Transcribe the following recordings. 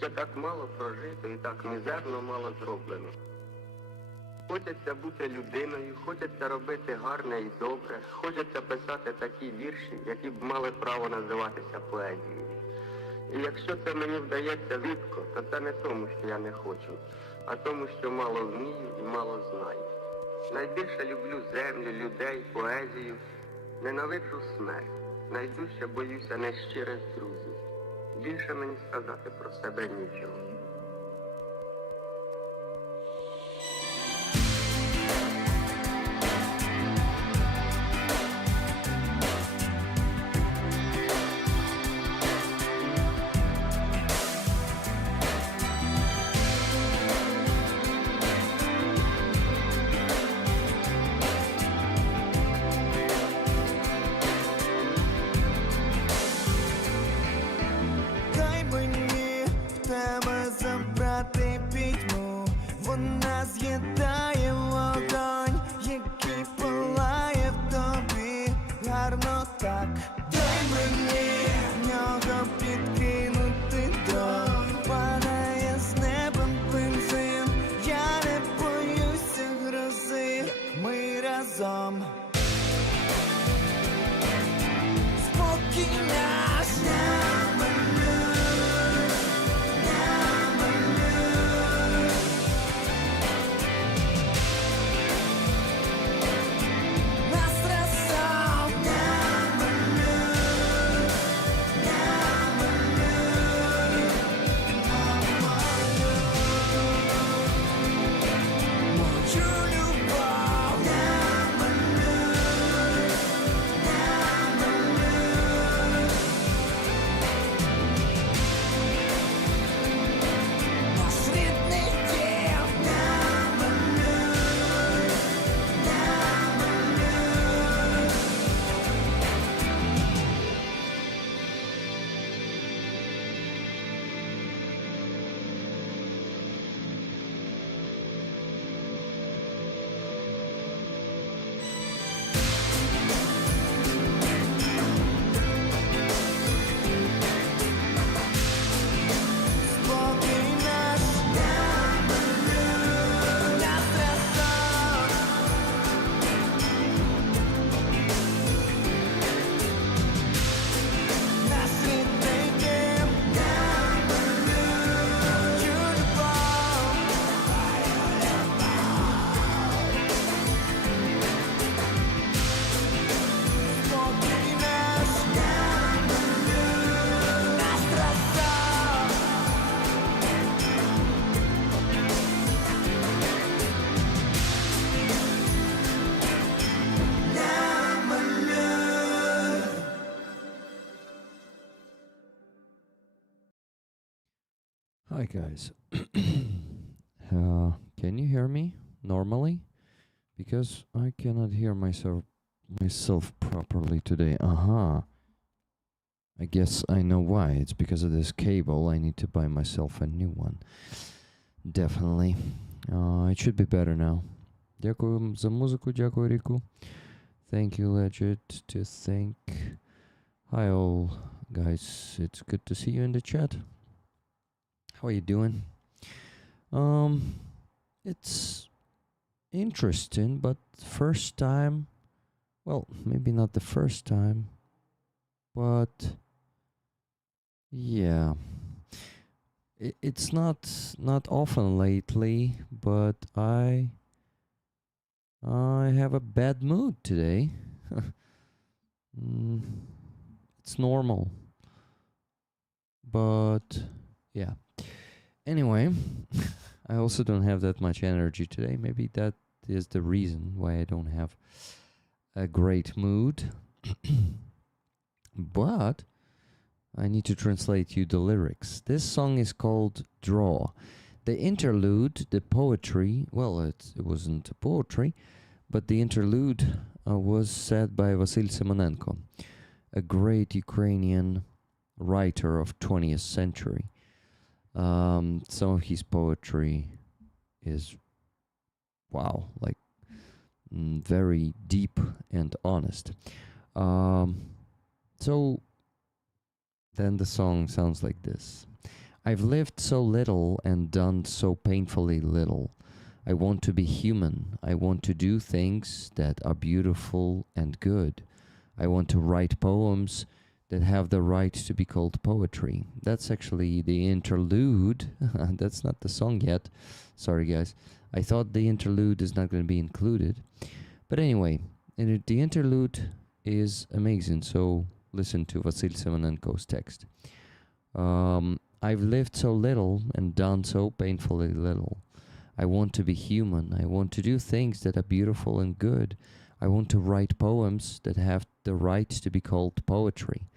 Ще так мало прожито і так мізерно мало зроблено. Хочеться бути людиною, хочеться робити гарне і добре, хочеться писати такі вірші, які б мали право називатися поезією. І якщо це мені вдається рідко, то це не тому, що я не хочу, а тому, що мало вмію і мало знаю. Найбільше люблю землю, людей, поезію, ненавиджу смерть, найдужче боюся нещирих друзів. Більше мені сказати про себе нічого. Забрати пітьму, вона з'їдає вогонь, який палає в тобі, гарно так. Дай мені в нього підкинути дрон, падає з небом бензин, я не боюся грози, ми разом. Спокій наш Hi guys, can you hear me normally? Because I cannot hear myself properly today. I guess I know why. It's because of this cable. I need to buy myself a new one. Definitely. It should be better now. Дякую за музику, дякую Рику. Thank you, Legit, to think. Hi all guys, it's good to see you in the chat. How are you doing? It's interesting, but first time, well, maybe not the first time, but yeah, it's not often lately, but I have a bad mood today. It's normal, but yeah. Anyway, I also don't have that much energy today. Maybe that is the reason why I don't have a great mood. But I need to translate you the lyrics. This song is called Draw. The interlude, the poetry, well, it wasn't poetry, but the interlude was said by Vasil Simonenko, a great Ukrainian writer of 20th century. Some of his poetry is, wow, like very deep and honest. So then the song sounds like this. I've lived so little and done so painfully little. I want to be human. I want to do things that are beautiful and good. I want to write poems that have the right to be called poetry. That's actually the interlude. That's not the song yet. Sorry, guys. I thought the interlude is not going to be included. But anyway, the interlude is amazing. So listen to Vasil Simonenko's text. I've lived so little and done so painfully little. I want to be human. I want to do things that are beautiful and good. I want to write poems that have the right to be called poetry.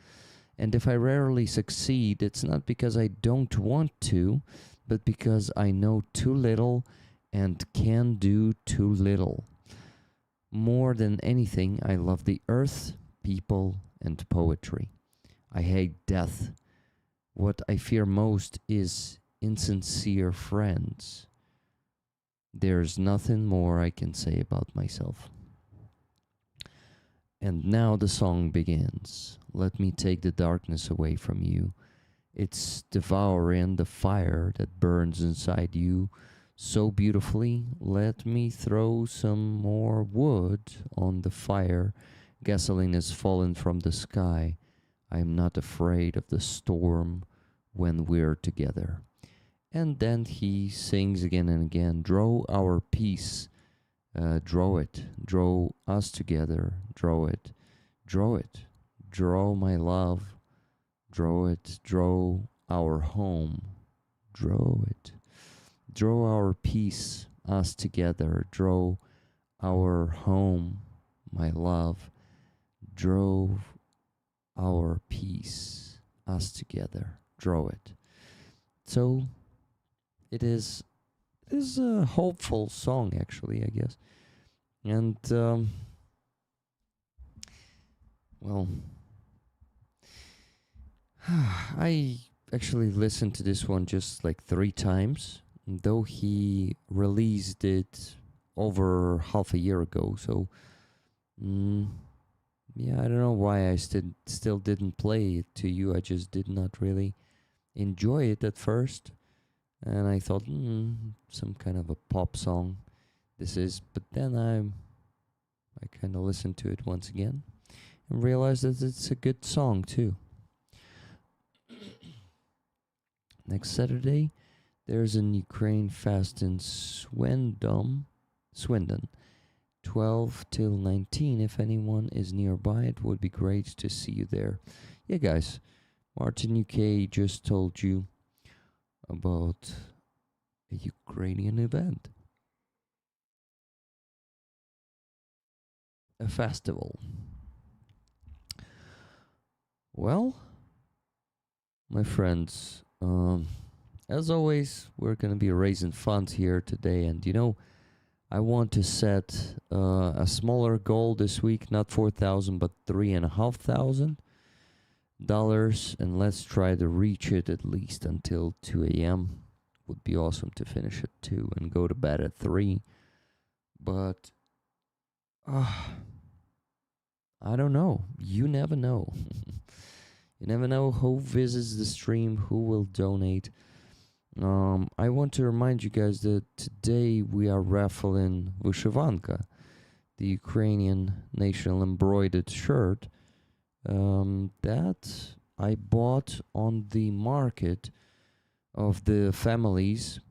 And if I rarely succeed, it's not because I don't want to, but because I know too little and can do too little. More than anything, I love the earth, people, and poetry. I hate death. What I fear most is insincere friends. There's nothing more I can say about myself. And now the song begins. Let me take the darkness away from you. It's devouring the fire that burns inside you so beautifully. Let me throw some more wood on the fire. Gasoline has fallen from the sky. I'm not afraid of the storm when we're together. And then he sings again and again, draw our peace, draw it, draw us together, draw it, draw it, draw my love, draw it, draw our home, draw it, draw our peace, us together, draw our home, my love, draw our peace, us together, draw it. So it is a hopeful song, actually, I guess. And well, I actually listened to this one just like 3 times, though he released it over half a year ago. So yeah, I don't know why I still didn't play it to you. I just did not really enjoy it at first. And I thought, some kind of a pop song this is. But then I kind of listened to it once again and realized that it's a good song too. Next Saturday, there's an Ukraine Fest in Swindon, 12 till 19. If anyone is nearby, it would be great to see you there. Yeah, guys, Martin UK just told you about a Ukrainian event, a festival. Well, my friends, as always, we're gonna be raising funds here today, and I want to set a smaller goal this week, not 4,000 but $3,500, and let's try to reach it at least until 2 a.m. Would be awesome to finish at 2 and go to bed at 3. But I don't know. You never know. You never know who visits the stream, who will donate. I want to remind you guys that today we are raffling Vyshivanka, the Ukrainian national embroidered shirt that I bought on the market of the families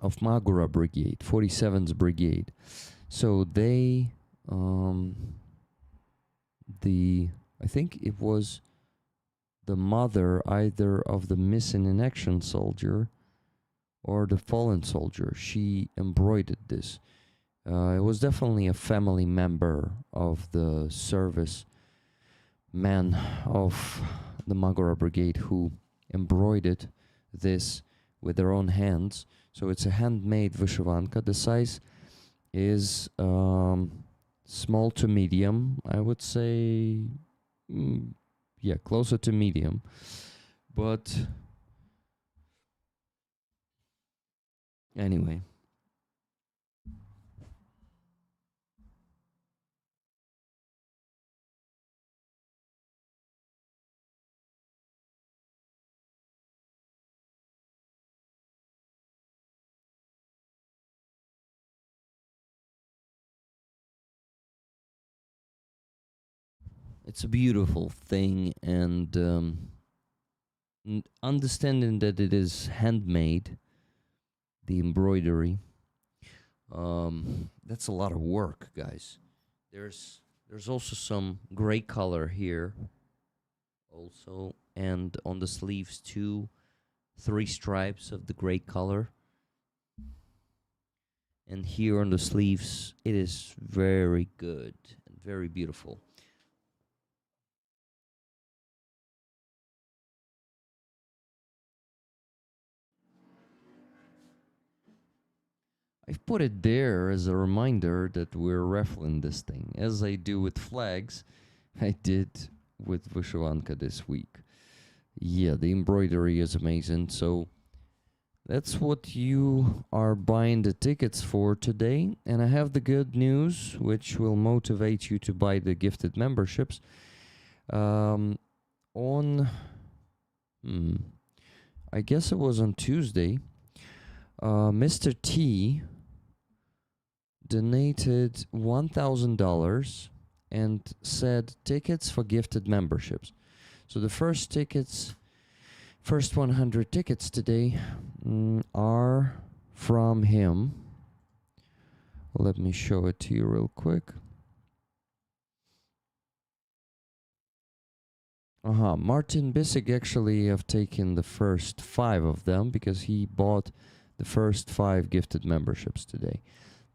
of Magura Brigade, 47th Brigade. So they, I think it was the mother either of the missing in action soldier or the fallen soldier. She embroidered this. It was definitely a family member of the service man of the Magura Brigade who embroidered this with their own hands. So it's a handmade Vyshivanka. The size is small to medium, I would say. Yeah, closer to medium. But anyway, it's a beautiful thing, and understanding that it is handmade, the embroidery, that's a lot of work, guys. There's also some gray color here, also, and on the sleeves too, 3 stripes of the gray color. And here on the sleeves, it is very good and very beautiful. I've put it there as a reminder that we're raffling this thing. As I do with flags, I did with Vyshyvanka this week. Yeah, the embroidery is amazing. So that's what you are buying the tickets for today. And I have the good news, which will motivate you to buy the gifted memberships. I guess it was on Tuesday, Mr. T donated $1,000 and said tickets for gifted memberships. So the first 100 tickets today are from him. Let me show it to you real quick. Martin Bissig actually have taken the first 5 of them because he bought the first 5 gifted memberships today.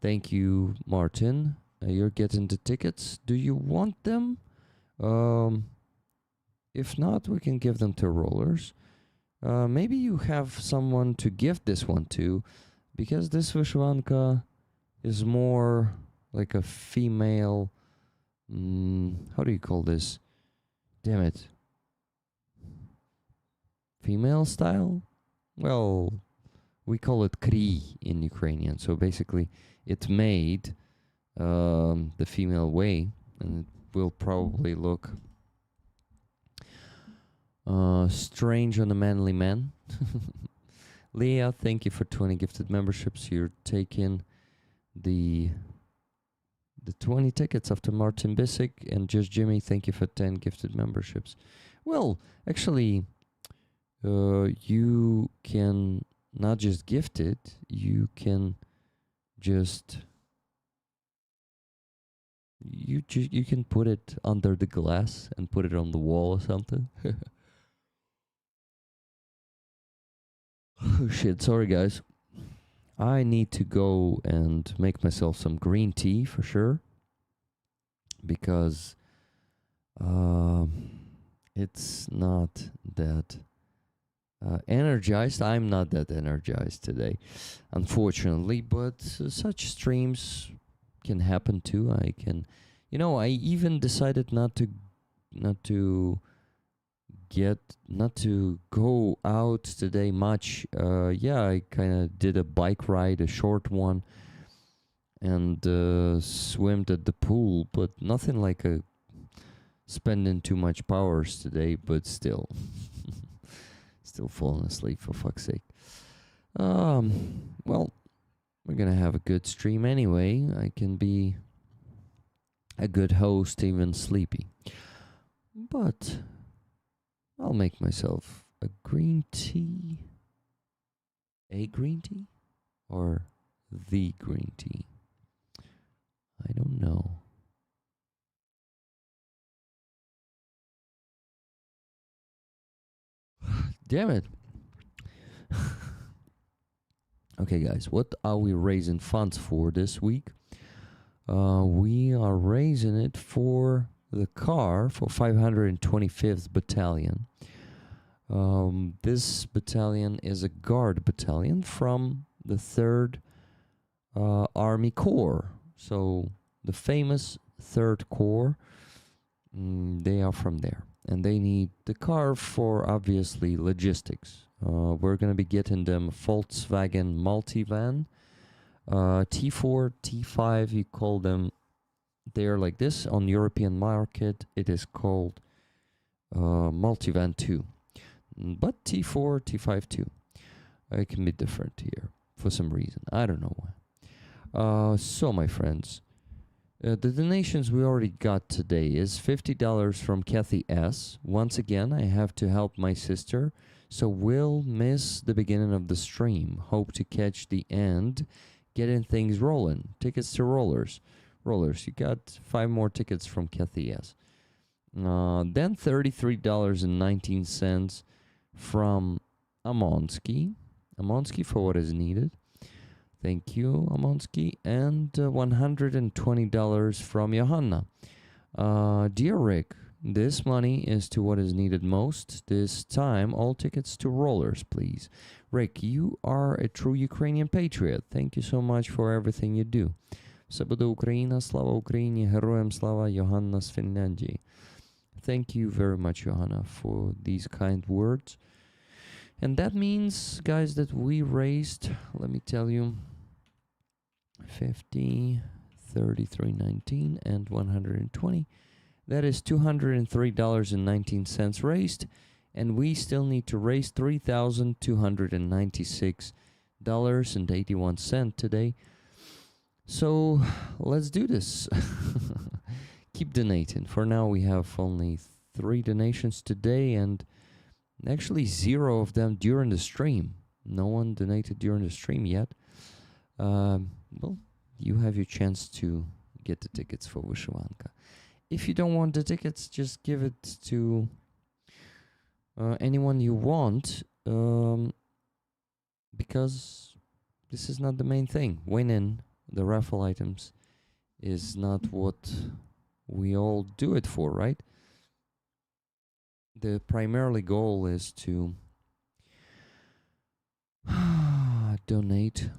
Thank you, Martin. You're getting the tickets. Do you want them? If not, we can give them to Rollers. Maybe you have someone to give this one to, because this Vyshyvanka is more like a female. How do you call this? Damn it. Female style? Well, we call it kri in Ukrainian. So basically, it's made the female way, and it will probably look strange on a manly man. Leah, thank you for 20 gifted memberships. You're taking the 20 tickets after Martin Bissig, and Just Jimmy, thank you for 10 gifted memberships. Well, actually, you can not just gift it, you can just you can put it under the glass and put it on the wall or something. Oh shit, sorry guys. I need to go and make myself some green tea for sure, because it's not that energized. I'm not that energized today, unfortunately, but such streams can happen too. I even decided not to go out today much. I kind of did a bike ride, a short one, and swimmed at the pool, but nothing like spending too much powers today, but still falling asleep, for fuck's sake. Well, we're gonna have a good stream anyway. I can be a good host even sleepy, but I'll make myself a green tea. A green tea? Or the green tea? I don't know. Damn it. Okay, guys, what are we raising funds for this week? We are raising it for the car for 525th Battalion. This battalion is a guard battalion from the 3rd Army Corps. So the famous 3rd Corps, they are from there. And they need the car for, obviously, logistics. We're going to be getting them Volkswagen multivan. T4, T5, you call them. They are like this. On European market, it is called multivan 2. But T4, T5 too. It can be different here for some reason. I don't know why. So, my friends, The donations we already got today is $50 from Kathy S. Once again, I have to help my sister, so we'll miss the beginning of the stream. Hope to catch the end, getting things rolling. Tickets to Rollers. Rollers, you got 5 more tickets from Kathy S. Then $33.19 from Amonsky. Amonsky for what is needed. Thank you, Amonsky. And $120 from Johanna. Dear Rick, this money is to what is needed most. This time, all tickets to Rollers, please. Rick, you are a true Ukrainian patriot. Thank you so much for everything you do. Все буде Україна, слава Україні, героям слава, Johanna з Фінляндії. Thank you very much, Johanna, for these kind words. And that means, guys, that we raised, let me tell you, 50, 33.19, and 120. That is $203.19 raised, and we still need to raise $3,296.81 today. So let's do this. Keep donating. For now, we have only 3 donations today, and actually 0 of them during the stream. No one donated during the stream yet. Well, you have your chance to get the tickets for Wyszywanka. If you don't want the tickets, just give it to anyone you want, because this is not the main thing. Winning the raffle items is not what we all do it for, right? The primarily goal is to donate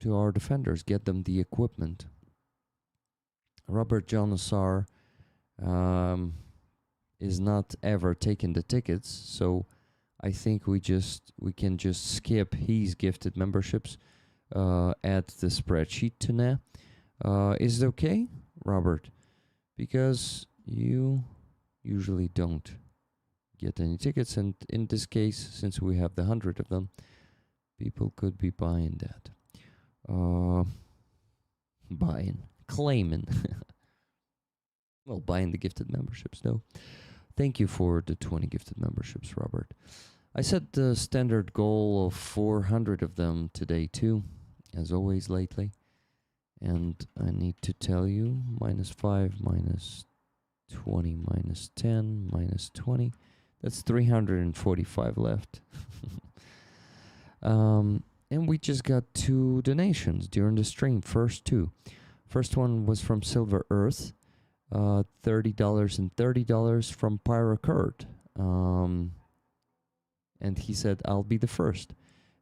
to our defenders, get them the equipment. Robert Jonassar is not ever taking the tickets, so I think we can just skip his gifted memberships, add the spreadsheet to now. Is it okay, Robert? Because you usually don't get any tickets, and in this case, since we have the 100 of them, people could be buying that. Claiming. Well, buying the gifted memberships, though. Thank you for the 20 gifted memberships, Robert. I set the standard goal of 400 of them today, too, as always lately. And I need to tell you, -5, -20, -10, -20. That's 345 left. And we just got 2 donations during the stream. First 2. First one was from Silver Earth, $30 and $30 from Pyro Kurt. And he said, I'll be the first.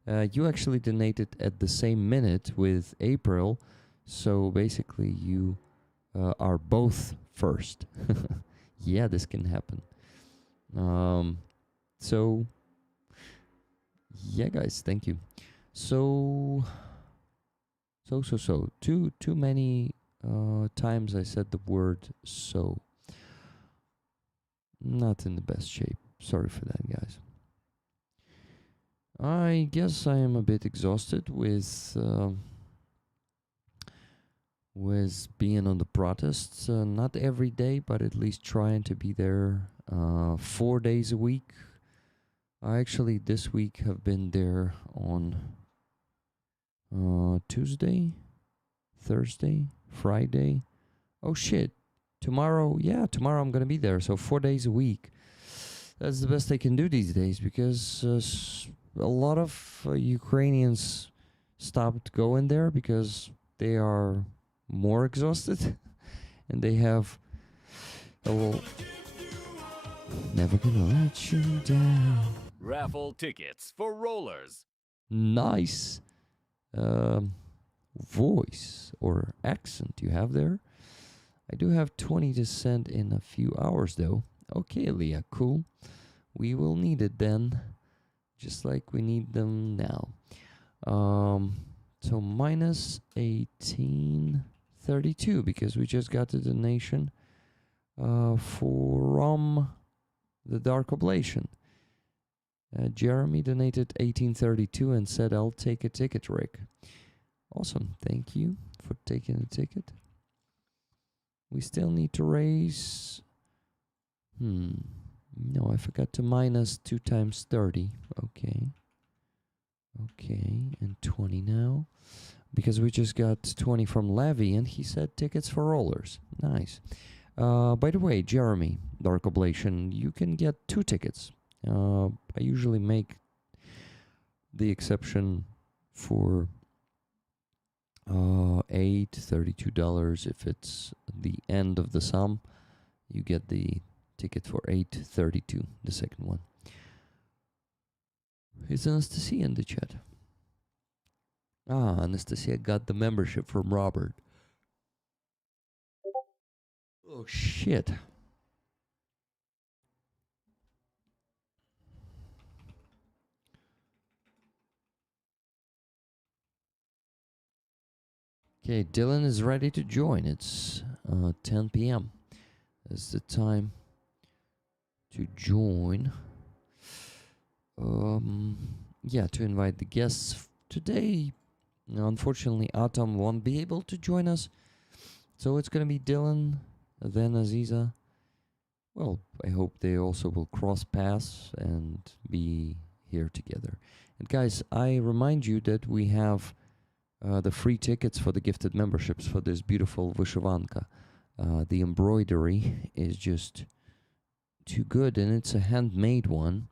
You actually donated at the same minute with April, so basically you are both first. Yeah, this can happen. So, yeah, guys, thank you. So too many times I said the word so. Not in the best shape. Sorry for that, guys. I guess I am a bit exhausted with being on the protests. Not every day, but at least trying to be there 4 days a week. I actually this week have been there on Tuesday, Thursday, Friday. Oh shit. Tomorrow I'm gonna be there. So 4 days a week. That's the best I can do these days, because a lot of Ukrainians stopped going there because they are more exhausted and they have a little never gonna let you down. Raffle tickets for Rollers. Nice voice or accent you have there. I do have 20 to send in a few hours though. Okay, Leah, cool. We will need it then, just like we need them now. So -1832, because we just got the donation from the Dark Oblation. Jeremy donated 1832 and said, I'll take a ticket, Rick. Awesome. Thank you for taking a ticket. We still need to raise... No, I forgot to minus 2 times 30. Okay. Okay, and 20 now. Because we just got 20 from Levy, and he said tickets for rollers. Nice. By the way, Jeremy, Dark Oblation, you can get 2 tickets. I usually make the exception for $32. If it's the end of the sum, you get the ticket for $8.32, the second one. Is Anastasia in the chat? Ah, Anastasia got the membership from Robert. Oh, shit. Okay, Dylan is ready to join. It's 10 p.m. That's the time to join. Yeah, to invite the guests today. Unfortunately, Atom won't be able to join us. So it's going to be Dylan, then Aziza. Well, I hope they also will cross paths and be here together. And guys, I remind you that we have the free tickets for the gifted memberships for this beautiful Vyshivanka. The embroidery is just too good, and it's a handmade one.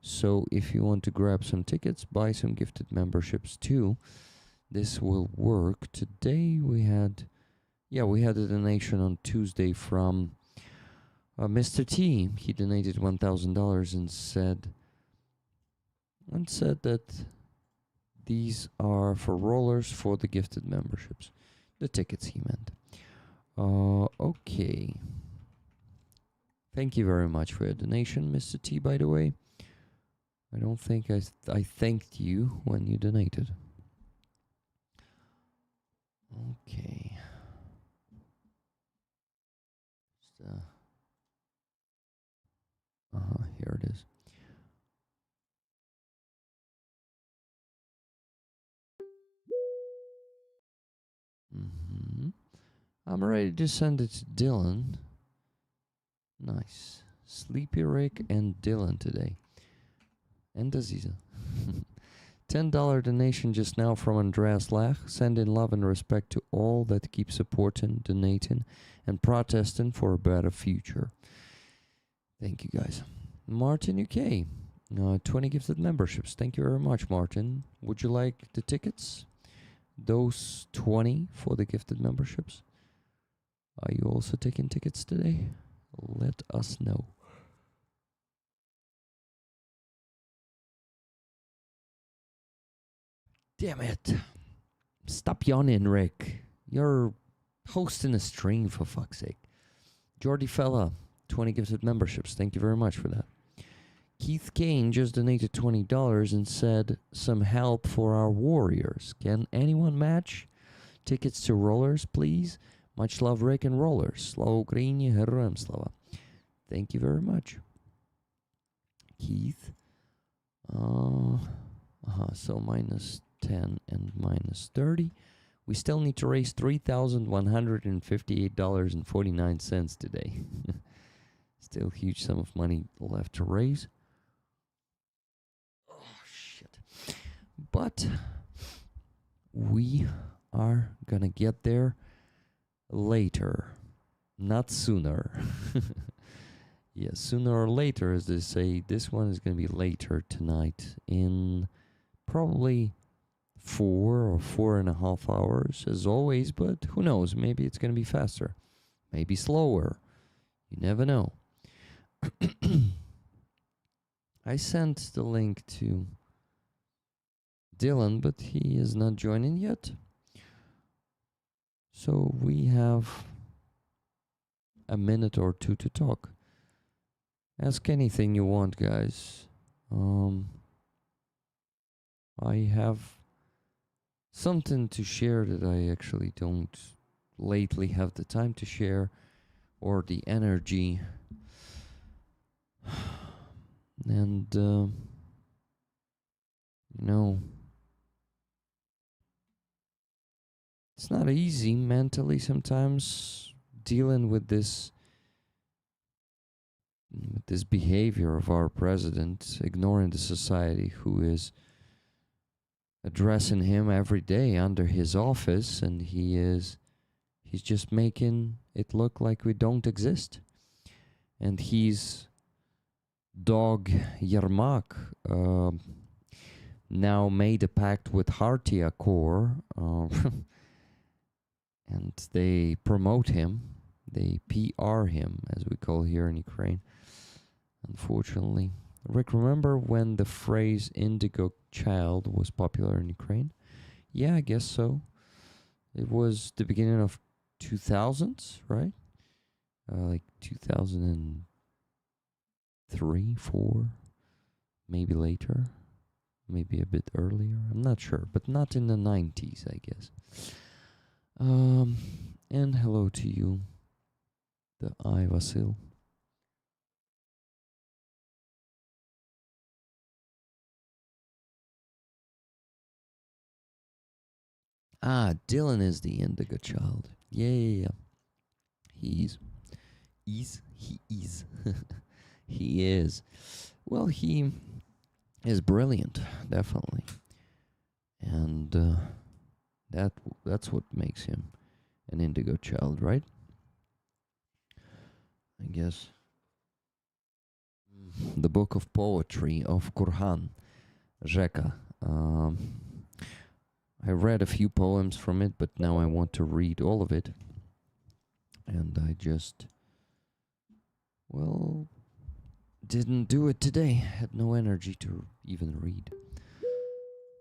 So if you want to grab some tickets, buy some gifted memberships too. This will work. Today we had a donation on Tuesday from Mr. T. He donated $1,000 and said that these are for rollers for the gifted memberships. The tickets he meant. Okay. Thank you very much for your donation, Mr. T, by the way. I don't think I thanked you when you donated. Okay. Here it is. I'm ready to send it to Dylan. Nice. Sleepy Rick and Dylan today. And Aziza. $10 donation just now from Andreas Lach. Send in love and respect to all that keep supporting, donating, and protesting for a better future. Thank you, guys. Martin UK. 20 gifted memberships. Thank you very much, Martin. Would you like the tickets? Those 20 for the gifted memberships. Are you also taking tickets today? Let us know. Damn it. Stop yawning, Rick. You're hosting a stream, for fuck's sake. Jordy Fella, 20 gifted memberships. Thank you very much for that. Keith Kane just donated $20 and said some help for our warriors. Can anyone match? Tickets to rollers, please. Much love, Rick and rollers. Slava Ukraini, Heroям Slava. Thank you very much, Keith. So minus 10 and minus 30. We still need to raise $3,158.49 today. Still huge sum of money left to raise. Oh, shit. But we are gonna get there later, not sooner. Yeah, sooner or later, as they say. This one is gonna be later tonight in probably 4 or 4.5 hours, as always, but who knows? Maybe it's gonna be faster, maybe slower. You never know. I sent the link to Dylan, but he is not joining yet. So we have a minute or two to talk. Ask anything you want, guys. I have something to share that I actually don't lately have the time to share or the energy. And, you know, it's not easy mentally sometimes dealing with this behavior of our president, ignoring the society who is addressing him every day under his office, and he's just making it look like we don't exist. And he's dog Yermak now made a pact with Hartia Corps, and they promote him, they PR him, as we call here in Ukraine, unfortunately. Rick, remember when the phrase indigo child was popular in Ukraine? Yeah, I guess so. It was the beginning of 2000s, right? Like 2003, 4, maybe later, maybe a bit earlier. I'm not sure, but not in the 90s, I guess. And hello to you, the I Vasil. Ah, Dylan is the indigo child. Yeah. He is. He is. Well, he is brilliant, definitely. And that's what makes him an indigo child, right? I guess. The book of poetry of Kurhan, Rzeka. I read a few poems from it, but now I want to read all of it. And I just, well, didn't do it today. Had no energy to even read.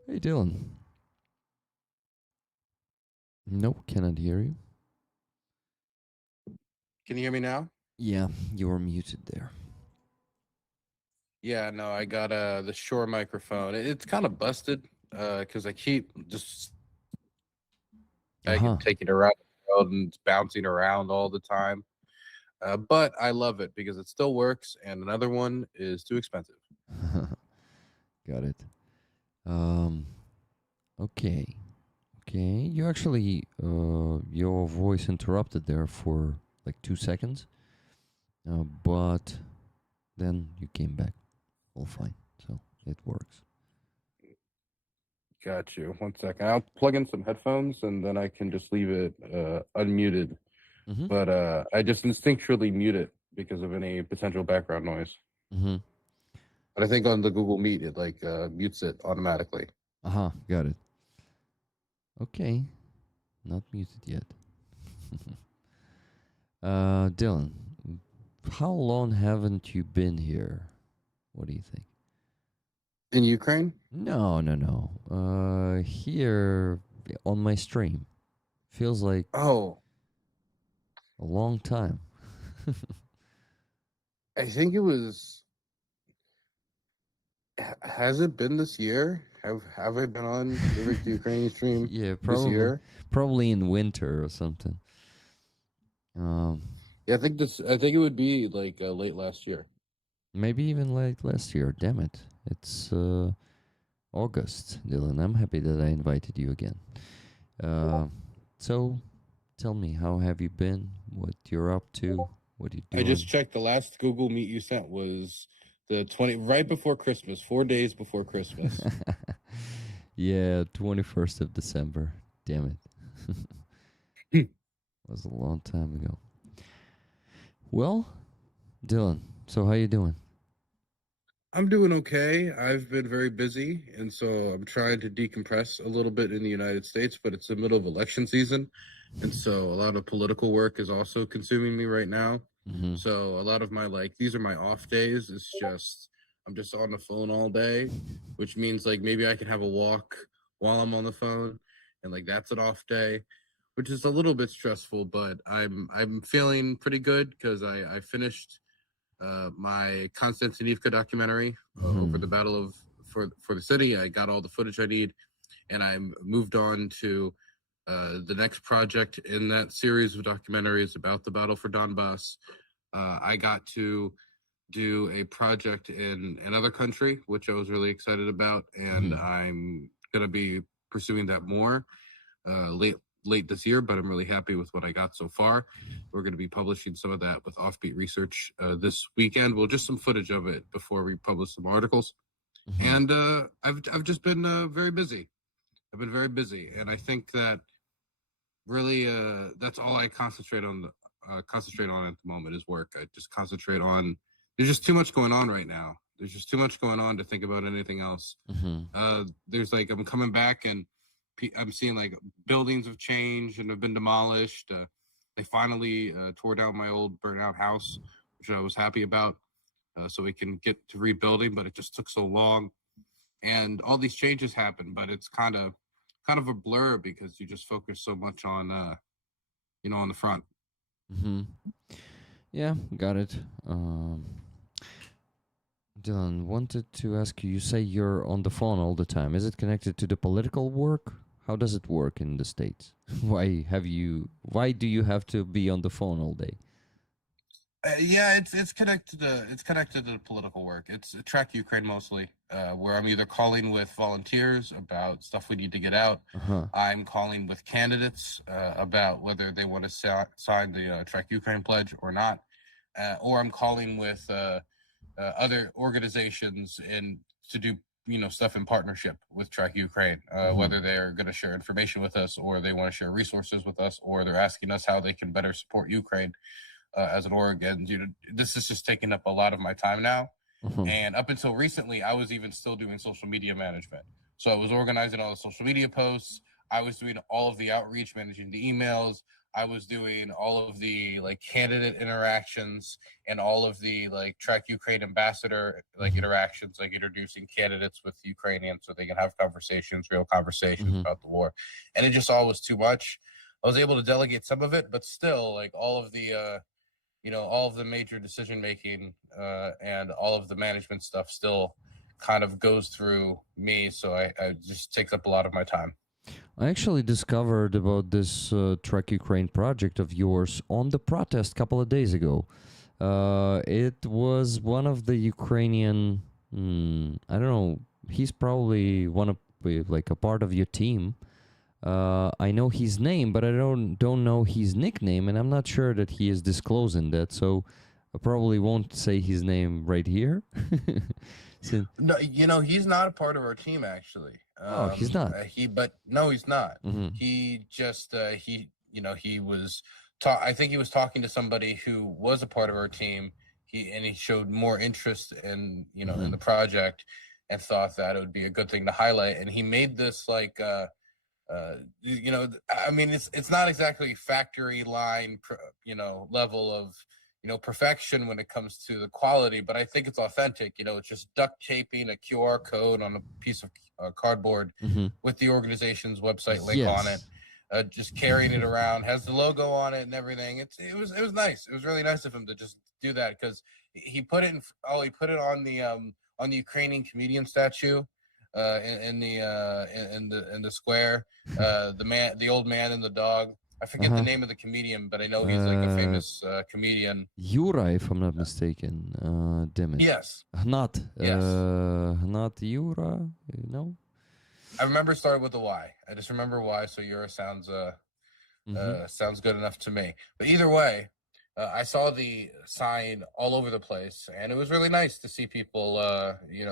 Hey, Dylan. Nope, cannot hear you. Can you hear me now? Yeah, you were muted there. Yeah, no, I got the Shure microphone. It's kind of busted because I keep just taking it around the world and it's bouncing around all the time. But I love it because it still works, and another one is too expensive. Got it. Okay. You actually, your voice interrupted there for like 2 seconds, but then you came back all fine, so it works. Got you. 1 second. I'll plug in some headphones and then I can just leave it unmuted. Mm-hmm. But I just instinctually mute it because of any potential background noise. Mm-hmm. But I think on the Google Meet it like mutes it automatically. Got it. Okay, not muted yet. Dylan, how long haven't you been here? What do you think? In Ukraine? No. Here on my stream. Feels like Oh, a long time. I think it was. Has it been this year? Have I been on the Rick the Ukrainian stream Yeah, this year? probably in winter or something. Yeah, I think it would be like late last year. Maybe even late last year. Damn it. It's August, Dylan. I'm happy that I invited you again. So tell me, how have you been? What you're up to? What are you doing? I just checked. The last Google Meet you sent was the 20 right before Christmas, 4 days before Christmas. Yeah, 21st of December. Damn it. Was a long time ago. Well, Dylan, so how you doing? I'm doing okay. I've been very busy, and so I'm trying to decompress a little bit in the United States, but it's the middle of election season, and so a lot of political work is also consuming me right now. Mm-hmm. So a lot of my these are my off days. It's just I'm just on the phone all day, which means like maybe I can have a walk while I'm on the phone, and like that's an off day, which is a little bit stressful, but I'm feeling pretty good because I finished my Konstantinivka documentary over the battle of for the city. I got all the footage I need, and I moved on to the next project in that series of documentaries about the battle for Donbass. I got to do a project in another country, which I was really excited about, and I'm going to be pursuing that more late this year, but I'm really happy with what I got so far. We're going to be publishing some of that with Offbeat Research this weekend. Well, just some footage of it before we publish some articles. Mhm. And I've just been very busy. I've been very busy, and I think that really that's all I concentrate on at the moment is work. I just concentrate on. There's just too much going on right now. There's just too much going on to think about anything else. There's like I'm coming back and I'm seeing like buildings have changed and have been demolished. They finally tore down my old burnt out house, which I was happy about, so we can get to rebuilding. But it just took so long, and all these changes happened. But it's kind of a blur because you just focus so much on on the front. Yeah, got it. Dylan, wanted to ask you, you say you're on the phone all the time. Is it connected to the political work? How does it work in the States? Why do you have to be on the phone all day? Yeah, it's connected to political work. It's Track Ukraine mostly, where I'm either calling with volunteers about stuff we need to get out. I'm calling with candidates about whether they want to sign the Track Ukraine pledge or not, or I'm calling with other organizations and to do stuff in partnership with Track Ukraine, whether they're going to share information with us or they want to share resources with us or they're asking us how they can better support Ukraine. As an org, and this is just taking up a lot of my time now. And up until recently, I was even still doing social media management. So I was organizing all the social media posts. I was doing all of the outreach, managing the emails. I was doing all of the like candidate interactions and all of the like Track Ukraine ambassador like interactions, like introducing candidates with Ukrainians so they can have real conversations about the war. And it just all was too much. I was able to delegate some of it, but still, like all of the all of the major decision making and all of the management stuff still kind of goes through me. So I just takes up a lot of my time. I actually discovered about this Track Ukraine project of yours on the protest a couple of days ago. It was one of the Ukrainian, I don't know, he's probably like a part of your team. I know his name, but I don't know his nickname, and I'm not sure that he is disclosing that. So I probably won't say his name right here. No, he's not a part of our team actually. He's not. No, he's not. He just he was. I think he was talking to somebody who was a part of our team. He showed more interest in in the project, and thought that it would be a good thing to highlight. And he made this like. I mean, it's not exactly factory line, level of, perfection when it comes to the quality, but I think it's authentic. It's just duct taping a QR code on a piece of cardboard with the organization's website link on it, just carrying it around, has the logo on it and everything. It was nice. It was really nice of him to just do that because he put it on the Ukrainian comedian statue. In the square, the old man and the dog. I forget the name of the comedian, but I know he's like a famous comedian. Yura, if I'm not mistaken. Damn it. Yes. Not. Yes. Not Yura. No. I remember it started with a Y. I just remember Y. So Yura sounds good enough to me. But either way. I saw the sign all over the place, and it was really nice to see people,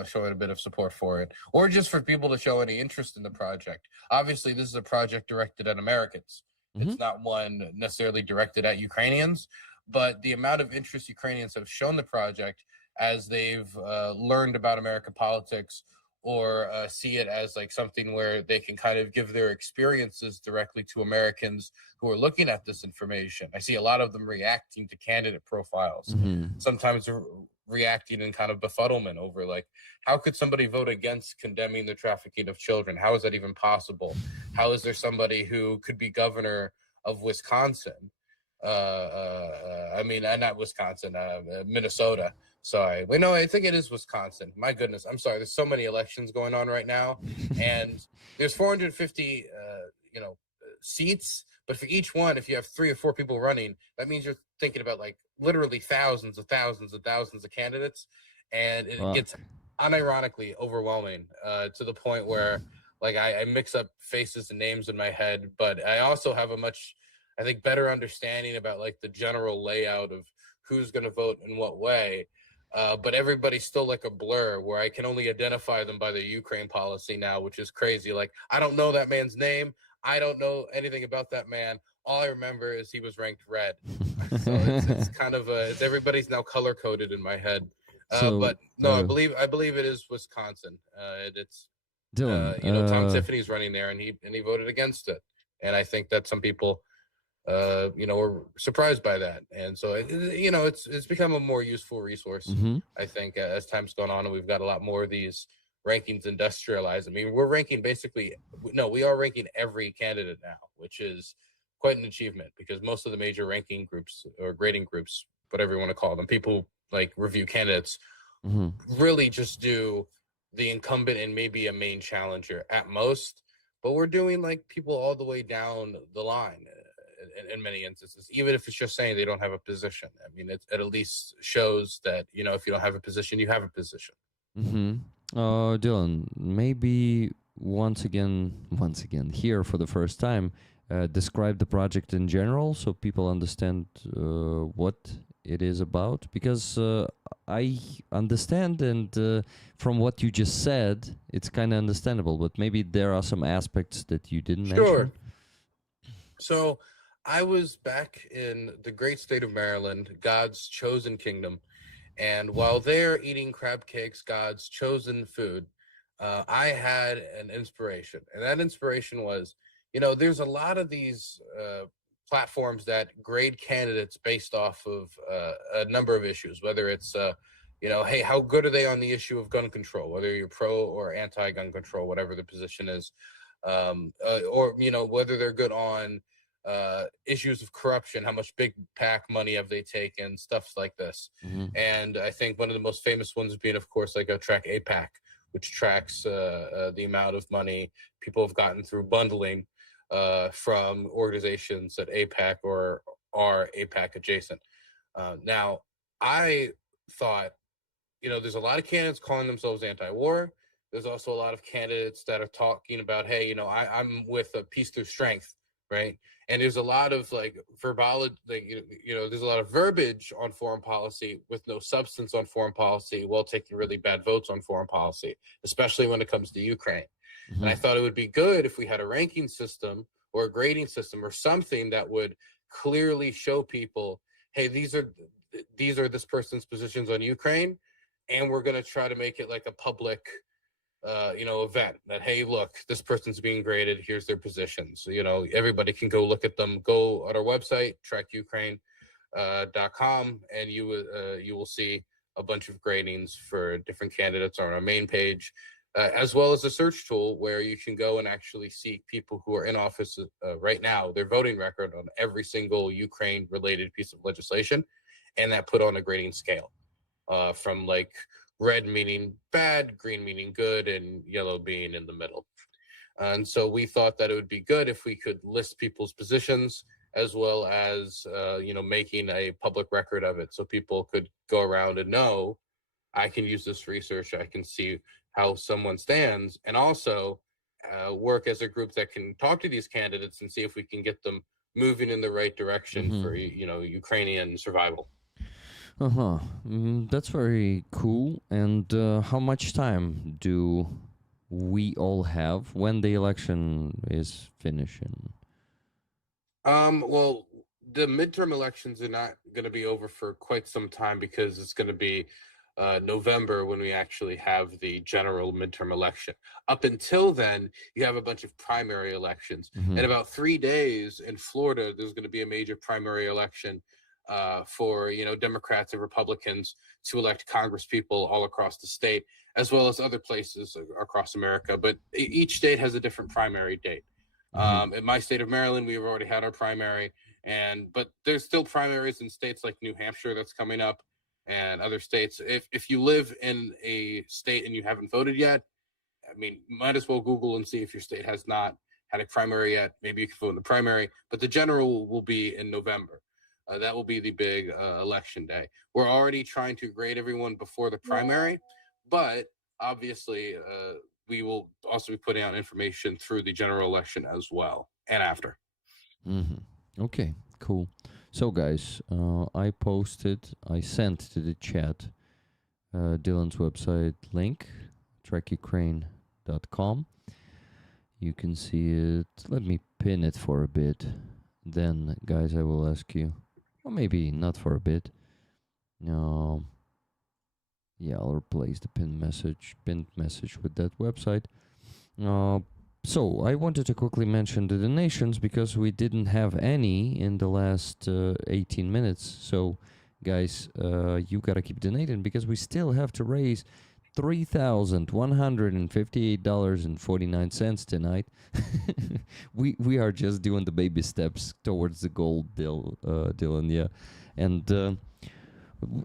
showing a bit of support for it, or just for people to show any interest in the project. Obviously, this is a project directed at Americans. It's not one necessarily directed at Ukrainians, but the amount of interest Ukrainians have shown the project as they've learned about American politics or see it as like something where they can kind of give their experiences directly to Americans who are looking at this information. I see a lot of them reacting to candidate profiles, sometimes reacting in kind of befuddlement over like, how could somebody vote against condemning the trafficking of children? How is that even possible? How is there somebody who could be governor of Wisconsin? Not Wisconsin, Minnesota. Sorry. Wait, no, I think it is Wisconsin. My goodness. I'm sorry. There's so many elections going on right now. And there's 450, seats. But for each one, if you have 3 or 4 people running, that means you're thinking about like literally thousands of candidates. And it gets unironically overwhelming to the point where Like I mix up faces and names in my head, but I also have a much, I think, better understanding about like the general layout of who's going to vote in what way. But everybody's still like a blur where I can only identify them by the Ukraine policy now, which is crazy. Like, I don't know that man's name. I don't know anything about that man. All I remember is he was ranked red. So it's kind of everybody's now color coded in my head. But no, I believe it is Wisconsin. It's Dylan, Tom Tiffany's running there, and he voted against it. And I think that some people were surprised by that, and so it's become a more useful resource. I think as time's gone on, and we've got a lot more of these rankings industrialized. I mean, we are ranking every candidate now, which is quite an achievement because most of the major ranking groups or grading groups, whatever you want to call them, people like review candidates, really just do the incumbent and maybe a main challenger at most. But we're doing like people all the way down the line in many instances, even if it's just saying they don't have a position. I mean, it at least shows that, if you don't have a position, you have a position. Dylan, maybe once again, here for the first time, describe the project in general so people understand what it is about, because I understand, and from what you just said, it's kind of understandable, but maybe there are some aspects that you didn't mention. So I was back in the great state of Maryland, God's chosen kingdom. And while they're eating crab cakes, God's chosen food, I had an inspiration. And that inspiration was, there's a lot of these platforms that grade candidates based off of a number of issues, whether it's, hey, how good are they on the issue of gun control, whether you're pro or anti-gun control, whatever the position is, or, whether they're good on issues of corruption, how much big PAC money have they taken, stuff like this. And I think one of the most famous ones being, of course, like a track APAC, which tracks the amount of money people have gotten through bundling from organizations that APAC or are APAC adjacent. Now, I thought, there's a lot of candidates calling themselves anti-war. There's also a lot of candidates that are talking about, hey, I'm with a peace through strength, right? And there's a lot of like there's a lot of verbiage on foreign policy with no substance on foreign policy, while taking really bad votes on foreign policy, especially when it comes to Ukraine. And I thought it would be good if we had a ranking system or a grading system or something that would clearly show people, hey, these are this person's positions on Ukraine, and we're going to try to make it like a public event that, hey, look, this person's being graded, here's their positions. Everybody can go look at them. Go on our website, trackukraine.com, and you will see a bunch of gradings for different candidates on our main page, as well as a search tool where you can go and actually see people who are in office right now, their voting record on every single Ukraine related piece of legislation, and that put on a grading scale from like red meaning bad, green meaning good, and yellow being in the middle. And so we thought that it would be good if we could list people's positions, as well as, making a public record of it, so people could go around and know, I can use this research, I can see how someone stands, and also work as a group that can talk to these candidates and see if we can get them moving in the right direction for, Ukrainian survival. That's very cool. And how much time do we all have when the election is finishing? Well, the midterm elections are not going to be over for quite some time, because it's going to be November when we actually have the general midterm election. Up until then, you have a bunch of primary elections. In about 3 days in Florida, there's going to be a major primary election for Democrats and Republicans to elect Congress people all across the state, as well as other places across America. But each state has a different primary date. In my state of Maryland, we've already had our primary, but there's still primaries in states like New Hampshire that's coming up, and other states. If you live in a state and you haven't voted yet, I mean, might as well Google and see if your state has not had a primary yet. Maybe you can vote in the primary, but the general will be in November. That will be the big election day. We're already trying to grade everyone before the primary, but obviously we will also be putting out information through the general election as well and after. Okay, cool. So, guys, I sent to the chat Dylan's website link, trekukraine.com. You can see it. Let me pin it for a bit. Then, guys, I will ask you, or maybe not for a bit. No. Yeah, I'll replace the pinned message with that website. So I wanted to quickly mention the donations because we didn't have any in the last 18 minutes. So, guys, you gotta keep donating because we still have to raise $3,158.49 tonight. we are just doing the baby steps towards the goal, Dylan. Yeah, and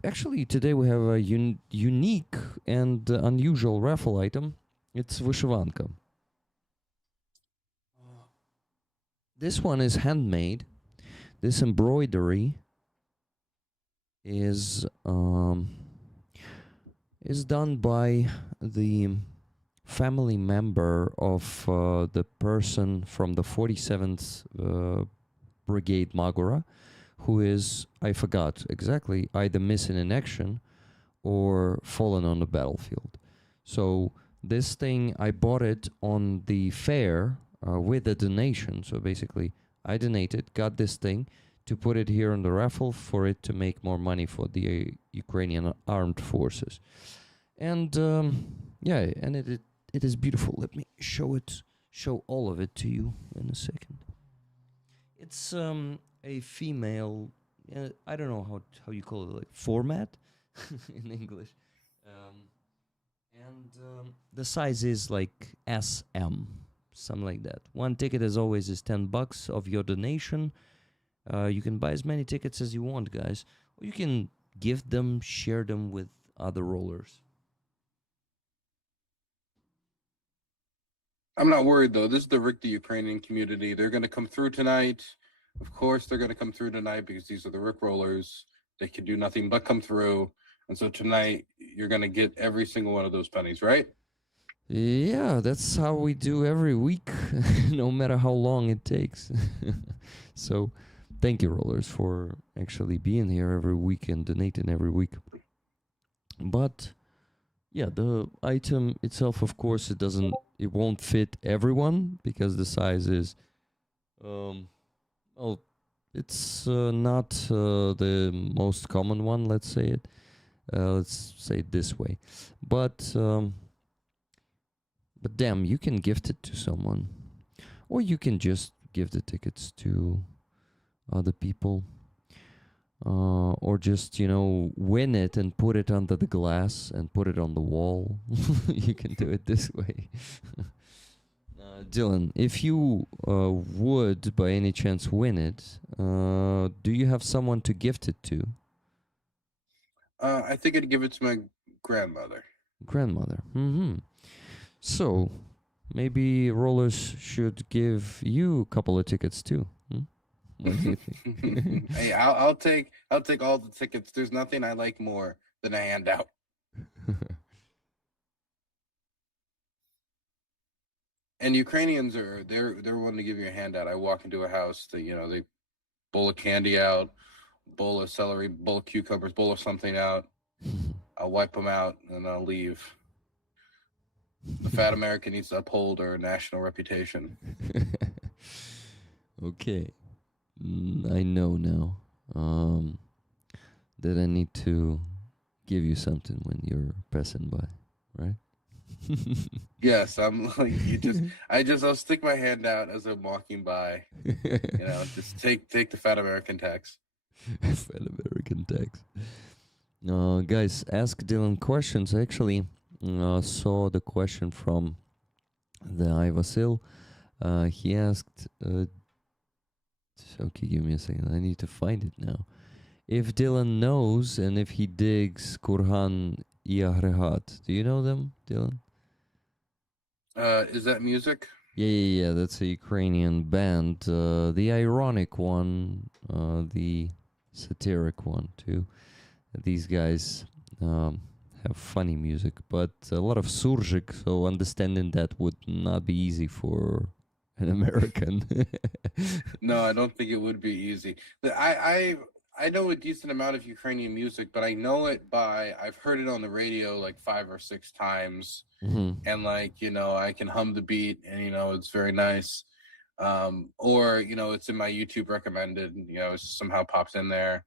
actually today we have a unique and unusual raffle item. It's вышиванка. This one is handmade. This embroidery is done by the family member of the person from the 47th Brigade Magura, who is, I forgot exactly, either missing in action or fallen on the battlefield. So this thing, I bought it on the fair with a donation. So basically, I donated, got this thing to put it here on the raffle for it to make more money for the Ukrainian armed forces. And yeah, and it is beautiful. Let me show all of it to you in a second. It's a female, I don't know how you call it, like format in English. The size is like SM, something like that. One ticket, as always, is $10 of your donation. You can buy as many tickets as you want, guys. Or you can gift them, share them with other rollers. I'm not worried, though. This is the Rick the Ukrainian community. They're going to come through tonight. Of course, they're going to come through tonight because these are the Rick rollers. They can do nothing but come through. And so tonight, you're going to get every single one of those pennies, right? Yeah, that's how we do every week, no matter how long it takes. So, thank you, rollers, for actually being here every week and donating every week. But yeah, the item itself, of course, it won't fit everyone because the size is, it's not the most common one. Let's say it. Let's say it this way, but damn, you can gift it to someone, or you can just give the tickets to other people, or just, win it and put it under the glass and put it on the wall. You can do it this way. Dylan, if you would by any chance win it, do you have someone to gift it to? I think I'd give it to my grandmother. Grandmother. So, maybe rollers should give you a couple of tickets too. What do you think? Hey, I'll take all the tickets. There's nothing I like more than a handout. And Ukrainians they're wanting to give you a handout. I walk into a house, they bowl of candy out, bowl of celery, bowl of cucumbers, bowl of something out. I'll wipe them out and I'll leave. The fat American needs to uphold our national reputation. Okay. I know now that I need to give you something when you're passing by, right? Yes, I'm like I'll stick my hand out as I'm walking by. Just take the fat American tax. Fat American tax. Guys, ask Dylan questions. I actually saw the question from the Ivasil. He asked, okay, give me a second. I need to find it now. If Dylan knows and if he digs Kurhan Iagrehat. Do you know them, Dylan? Is that music? Yeah. That's a Ukrainian band. The ironic one, the satiric one too. These guys have funny music, but a lot of surjik, so understanding that would not be easy for an American. No, I don't think it would be easy. I know a decent amount of Ukrainian music, but I know it by I've heard it on the radio like 5 or 6 times, Mhm. and like I can hum the beat, and it's very nice. Or it's in my YouTube recommended, and it just somehow pops in there.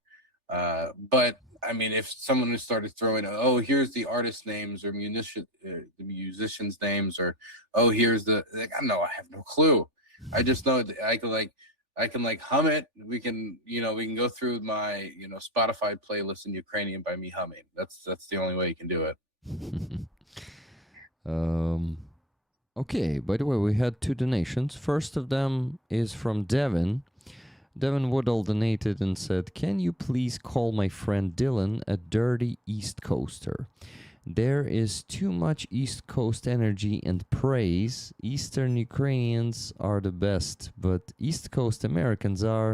But I mean, if someone started throwing, oh, here's the artist names or the musicians names, or oh, here's the like, I have no clue. I just know that I can like hum it. We can go through my Spotify playlist in Ukrainian by me humming. That's the only way you can do it. Okay, by the way, we had 2 donations. First of them is from Devin. Devin Woodall donated and said, "Can you please call my friend Dylan a dirty East Coaster? There is too much East Coast energy and praise. Eastern Ukrainians are the best, but East Coast Americans are,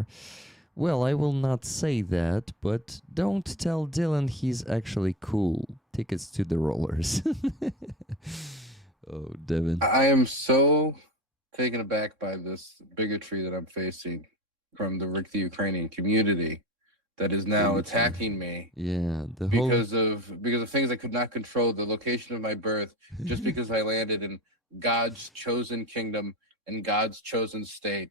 well, I will not say that, but don't tell Dylan he's actually cool. Tickets to the rollers." Oh, Devin. I am so taken aback by this bigotry that I'm facing from the Ukrainian community that is now attacking me. Yeah, the because of things I could not control, the location of my birth, just because I landed in God's chosen kingdom and God's chosen state,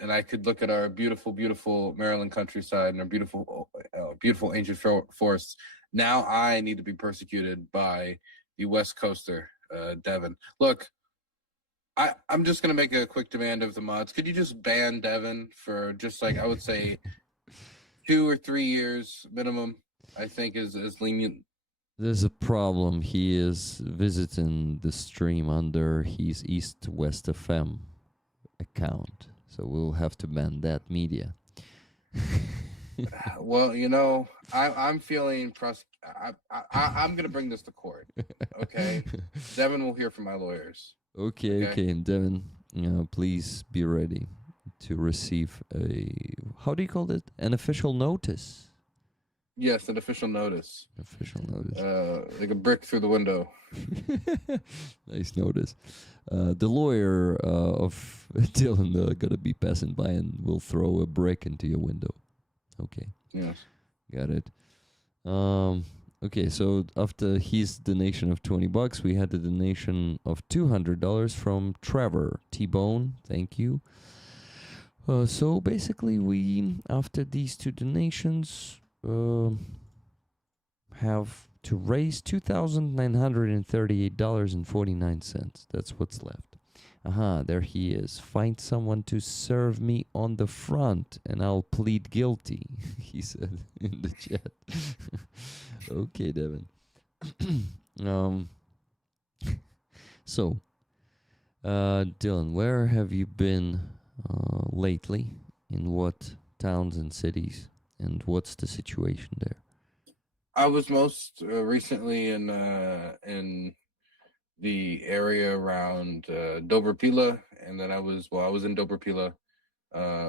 and I could look at our beautiful, beautiful Maryland countryside and our beautiful, beautiful ancient forests. Now I need to be persecuted by the West Coaster, Devin. Look, I'm just gonna make a quick demand of the mods. Could you just ban Devin for just like I would say 2 or 3 years minimum? I think is lenient. There's a problem. He is visiting the stream under his East West FM account, so we'll have to ban that media. Well, I'm feeling I'm gonna bring this to court. Okay, Devin will hear from my lawyers. Okay, and Devin, please be ready to receive how do you call it? An official notice. Yes, an official notice. Official notice. Like a brick through the window. Nice notice. The lawyer of Dylan gonna be passing by and will throw a brick into your window. Okay. Yes. Got it. Okay, so after his donation of $20, we had a donation of $200 from Trevor T-Bone. Thank you. So basically, we, after these 2 donations, have to raise $2,938.49. That's what's left. There he is. Find someone to serve me on the front and I'll plead guilty, he said in the chat. Okay, Devin. So, Dylan, where have you been lately? In what towns and cities? And what's the situation there? I was most recently in the area around Dobrpila, and then I was in Dobrpila,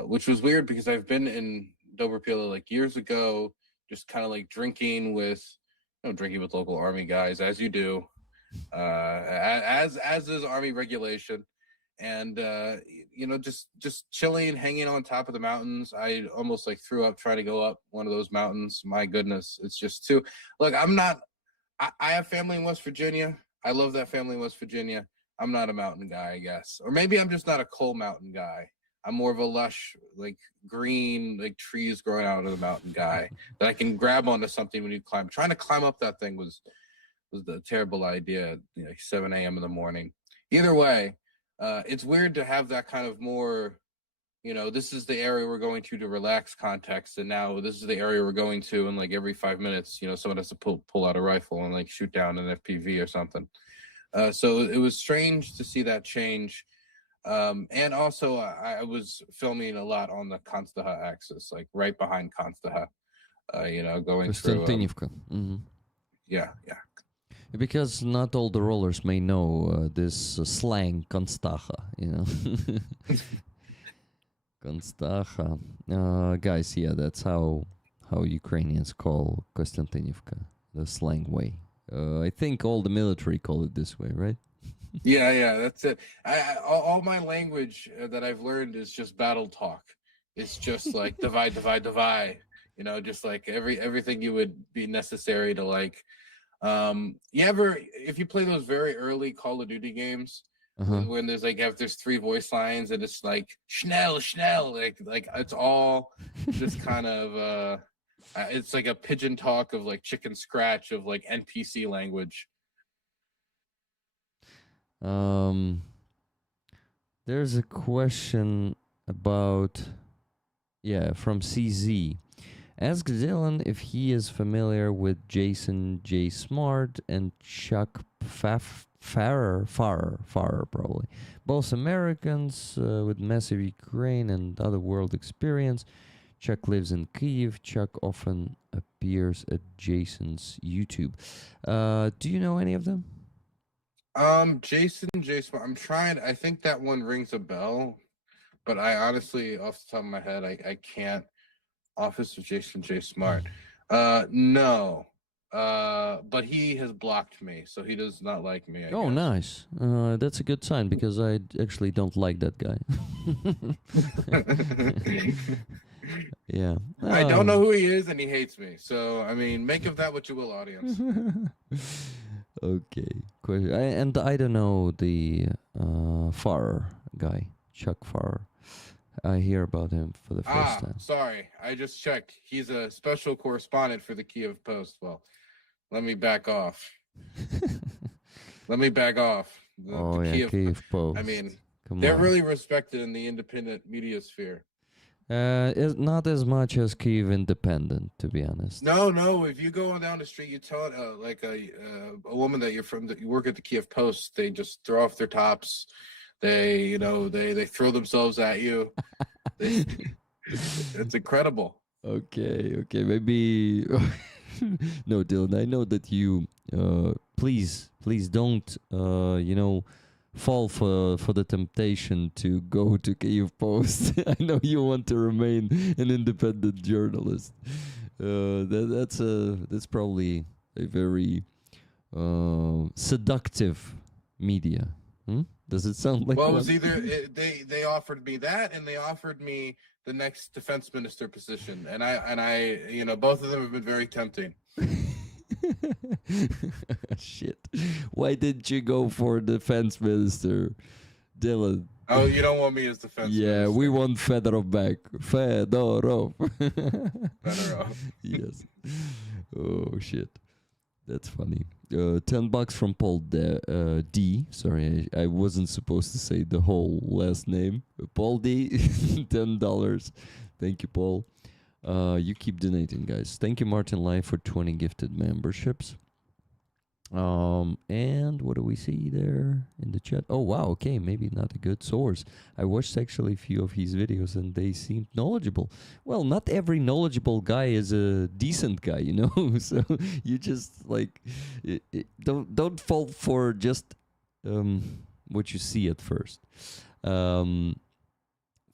which was weird because I've been in Dobrpila like years ago, just kind of like drinking with local army guys, as you do, as is army regulation, and just chilling, hanging on top of the mountains. I almost like threw up trying to go up one of those mountains. My goodness, it's just too. Look, I have family in West Virginia. I love that family in West Virginia. I'm not a mountain guy, I guess. Or maybe I'm just not a coal mountain guy. I'm more of a lush, like green, like trees growing out of the mountain guy that I can grab onto something when you climb. Trying to climb up that thing was the terrible idea, 7 a.m. in the morning. Either way, it's weird to have that kind of more, this is the area we're going to relax context, and now this is the area we're going to, and like every 5 minutes, someone has to pull out a rifle and like shoot down an FPV or something. So it was strange to see that change. And also I was filming a lot on the Konstaha axis, like right behind Konstaha, going through. Konstantinivka. Yeah. Because not all the rollers may know this slang, Konstaha, Konstaha. Guys, yeah, that's how Ukrainians call Konstantinivka, the slang way I think all the military call it this way, right? Yeah, that's it. All my language that I've learned is just battle talk. It's just like divide, divide, divide. You know, just like everything you would be necessary to like. If you play those very early Call of Duty games, Uh-huh. when there's like if there's 3 voice lines and it's like schnell, schnell, like it's all just kind of it's like a pigeon talk of like chicken scratch of like NPC language. Um, there's a question about, yeah, from CZ. Ask Dylan if he is familiar with Jason J. Smart and Chuck Farrer, probably. Both Americans with massive Ukraine and other world experience. Chuck lives in Kyiv. Chuck often appears at Jason's YouTube. Do you know any of them? Jason J. Smart. I'm trying. I think that one rings a bell, but I honestly, off the top of my head, I can't. Office of Jason J. Smart. No. But he has blocked me, so he does not like me. I Oh, guess. nice. That's a good sign because I actually don't like that guy. Yeah. I don't know who he is, and he hates me. So I mean, make of that what you will, audience. Okay. And I don't know the Farrer guy, Chuck Farrer. I hear about him for the first time. Sorry, I just checked. He's a special correspondent for the Kiev Post. Well, let me back off. Let me back off. The Kiev Post. I mean, come they're on. really respected in the independent media sphere. It's not as much as Kiev Independent, to be honest. No. If you go on down the street, you tell like a woman that you work at the Kiev Post, they just throw off their tops. They throw themselves at you. It's incredible. Okay, maybe. No, Dylan, I know that you. Please don't. Fall for the temptation to go to Kyiv Post. I know you want to remain an independent journalist. That's probably a very seductive media. Does it sound like? Well, it one? was either they offered me that, and they offered me the next defense minister position, and I both of them have been very tempting. Shit. Why didn't you go for defense minister, Dylan? Oh, you don't want me as defense minister. We want Fedorov back. Fedorov. Yes. Oh, shit. That's funny. $10 from Paul D. Sorry, I wasn't supposed to say the whole last name. Paul D. $10. Thank you, Paul. You keep donating, guys. Thank you, Martin Lai, for 20 gifted memberships. And what do we see there in the chat? Oh, wow. Okay, maybe not a good source. I watched actually a few of his videos and they seemed knowledgeable. Well, not every knowledgeable guy is a decent guy, you know? So you just like don't fall for just what you see at first.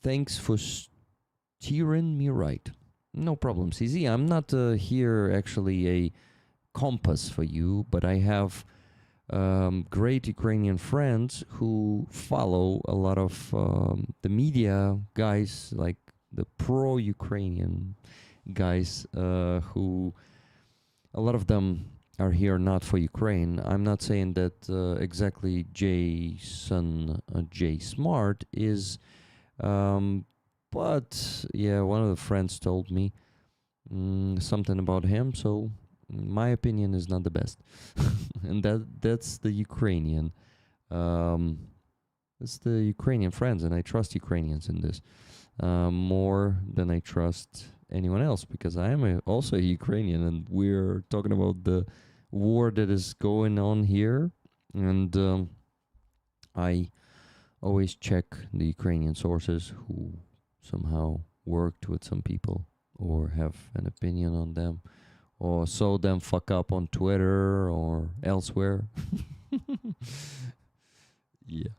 Thanks for steering me right. No problem, CZ. I'm not here actually a compass for you, but I have great Ukrainian friends who follow a lot of the media guys, like the pro-Ukrainian guys, who a lot of them are here not for Ukraine. I'm not saying that exactly Jason J. Smart is, but yeah, one of the friends told me something about him, so my opinion is not the best. And that's the Ukrainian friends, and I trust Ukrainians in this more than I trust anyone else, because I am also a Ukrainian, and we're talking about the war that is going on here, and I always check the Ukrainian sources who somehow worked with some people or have an opinion on them, or saw them fuck up on Twitter or elsewhere. Yeah.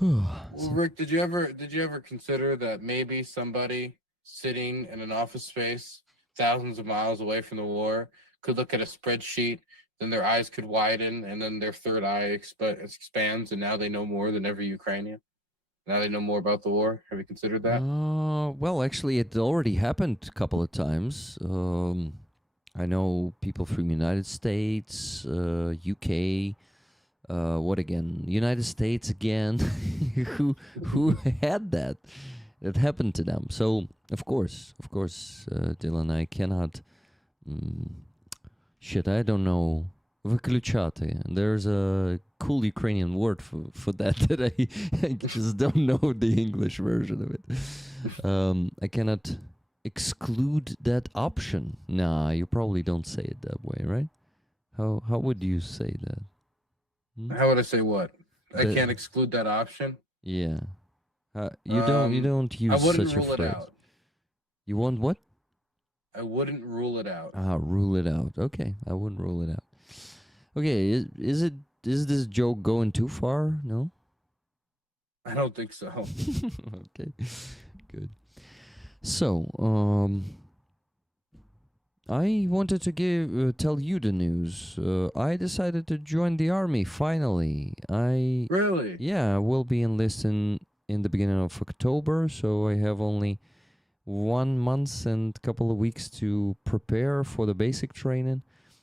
Well, Rick, did you ever consider that maybe somebody sitting in an office space thousands of miles away from the war could look at a spreadsheet then their eyes could widen, and then their third eye expands, and now they know more than every Ukrainian. Now they know more about the war. Have you considered that? Well, actually, it already happened a couple of times. I know people from United States, UK, what again? United States again, who had that. It happened to them. So of course, Dylan, I cannot. Shit, I don't know. Выключати. There's a cool Ukrainian word for that that I just don't know the English version of it. I cannot exclude that option. Nah, you probably don't say it that way, right? How would you say that? Hmm? How would I say what? I The- can't exclude that option. Yeah. You don't use I wouldn't such a rule it phrase. out. You want what? I wouldn't rule it out. Rule it out. Okay, I wouldn't rule it out. Okay, is this joke going too far? No? I don't think so. Okay, good. So, I wanted to tell you the news. I decided to join the army finally. Really? Yeah, I will be enlisting in the beginning of October, so I have only 1 month and couple of weeks to prepare for the basic training.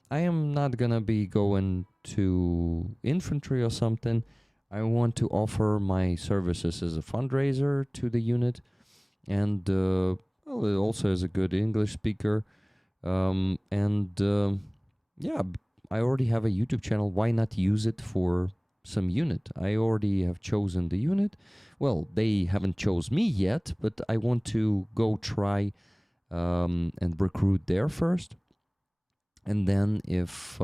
I am not gonna be going to infantry or something. I want to offer my services as a fundraiser to the unit, and also as a good English speaker. Yeah, I already have a YouTube channel. Why not use it for some unit? I already have chosen the unit. Well, they haven't chose me yet, but I want to go try and recruit there first. And then if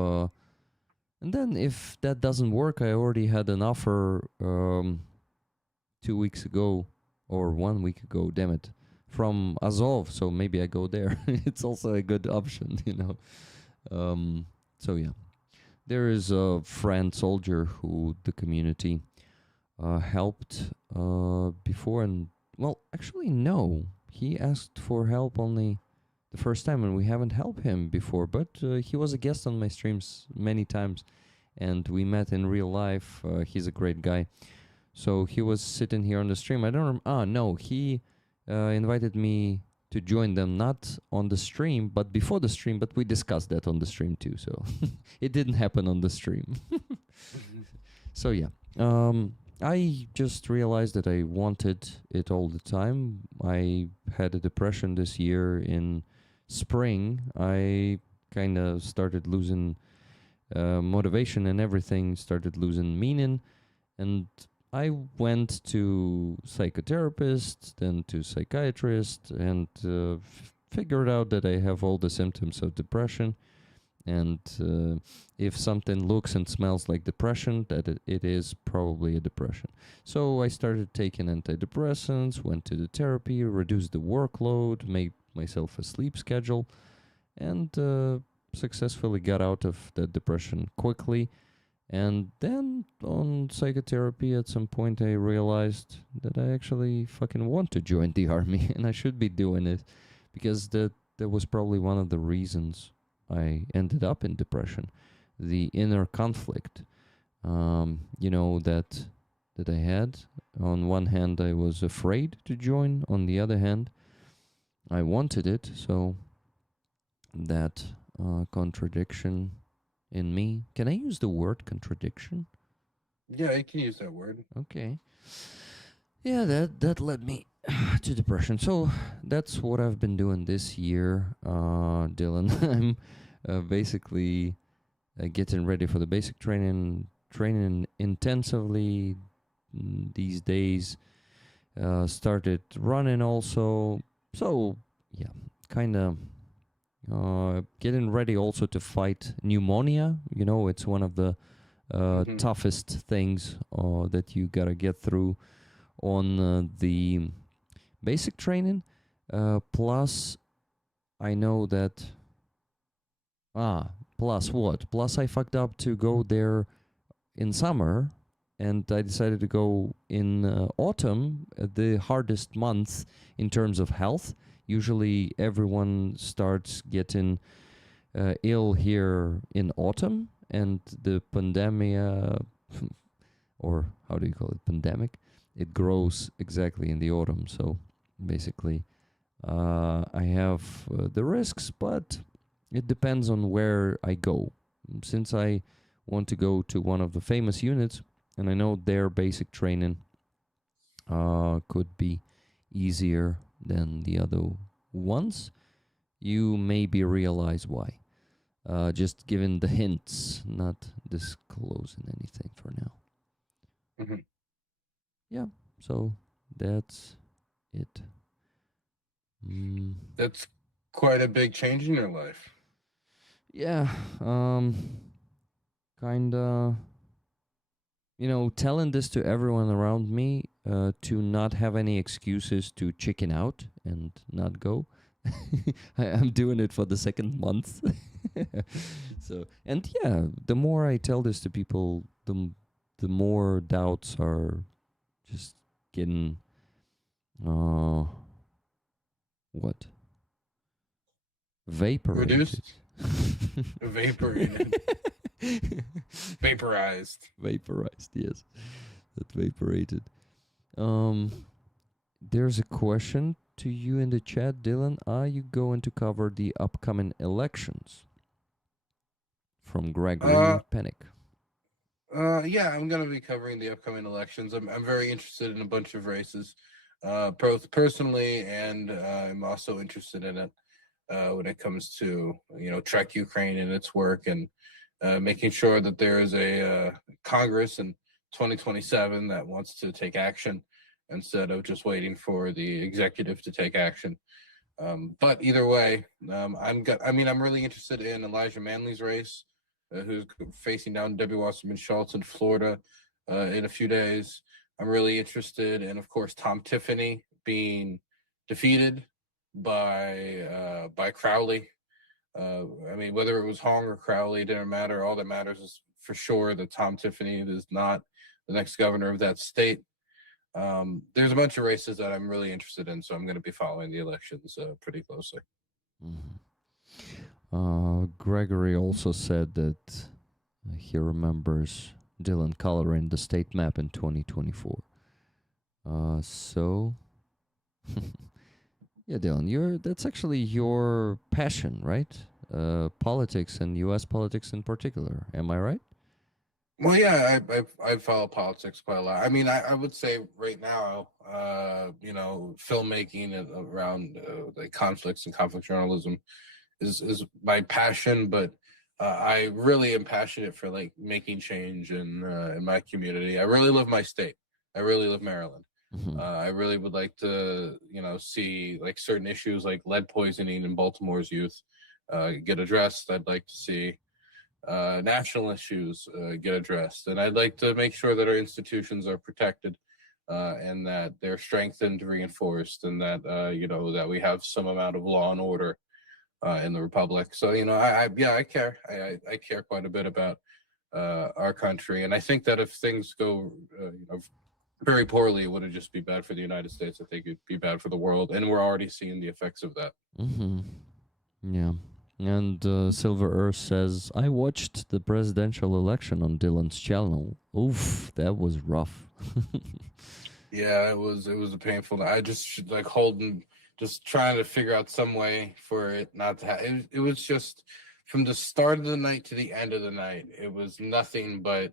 that doesn't work, I already had an offer 2 weeks ago or 1 week ago, damn it, from Azov, so maybe I go there. It's also a good option, you know. So yeah, there is a friend soldier who the community helped before, and well, actually no, he asked for help only the first time, and we haven't helped him before, but he was a guest on my streams many times, and we met in real life. He's a great guy. So he was sitting here on the stream. I don't no, he invited me to join them, not on the stream, but before the stream, but we discussed that on the stream too, so it didn't happen on the stream. So yeah, I just realized that I wanted it all the time. I had a depression this year in spring. I kind of started losing motivation, and everything started losing meaning, and I went to psychotherapist, then to psychiatrist, and figured out that I have all the symptoms of depression. And if something looks and smells like depression, that it is probably a depression. So I started taking antidepressants, went to the therapy, reduced the workload, made myself a sleep schedule, and successfully got out of the depression quickly. And then on psychotherapy, at some point, I realized that I actually fucking want to join the army, and I should be doing it, because that was probably one of the reasons I ended up in depression. The inner conflict, you know, that I had. On one hand, I was afraid to join. On the other hand, I wanted it. So that contradiction in me. Can I use the word contradiction? Yeah, you can use that word. Okay. Yeah, that led me to depression. So that's what I've been doing this year, Dylan. I'm basically getting ready for the basic training intensively these days. Started running also. So yeah, kind of getting ready also to fight pneumonia. You know, it's one of the toughest things that you gotta get through on the basic training. Plus, I know that. Plus what? Plus, I fucked up to go there in summer, and I decided to go in autumn, the hardest month in terms of health. Usually everyone starts getting ill here in autumn, and the pandemia, or how do you call it, pandemic, it grows exactly in the autumn. So basically, I have the risks, but it depends on where I go. Since I want to go to one of the famous units, and I know their basic training could be easier than the other ones, you maybe realize why. Just giving the hints, not disclosing anything for now. Mhm. Yeah, so that's it. Mm, That's quite a big change in your life. yeah, kinda, telling this to everyone around me to not have any excuses to chicken out and not go. I'm doing it for the second month. So, and yeah, the more I tell this to people, the more doubts are just getting what? Vaporated. Reduced? Vaporated. Vaporized. Vaporized, yes. That vaporated. There's a question to you in the chat, Dylan. Are you going to cover the upcoming elections? From Gregory Penick. Yeah, I'm going to be covering the upcoming elections. I'm very interested in a bunch of races, both personally, and I'm also interested in it when it comes to Trek Ukraine and its work, and making sure that there is a Congress in 2027 that wants to take action instead of just waiting for the executive to take action. But either way, I'm really interested in Elijah Manley's race, who's facing down Debbie Wasserman Schultz in Florida in a few days. I'm really interested in, of course, Tom Tiffany being defeated by Crowley. Whether it was Hong or Crowley, didn't matter. All that matters is for sure that Tom Tiffany is not the next governor of that state. There's a bunch of races that I'm really interested in, so I'm going to be following the elections pretty closely. Mm-hmm. Gregory also said that he remembers Dylan coloring the state map in 2024. So, yeah, Dylan, that's actually your passion, right? Politics and U.S. politics in particular. Am I right? Well, yeah, I follow politics quite a lot. I would say right now, filmmaking around like conflicts and conflict journalism is my passion, but I really am passionate for like making change in my community. I really love my state. I really love Maryland. Mm-hmm. I really would like to, see like certain issues like lead poisoning in Baltimore's youth get addressed. I'd like to see national issues get addressed, and I'd like to make sure that our institutions are protected and that they're strengthened, reinforced, and that that we have some amount of law and order in the republic. So I care. I care quite a bit about our country, and I think that if things go very poorly, it wouldn't just be bad for the United States. I think it'd be bad for the world, and we're already seeing the effects of that. Mm-hmm. Yeah. And Silver Earth says, I watched the presidential election on Dylan's channel. Oof, that was rough. Yeah, it was a painful. I just like just trying to figure out some way for it not to happen. It was just from the start of the night to the end of the night. It was nothing but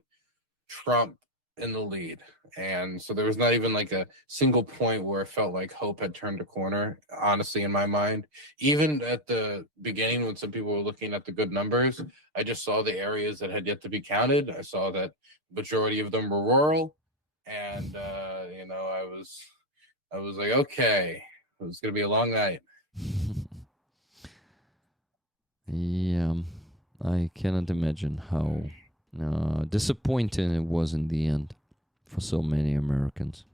Trump in the lead. And so there was not even like a single point where it felt like hope had turned a corner, honestly, in my mind. Even at the beginning, when some people were looking at the good numbers, I just saw the areas that had yet to be counted. I saw that majority of them were rural. And, I was like, okay, it was going to be a long night. Yeah, I cannot imagine how disappointing it was in the end for so many Americans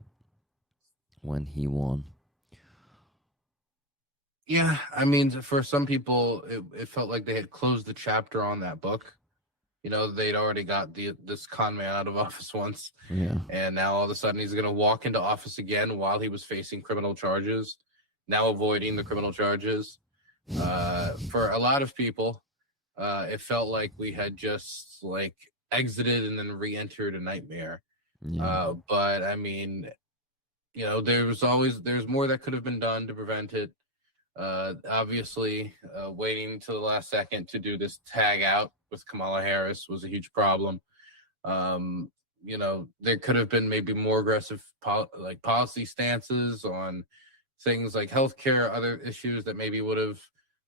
when he won. Yeah, for some people, it felt like they had closed the chapter on that book. They'd already got this con man out of office once. Yeah. And now all of a sudden he's going to walk into office again while he was facing criminal charges, now avoiding the criminal charges. For a lot of people, it felt like we had just like exited and then re-entered a nightmare. Yeah. But I mean, there's more that could have been done to prevent it. Obviously, waiting to the last second to do this tag out with Kamala Harris was a huge problem. There could have been maybe more aggressive policy stances on things like healthcare, other issues that maybe would have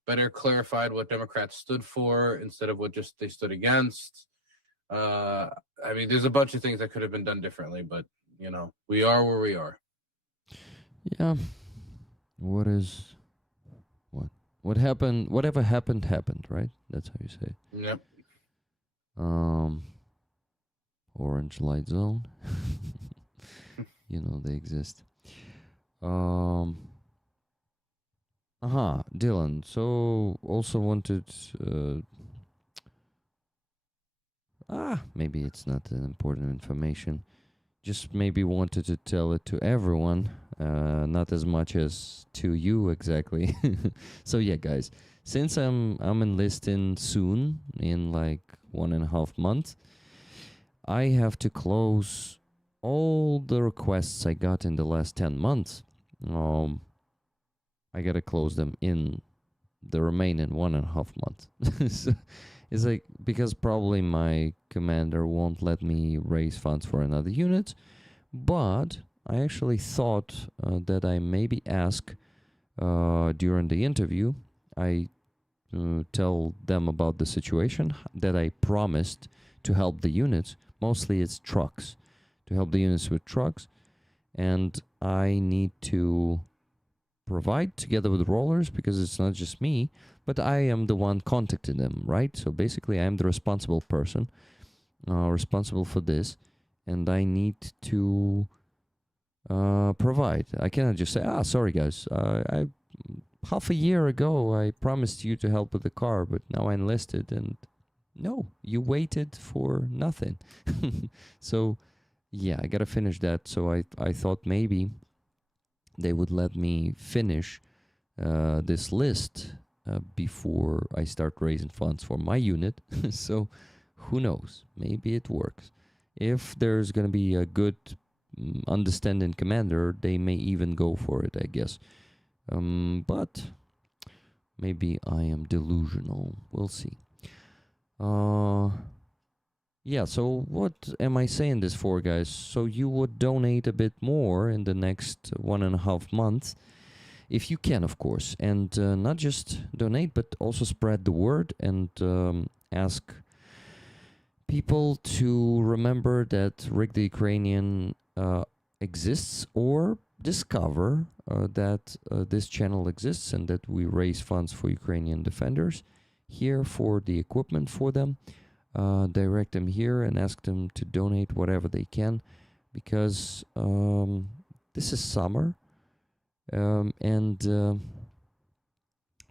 better clarified what Democrats stood for instead of what just they stood against. I mean, there's a bunch of things that could have been done differently, but we are where we are. Yeah. What happened? Whatever happened, happened, right? That's how you say it. Yep. Orange light zone. They exist. Dylan. So also wanted. Maybe it's not an important information. Just maybe wanted to tell it to everyone. Not as much as to you exactly. So yeah, guys. Since I'm enlisting soon in like 1.5 months, I have to close all the requests I got in the last 10 months. I gotta close them in the remaining 1.5 months. So it's like, because probably my commander won't let me raise funds for another unit, but I actually thought that I maybe ask during the interview, I tell them about the situation, that I promised to help the units. Mostly it's trucks, to help the units with trucks, and I need to provide together with rollers, because it's not just me, but I am the one contacting them, right? So basically I am the responsible person, responsible for this, and I need to provide. I cannot just say, sorry guys, I half a year ago I promised you to help with the car, but now I enlisted, and no, you waited for nothing. So yeah, I gotta finish that. So I thought maybe they would let me finish this list before I start raising funds for my unit. So who knows? Maybe it works. If there's going to be a good understanding commander, they may even go for it, I guess. But maybe I am delusional. We'll see. Yeah, so what am I saying this for, guys? So you would donate a bit more in the next 1.5 months, if you can, of course. And not just donate, but also spread the word and ask people to remember that Rig the Ukrainian exists, or discover that this channel exists and that we raise funds for Ukrainian defenders here for the equipment for them. Direct them here and ask them to donate whatever they can, because this is summer and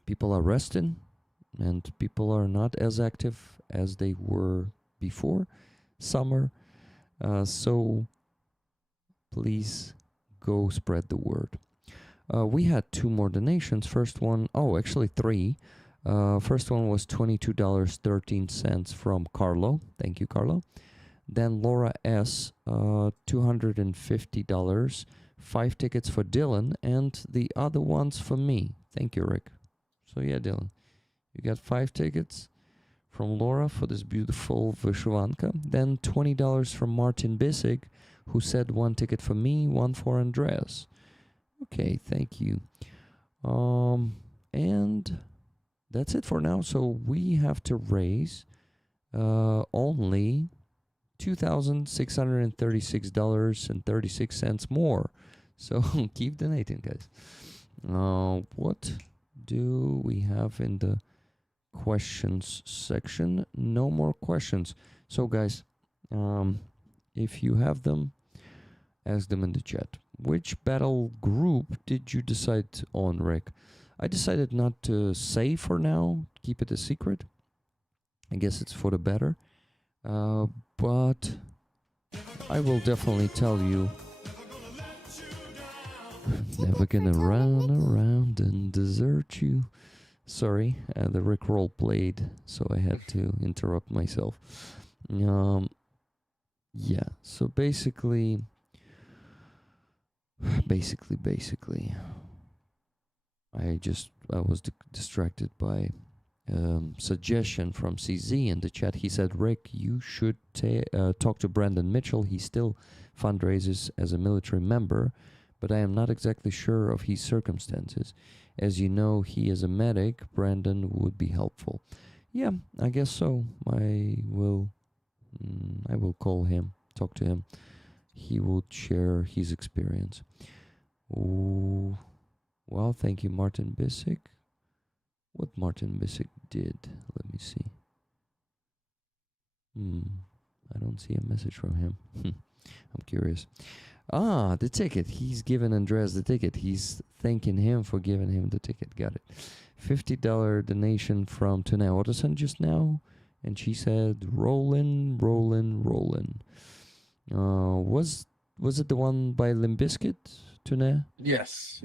people are resting and people are not as active as they were before summer. So please go spread the word. We had 2 more donations. First one, actually 3. First one was $22.13 from Carlo. Thank you, Carlo. Then Laura S., $250, 5 tickets for Dylan, and the other ones for me. Thank you, Rick. So yeah, Dylan, you got 5 tickets from Laura for this beautiful Vyshyvanka. Then $20 from Martin Bissig, who said 1 ticket for me, 1 for Andreas. Okay, thank you. And that's it for now. So we have to raise only $2,636.36 more. So keep donating, guys. What do we have in the questions section? No more questions. So guys, if you have them, ask them in the chat. Which battle group did you decide on, Rick? I decided not to say for now, keep it a secret. I guess it's for the better. But I will definitely tell you. Never gonna run around and desert you. Sorry, the Rickroll played, so I had to interrupt myself. Yeah, so basically, I was distracted by suggestion from CZ in the chat. He said, Rick, you should talk to Brandon Mitchell. He still fundraises as a military member, but I am not exactly sure of his circumstances. As you know, he is a medic. Brandon would be helpful. Yeah, I guess so. I will call him, talk to him. He will share his experience. Oh, well, thank you, Martin Bissick. What Martin Bissick did, let me see. I don't see a message from him. I'm curious. Ah, the ticket. He's given Andreas the ticket. He's thanking him for giving him the ticket. Got it. $50 donation from Tune Otterson just now. And she said, rollin', rollin', rollin'. Was it the one by Limp Bizkit, Tune? Yes.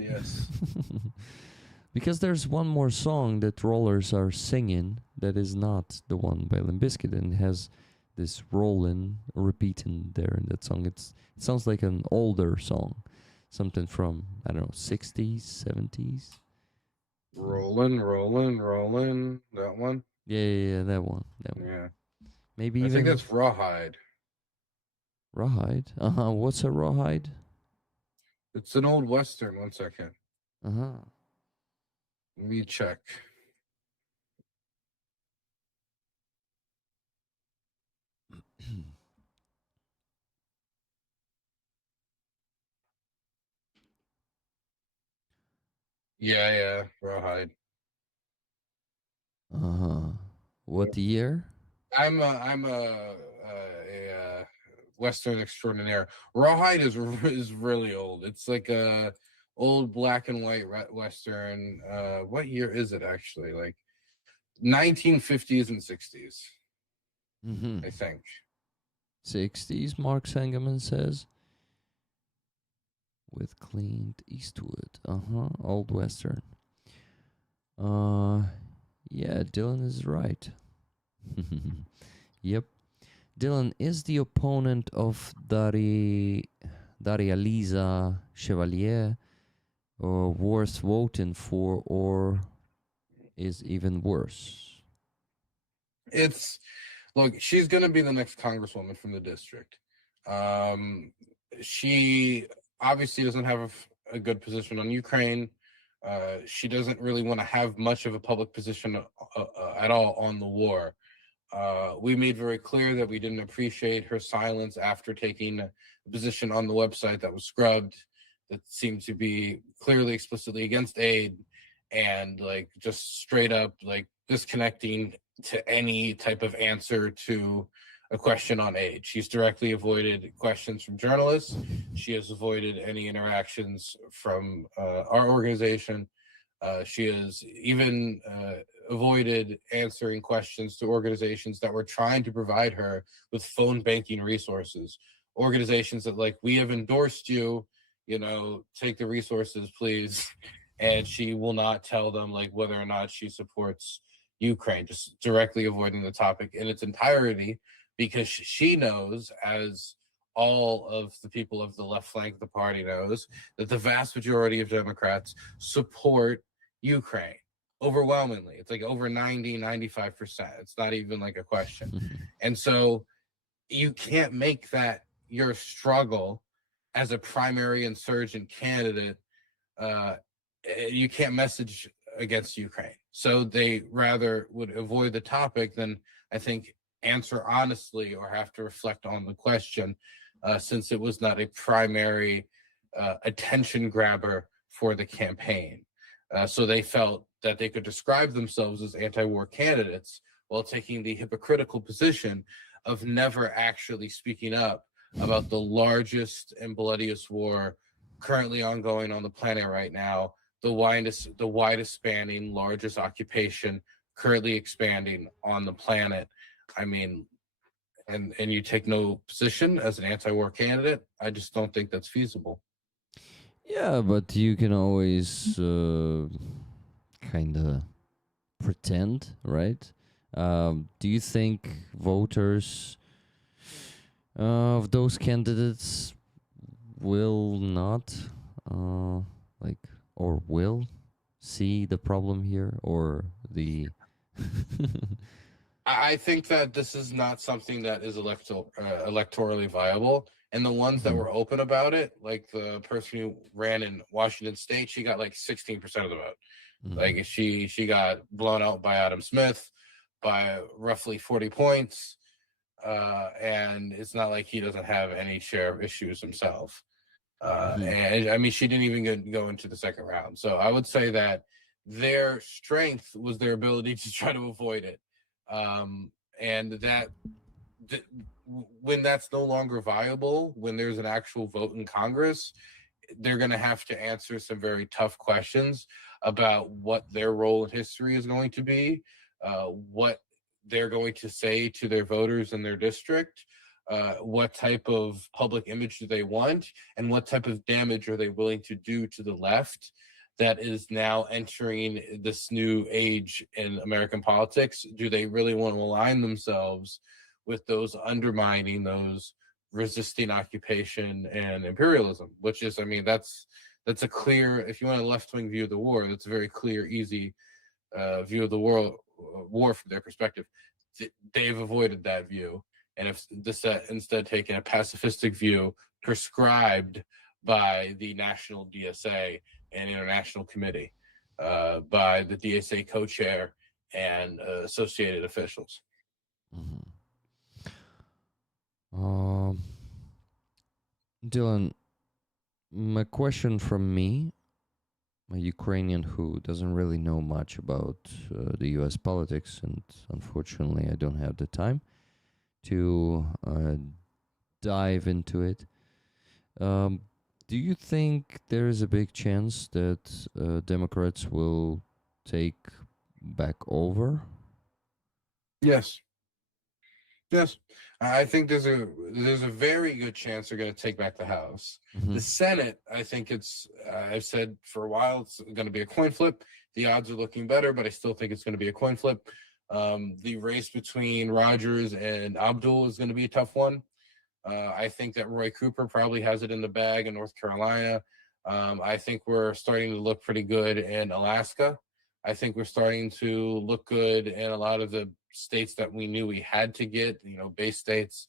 Because there's one more song that rollers are singing that is not the one by Limp Bizkit, and it has this rollin' repeating there in that song. It sounds like an older song, something from, I don't know, 60s, 70s. Rollin', that one. Yeah, that one. Yeah. Maybe I even think that's Rawhide. Rawhide. What's a rawhide? It's an old Western. 1 second. Uh-huh. Let me check. Yeah, Rawhide. What year? I'm a Western extraordinaire. Rawhide is really old. It's like a old black and white Western. What year is it actually? Like 1950s and 60s, I think. 60s, Mark Sangerman says. With Clint Eastwood. Old Western. Yeah, Dylan is right. Yep. Dylan is the opponent of Daria Lisa Chevalier worth voting for, or is even worse? Look, she's going to be the next congresswoman from the district. She obviously doesn't have a good position on Ukraine. She doesn't really want to have much of a public position at all on the war. We made very clear that we didn't appreciate her silence after taking a position on the website that was scrubbed, that seemed to be clearly explicitly against aid, and like just straight up like disconnecting to any type of answer to a question on aid. She's directly avoided questions from journalists. She has avoided any interactions from our organization. She has even avoided answering questions to organizations that were trying to provide her with phone banking resources. Organizations that like, we have endorsed you, take the resources, please. And she will not tell them like whether or not she supports Ukraine, just directly avoiding the topic in its entirety, because she knows, as all of the people of the left flank of the party knows, that the vast majority of Democrats support Ukraine overwhelmingly. It's like over 95%. It's not even like a question. And so you can't make that your struggle as a primary insurgent candidate. You can't message against Ukraine. So they rather would avoid the topic than, I think, answer honestly or have to reflect on the question, since it was not a primary attention grabber for the campaign. So they felt that they could describe themselves as anti-war candidates while taking the hypocritical position of never actually speaking up about the largest and bloodiest war currently ongoing on the planet right now, the widest spanning, largest occupation currently expanding on the planet. I mean, and you take no position as an anti-war candidate, I just don't think that's feasible. Yeah, but you can always kind of pretend, right? Do you think voters of those candidates will not like or will see the problem here or the I think that this is not something that is electorally viable. And the ones that Mhm. were open about it, like the person who ran in Washington State, she got like 16% of the vote. Mhm. Like she got blown out by Adam Smith by roughly 40 points. And it's not like he doesn't have any share of issues himself. Mhm. And I mean, she didn't even go into the second round. So I would say that their strength was their ability to try to avoid it. And that when that's no longer viable, when there's an actual vote in Congress, they're going to have to answer some very tough questions about what their role in history is going to be, what they're going to say to their voters in their district, what type of public image do they want, and what type of damage are they willing to do to the left that is now entering this new age in American politics. Do they really want to align themselves with those undermining, those resisting occupation and imperialism? Which is, I mean, that's a clear, if you want a left-wing view of the war, that's a very clear, easy view of the war from their perspective. They've avoided that view, and if this instead taken a pacifistic view prescribed by the National DSA and International Committee, by the DSA co-chair and associated officials. Mhm. Um, Dylan, a question from me, a Ukrainian who doesn't really know much about the US politics, and unfortunately, I don't have the time to dive into it. Do you think there is a big chance that Democrats will take back over? Yes. Yes, I think there's a very good chance they're going to take back the House. Mhm. The Senate, I think it's I've said for a while it's going to be a coin flip. The odds are looking better, but I still think it's going to be a coin flip. The race between Rogers and Abdul is going to be a tough one. I think that Roy Cooper probably has it in the bag in North Carolina. I think we're starting to look pretty good in Alaska. I think we're starting to look good in a lot of the states that we knew we had to get, base states.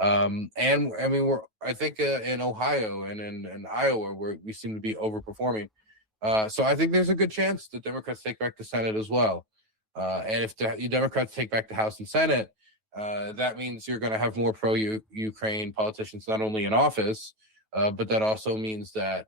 And I mean, I think in Ohio and in Iowa, we seem to be overperforming. So I think there's a good chance that Democrats take back the Senate as well. And if the Democrats take back the House and Senate, that means you're going to have more pro-Ukraine politicians not only in office, but that also means that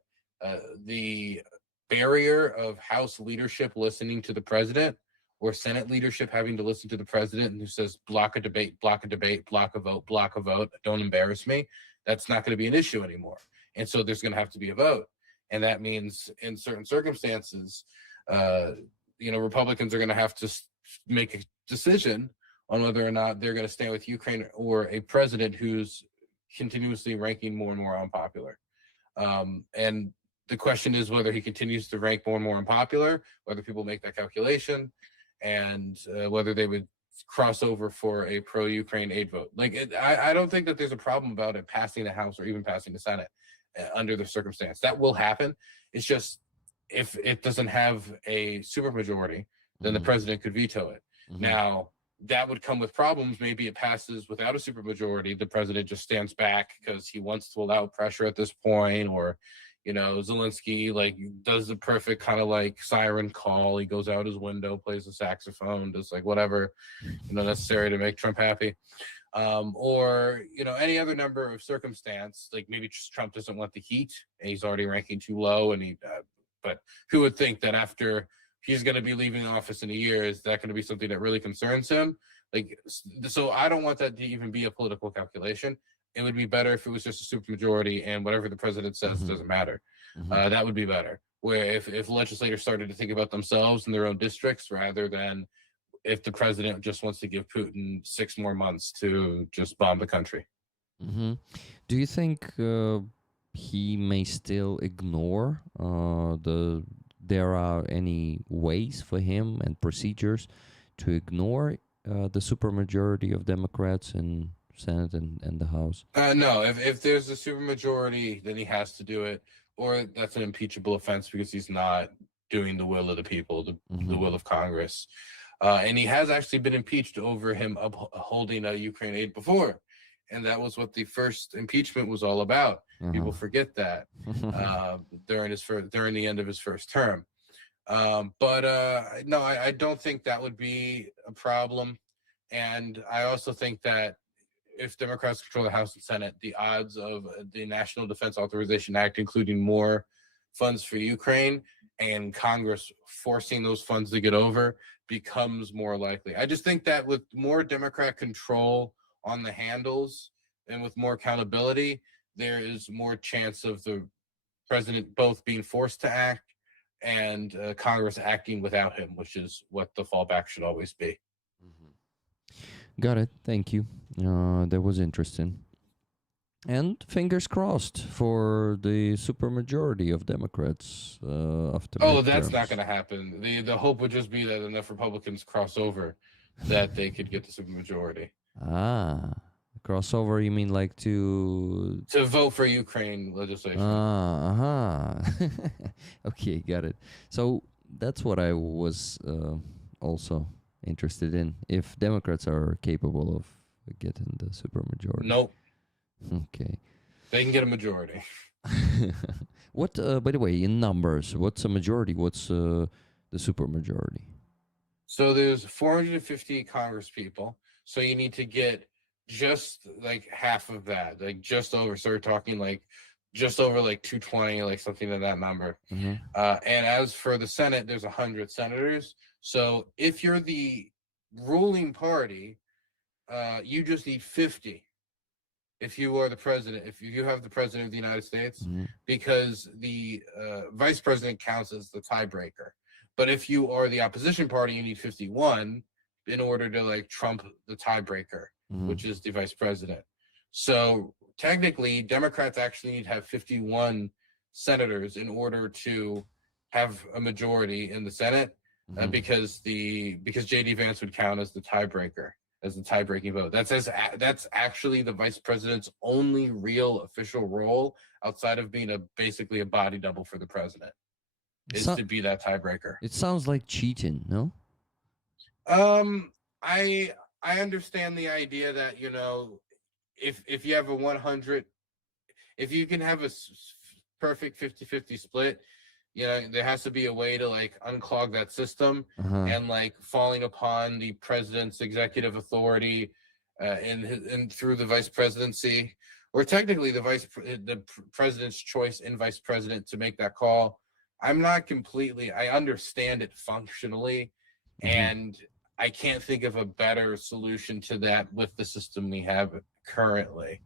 the barrier of House leadership listening to the president or Senate leadership having to listen to the president who says block a debate, block a vote, don't embarrass me, that's not going to be an issue anymore. And so there's going to have to be a vote. And that means in certain circumstances, Republicans are going to have to make a decision on whether or not they're going to stand with Ukraine or a president who's continuously ranking more and more unpopular. And the question is whether he continues to rank more and more unpopular, whether people make that calculation, and whether they would cross over for a pro-Ukraine aid vote. I don't think that there's a problem about it passing the House or even passing the Senate under the circumstance. That will happen. It's just if it doesn't have a supermajority, then the president could veto it. Mhm. Now, that would come with problems. Maybe it passes without a supermajority. The president just stands back because he wants to allow pressure at this point, or Zelensky does the perfect kind of siren call. He goes out his window, plays the saxophone, does whatever necessary to make Trump happy, or any other number of circumstance. Maybe just Trump doesn't want the heat, and he's already ranking too low, and but who would think that after he's going to be leaving office in a year, is that going to be something that really concerns him? So I don't want that to even be a political calculation. It would be better if it was just a supermajority and whatever the president says doesn't matter. That would be better. Where if legislators started to think about themselves in their own districts rather than if the president just wants to give Putin 6 more months to just bomb the country. Do you think he may still ignore there are any ways for him and procedures to ignore the supermajority of Democrats in Senate and the House? No, if there's a supermajority, then he has to do it, or that's an impeachable offense because he's not doing the will of the people, the will of Congress. And he has actually been impeached over him upholding Ukraine aid before, and that was what the first impeachment was all about. People forget that during the end of his first term. But no, I don't think that would be a problem, and I also think that if Democrats control the House and Senate, the odds of the National Defense Authorization Act, including more funds for Ukraine, and Congress forcing those funds to get over, becomes more likely. I just think that with more Democrat control on the handles and with more accountability, there is more chance of the president both being forced to act and Congress acting without him, which is what the fallback should always be. Got it. Thank you. That was interesting. And fingers crossed for the supermajority of Democrats after. Oh, that's midterms. not going to happen. The hope would just be that enough Republicans cross over that they could get the supermajority. Crossover, you mean like to vote for Ukraine legislation. Okay, got it. So that's what I was also interested in. If Democrats are capable of getting the supermajority. Nope. Okay. They can get a majority. What, by the way, in numbers, what's a majority? What's the supermajority? So there's 450 Congress people. So you need to get just like half of that, like just over. So we're talking like just over like 220, like something to that number. And as for the Senate, there's 100 senators. So if you're the ruling party, you just need 50. If you are the president, if you have the president of the United States, because the vice president counts as the tiebreaker. But if you are the opposition party, you need 51 in order to like trump the tiebreaker, which is the vice president. So technically, Democrats actually need to have 51 senators in order to have a majority in the Senate, because J.D. Vance would count as the tiebreaker, as the tie-breaking vote. That's actually the vice president's only real official role outside of being basically a body double for the president, is to be that tiebreaker. It sounds like cheating, no? I understand the idea that, you know, if you have a 100, if you can have a perfect 50-50 split, you know, there has to be a way to like unclog that system, and like falling upon the president's executive authority and through the vice presidency, or technically the president's choice in vice president to make that call. I understand it functionally, and I can't think of a better solution to that with the system we have currently.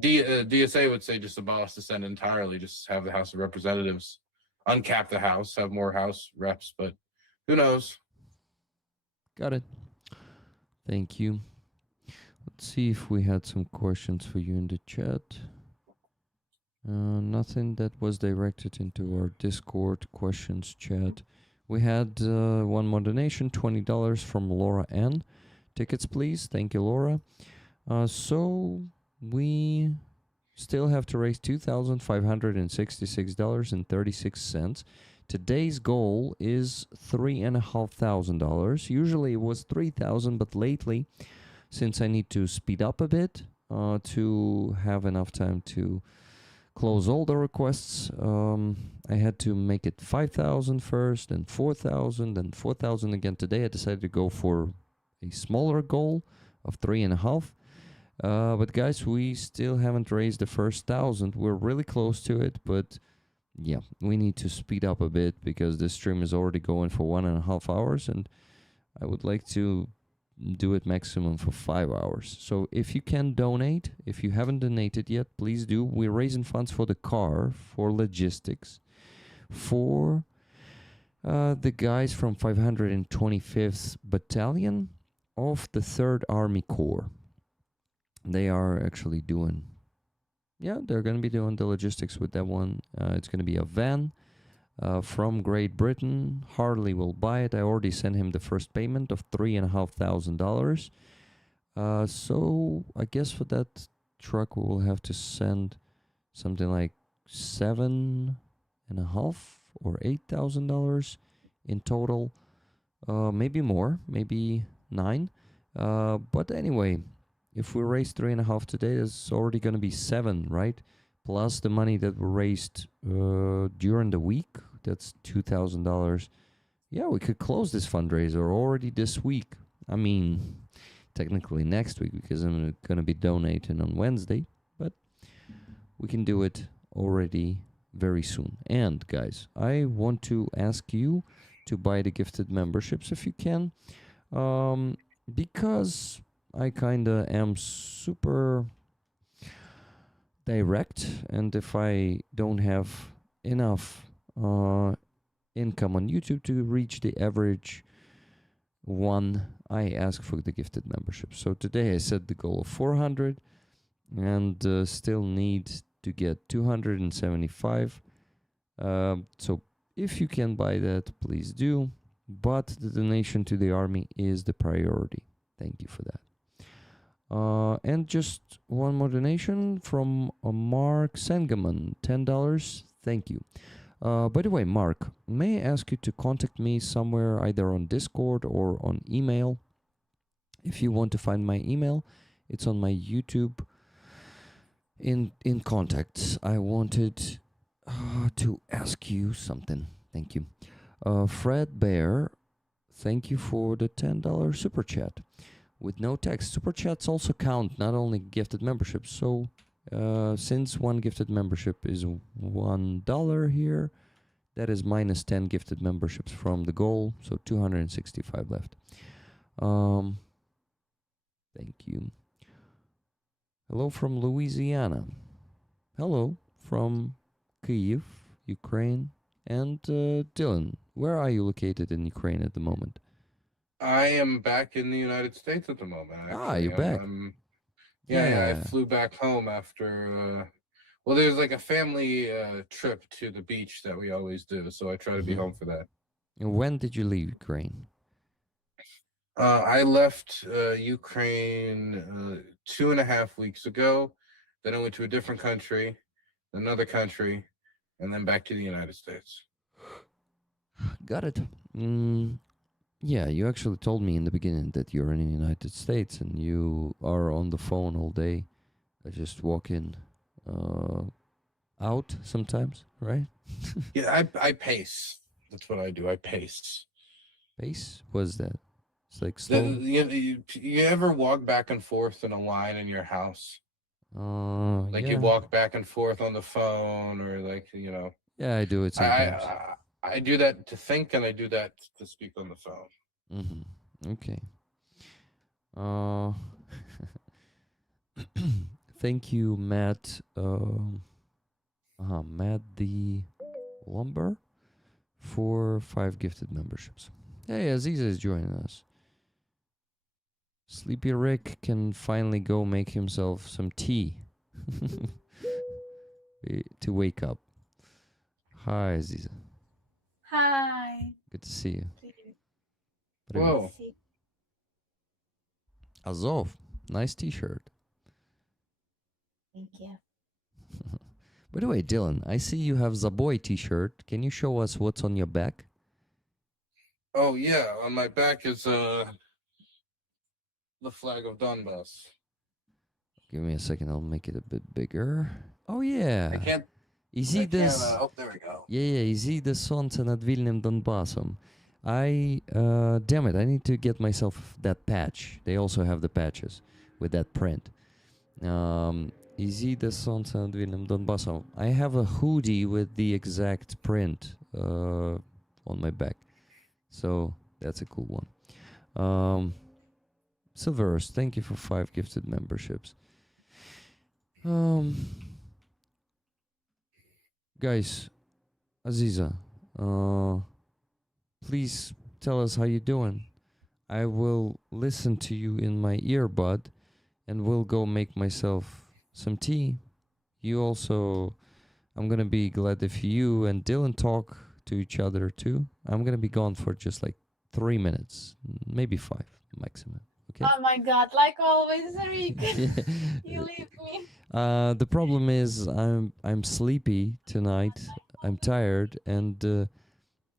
DSA would say just abolish the Senate entirely, just have the House of Representatives, uncap the House, have more House reps, but who knows? Got it. Thank you. Let's see if we had some questions for you in the chat. Nothing that was directed into our Discord questions chat. We had one more donation, $20 from Laura N. Tickets, please. Thank you, Laura. So we still have to raise $2,566.36. Today's goal is $3,500. Usually it was $3,000, but lately, since I need to speed up a bit to have enough time to close all the requests, I had to make it 5,000 first, then 4,000, then 4,000 again. Today I decided to go for a smaller goal of 3,500. But guys, we still haven't raised the first 1,000. We're really close to it, but yeah, we need to speed up a bit because this stream is already going for 1.5 hours, and I would like to do it maximum for 5 hours. So if you can donate, if you haven't donated yet, please do. We're raising funds for the car, for logistics, for the guys from 525th Battalion of the 3rd Army Corps. They are actually they're going to be doing the logistics with that one. It's going to be a van, from Great Britain. Harley will buy it. I already sent him the first payment of $3,500. So I guess for that truck we will have to send something like $7,500 or $8,000 in total. Maybe more, maybe 9. But anyway, if we raise 3.5 today, that's already going to be 7, right? Plus the money that we raised during the week, that's $2,000. Yeah, we could close this fundraiser already this week. I mean, technically next week because I'm going to be donating on Wednesday, but we can do it already very soon. And guys, I want to ask you to buy the gifted memberships if you can, because I kinda am super direct, and if I don't have enough income on YouTube to reach the average one, I ask for the gifted membership. So today I set the goal of 400 and still need to get 275. So if you can buy that, please do. But the donation to the army is the priority. Thank you for that. And just one more donation from Mark Sengaman, $10. Thank you. By the way, Mark, may I ask you to contact me somewhere, either on Discord or on email? If you want to find my email, it's on my YouTube in contacts. I wanted to ask you something. Thank you. Fred Bear, thank you for the $10 super chat. With no text. Super chats also count, not only gifted memberships. So since one gifted membership is $1 here, that is minus 10 gifted memberships from the goal. So 265 left. Thank you. Hello from Louisiana. Hello from Kyiv, Ukraine. And Dylan, where are you located in Ukraine at the moment? I am back in the United States at the moment. Actually. You're back. Yeah, I flew back home after. Well, there's like a family trip to the beach that we always do, so I try to be home for that. And when did you leave Ukraine? I left Ukraine 2.5 weeks ago. Then I went to a different country, another country, and then back to the United States. Got it. Yeah, you actually told me in the beginning that you're in the United States and you are on the phone all day. I just walk in, out sometimes, right? Yeah, I pace. That's what I do. I pace. Pace? What's that? It's like slow. You ever walk back and forth in a line in your house? Like yeah. you walk back and forth on the phone, or like Yeah, I do it sometimes. I do that to think, and I do that to speak on the phone. Okay. Thank you, Matt. Matt the Lumber for 5 gifted memberships. Hey, Aziza is joining us. Sleepy Rick can finally go make himself some tea to wake up. Hi, Aziza. Hi. Good to see you. Whoa. Azov. Nice t-shirt. Thank you. By the way, Dylan, I see you have Zaboy t-shirt. Can you show us what's on your back? Oh, yeah. On my back is the flag of Donbass. Give me a second. I'll make it a bit bigger. Oh, yeah. I can't. Easy this. Oh, there we go. Yeah, easy the сонце над вільним Донбасом. Damn it, I need to get myself that patch. They also have the patches with that print. Easy the сонце над вільним Донбасом. I have a hoodie with the exact print on my back. So that's a cool one. Silverus, thank you for 5 gifted memberships. Guys, Aziza, please tell us how you're doing. I will listen to you in my earbud and will go make myself some tea. You also, I'm gonna be glad if you and Dylan talk to each other too. I'm gonna be gone for just like 3 minutes, maybe 5 maximum. Okay. Oh my god, like always, Rick. You leave me. The problem is I'm sleepy tonight. I'm tired, and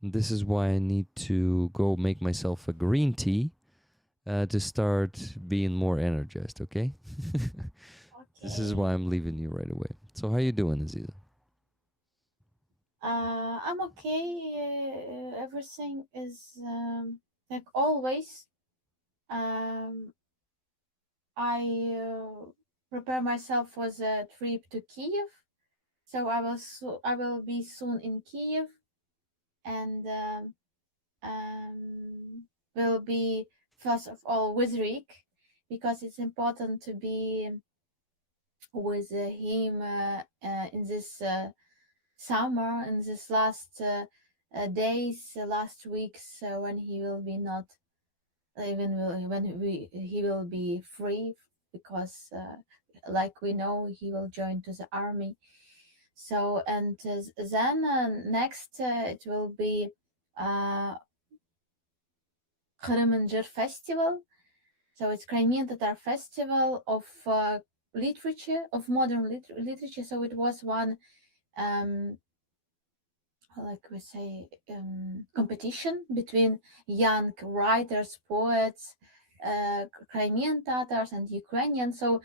this is why I need to go make myself a green tea to start being more energized. Okay. This is why I'm leaving you right away. So how you doing, Aziza? I'm okay. Everything is like always. Um, I prepare myself for the trip to Kiev, so I will be soon in Kiev, and will be first of all with Rick, because it's important to be with him in this summer, in this last days, last weeks, when he will be not even he will be free, because like we know, he will join to the army. So, and then next it will be Kırımıncı Festival. So it's Crimean Tatar Festival of literature, of modern literature. So it was one, like we say, competition between young writers, poets, Crimean Tatars and Ukrainian. So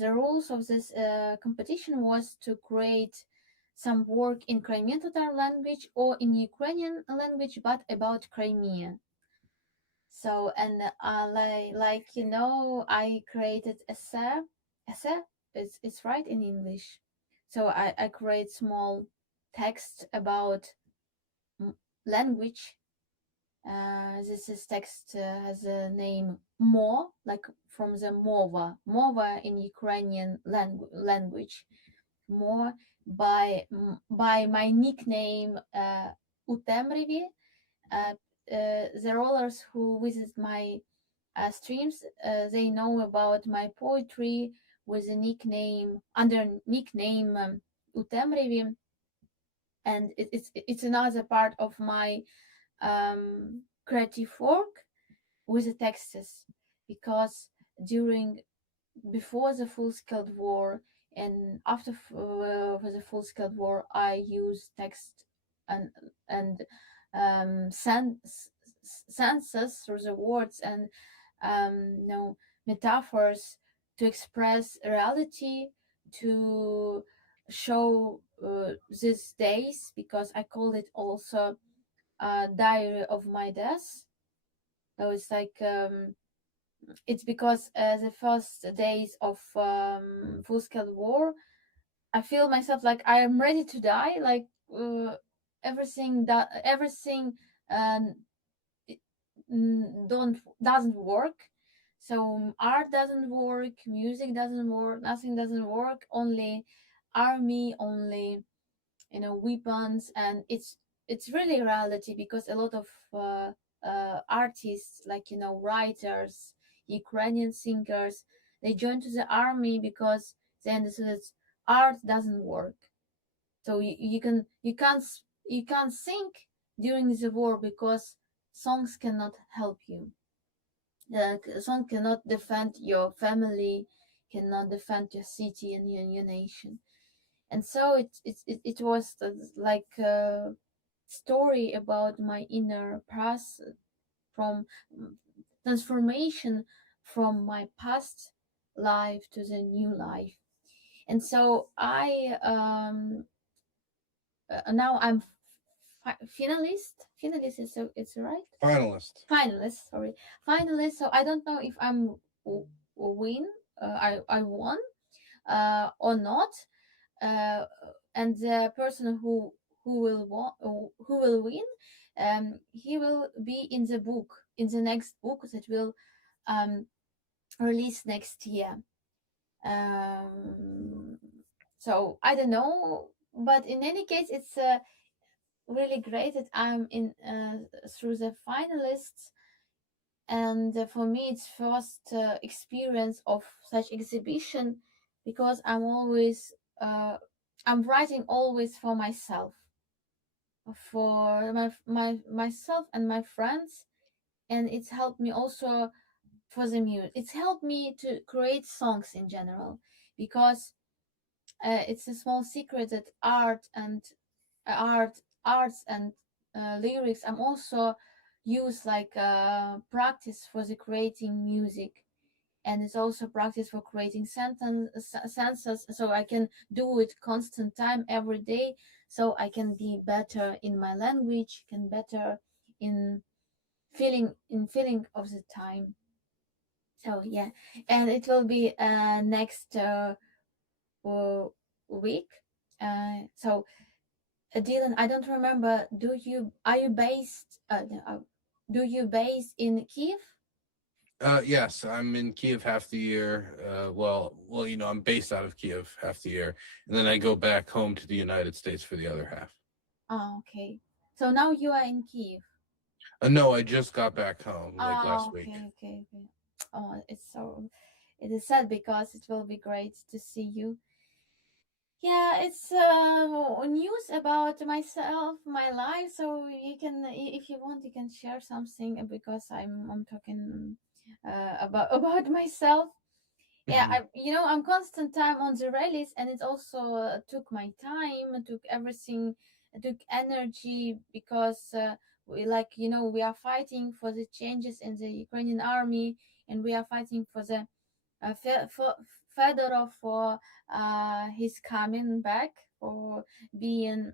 the rules of this competition was to create some work in Crimean Tatar language or in Ukrainian language, but about Crimea. So, and like you know, I created essay. It's right in English. So I create small text about language. This is text has a name Mo, like from the mova in Ukrainian language. More by my nickname Utemrivi. The rollers who visit my streams, they know about my poetry with a nickname, under nickname Utemrivi, and it's another part of my creative work with the texts, because before the full-scale war and after the full-scale war, I use text and senses through the words and metaphors to express reality, to show these days, because I call it also diary of my death. So it's like it's because the first days of full-scale war, I feel myself like I am ready to die, like everything um, doesn't work. So art doesn't work, music doesn't work, nothing doesn't work, only army, only weapons. And it's really reality, because a lot of artists, like writers, Ukrainian singers, they joined to the army because they understood that art doesn't work. So you can't sing during the war, because songs cannot help you. The song cannot defend your family, cannot defend your city and your nation. And so it was like a story about my inner process, from transformation from my past life to the new life. And so I now I'm finalist is, so it's right, finalist, sorry, finalist. So I don't know if I'm win I won or not, and the person who will win, he will be in the next book that will release next year. So I don't know, but in any case, it's really great that I'm in through the finalists. And for me, it's first experience of such exhibition, because I'm writing always for myself. for myself and my friends, and it's helped me also for the music. It's helped me to create songs in general, because it's a small secret that arts and lyrics I'm also use like practice for the creating music, and it's also practice for creating sentences, so I can do it constant time every day, so I can be better in my language, can better in feeling of the time. So yeah, and it will be next week. So Dylan, I don't remember. Are you based? Do you base in Kiev? Yes, I'm in Kiev half the year. Well, I'm based out of Kiev half the year, and then I go back home to the United States for the other half. Oh, okay. So now you are in Kiev. No, I just got back home like Oh, last week. okay. Oh, it is sad because it will be great to see you. Yeah, it's news about myself, my life. So you can, if you want, you can share something, because I'm talking about myself. Yeah, Mhm. I'm constant time on the rallies, and it also took my time, took everything, took energy, because we are fighting for the changes in the Ukrainian army, and we are fighting for the for Fedorov for his coming back, for being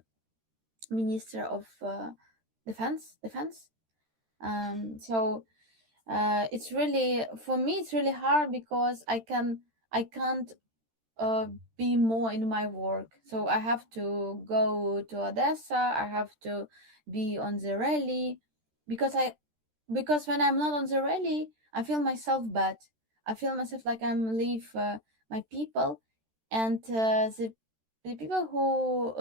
minister of defense. So it's really, for me it's really hard, because I can't uh, be more in my work. So I have to go to Odessa. I have to be on the rally, because when I'm not on the rally, I feel myself bad. I feel myself like I'm leave my people, and the people who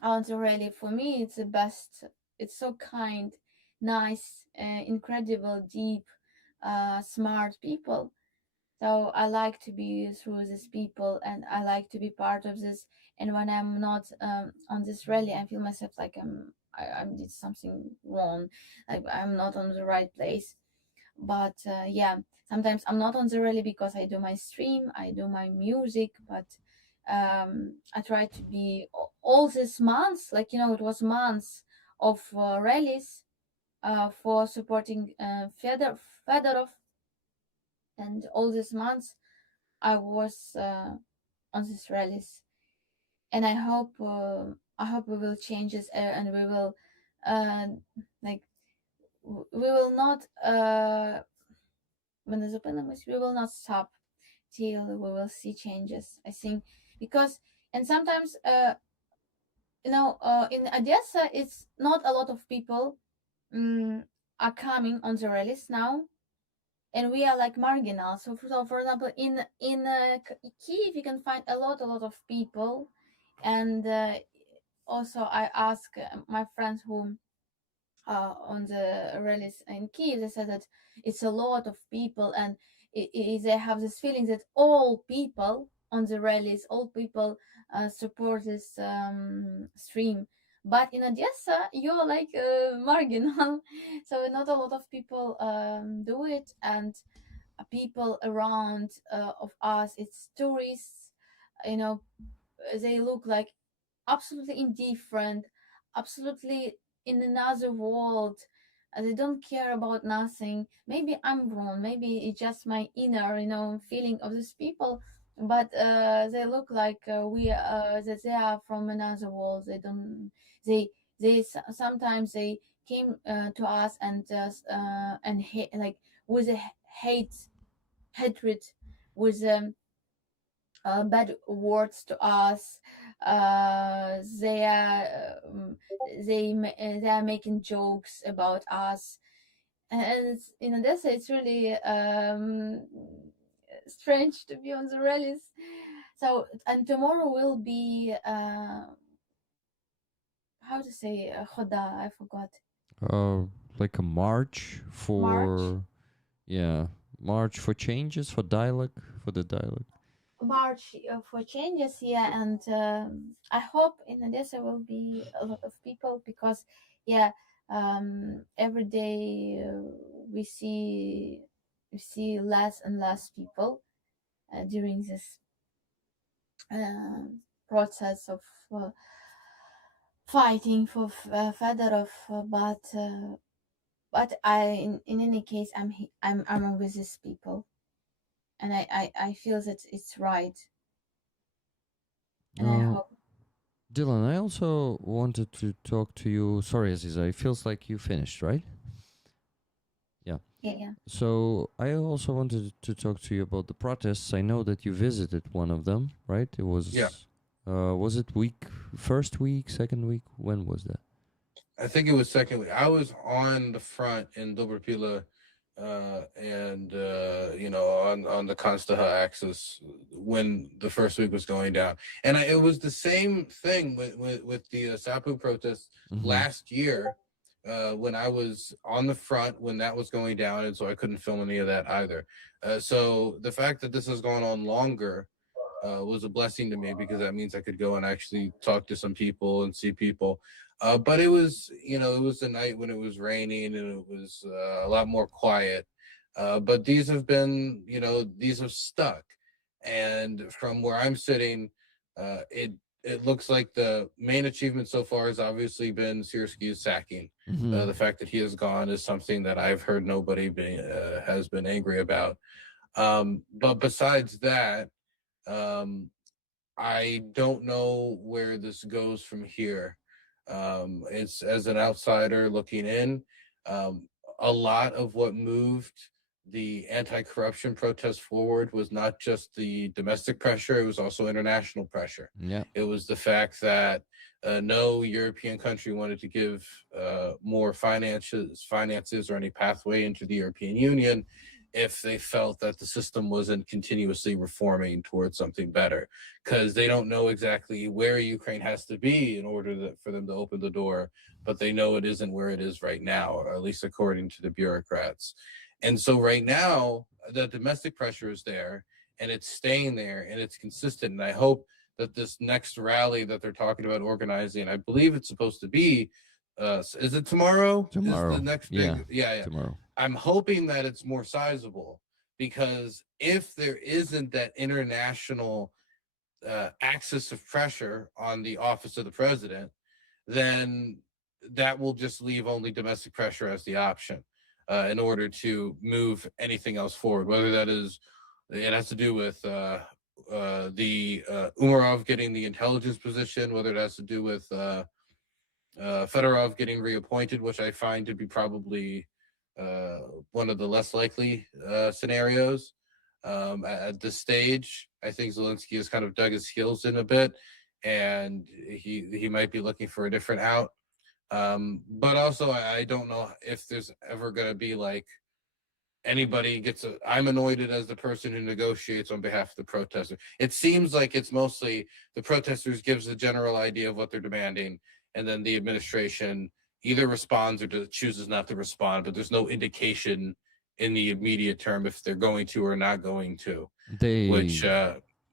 are on the rally, for me it's the best. It's so kind, nice, incredible, deep, smart people. So I like to be through these people, and I like to be part of this. And when I'm not on this rally, I feel myself like I did something wrong, like I'm not on the right place. But yeah, sometimes I'm not on the rally because I do my stream, I do my music, but I try to be all these months, like it was months of rallies for supporting Fedorov, and all these months I was on these rallies, and I hope we will change this, and we will uh, like we will not when we will not stop till we will see changes. I think, because, and sometimes in Odessa it's not a lot of people um, are coming on the rallies now, and we are like marginal. So for example, in Kiev you can find a lot of people, and also I ask my friends who on the rallies in Kiev, they said that it's a lot of people, and they have this feeling that all people on the rallies, all people support this stream. But in Odessa, you're like marginal, so not a lot of people do it, and people around of us, it's tourists, you know, they look like absolutely indifferent, absolutely in another world. They don't care about nothing. Maybe I'm wrong. Maybe it's just my inner, feeling of these people. But they look like that they are from another world. They don't. Sometimes they came to us and just like with a hatred, with bad words to us. They are they are making jokes about us, and in Odessa it's really strange to be on the rallies. So, and tomorrow will be how to say Khoda, I forgot. Uh, like a march March. for, yeah, march for changes, for dialogue, for the dialogue. march for changes here, and I hope in Odessa will be a lot of people because, yeah, every day we see less and less people during this process of fighting for Fedorov, but in any case I'm with these people, and I feel that it's right, and I Uh, hope. Dylan, I also wanted to talk to you. Sorry, Aziza, it feels like you finished, right? Yeah. Yeah. So I also wanted to talk to you about the protests. I know that you visited one of them, right? It Yeah. was it first week, second week? When was that? I think it was second week. I was on the front in Dobrapila, and on the Konstaha axis when the first week was going down, and it was the same thing with the Sapu protests last year, when I was on the front when that was going down, and so I couldn't film any of that either. So the fact that this has gone on longer was a blessing to me because that means I could go and actually talk to some people and see people. But it was, it was a night when it was raining and it was a lot more quiet. But these have been, these have stuck. And from where I'm sitting, it looks like the main achievement so far has obviously been Sierski's sacking. The fact that he has gone is something that I've heard nobody has been angry about. But besides that, I don't know where this goes from here. It's as an outsider looking in, um, a lot of what moved the anti-corruption protests forward was not just the domestic pressure; it was also international pressure. Yeah. It was the fact that no European country wanted to give more finances or any pathway into the European Union if they felt that the system wasn't continuously reforming towards something better, because they don't know exactly where Ukraine has to be in order for them to open the door, but they know it isn't where it is right now, or at least according to the bureaucrats. And so right now, the domestic pressure is there, and it's staying there, and it's consistent. And I hope that this next rally that they're talking about organizing, I believe it's supposed to be, is it tomorrow? Tomorrow. Is the next big? Yeah. Tomorrow. I'm hoping that it's more sizable, because if there isn't that international axis of pressure on the office of the president, then that will just leave only domestic pressure as the option in order to move anything else forward, whether that is, it has to do with Umarov getting the intelligence position, whether it has to do with Fedorov getting reappointed, which I find to be probably one of the less likely scenarios. At this stage, I think Zelensky has kind of dug his heels in a bit, and he might be looking for a different out. But also, I don't know if there's ever going to be like anybody gets a. I'm anointed as the person who negotiates on behalf of the protester. It seems like it's mostly the protesters gives a general idea of what they're demanding, and then the administration either responds or chooses not to respond. But there's no indication in the immediate term if they're going to or not going to.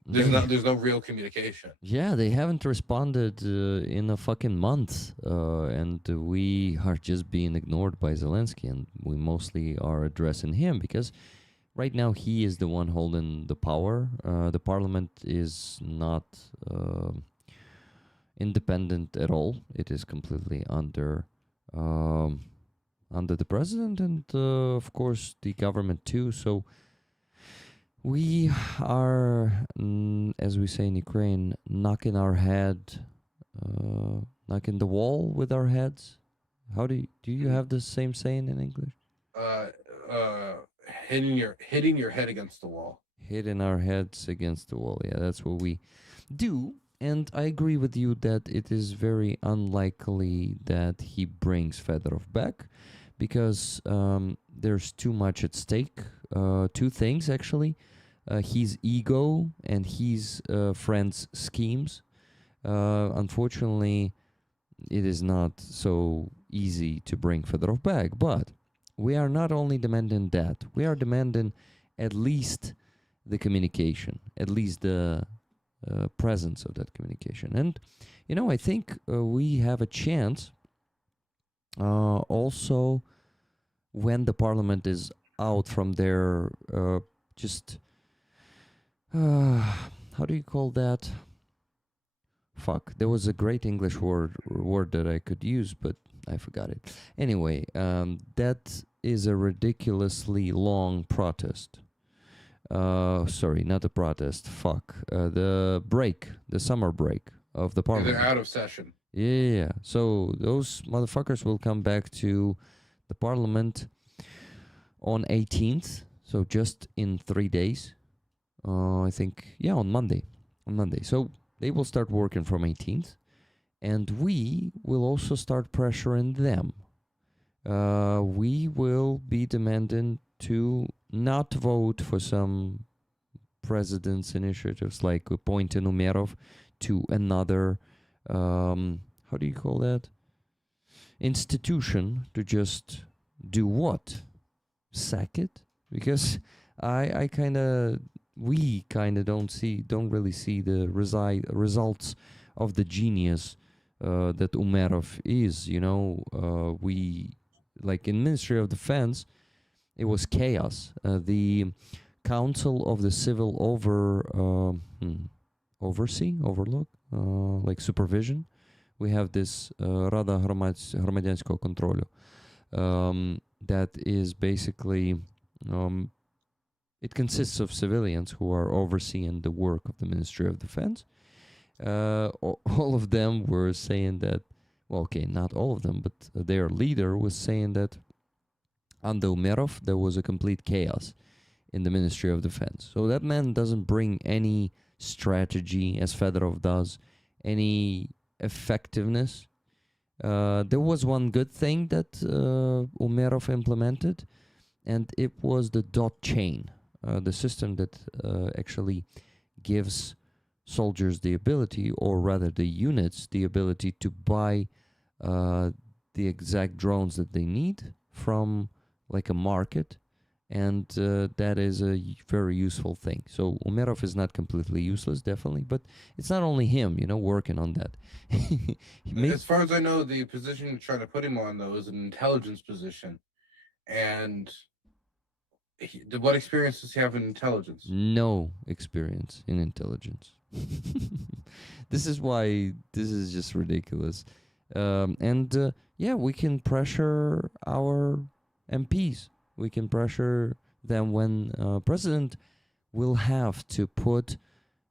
There's no real communication. Yeah, they haven't responded in a fucking month, and we are just being ignored by Zelensky, and we mostly are addressing him because right now he is the one holding the power. The parliament is not independent at all. It is completely under the president and, of course, the government too. So we are, as we say in Ukraine, knocking the wall with our heads. How do you have the same saying in English? Hitting your head against the wall. Hitting our heads against the wall. Yeah, that's what we do. And I agree with you that it is very unlikely that he brings Fedorov back because there's too much at stake. Two things, actually. His ego and his friends' schemes. Unfortunately, it is not so easy to bring Fedorov back. But we are not only demanding that, we are demanding at least the communication, at least the presence of that communication. And I think we have a chance also when the parliament is out from their just how do you call that? Fuck, there was a great English word that I could use, but I forgot it. Anyway, that is a ridiculously long protest. Sorry, not a protest. Fuck. The summer break of the parliament. They're out of session. Yeah. So those motherfuckers will come back to the parliament on 18th. So just in 3 days. I think, on Monday. So they will start working from 18th. And we will also start pressuring them. We will be demanding to not vote for some president's initiatives like appointing Umerov to another, how do you call that? Institution to just do what? Sack it? Because we kind of don't really see the results of the genius that Umerov is. We, like in Ministry of Defense, it was chaos. The Council of the Civil Overlook, like supervision. We have this Rada Громадянського контролю that is basically, it consists of civilians who are overseeing the work of the Ministry of Defense. All of them were saying that, well, okay, not all of them, but their leader was saying that under Umerov, there was a complete chaos in the Ministry of Defense. So that man doesn't bring any strategy, as Fedorov does, any effectiveness. There was one good thing that Umerov implemented, and it was the dot chain, the system that actually gives soldiers the ability, or rather the units, the ability to buy the exact drones that they need from like a market, and that is a very useful thing. So Umerov is not completely useless, definitely, but it's not only him, working on that. As far as I know, the position you're trying to put him on, though, is an intelligence position. And what experience does he have in intelligence? No experience in intelligence. This is why this is just ridiculous. We can pressure our MPs. We can pressure them when president will have to put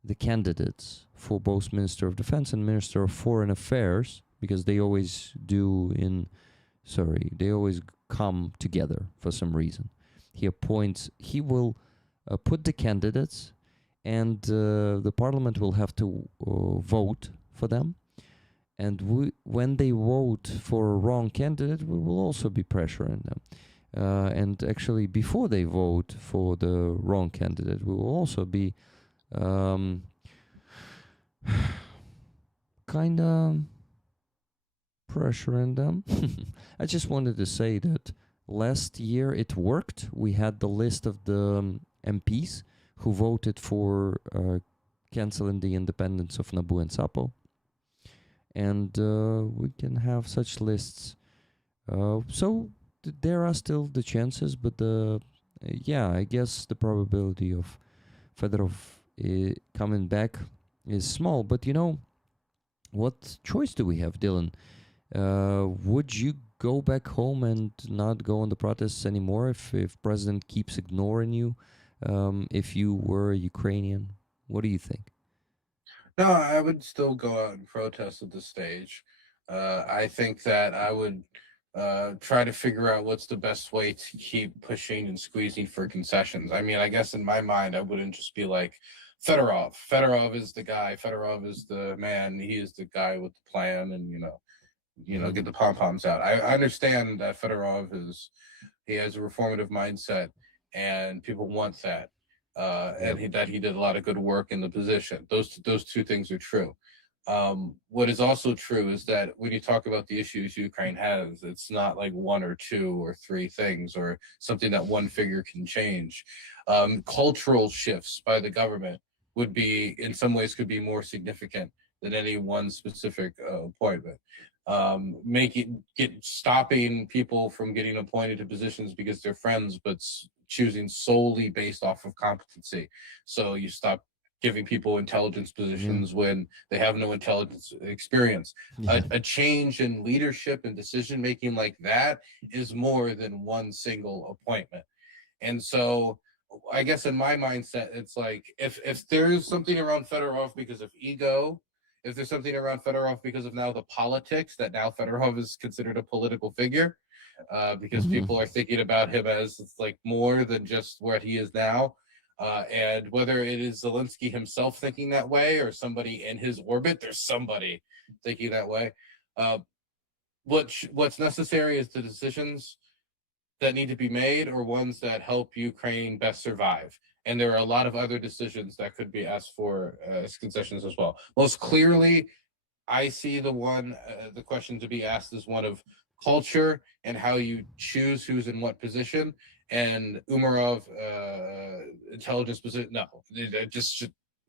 the candidates for both Minister of Defense and Minister of Foreign Affairs, because they always they always come together for some reason. He will put the candidates, and the parliament will have to vote for them. And when they vote for a wrong candidate, we will also be pressuring them. And actually, before they vote for the wrong candidate, we will also be kind of pressuring them. I just wanted to say that last year it worked. We had the list of the MPs who voted for canceling the independence of Nabu and Sapo. And we can have such lists. So there are still the chances, but I guess the probability of Fedorov coming back is small. But what choice do we have, Dylan? Would you go back home and not go on the protests anymore if president keeps ignoring you? If you were Ukrainian, what do you think? No, I would still go out and protest at this stage. I think that I would try to figure out what's the best way to keep pushing and squeezing for concessions. I mean, I guess in my mind, I wouldn't just be like, Fedorov. Fedorov is the guy. Fedorov is the man. He is the guy with the plan, and get the pom poms out. I understand that Fedorov he has a reformative mindset, and people want that, and that he did a lot of good work in the position. Those two things are true. What is also true is that when you talk about the issues Ukraine has, it's not like one or two or three things or something that one figure can change. Cultural shifts by the government would be, in some ways, could be more significant than any one specific appointment. Stopping people from getting appointed to positions because they're friends, but choosing solely based off of competency. So you stop giving people intelligence positions when they have no intelligence experience. Yeah. A change in leadership and decision making like that is more than one single appointment. And so I guess in my mindset, it's like if there's something around Fedorov because of ego, if there's something around Fedorov because of now the politics, that now Fedorov is considered a political figure, because people are thinking about him as like more than just what he is now. And whether it is Zelensky himself thinking that way or somebody in his orbit, there's somebody thinking that way. What's necessary is the decisions that need to be made or ones that help Ukraine best survive. And there are a lot of other decisions that could be asked for as concessions as well. Most clearly, I see the question to be asked is one of culture and how you choose who's in what position. And Umarov, intelligence position, no,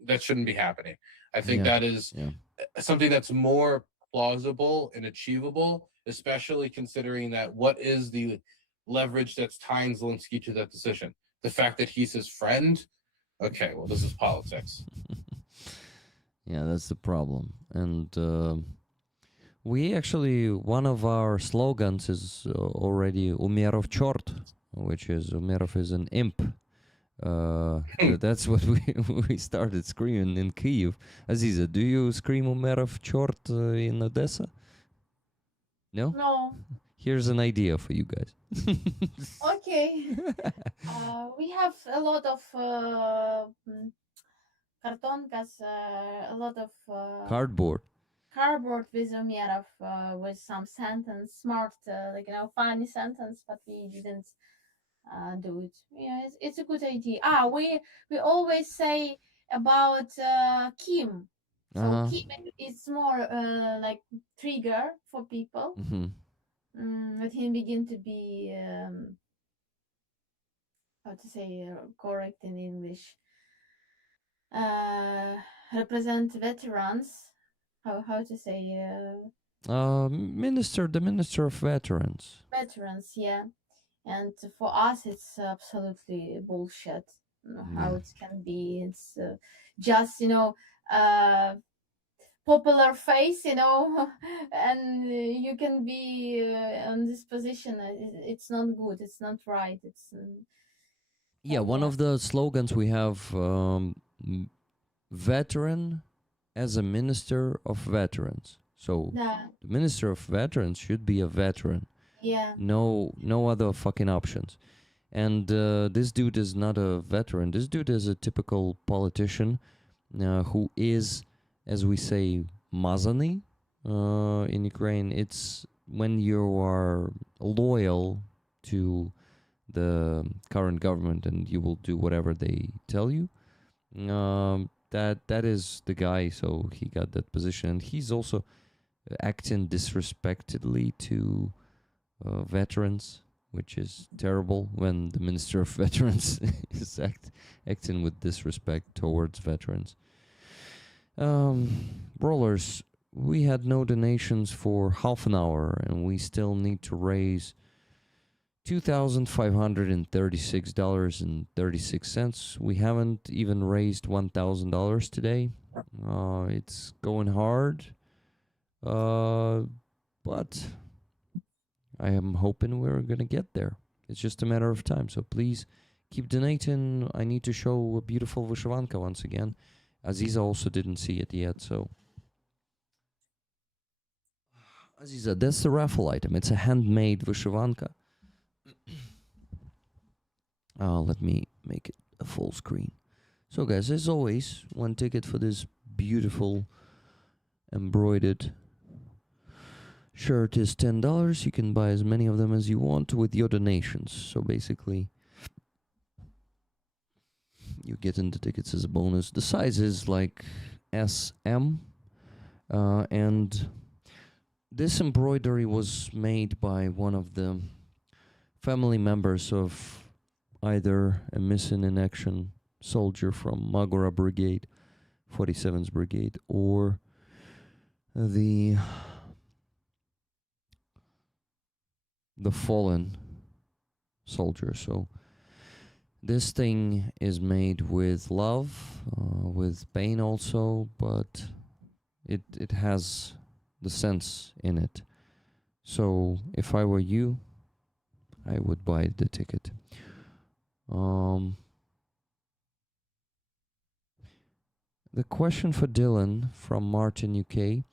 that shouldn't be happening. I think that is something that's more plausible and achievable, especially considering that what is the leverage that's tying Zelensky to that decision? The fact that he's his friend? Okay, well, this is politics. Yeah, that's the problem. And we actually, one of our slogans is already Umerov Chort, which is Umerov is an imp. That's what we started screaming in Kyiv. Aziza, do you scream Umerov Chort in Odessa? No? No. Here's an idea for you guys. Okay. We have a lot of kartonkas, a lot of Cardboard. cardboard with Umerov, with some sentence, smart, funny sentence, but we didn't do it. Yeah, it's a good idea. We always say about Kim. So Kim is more like trigger for people. Let him begin to be how to say correct in English. Represent veterans. How to say the Minister of Veterans. Veterans, yeah. And for us, it's absolutely bullshit. How it can be? It's just popular face, and you can be on this position. It's not good. It's not right. It's one of the slogans we have, veteran as a minister of veterans. So the minister of veterans should be a veteran. Yeah. No other fucking options. And this dude is not a veteran. This dude is a typical politician who is, as we say, mazany in Ukraine. It's when you are loyal to the current government and you will do whatever they tell you. That is the guy. So he got that position, and he's also acting disrespectfully to veterans, which is terrible when the Minister of Veterans is acting with disrespect towards veterans. Rollers, we had no donations for half an hour, and we still need to raise $2,536.36. We haven't even raised $1,000 today. It's going hard, but I am hoping we're gonna get there. It's just a matter of time. So please keep donating. I need to show a beautiful vyshyvanka once again. Aziza also didn't see it yet, so Aziza, that's the raffle item. It's a handmade vyshyvanka. Let me make it a full screen. So guys, as always, one ticket for this beautiful embroidered shirt is $10. You can buy as many of them as you want with your donations. So basically, you get in the tickets as a bonus. The size is like SM, And this embroidery was made by one of the family members of either a missing in action soldier from Magora Brigade, 47th Brigade, or the fallen soldier. So this thing is made with love, with pain also, but it has the sense in it. So if I were you, I would buy the ticket. The question for Dylan from Martin, UK.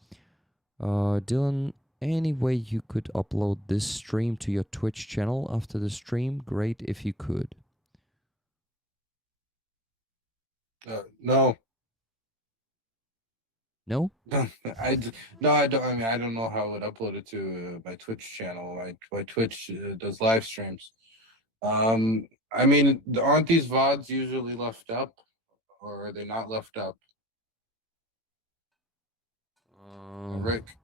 Dylan, any way you could upload this stream to your Twitch channel after the stream? Great if you could. No. No? No, I don't. I mean, I don't know how I would upload it to my Twitch channel. My Twitch does live streams. I mean, aren't these VODs usually left up, or are they not left up? Rick?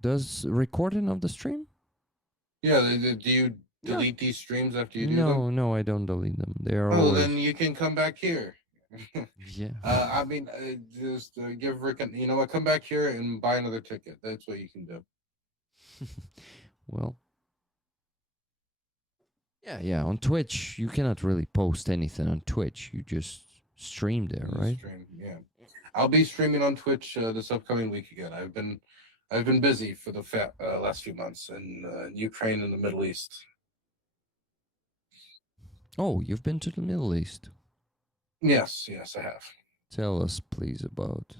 Does recording of the stream? Yeah, do you delete these streams after you do No, them? no, I don't delete them. They are Oh, always. then you can come back here. Yeah. I mean, just give Rick, you know what? Come back here and buy another ticket. That's what you can do. Well. Yeah. On Twitch, you cannot really post anything on Twitch. You just stream there, right? Stream, yeah. I'll be streaming on Twitch this upcoming week again. I've been busy for the last few months in Ukraine and the Middle East. Oh, you've been to the Middle East. Yes, I have. Tell us, please, about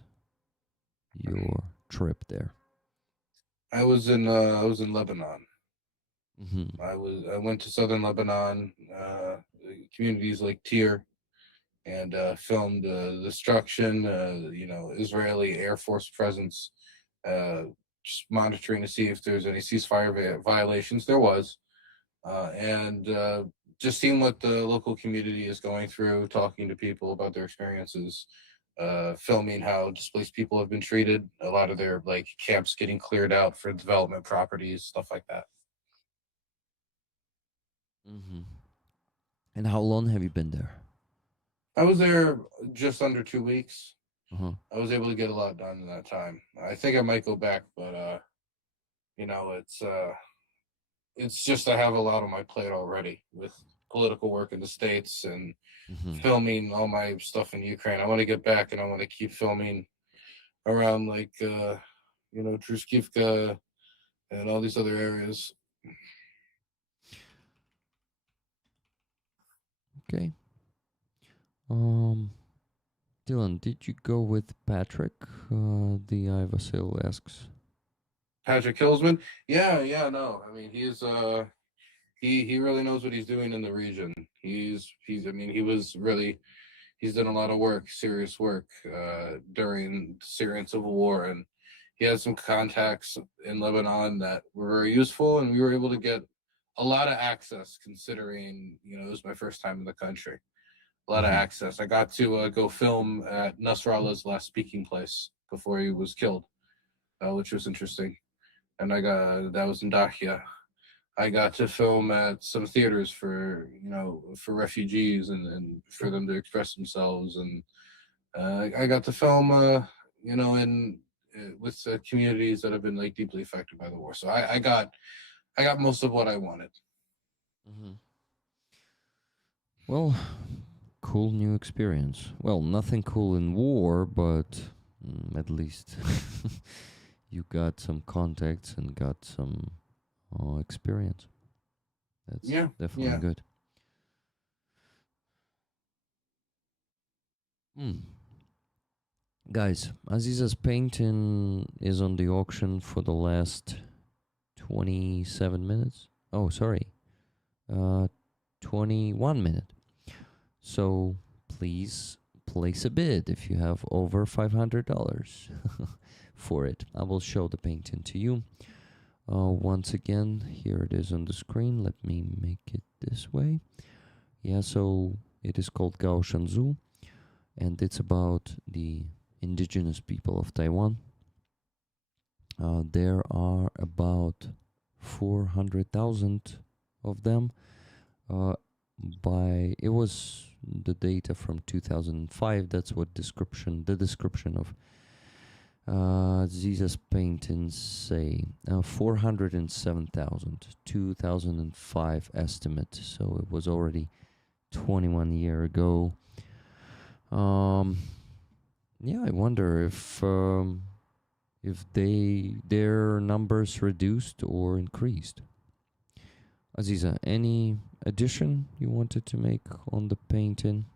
your trip there. I was in Lebanon. Mm-hmm. I went to southern Lebanon, communities like Tyre, and filmed destruction. Israeli Air Force presence, just monitoring to see if there's any ceasefire violations. There was, and just seeing what the local community is going through, talking to people about their experiences, filming how displaced people have been treated, a lot of their like camps getting cleared out for development properties, stuff like that. Mm-hmm. And how long have you been there? I was there just under 2 weeks. Uh-huh. I was able to get a lot done in that time. I think I might go back, but it's just I have a lot on my plate already with political work in the States and filming all my stuff in Ukraine. I want to get back and I want to keep filming around like Truskivka and all these other areas. Okay. Dylan, did you go with Patrick? The Vasil asks. Patrick Hillsman? Yeah, no. I mean, he's he really knows what he's doing in the region. He's done a lot of work, serious work, during the Syrian civil war, and he had some contacts in Lebanon that were very useful, and we were able to get a lot of access considering, it was my first time in the country. A lot of access. I got to go film at Nasrallah's last speaking place before he was killed, which was interesting. And that was in Dahia. I got to film at some theaters for refugees and for them to express themselves. And I got to film, with communities that have been like deeply affected by the war. So I got most of what I wanted. Mm-hmm. Well, cool new experience. Well, nothing cool in war, but at least you got some contacts and got some experience. That's definitely good. Guys, Aziza's painting is on the auction for the last 27 minutes. Oh, sorry. 21 minutes. So please place a bid if you have over $500 for it. I will show the painting to you. Once again, here it is on the screen. Let me make it this way. Yeah, so it is called Gao Shanzhu, and it's about the indigenous people of Taiwan. There are about 400,000 of them. It was the data from 2005. That's what the description of Ziza's paintings say. 407,000, 2005 estimate. So it was already 21 year ago. Yeah, I wonder if their numbers reduced or increased. Aziza, any addition you wanted to make on the painting?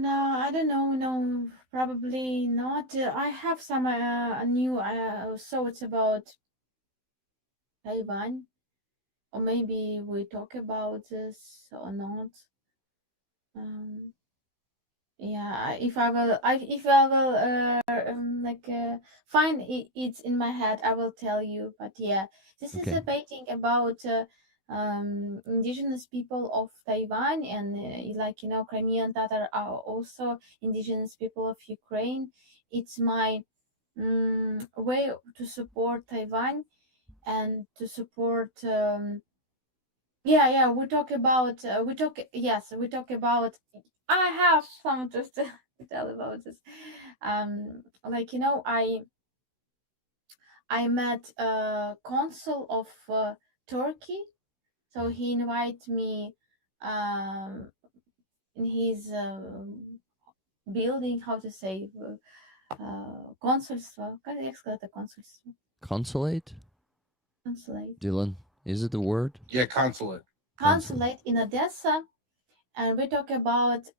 No, I don't know. No, probably not. I have some new thoughts about Taiwan, or maybe we talk about this or not. Um, yeah, if I will, find it's in my head, I will tell you. But yeah, this is Okay. a painting about indigenous people of Taiwan, and Crimean Tatar are also indigenous people of Ukraine. It's my way to support Taiwan and to support. Yeah, we talk about I have some just to tell about this. I met a consul of Turkey, so he invited me in his building. How to say консульство? Как сказать консульство? Consulate? Consulate. Dylan, is it a word? Yeah, consulate. Consulate in Odessa. And we talk about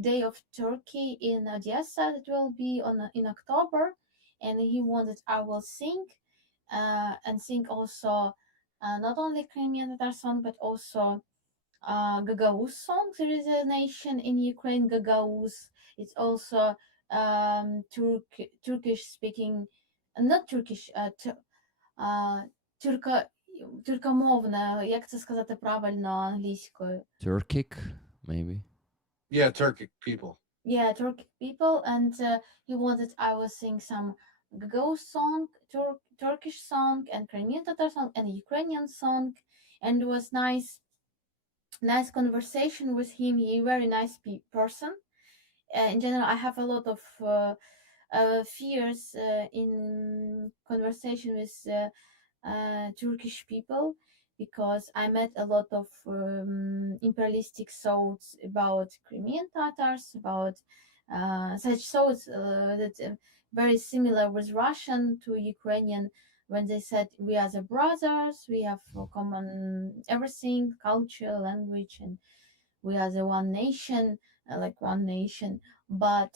Day of Turkey in Odessa. That will be in October, and he wanted I will sing and sing also not only Crimean Tatar song but also Gagauz song. There is a nation in Ukraine, Gagauz. It's also Turkish speaking, not Turkish, тюркомовна, як це сказати правильно англійською? Turkic, maybe. Yeah, Turkic people. Yeah, Turkic people, and he wanted I will sing some Gagauz song, Turkish song, and Crimean Tatar song, and Ukrainian song, and it was nice conversation with him. He very nice person. In general, I have a lot of fears in conversation with Turkish people, because I met a lot of imperialistic thoughts about Crimean Tatars, about such thoughts that very similar with Russian to Ukrainian, when they said we are the brothers, we have common everything, culture, language, and we are the one nation, like one nation. But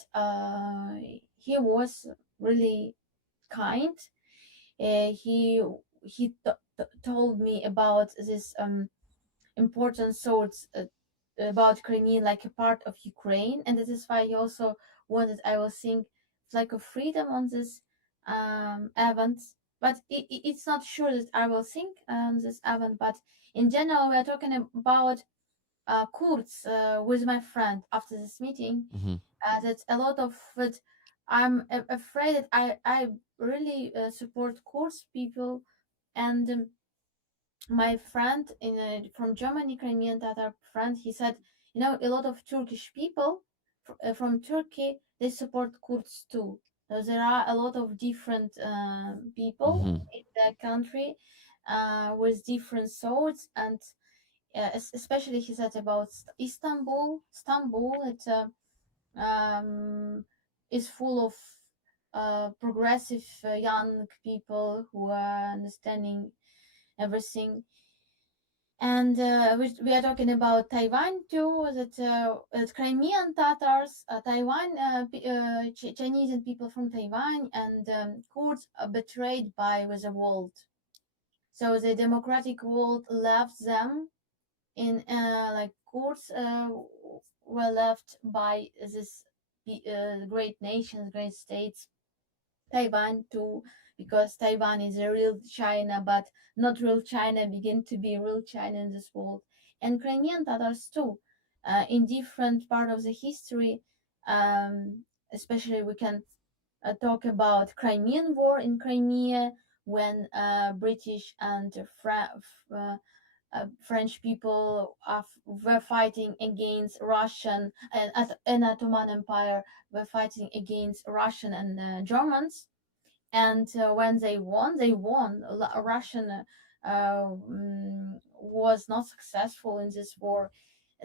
he was really kind. He told me about this important thoughts about Crimea, like a part of Ukraine, and this is why he also wanted I will sing flag of freedom on this event. But it's not sure that I will sing on this event. But in general, we are talking about Kurds with my friend after this meeting. Mm-hmm. That a lot of it. I'm afraid that I really support Kurds people, and my friend from Germany, Crimean Tatar friend, he said, a lot of Turkish people from Turkey, they support Kurds too. So there are a lot of different people in the country with different thoughts, and especially he said about Istanbul. It is full of progressive young people who are understanding everything. And we are talking about Taiwan too. That Crimean Tatars, Taiwan, Chinese and people from Taiwan, and Kurds are betrayed by the world. So the democratic world left them in like Kurds were left by this great nations, great states, Taiwan too, because Taiwan is a real China, but not real China begin to be real China in this world, and Crimean Tatars too. in different part of the history. Especially we can talk about Crimean War in Crimea, when British and French people were fighting against Russian, and Ottoman Empire were fighting against Russian and Germans. And when they won, Russian was not successful in this war.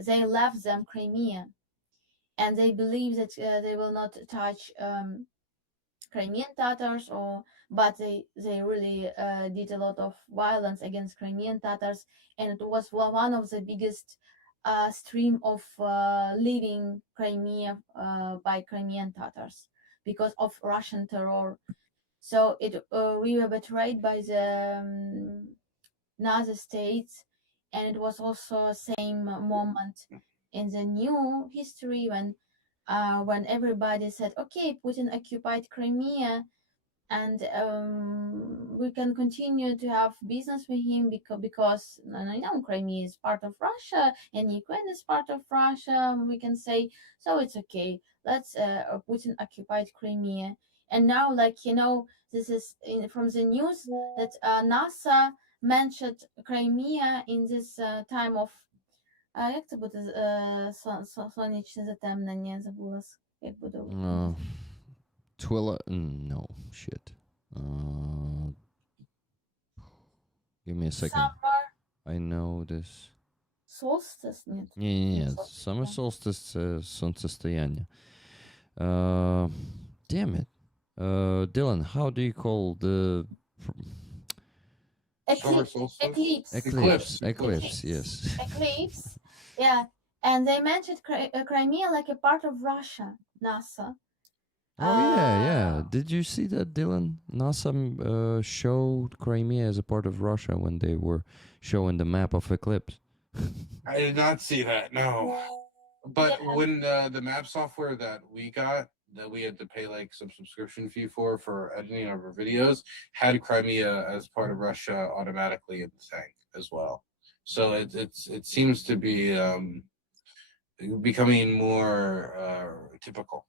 They left them Crimea, and they believe that they will not touch Crimean Tatars, but they really did a lot of violence against Crimean Tatars, and it was one of the biggest stream of leaving Crimea by Crimean Tatars because of Russian terror. So we were betrayed by the Nazi states, and it was also same moment in the new history when everybody said, okay, Putin occupied Crimea, and we can continue to have business with him because Crimea is part of Russia and Ukraine is part of Russia. We can say, so it's okay. Let's Putin occupied Crimea, and now, like, this is from the news that NASA mentioned Crimea in this time of як це буде сонячне затемнення? Забула, як буде. No, shit. Give me a second. Summer I know this. solstice? Нет. Не, solstice, summer да. solstice солнцестояние. Damn it. Dylan, how do you call the Summer solstice? eclipse? Yes. Eclipse, yeah. And they mentioned Crimea like a part of Russia, NASA. Oh yeah. Did you see that, Dylan? NASA showed Crimea as a part of Russia when they were showing the map of eclipse. I did not see that, no. But Yeah. when the map software that we got, that we had to pay like some subscription fee for editing of our videos, had Crimea as part of Russia automatically in the thing as well. So it seems to be becoming more typical.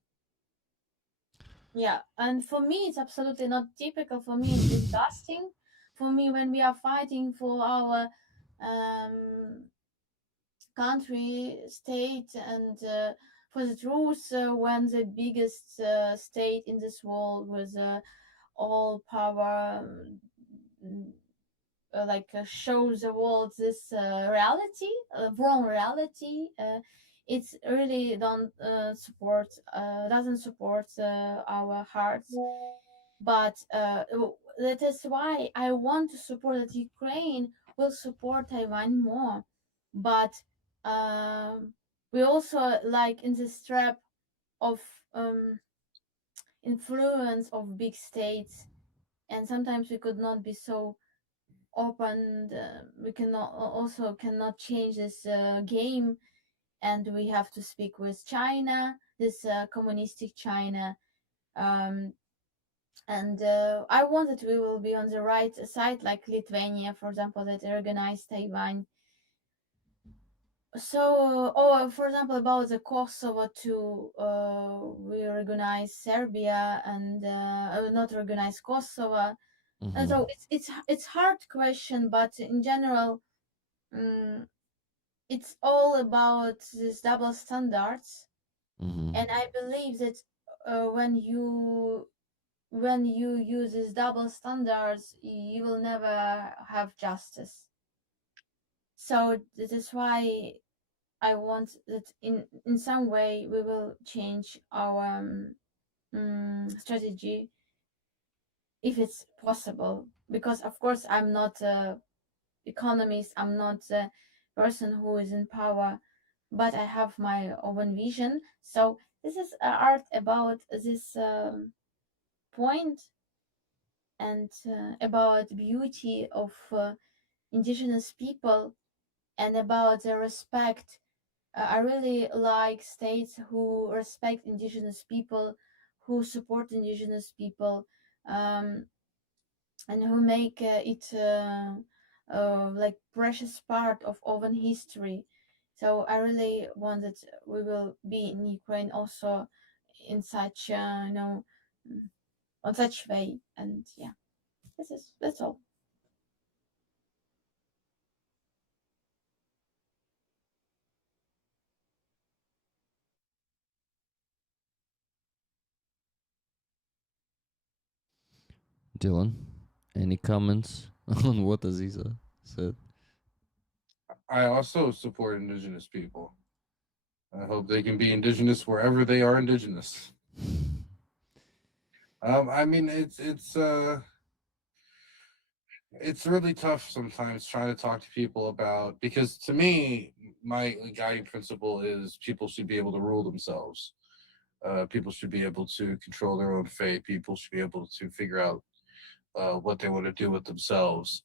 Yeah, and for me, it's absolutely not typical. For me, it's disgusting. For me, when we are fighting for our country, state, and for the truth, when the biggest state in this world with all power, shows the world this reality, wrong reality. It's really doesn't support our hearts. But that is why I want to support that Ukraine will support Taiwan more. But we also like in this trap of influence of big states, and sometimes we could not be so open. We cannot change this game, and we have to speak with China, this communistic China. And I want that we will be on the right side, like Lithuania, for example, that organized Taiwan. So, or for example, about the Kosovo too, we recognize Serbia and not recognize Kosovo. And so it's hard question, but in general, it's all about these double standards. And I believe that when you use these double standards, you will never have justice. So this is why I want that in some way we will change our strategy if it's possible. Because of course I'm not an economist, I'm not a person who is in power, but I have my own vision. So this is art about this point, and about beauty of indigenous people, and about the respect. I really like states who respect indigenous people, who support indigenous people, and who make it like precious part of own history. So I really want that we will be in Ukraine also in such on such way. And yeah, that's all. Dylan, any comments on what Aziza said? I also support indigenous people. I hope they can be indigenous wherever they are indigenous. I mean, it's really tough sometimes trying to talk to people about, because to me, my guiding principle is people should be able to rule themselves. People should be able to control their own fate. People should be able to figure out what they want to do with themselves.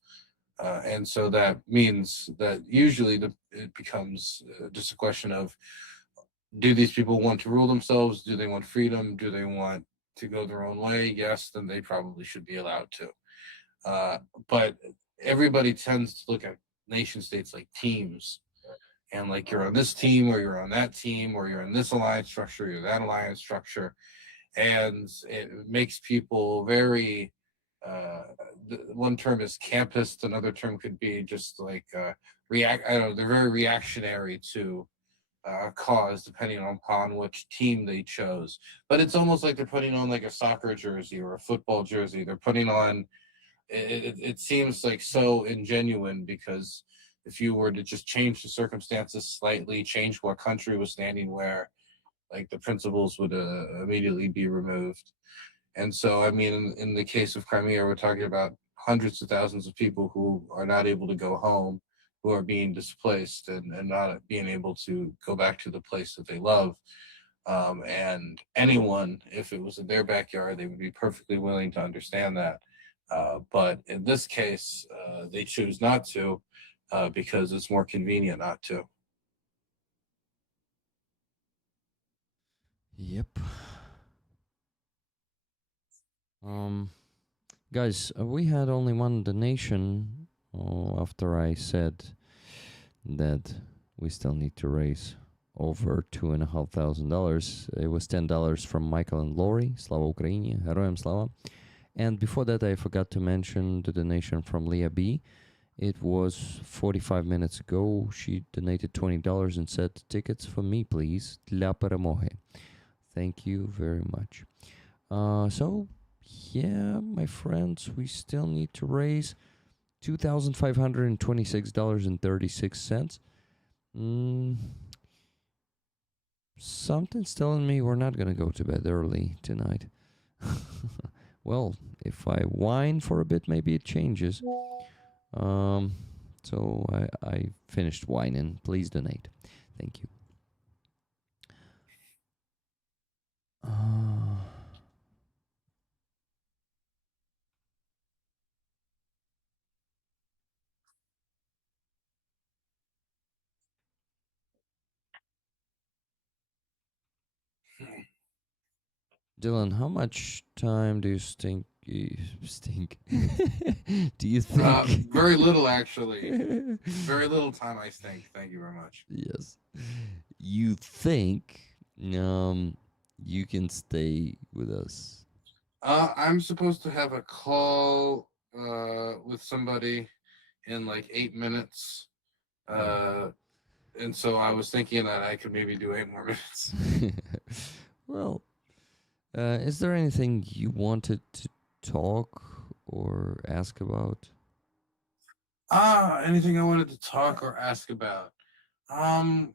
And so that means that usually it becomes just a question of, do these people want to rule themselves? Do they want freedom? Do they want to go their own way? Yes, then they probably should be allowed to. But everybody tends to look at nation states like teams, and like you're on this team or you're on that team or you're in this alliance structure, you're that alliance structure, and it makes people very. One term is campist. Another term could be just like react. I don't know. They're very reactionary to cause, depending upon which team they chose. But it's almost like they're putting on like a soccer jersey or a football jersey. They're putting on. It seems like so ingenuine, because if you were to just change the circumstances slightly, change what country was standing where, like the principles would immediately be removed. And so, I mean, in the case of Crimea, we're talking about hundreds of thousands of people who are not able to go home, who are being displaced and not being able to go back to the place that they love. And anyone, if it was in their backyard, they would be perfectly willing to understand that. But in this case, they choose not to because it's more convenient not to. Yep. Guys, we had only one donation after I said that we still need to raise over $2,500. It was $10 from Michael and Lori. Slava Ukraini, Heroям Slava. And before that, I forgot to mention the donation from Leah B. It was 45 minutes ago. She donated $20 and said, "Tickets for me, please. Для перемоги." Thank you very much. So, yeah, my friends, we still need to raise $2,526.36. Something's telling me we're not gonna go to bed early tonight. Well, if I whine for a bit, maybe it changes. So I finished whining. Please donate. Thank you. Dylan, how much time do you stink? Do you think? Very little, actually. Very little time, I think. Thank you very much. Yes. You think you can stay with us? I'm supposed to have a call with somebody in like 8 minutes. And so I was thinking that I could maybe do 8 more minutes. Well, is there anything you wanted to talk or ask about? Anything I wanted to talk or ask about? I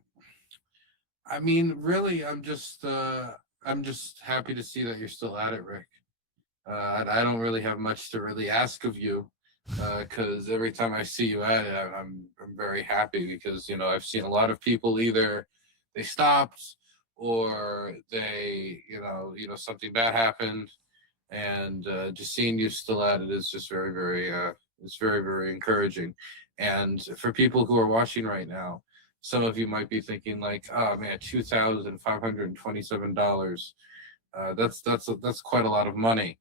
mean, really, I'm just happy to see that you're still at it, Rick. I don't really have much to really ask of you, because every time I see you at it, I'm very happy, because I've seen a lot of people, either they stopped or they something bad happened, and just seeing you still at it is just very very it's very very encouraging. And for people who are watching right now, some of you might be thinking like, oh man, $2,527. That's quite a lot of money.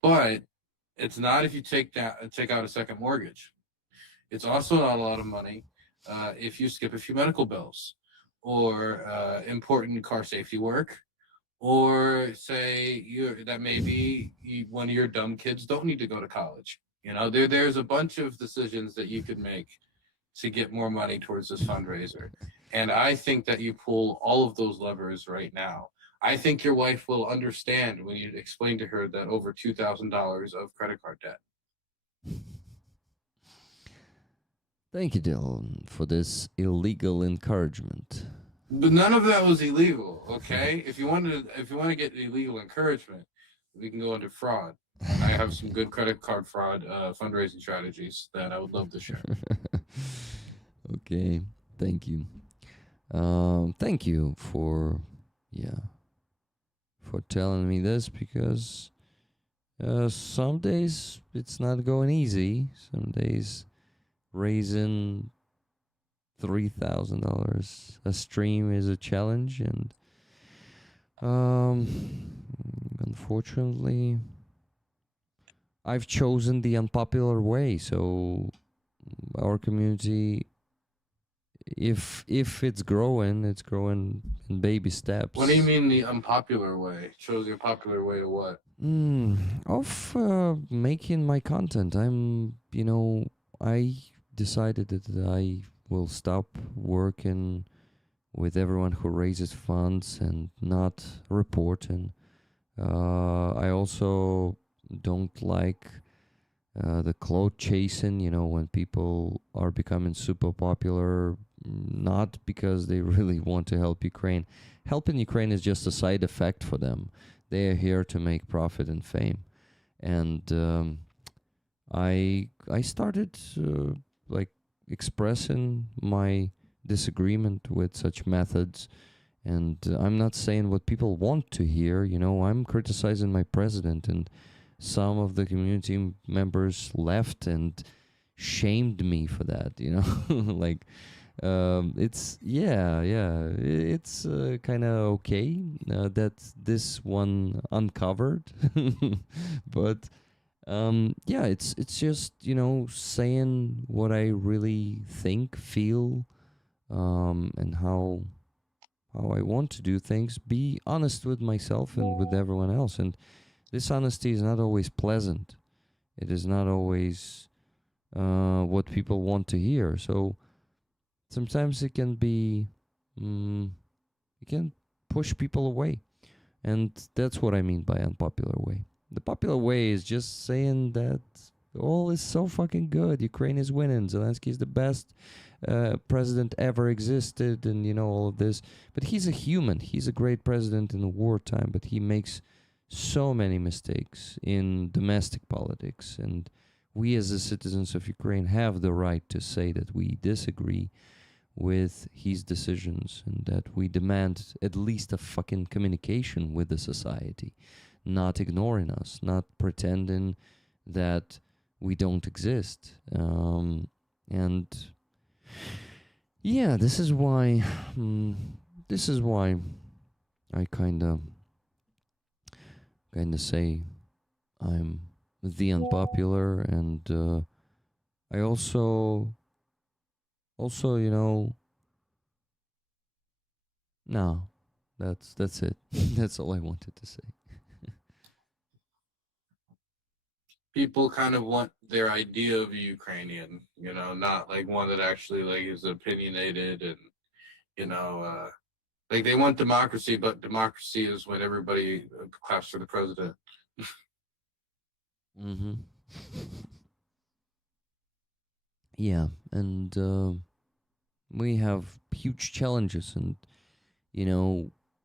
But it's not if you take out a second mortgage. It's also not a lot of money if you skip a few medical bills, or important car safety work, or say that maybe one of your dumb kids don't need to go to college. There's a bunch of decisions that you could make to get more money towards this fundraiser. And I think that you pull all of those levers right now. I think your wife will understand when you explain to her that over $2,000 of credit card debt. Thank you, Dylan, for this illegal encouragement. But none of that was illegal, okay? If you want to get illegal encouragement, we can go into fraud. I have some good credit card fraud fundraising strategies that I would love to share. Okay, thank you. Thank you for telling me this, because some days it's not going easy. Some days raising $3,000 a stream is a challenge, and unfortunately I've chosen the unpopular way. So our community, if it's growing in baby steps. What do you mean the unpopular way? Chose the unpopular way of what? Of making my content. I decided that I will stop working with everyone who raises funds and not reporting. I also don't like the clout chasing, when people are becoming super popular, not because they really want to help Ukraine. Helping Ukraine is just a side effect for them. They are here to make profit and fame. And I started expressing my disagreement with such methods. And I'm not saying what people want to hear. I'm criticizing my president, and some of the community members left and shamed me for that. It's kind of okay that this one uncovered. But it's just saying what I really think, feel, and how I want to do things. Be honest with myself and with everyone else. And this honesty is not always pleasant. It is not always what people want to hear. So sometimes it can be, it can push people away. And that's what I mean by unpopular way. The popular way is just saying that all is so fucking good. Ukraine is winning. Zelensky is the best president ever existed, and all of this. But he's a human. He's a great president in wartime, but he makes so many mistakes in domestic politics. And we as the citizens of Ukraine have the right to say that we disagree with his decisions, and that we demand at least a fucking communication with the society, not ignoring us, not pretending that we don't exist. And yeah, this is why I kind of say I'm the unpopular. And I also no, that's it. That's all I wanted to say. People kind of want their idea of a Ukrainian, not like one that actually is opinionated, and they want democracy, but democracy is when everybody claps for the president. Mm-hmm. Yeah, and we have huge challenges, and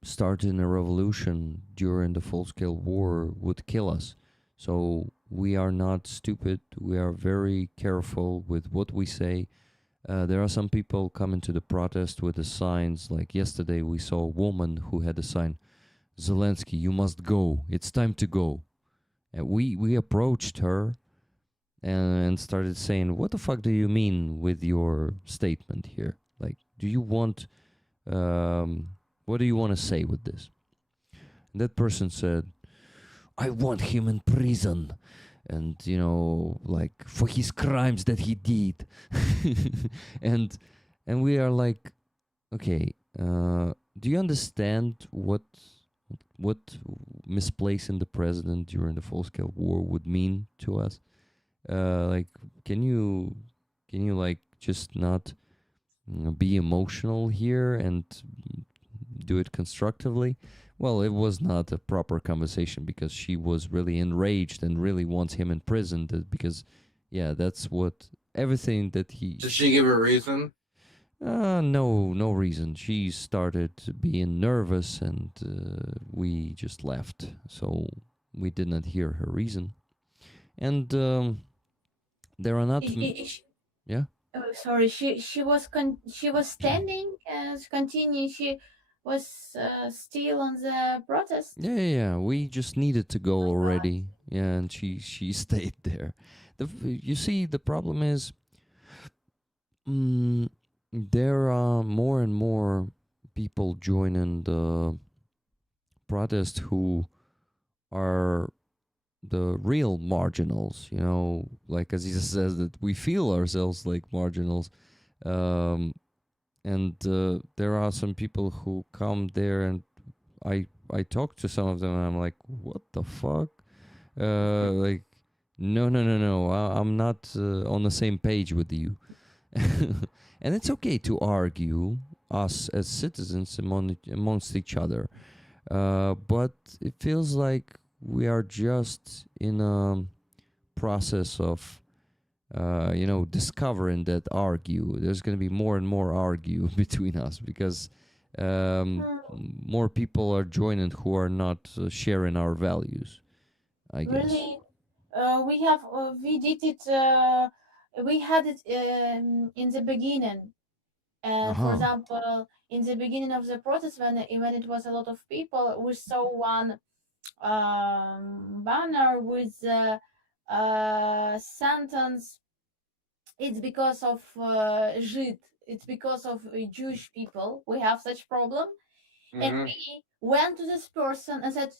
starting a revolution during the full-scale war would kill us. So we are not stupid. We are very careful with what we say. There are some people coming to the protest with the signs. Like yesterday, we saw a woman who had a sign, "Zelensky, you must go. It's time to go." And we approached her and started saying, "What the fuck do you mean with your statement here? Like, do you want, what do you want to say with this?" And that person said, "I want him in prison, and for his crimes that he did." And and we are like, okay, do you understand what misplacing the president during the full-scale war would mean to us? Like, can you like just not be emotional here and do it constructively? Well, it was not a proper conversation because she was really enraged and really wants him imprisoned because, yeah, that's what everything that he. Did she give a reason? No reason. She started being nervous and we just left. So we did not hear her reason. And there are not. Yeah? Oh, sorry. She was she was standing and continue. She was still on the protest. Yeah. We just needed to go already. Yeah, and she stayed there. You see, the problem is there are more and more people joining the protest who are the real marginals, like Aziza says that we feel ourselves like marginals. And there are some people who come there and I talk to some of them and I'm like, what the fuck? Like, no, I'm not on the same page with you. And it's okay to argue us as citizens amongst each other. But it feels like we are just in a process of, discovering that argue. There's going to be more and more argue between us because more people are joining who are not sharing our values, I guess. Really, we did it. We had it in the beginning. For example, in the beginning of the protest, when it was a lot of people, we saw one banner with the sentence. It's because of Žid. It's because of Jewish people. We have such problem, and we went to this person and said,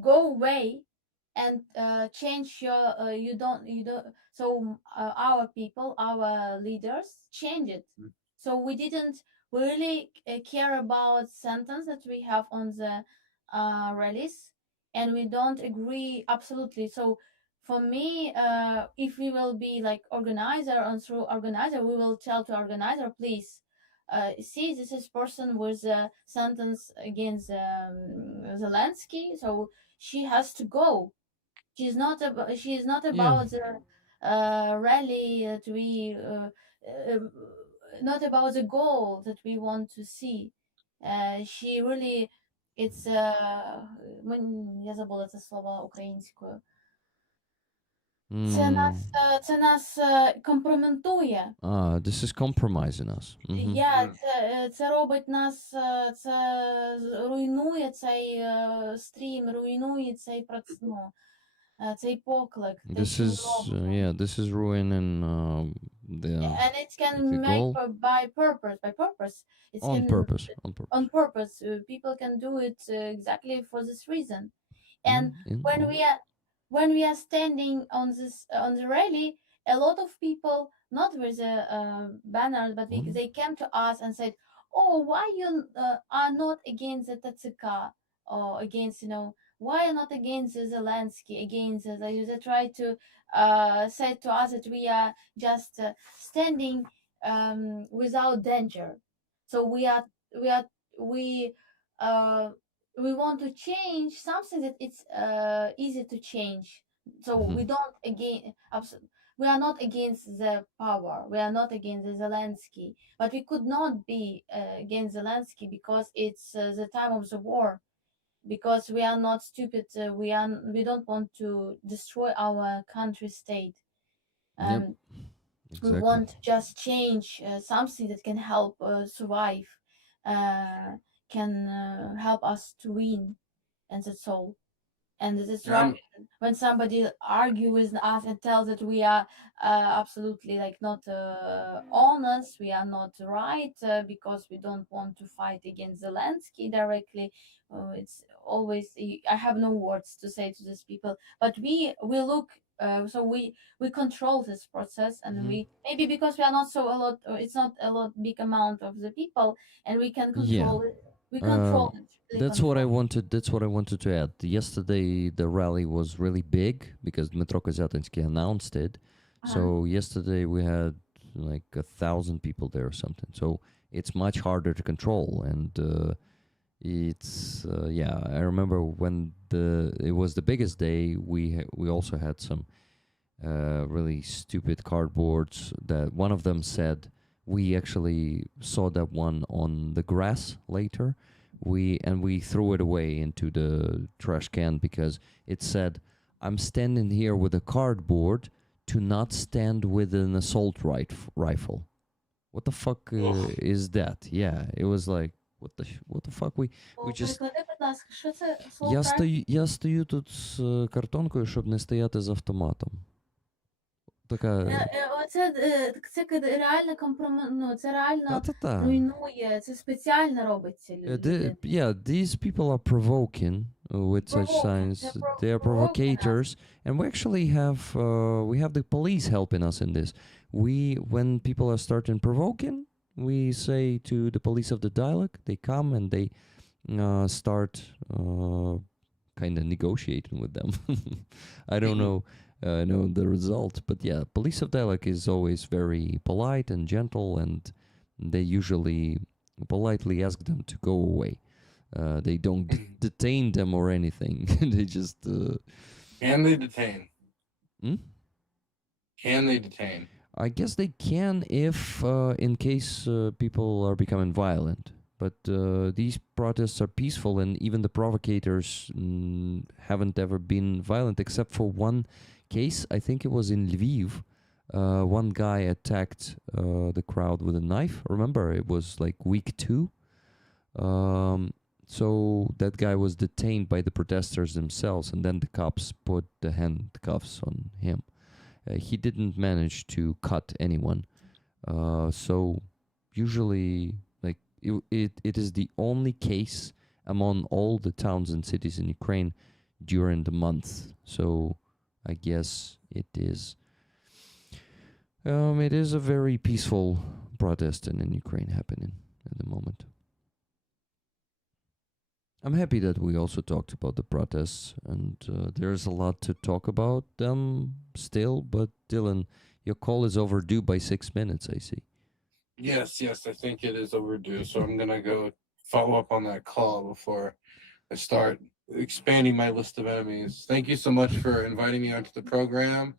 "Go away." And change your you don't so our people, our leaders change it. So we didn't really care about sentence that we have on the rallies, and we don't agree absolutely. So for me, if we will be like organizer, and through organizer we will tell to organizer, please see, this is person with a sentence against Zelensky, so she has to go. She is not about the rally that we not about the goal that we want to see. She really it's я забула це слово українською. Це нас компрометує. This is compromising us. Це робить нас, це руйнує цей стрім, руйнує цей цей поклик. This is ruining and it can make goal. by purpose. On purpose. On purpose. People can do it exactly for this reason. And when we are standing on the rally, a lot of people, not with the banners, but they came to us and said, "Oh, why you are not against the TCK or against why not against Zelensky, against they try to say to us that we are just standing without danger. So we want to change something that it's easy to change. So we don't we are not against the power. We are not against Zelensky, but we could not be against Zelensky because it's the time of the war. Because we are not stupid, we don't want to destroy our country state. Exactly. We want to just change something that can help survive, can help us to win, and that's all. And this is right when somebody argue with us and tells that we are absolutely like not honest, we are not right because we don't want to fight against Zelensky directly. It's always, I have no words to say to these people, but we look So we control this process, and Mhm. we maybe because we are not so a lot, or it's not a lot big amount of the people, and we can control it. We control it. Really That's what I control. wanted. That's what I wanted to add. Yesterday, the rally was really big because Dmitro Kozyatinsky announced it. So yesterday we had like 1,000 people there or something. So it's much harder to control, and it's yeah. I remember when it was the biggest day. We also had some really stupid cardboards. That one of them said we actually saw that one on the grass later. We threw it away into the trash can because it said, "I'm standing here with a cardboard to not stand with an assault rifle." What the fuck is that? Yeah, it was like, what the fuck? We just Переклади, будь ласка, що це assault rifle? я стою тут з картонкою, щоб не стояти з автоматом. Така. Це реально ну, це реально Та-та-та. руйнує, це спеціально робиться людина. Yeah, these people are provoking with such Provoking, signs. they're They are provoking us. provocators, and we actually have the police helping us in this. When people are starting provoking, we say to the police of the dialogue, they come and they start kind of negotiating with them. I don't know the result, but yeah, police of dialogue is always very polite and gentle, and they usually politely ask them to go away. They don't detain them or anything. They just Can they detain? Hmm? Can they detain? I guess they can if in case people are becoming violent. But these protests are peaceful, and even the provocators haven't ever been violent, except for one case. I think it was in Lviv. One guy attacked the crowd with a knife. Remember, it was like week 2. So that guy was detained by the protesters themselves, and then the cops put the handcuffs on him. He didn't manage to cut anyone. So usually, like it is the only case among all the towns and cities in Ukraine during the month. So I guess it is a very peaceful protest in Ukraine happening at the moment. I'm happy that we also talked about the protests, and there's a lot to talk about them still. But Dylan, your call is overdue by 6 minutes, I see. Yes, I think it is overdue. So I'm gonna go follow up on that call before I start expanding my list of enemies. Thank you so much for inviting me onto the program.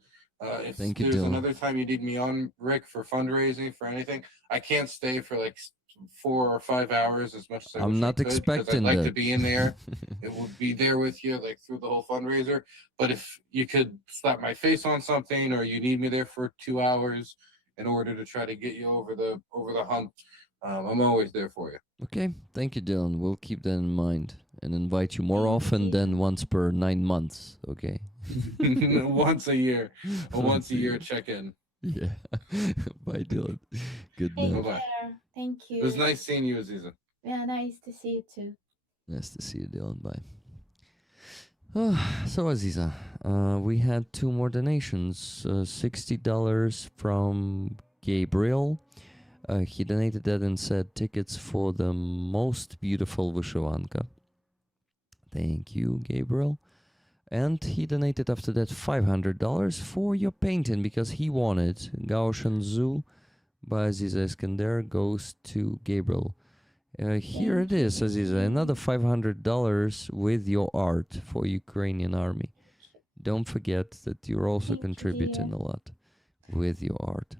If Thank you, there's Dylan. another time you need me on, Rick, for fundraising for anything, I can't stay for like 4 or 5 hours as much as I I'm wish not I could, 'cause expecting I'd like that. to be in there. It would be there with you like through the whole fundraiser. But if you could slap my face on something, or you need me there for 2 hours in order to try to get you over the hump, I'm always there for you. Okay, thank you, Dylan. We'll keep that in mind and invite you more often than once per 9 months. Okay. Once a year, check-in. Yeah. Bye, Dylan. Good Take night. Bye-bye. care. Thank you. It was nice seeing you, Aziza. Yeah, nice to see you too. Nice to see you, Dylan. Bye. So, Aziza, we had 2 more donations. $60 from Gabriel. He donated that and said tickets for the most beautiful Vyshivanka. Thank you, Gabriel. And he donated after that $500 for your painting because he won it. Gaussian Zoo by Aziza Iskander goes to Gabriel. Here it is, Aziza, another $500 with your art for Ukrainian army. Don't forget that you're also Thank you, contributing dear. a lot with your art.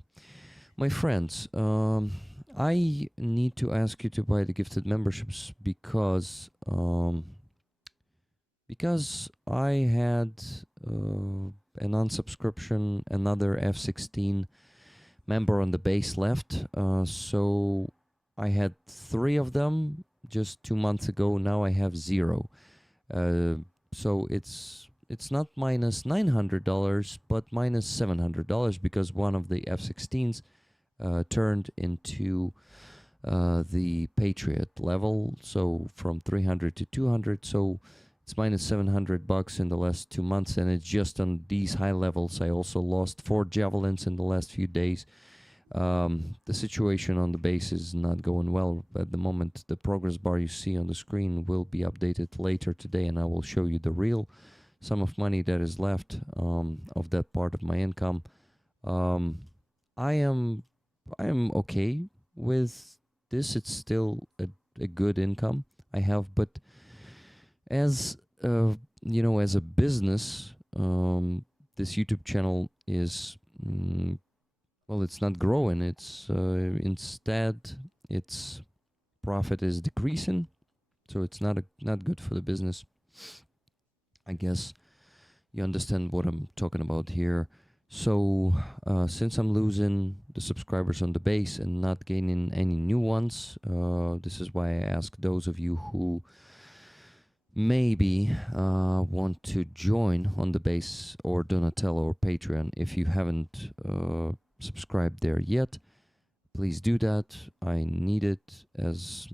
My friends, I need to ask you to buy the gifted memberships because I had an unsubscription, another F-16 member on the base left. So I had 3 of them just 2 months ago. Now I have 0. So it's not minus $900, but minus $700 because one of the F-16s turned into the Patriot level. So from 300 to 200. So it's minus $700 in the last 2 months, and it's just on these high levels. I also lost 4 javelins in the last few days. The situation on the base is not going well at the moment. The progress bar you see on the screen will be updated later today, and I will show you the real sum of money that is left of that part of my income. I am okay with this. It's still a good income I have, but as as a business, this YouTube channel is it's not growing. It's instead its profit is decreasing, so it's not good for the business. I guess you understand what I'm talking about here. So since I'm losing the subscribers on the base and not gaining any new ones, this is why I ask those of you who maybe want to join on the base or Donatello or Patreon. If you haven't subscribed there yet, please do that. I need it as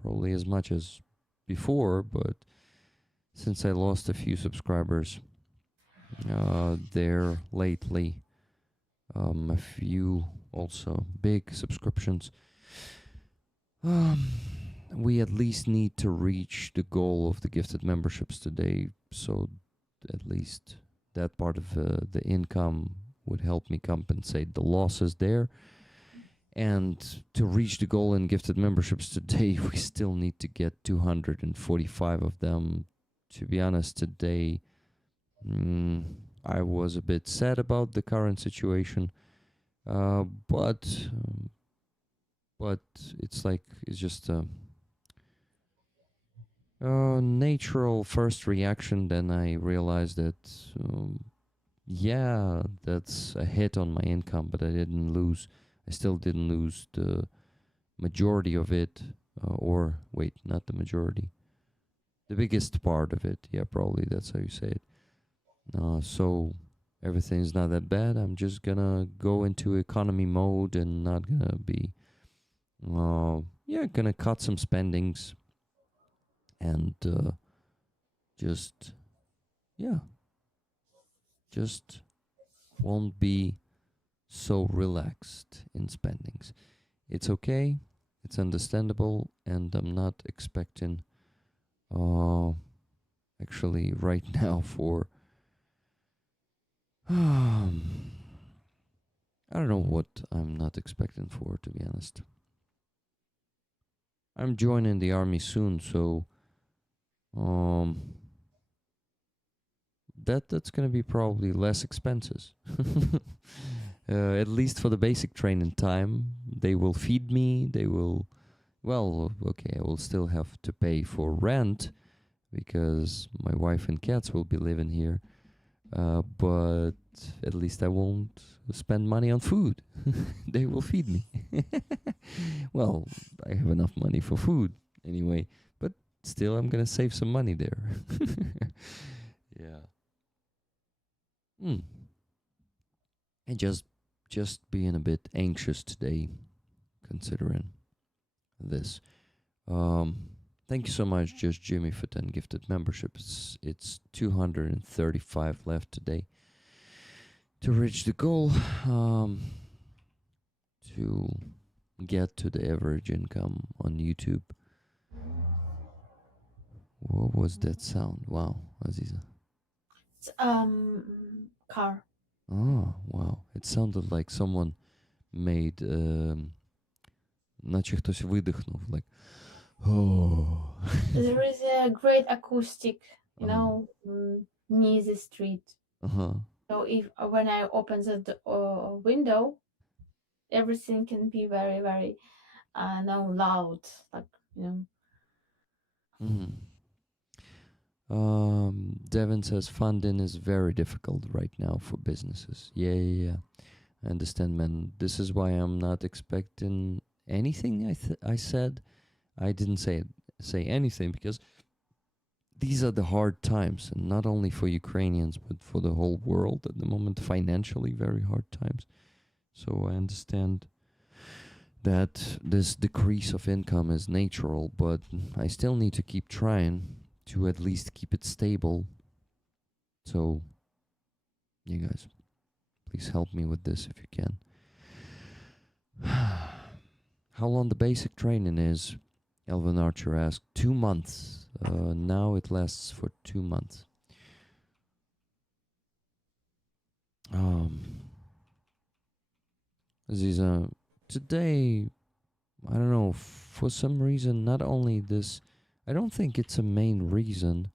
probably as much as before, but since I lost a few subscribers there lately, a few also big subscriptions, we at least need to reach the goal of the gifted memberships today, so at least that part of the income would help me compensate the losses there. And to reach the goal in gifted memberships today, we still need to get 245 of them. To be honest, today I was a bit sad about the current situation, but it's just a natural first reaction. Then I realized that that's a hit on my income, but I still didn't lose the majority of it, not the majority, the biggest part of it. Yeah, probably that's how you say it. So everything's not that bad. I'm just gonna go into economy mode and not gonna be, gonna cut some spendings and just won't be so relaxed in spendings. It's okay, it's understandable, and I'm not expecting actually right now for I don't know what I'm not expecting for, to be honest. I'm joining the army soon, so that's gonna be probably less expenses. At least for the basic training time, they will feed me. They will, I will still have to pay for rent because my wife and cats will be living here. But at least I won't spend money on food. They will feed me. Well, I have enough money for food anyway, but still I'm gonna save some money there. Yeah. And just being a bit anxious today, considering this. Thank you so much, Just Jimmy, for 10 gifted memberships. It's 235 left today to reach the goal, to get to the average income on YouTube. What was that sound? Wow, Aziza. It's car. Oh, wow. It sounded like someone made, наче хтось видихнув, like, oh. There is a great acoustic, Uh-huh. near the street. Uh-huh. So when I open the window, everything can be very, very loud, Devin says funding is very difficult right now for businesses. Yeah. I understand, man. This is why I'm not expecting anything. I said I didn't say anything because these are the hard times, and not only for Ukrainians but for the whole world at the moment. Financially, very hard times. So I understand that this decrease of income is natural, but I still need to keep trying. to at least keep it stable. So, you guys, please help me with this if you can. How long the basic training is? Elvin Archer asked. 2 months. Now it lasts for 2 months. Aziza, today, I don't know, for some reason, not only this, I don't think it's a main reason.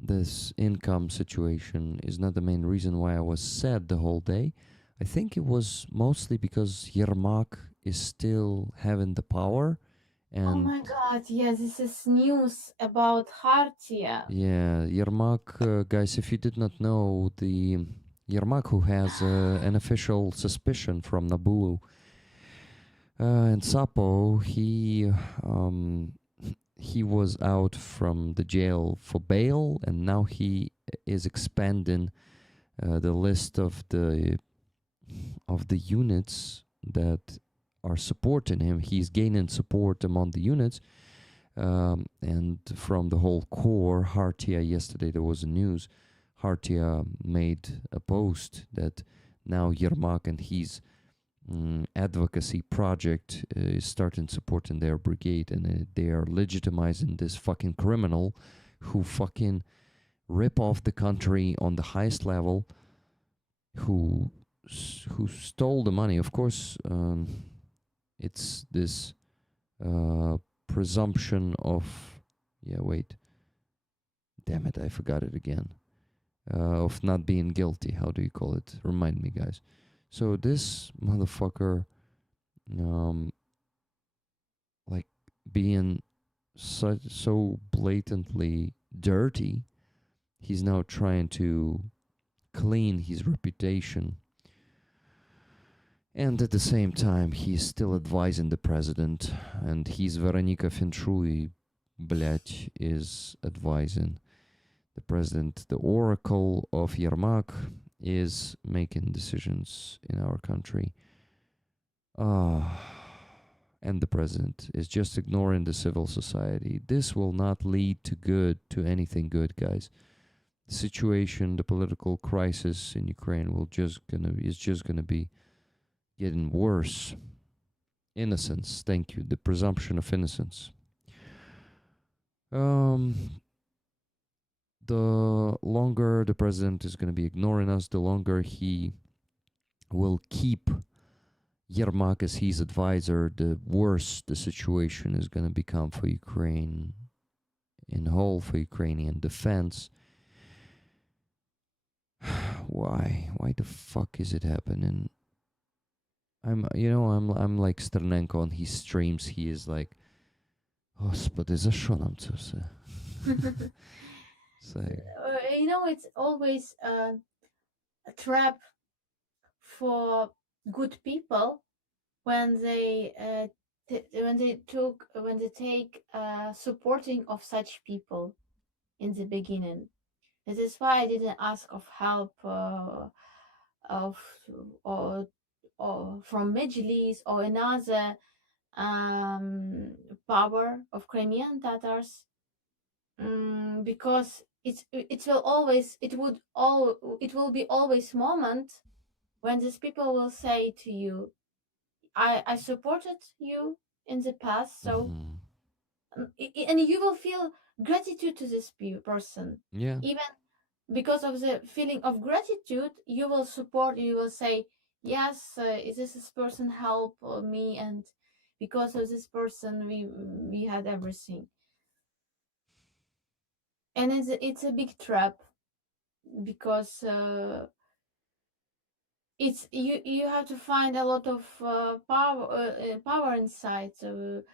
This income situation is not the main reason why I was sad the whole day. I think it was mostly because Yermak is still having the power. And Oh my god, yeah, this is news about Hartia. yeah, Yermak, guys, if you did not know, the Yermak who has an official suspicion from Naboo and Sapo, he was out from the jail for bail, and now he is expanding the list of the units that are supporting him. He's gaining support among the units, and from the whole core. Hartia, yesterday there was a news. Hartia made a post that now Yermak and his advocacy project is starting supporting their brigade, and they are legitimizing this fucking criminal who fucking rip off the country on the highest level, who stole the money. Of course, it's this presumption of, damn it, I forgot it again, of not being guilty. How do you call it? Remind me, guys. So this motherfucker, like being so blatantly dirty, he's now trying to clean his reputation. And at the same time, he's still advising the president, and his Veronika Fintrui, блять, is advising the president. The oracle of Yermak is making decisions in our country. And the president is just ignoring the civil society. This will not lead to anything good, guys. The situation, the political crisis in Ukraine is just gonna be getting worse. Innocence, thank you. The presumption of innocence. The longer the president is going to be ignoring us, the longer he will keep Yermak as his advisor, the worse the situation is going to become for Ukraine in whole, for Ukrainian defense. Why the fuck is it happening? I'm like Sternenko on his streams. He is like, Господи, за що нам це все? It's always a trap for good people when they take supporting of such people in the beginning. This is why I didn't ask of help of or from Majlis or another power of Crimean Tatars, because it will be always moment when these people will say to you, I supported you in the past, so and you will feel gratitude to this person. Yeah. Even because of the feeling of gratitude, you will support. You will say, yes, this person helped me, and because of this person, we had everything. And it's a big trap, because it's you have to find a lot of power inside to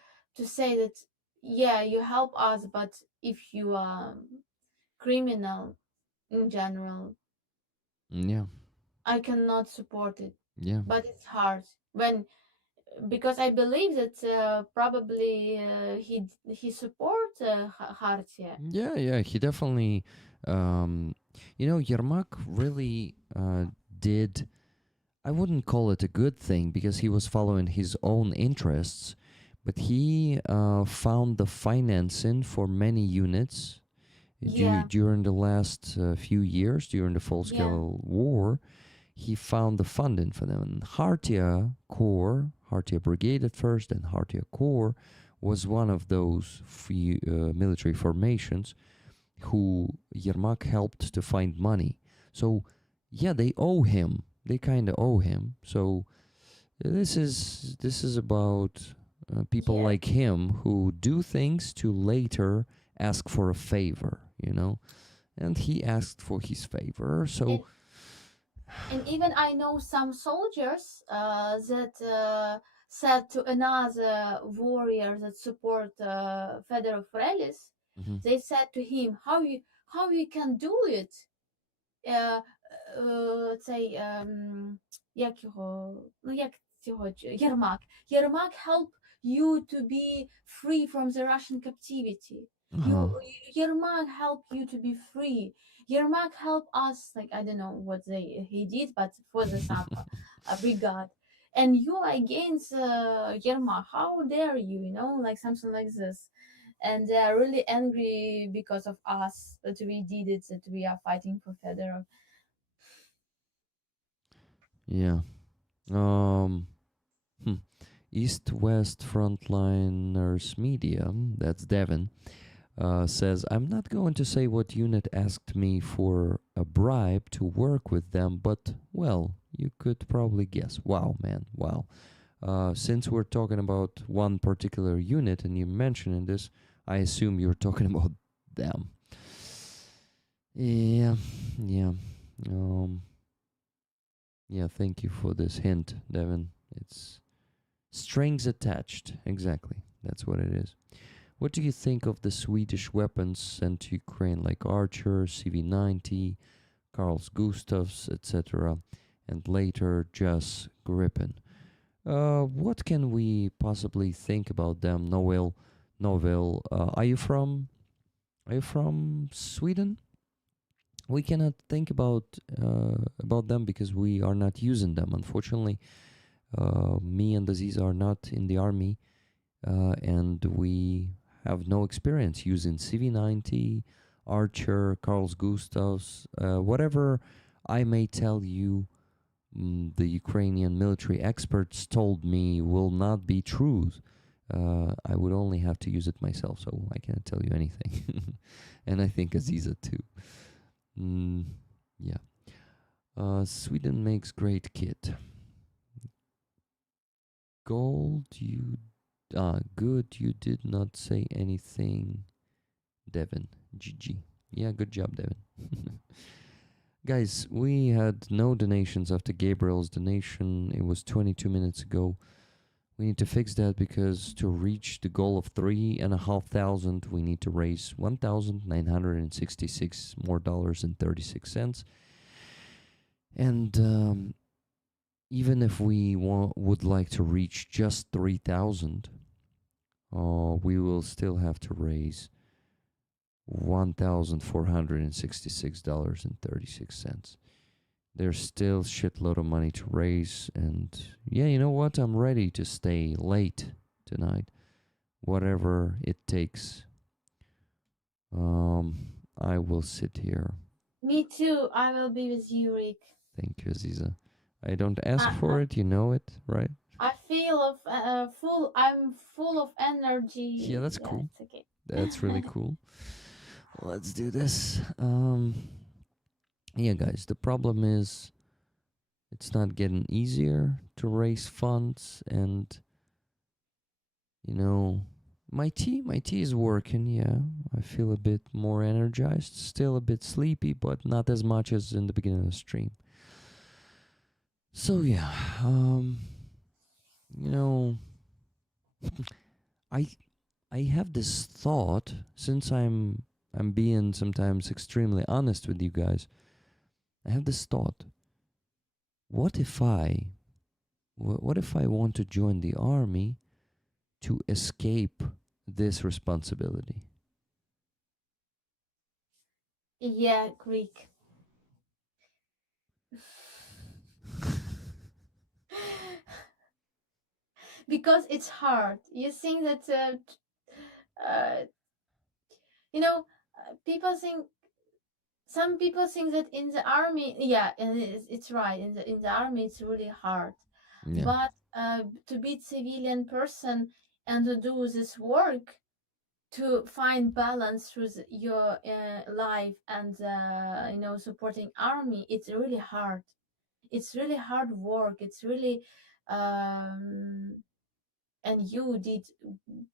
say that, yeah, you help us, but if you are criminal in general, Yeah. I cannot support it. Yeah. But it's hard because I believe that probably he supports Hartia. Yeah, he definitely, Yermak really did, I wouldn't call it a good thing because he was following his own interests, but he found the financing for many units Yeah. during the last few years, during the full-scale war. He found the funding for them. And Hartia Corps, Hartia Brigade at first, and Hartia Corps was one of those military formations who Yermak helped to find money. So, yeah, they owe him. They kind of owe him. So this is about people Yeah. like him who do things to later ask for a favor, you know. And he asked for his favor. So And even I know some soldiers that said to another warrior that support Fedor Frelis, Mhm. they said to him, how you can do it? Цей як його, ну як цього Єрмак. Єрмак help you to be free from the Russian captivity. Uh-huh. Yermak help you to be free. Yermak help us, like I don't know what he did, but for the some brigade. And you against Yermak, how dare you, you know, like something like this. And they are really angry because of us that we did it, that we are fighting for Fedorov. Yeah. Um East West Frontliners Media, that's Devin, says, I'm not going to say what unit asked me for a bribe to work with them, but, well, you could probably guess. Wow, man, wow. Since we're talking about one particular unit and you're mentioning this, I assume you're talking about them. Yeah, yeah. Yeah, thank you for this hint, Devin. It's strings attached. Exactly. That's what it is. What do you think of the Swedish weapons sent to Ukraine, like Archer, CV90, Carl's Gustavs, etc., and later just Gripen? What can we possibly think about them, Noel? Are you from Sweden? We cannot think about them because we are not using them. Unfortunately, me and Aziz are not in the army, and we have no experience using CV90, Archer, Carl's Gustavs, whatever I may tell you. The Ukrainian military experts told me will not be true. I would only have to use it myself, so I can't tell you anything. And I think Aziza too. Yeah. Sweden makes great kit. Gold, good. You did not say anything, Devin. GG. Yeah, good job, Devin. Guys, we had no donations after Gabriel's donation. It was 22 minutes ago. We need to fix that because to reach the goal of 3,500, we need to raise $1,966 more dollars and 36 cents. And even if we would like to reach just 3,000, we will still have to raise $1,466.36. There's still shitload of money to raise, and yeah, you know what? I'm ready to stay late tonight, whatever it takes. I will sit here. Me too. I will be with you, Rick. Thank you, Aziza. I don't ask for it, you know it, right? I feel full. I'm full of energy. Yeah, that's cool. It's okay. That's really cool. Let's do this. Yeah, guys, the problem is it's not getting easier to raise funds, and you know, my tea is working. Yeah, I feel a bit more energized, still a bit sleepy, but not as much as in the beginning of the stream. So yeah, you know, I have this thought, since I'm being sometimes extremely honest with you guys. I have this thought. What if I want to join the army to escape this responsibility? Yeah, Greek. because it's hard. You think that you know, people think some people think that in the army, yeah, and it's right. In the army, it's really hard. Yeah. But to be civilian person and to do this work, to find balance through your life and supporting army, it's really hard. It's really hard work. It's really and you did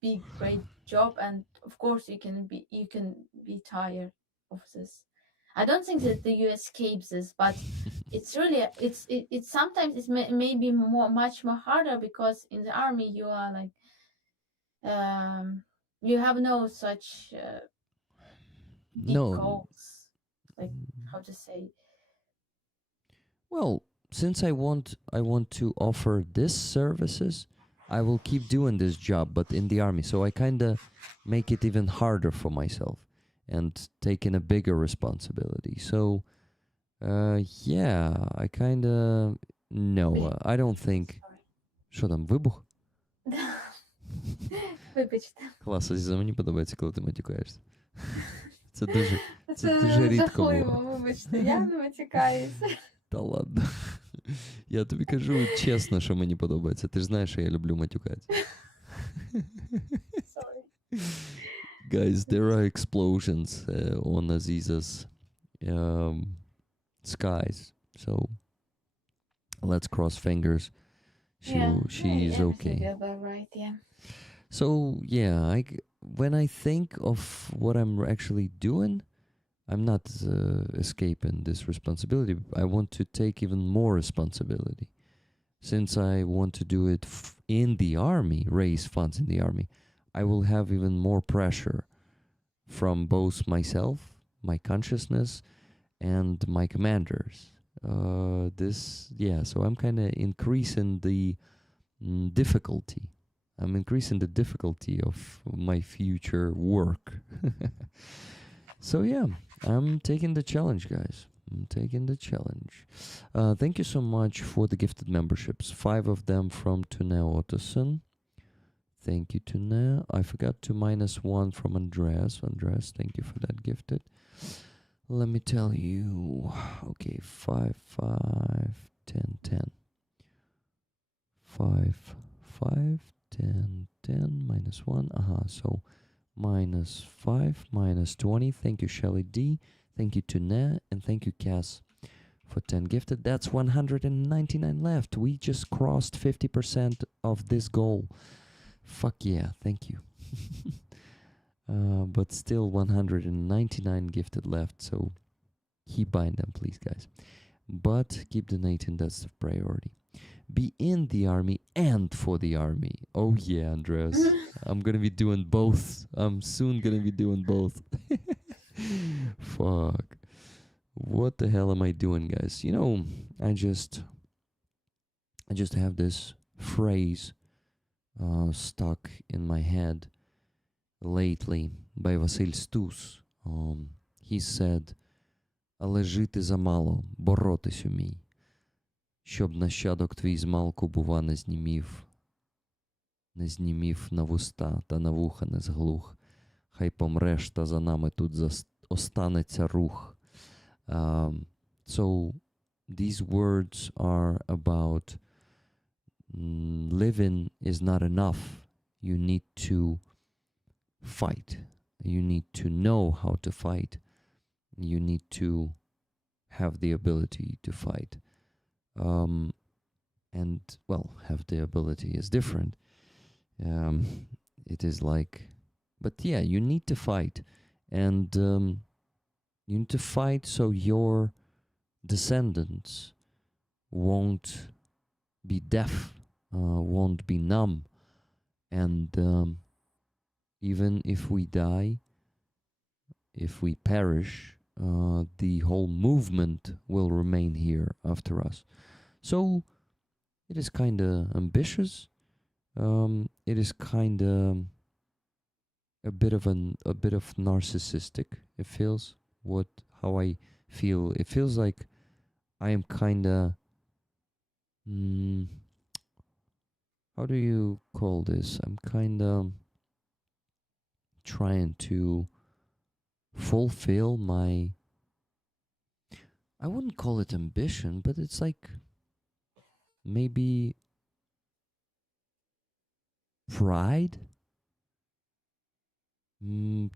big great job, and of course you can be tired of this. I don't think that you escape this, but it's really it's sometimes it's maybe much more harder because in the army you are like you have no such big No. goals, like how to say. Well, since I want to offer this services, I will keep doing this job, but in the army. So I kind of make it even harder for myself and taking a bigger responsibility. So, yeah, I kind of no, I don't think. Що там, вибух? Вибачте. Клас, Азіза, мені подобається, коли ти матюкаєшся. Це дуже рідко було. жахливо, вибачте, я не матюкаюся. Та ладно. Я тобі кажу чесно, що мені подобається. Ти ж знаєш, що я люблю матюкатися. Sorry. Guys, there are explosions on Aziza's skies. So let's cross fingers. She's okay. Right, yeah. So yeah, when I think of what I'm actually doing, I'm not escaping this responsibility. I want to take even more responsibility. Since I want to do it in the army, raise funds in the army, I will have even more pressure from both myself, my consciousness, and my commanders. So I'm kind of increasing the difficulty. I'm increasing the difficulty of my future work. So yeah, I'm taking the challenge, guys. I'm taking the challenge. Thank you so much for the gifted memberships. 5 of them from Tune Ottoson. Thank you, Tune. I forgot to -1 from Andreas. Andreas, thank you for that gifted. Let me tell you. Okay, 5, 5, 10, 10. 5, 5, 10, 10, -1. So -5, -20. Thank you, Shelly D. Thank you, Tune. And thank you, Cass, for 10 gifted. That's 199 left. We just crossed 50% of this goal. Fuck yeah, thank you. But still 199 gifted left, so keep buying them, please, guys. But keep donating, that's the priority. Be in the army and for the army. Oh yeah, Andreas. I'm gonna be doing both. I'm soon gonna be doing both. Fuck. What the hell am I doing, guys? You know, I just have this phrase stuck in my head lately by Василь Стус. He said, але жити замало, боротись умій, щоб нащадок твій змалку, бува, не знімів на вуста та на вуха не зглух, хай помреш, та за нами тут останеться рух. So these words are about living is not enough. You need to fight. You need to know how to fight. You need to have the ability to fight. And, well, have the ability is different. It is like, but yeah, you need to fight. And you need to fight so your descendants won't be deaf, won't be numb. And even if we die, if we perish, the whole movement will remain here after us. So it is kind of ambitious. It is kind of a bit of narcissistic. It feels how I feel. It feels like I am kind of how do you call this? I'm kind of trying to fulfill my, I wouldn't call it ambition, but it's like maybe pride.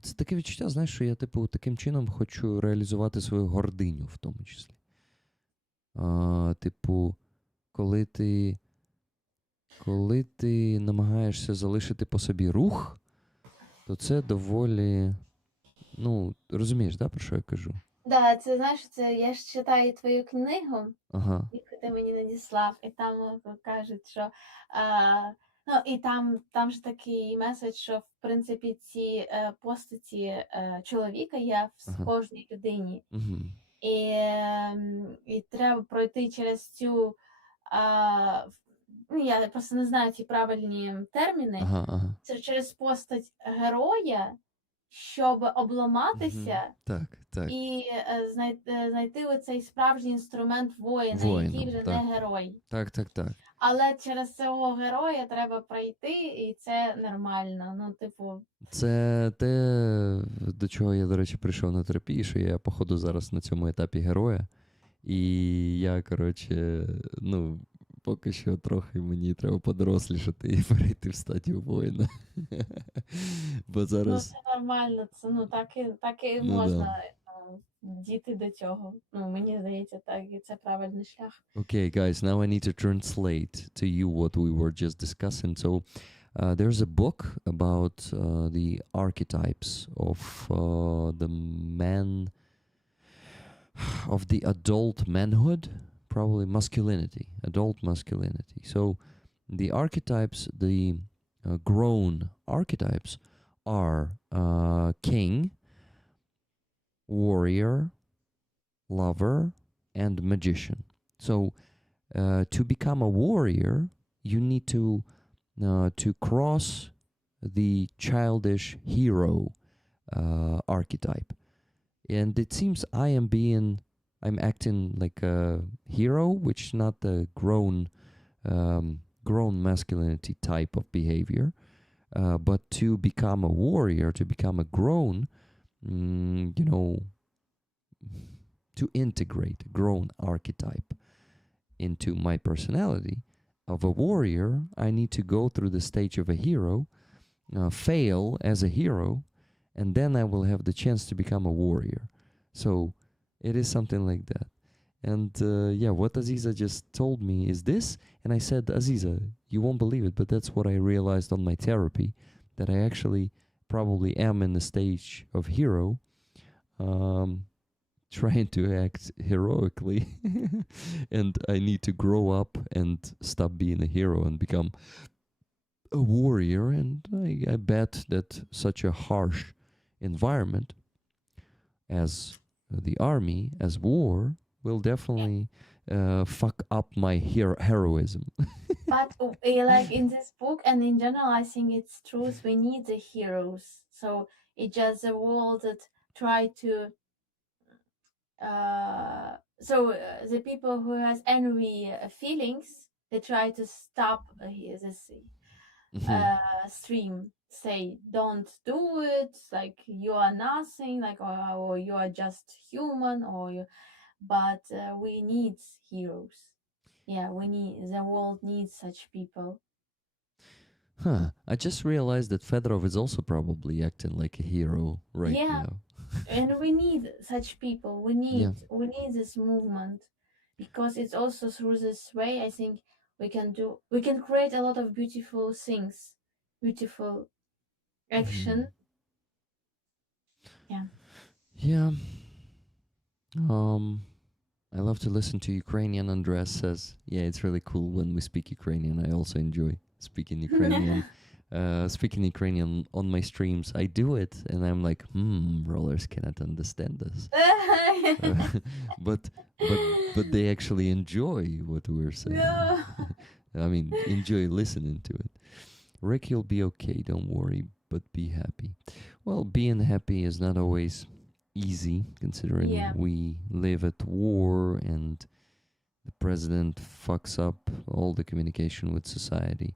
Це таке відчуття, знаєш, що я, типу, таким чином хочу реалізувати свою гординю, в тому числі. Типу, коли ти намагаєшся залишити по собі рух, то це доволі, ну, розумієш, да, про що я кажу? Да, це знаєш, це я ж читаю твою книгу, Ага, яку ти мені надіслав, і там кажуть, що ну і там ж такий меседж, що в принципі ці постаті чоловіка є в Ага. кожній людині. угу. І треба пройти через цю. Ну, я просто не знаю ці правильні терміни. Ага. Це через постать героя, щоб обламатися. Так. І знайти оцей справжній інструмент воїна, який вже так. не герой. Так. Але через цього героя треба пройти, і це нормально. Ну, типу. Це те, до чого я, до речі, прийшов на терапію, що я, походу, зараз на цьому етапі героя. І я, коротше, ну, поки що трохи мені треба подорослішати і перейти в стадію воїна. Бо зараз... Ну, це нормально, це, ну, так і Ну, можна дійти до цього. Ну, мені здається, так, і це правильний шлях. Okay, guys, now I need to translate to you what we were just discussing. So, there's a book about the archetypes of the man, of the adult manhood, probably masculinity, adult masculinity. So, the archetypes, the grown archetypes are king, warrior, lover, and magician. So, to become a warrior, you need to cross the childish hero archetype, and it seems I'm acting like a hero, which is not the grown masculinity type of behavior, but to become a warrior, to become a grown, to integrate a grown archetype into my personality of a warrior, I need to go through the stage of a hero, fail as a hero, and then I will have the chance to become a warrior. So it is something like that. And yeah, what Aziza just told me is this, and I said, Aziza, you won't believe it, but that's what I realized on my therapy, that I actually probably am in the stage of hero, trying to act heroically, and I need to grow up and stop being a hero and become a warrior. And I bet that such a harsh environment as the army, as war, will definitely fuck up my heroism. But like in this book and in general, I think it's truth. We need the heroes. So it's just the world that try to. The people who has envy feelings, they try to stop this stream. Say, don't do it. Like you are nothing. Like or you are just human. But we need heroes. Yeah, the world needs such people. Huh. I just realized that Fedorov is also probably acting like a hero right now. And we need such people. We need this movement, because it's also through this way I think we can create a lot of beautiful things, beautiful action. Yeah. I love to listen to Ukrainian. Andres says, yeah, it's really cool when we speak Ukrainian. I also enjoy speaking Ukrainian. Speaking Ukrainian on my streams, I do it, and I'm like, rollers cannot understand us. But they actually enjoy what we're saying. Yeah. I mean, enjoy listening to it. Rick, you'll be okay, don't worry, but be happy. Well, being happy is not always easy, considering we live at war and the president fucks up all the communication with society.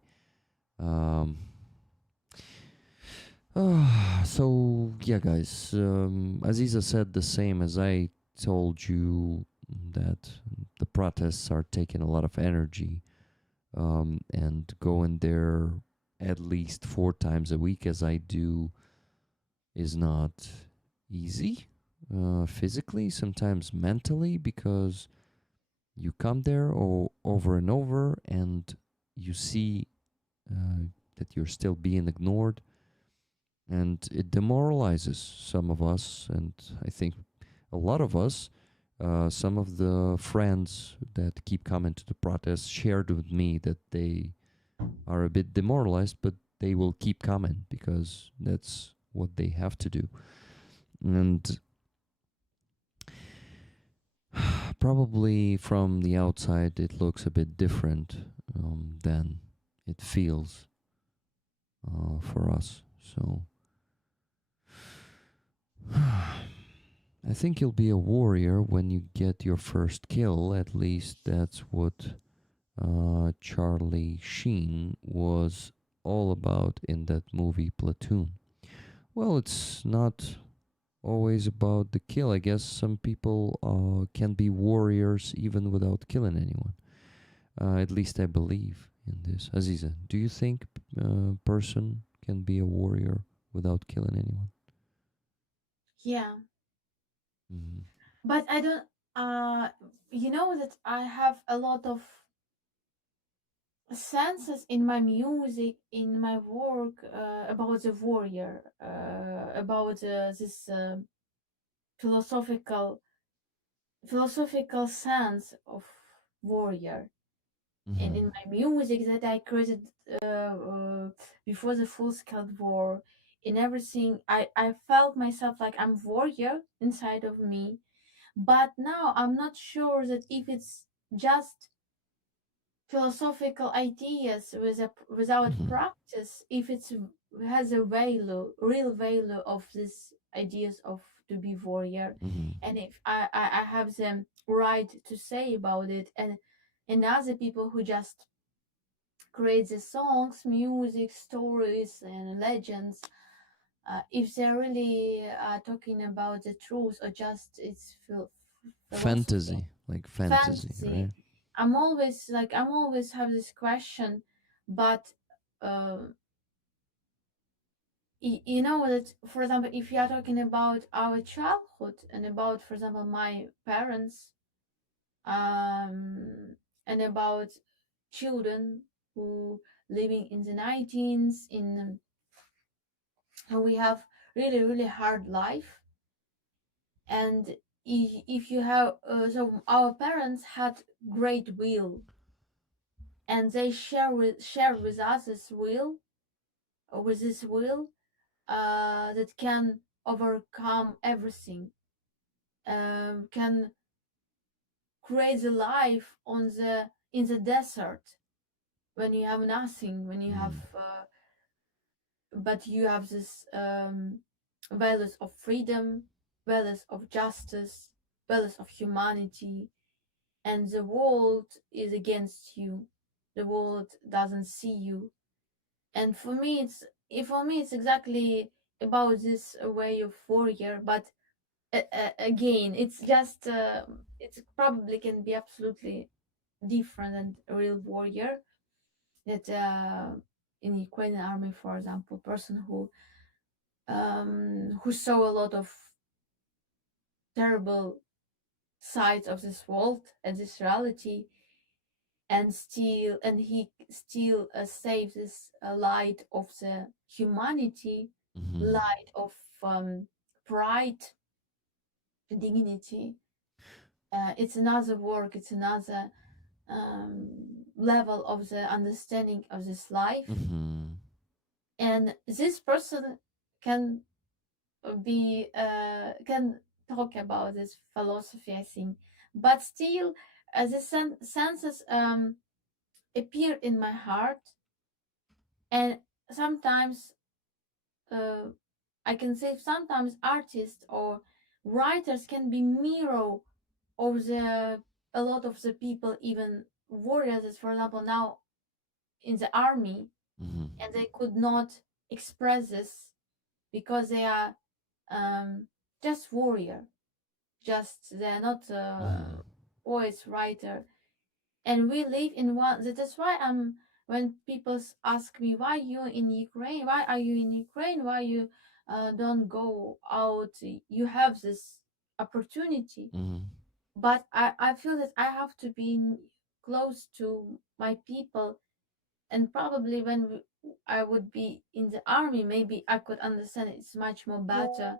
yeah, guys, Aziza said the same as I told you, that the protests are taking a lot of energy, and going there at least 4 times a week, as I do, is not easy, physically, sometimes mentally, because you come there over and over, and you see that you're still being ignored, and it demoralizes some of us, and I think a lot of us. Some of the friends that keep coming to the protests shared with me that they are a bit demoralized, but they will keep coming because that's what they have to do. And probably from the outside, it looks a bit different than it feels for us. So I think you'll be a warrior when you get your first kill. At least that's what Charlie Sheen was all about in that movie Platoon. Well, it's not always about the kill. I guess some people can be warriors even without killing anyone. At least I believe in this. Aziza, do you think a person can be a warrior without killing anyone? Yeah, Mhm. but I don't. You know that I have a lot of senses in my music, in my work, about the warrior, about this philosophical philosophical sense of warrior. And in Mhm. my music that I created before the full scale war, in everything, I felt myself like I'm warrior inside of me. But now I'm not sure that if it's just philosophical ideas without Mhm. practice, if it's has a value, real value of these ideas of to be warrior, Mhm. and if I have the right to say about it, and other people who just create the songs, music, stories, and legends, if they're really talking about the truth or just it's philosophy, Fantasy, like fantasy, fantasy. right? I'm always have this question, but uh, you know that, for example, if you are talking about our childhood and about, for example, my parents, um, and about children who living in the 19s, in and we have really hard life. And if you have so our parents had great will, and they share with us this will, with this will that can overcome everything, can create a life on the in the desert, when you have nothing, when you have Mm. but you have this values of freedom, values of justice, values of humanity, and the world is against you. The world doesn't see you. And for me it's exactly about this way of warrior. But again, it's just it probably can be absolutely different than a real warrior. That in Ukrainian army, for example, person who saw a lot of terrible sides of this world and this reality, and he still saves this light of the humanity, Mhm. light of pride, dignity. It's another work, it's another level of the understanding of this life. Mhm. And this person can can talk about this philosophy, I think. But still, the senses appear in my heart. And sometimes uh, I can say sometimes artists or writers can be mirror of the a lot of the people, even warriors, for example, now in the army, Mhm. and they could not express this because they are just warrior, just they're not poets, writer. And we live in one. That's why when people ask me why you in Ukraine, why are you in Ukraine, why you don't go out, you have this opportunity. Mm-hmm. But I feel that I have to be close to my people, and probably when I would be in the army, maybe I could understand it's much more better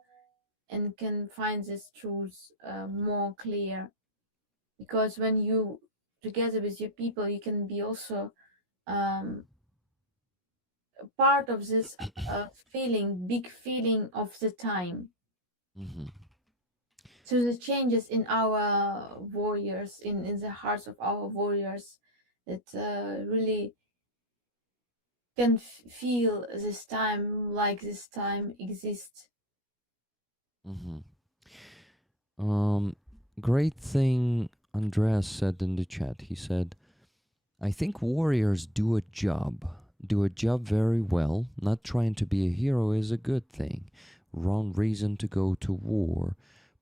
and can find this truth more clear. Because when you together with your people, you can be also um, part of this feeling, big feeling of the time. Mm-hmm. So the changes in our warriors, in the hearts of our warriors, that really can feel this time like this time exists. Mm-hmm. Great thing Andreas said in the chat. He said, I think warriors do a job very well. Not trying to be a hero is a good thing. Wrong reason to go to war.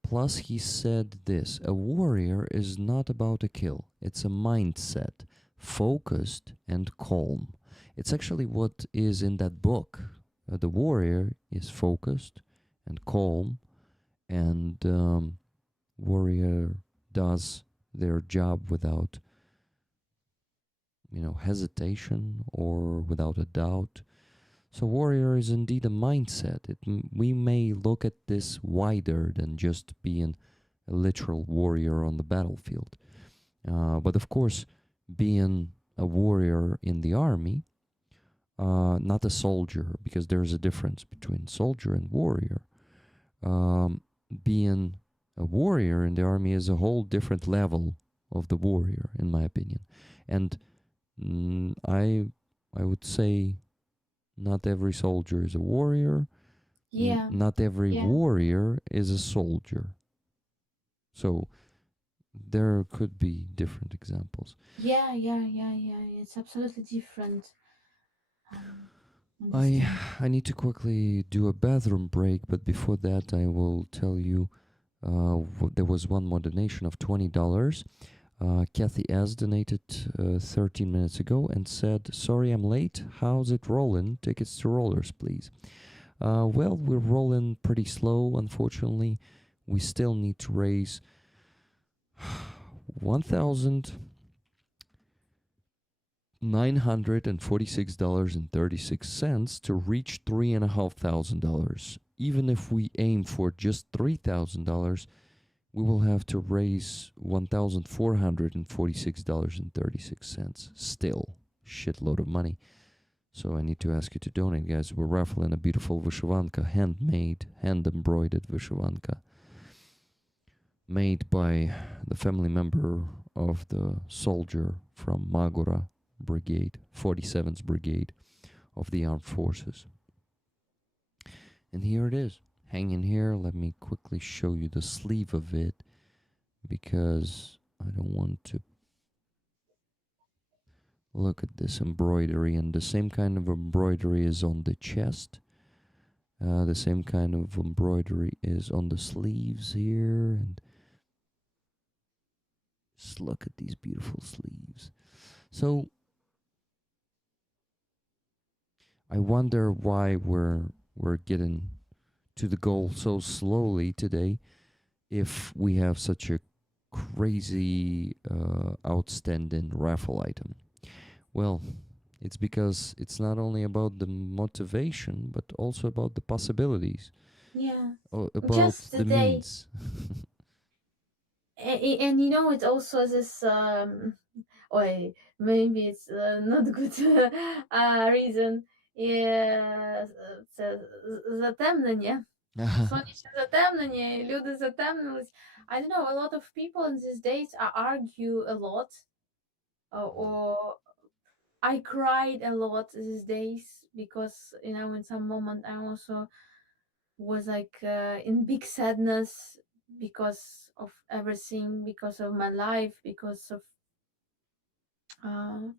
Plus, he said this, a warrior is not about a kill, it's a mindset, focused and calm. It's actually what is in that book. The warrior is focused and calm, and warrior does their job without hesitation or without a doubt. So warrior is indeed a mindset. We may look at this wider than just being a literal warrior on the battlefield. But of course, being a warrior in the army, not a soldier, because there's a difference between soldier and warrior. Being a warrior in the army is a whole different level of the warrior, in my opinion. And I would say not every soldier is a warrior. Yeah, Not every yeah, warrior is a soldier. So there could be different examples. yeah, yeah, yeah, yeah. It's absolutely different. Um, I understand. I need to quickly do a bathroom break, but before that, I will tell you there was one more donation of $20. Kathy S. donated 13 minutes ago and said, sorry I'm late. How's it rolling? Tickets to rollers, please. Well, we're rolling pretty slow, unfortunately. We still need to raise $1,946.36 to reach $3,500. Even if we aim for just $3,000, we will have to raise $1,446.36. Still, shitload of money. So I need to ask you to donate, guys. We're raffling a beautiful vyshyvanka, handmade, hand-embroidered vyshyvanka, made by the family member of the soldier from Magura Brigade, 47th Brigade of the Armed Forces. And here it is, hanging here. Let me quickly show you the sleeve of it, because I don't want to look at this embroidery. And the same kind of embroidery is on the chest. The same kind of embroidery is on the sleeves here. And just look at these beautiful sleeves. So I wonder why we're getting to the goal so slowly today, if we have such a crazy outstanding raffle item. Well, it's because it's not only about the motivation, but also about the possibilities, Yeah, about just the today. means. And you know, it's also this or maybe it's not good reason. Yeah, це затемнення. Сонячне затемнення, і люди затемнились. I don't know, a lot of people in these days argue a lot, or I cried a lot these days because, in some moment I also was like in big sadness because of everything, because of my life, because of uh,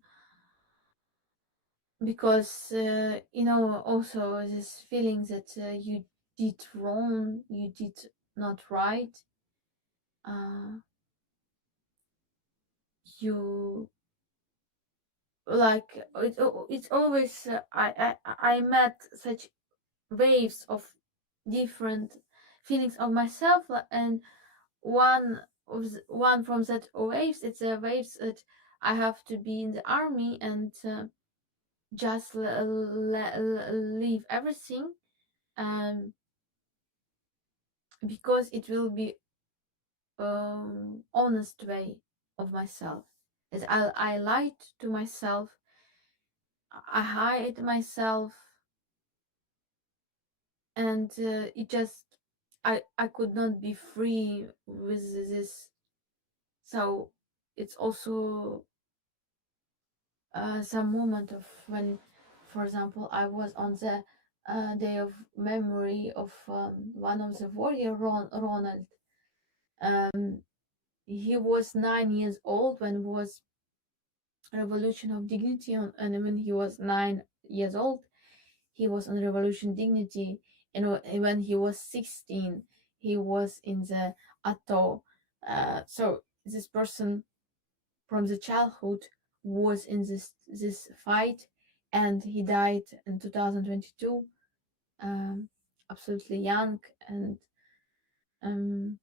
also this feeling that you did wrong, you did not right, you like it's always I met such waves of different feelings of myself, and one from that waves, it's a waves that I have to be in the army and just leave everything, um because it will be honest way of myself, as I lied to myself, I hide myself, and it just I could not be free with this. So it's also some moment of when, for example, I was on the day of memory of one of the warrior, Ronald. He was 9 years old when was Revolution of Dignity, and when he was 9 years old, he was on Revolution Dignity, and when he was 16, he was in the ATO. So this person from the childhood was in this fight, and he died in 2022, absolutely young, um,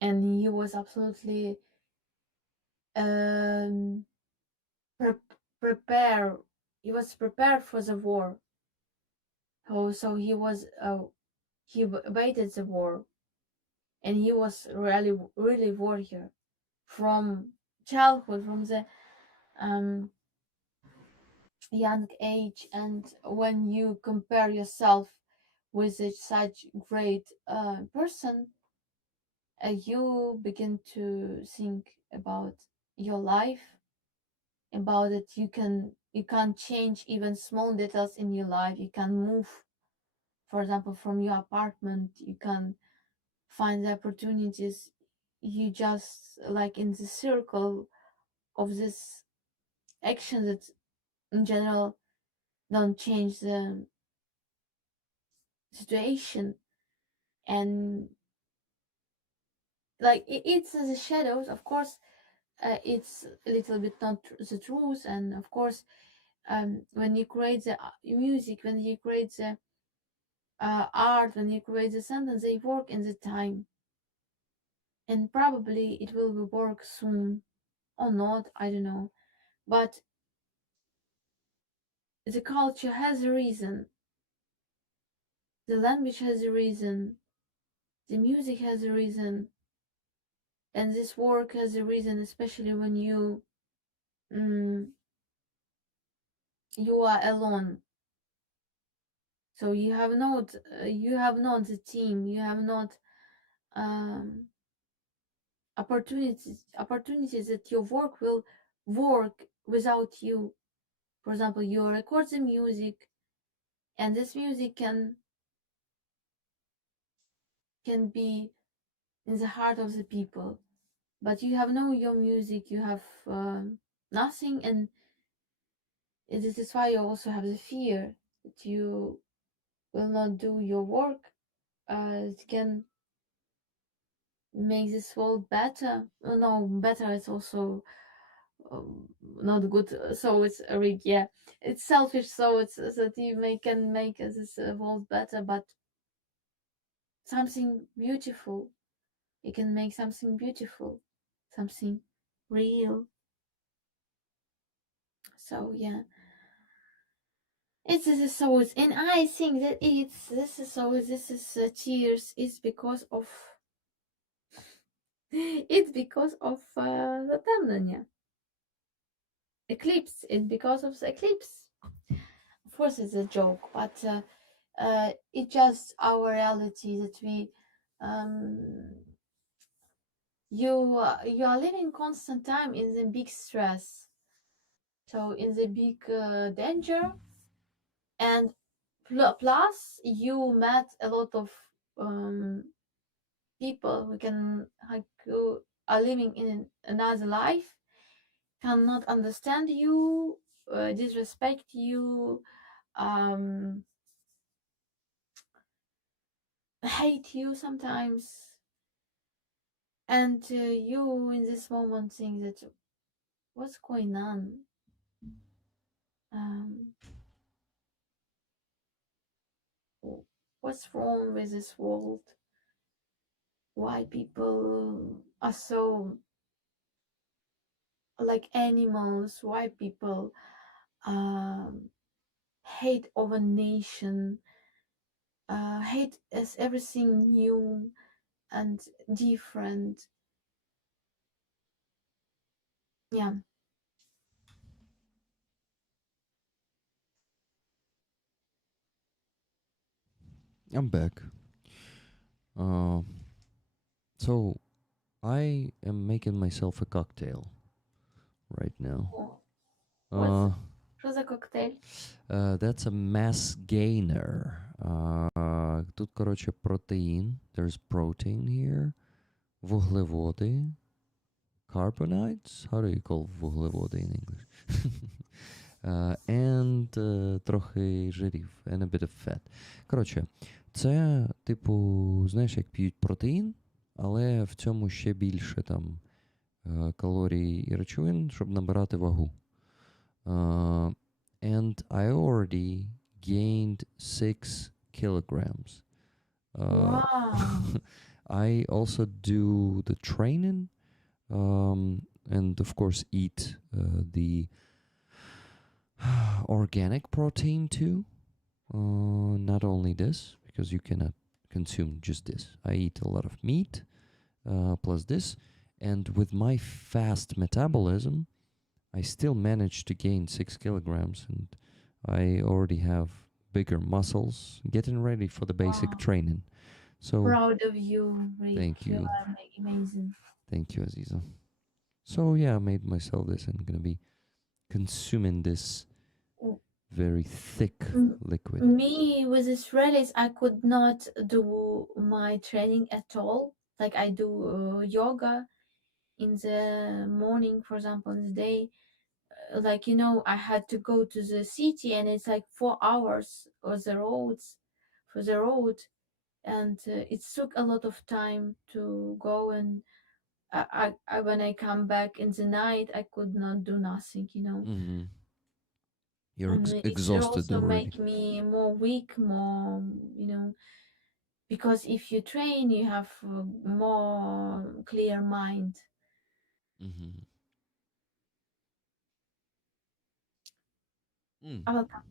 and he was absolutely um, prepare. He was prepared for the war. So he was he waited the war, and he was really warrior from childhood, from the um, young age. And when you compare yourself with such great person, you begin to think about your life, about it. You can change even small details in your life. You can move, for example, from your apartment. You can find the opportunities. You just like in the circle of this action that in general don't change the situation. And like it's the shadows, of course. It's a little bit not the truth, and of course, when you create the music, when you create the art, when you create the sentence, they work in the time, and probably it will work soon or not, I don't know. But the culture has a reason, the language has a reason, the music has a reason, and this work has a reason, especially when you are alone. So you have not the team, you have not um, opportunities that your work will work without you. For example, you record the music, and this music can be in the heart of the people, but you have no your music, you have nothing. And this is why you also have the fear that you will not do your work. It can make this world better. No, better is also not good. So it's yeah, it's selfish. So it's that you can make this world better, but something beautiful. You can make something beautiful, something real. So yeah, this is so. And I think that this is so. This is tears is because of it's because of the Tamnanya eclipse. It's because of the eclipse. Of course, it's a joke, but it's just our reality that we you are living constant time in the big stress, so in the big danger. And plus you met a lot of people who can who are living in another life, cannot understand you, disrespect you, um hate you sometimes, and you in this moment think that what's going on? Um, what's wrong with this world? Why people are so like animals? Why people um, hate over nation? Hate as everything new and different. Yeah. I'm back. Uh, so I am making myself a cocktail right now. What's Uh, что за коктейль? that's a mass gainer. Тут, короче, протеин. There's protein here. Вуглеводи. Carbonides? How do you call вуглеводи in English? And трохи жирів. And a bit of fat. Коротше, це, типу, знаєш, як п'ють протеїн, але в цьому ще більше там калорій і речовин, щоб набирати вагу. And I already gained 6 kilograms. Wow. I also do the training and of course eat the organic protein too. Not only this, because you cannot consume just this. I eat a lot of meat plus this, and with my fast metabolism, I still managed to gain 6 kilograms, and I already have bigger muscles, getting ready for the basic Wow. training. So Proud of you, Rick. thank you. are amazing. Thank you, Aziza. So yeah, I made myself this and gonna be consuming this Mm. very thick Mm, liquid. Me with this rallies, I could not do my training at all. Like I do yoga in the morning, for example, in the day. Like I had to go to the city, and it's like 4 hours on the roads for the road, and it took a lot of time to go. And when I come back in the night, I could not do nothing. Mm-hmm. You're And it exhausted also already. make me more weak, more because if you train, you have more clear mind. Mm-hmm. Welcome.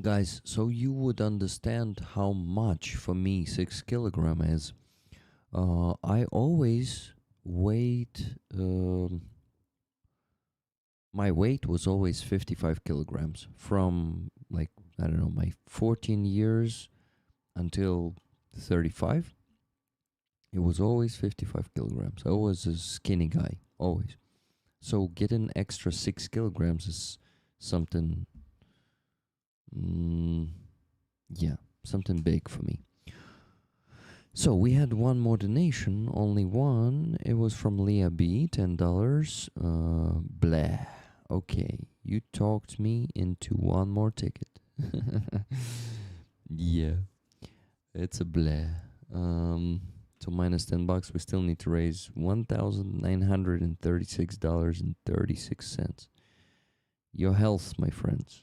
Guys, so you would understand how much for me 6 kilogram is. I always weighed. My weight was always 55 kilograms from like I don't know my 14 years until 35. It was always 55 kilograms. I was a skinny guy always. So getting extra 6 kilograms is something. Yeah, something big for me. So we had one more donation, only one. It was from Leah B, $10. Blah. Okay, you talked me into one more ticket. Yeah, it's a blah. So minus $10, we still need to raise $1,936.36. Your health, my friends.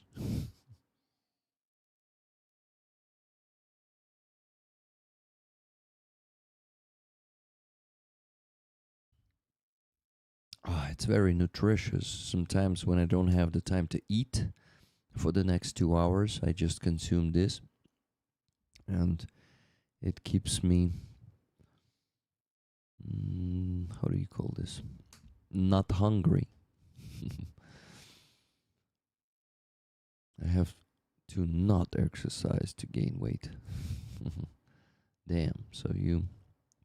It's very nutritious. Sometimes when I don't have the time to eat for the next 2 hours, I just consume this. And it keeps me, how do you call this? Not hungry. I have to not exercise to gain weight. Damn. So you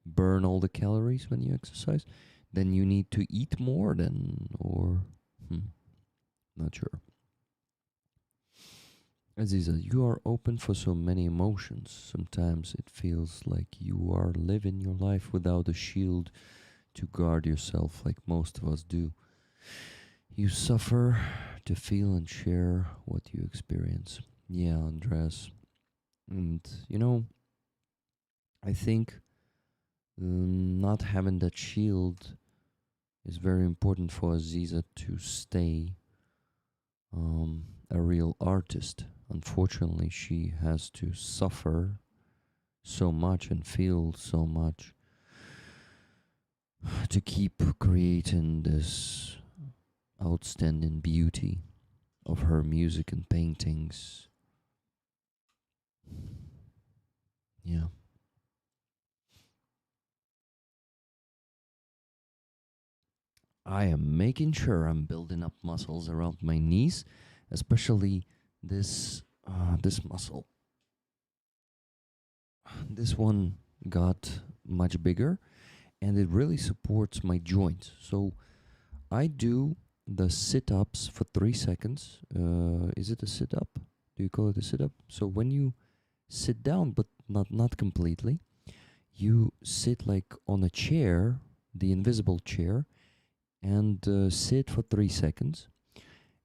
burn all the calories when you exercise? Then you need to eat more then, or not sure. Aziza, you are open for so many emotions. Sometimes it feels like you are living your life without a shield to guard yourself, like most of us do. You suffer to feel and share what you experience. Yeah, Andres. And I think not having that shield is very important for Aziza to stay a real artist. Unfortunately, she has to suffer so much and feel so much to keep creating this outstanding beauty of her music and paintings. Yeah. I am making sure I'm building up muscles around my knees, especially this muscle. This one got much bigger and it really supports my joints. So I do the sit ups for 3 seconds. Is it a sit up? Do you call it a sit up? So when you sit down, but not completely, you sit like on a chair, the invisible chair, and sit for 3 seconds.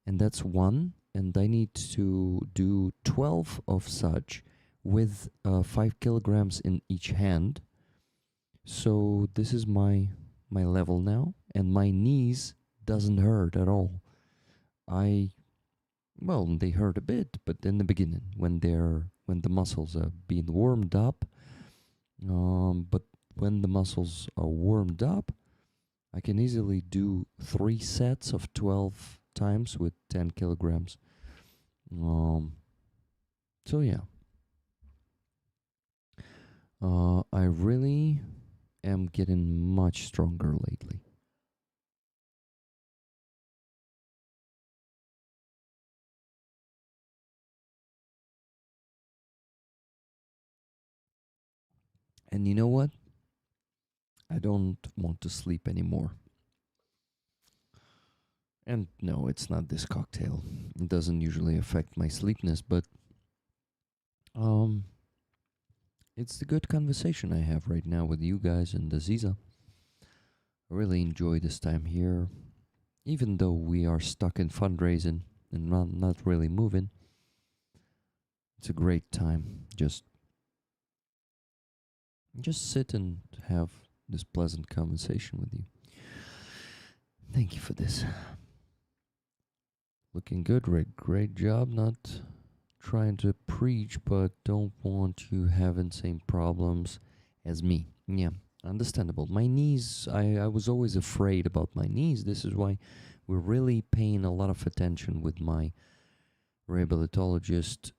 And that's one. And I need to do 12 of such with 5 kilograms in each hand. So this is my level now, and my knees doesn't hurt at all. I well, they hurt a bit, but in the beginning when the muscles are being warmed up, but when the muscles are warmed up, I can easily do 3 sets of 12 times with 10 kilograms. Um, so yeah, I really am getting much stronger lately. And you know what? I don't want to sleep anymore. And no, it's not this cocktail. It doesn't usually affect my sleepness, but um it's the good conversation I have right now with you guys and Aziza. I really enjoy this time here. Even though we are stuck in fundraising and not really moving, it's a great time. Just sit and have this pleasant conversation with you. Thank you for this. Looking good, Rick. Great job. Not trying to preach, but don't want you having same problems as me. Yeah, understandable. My knees, I was always afraid about my knees. This is why we're really paying a lot of attention with my rehabilitologist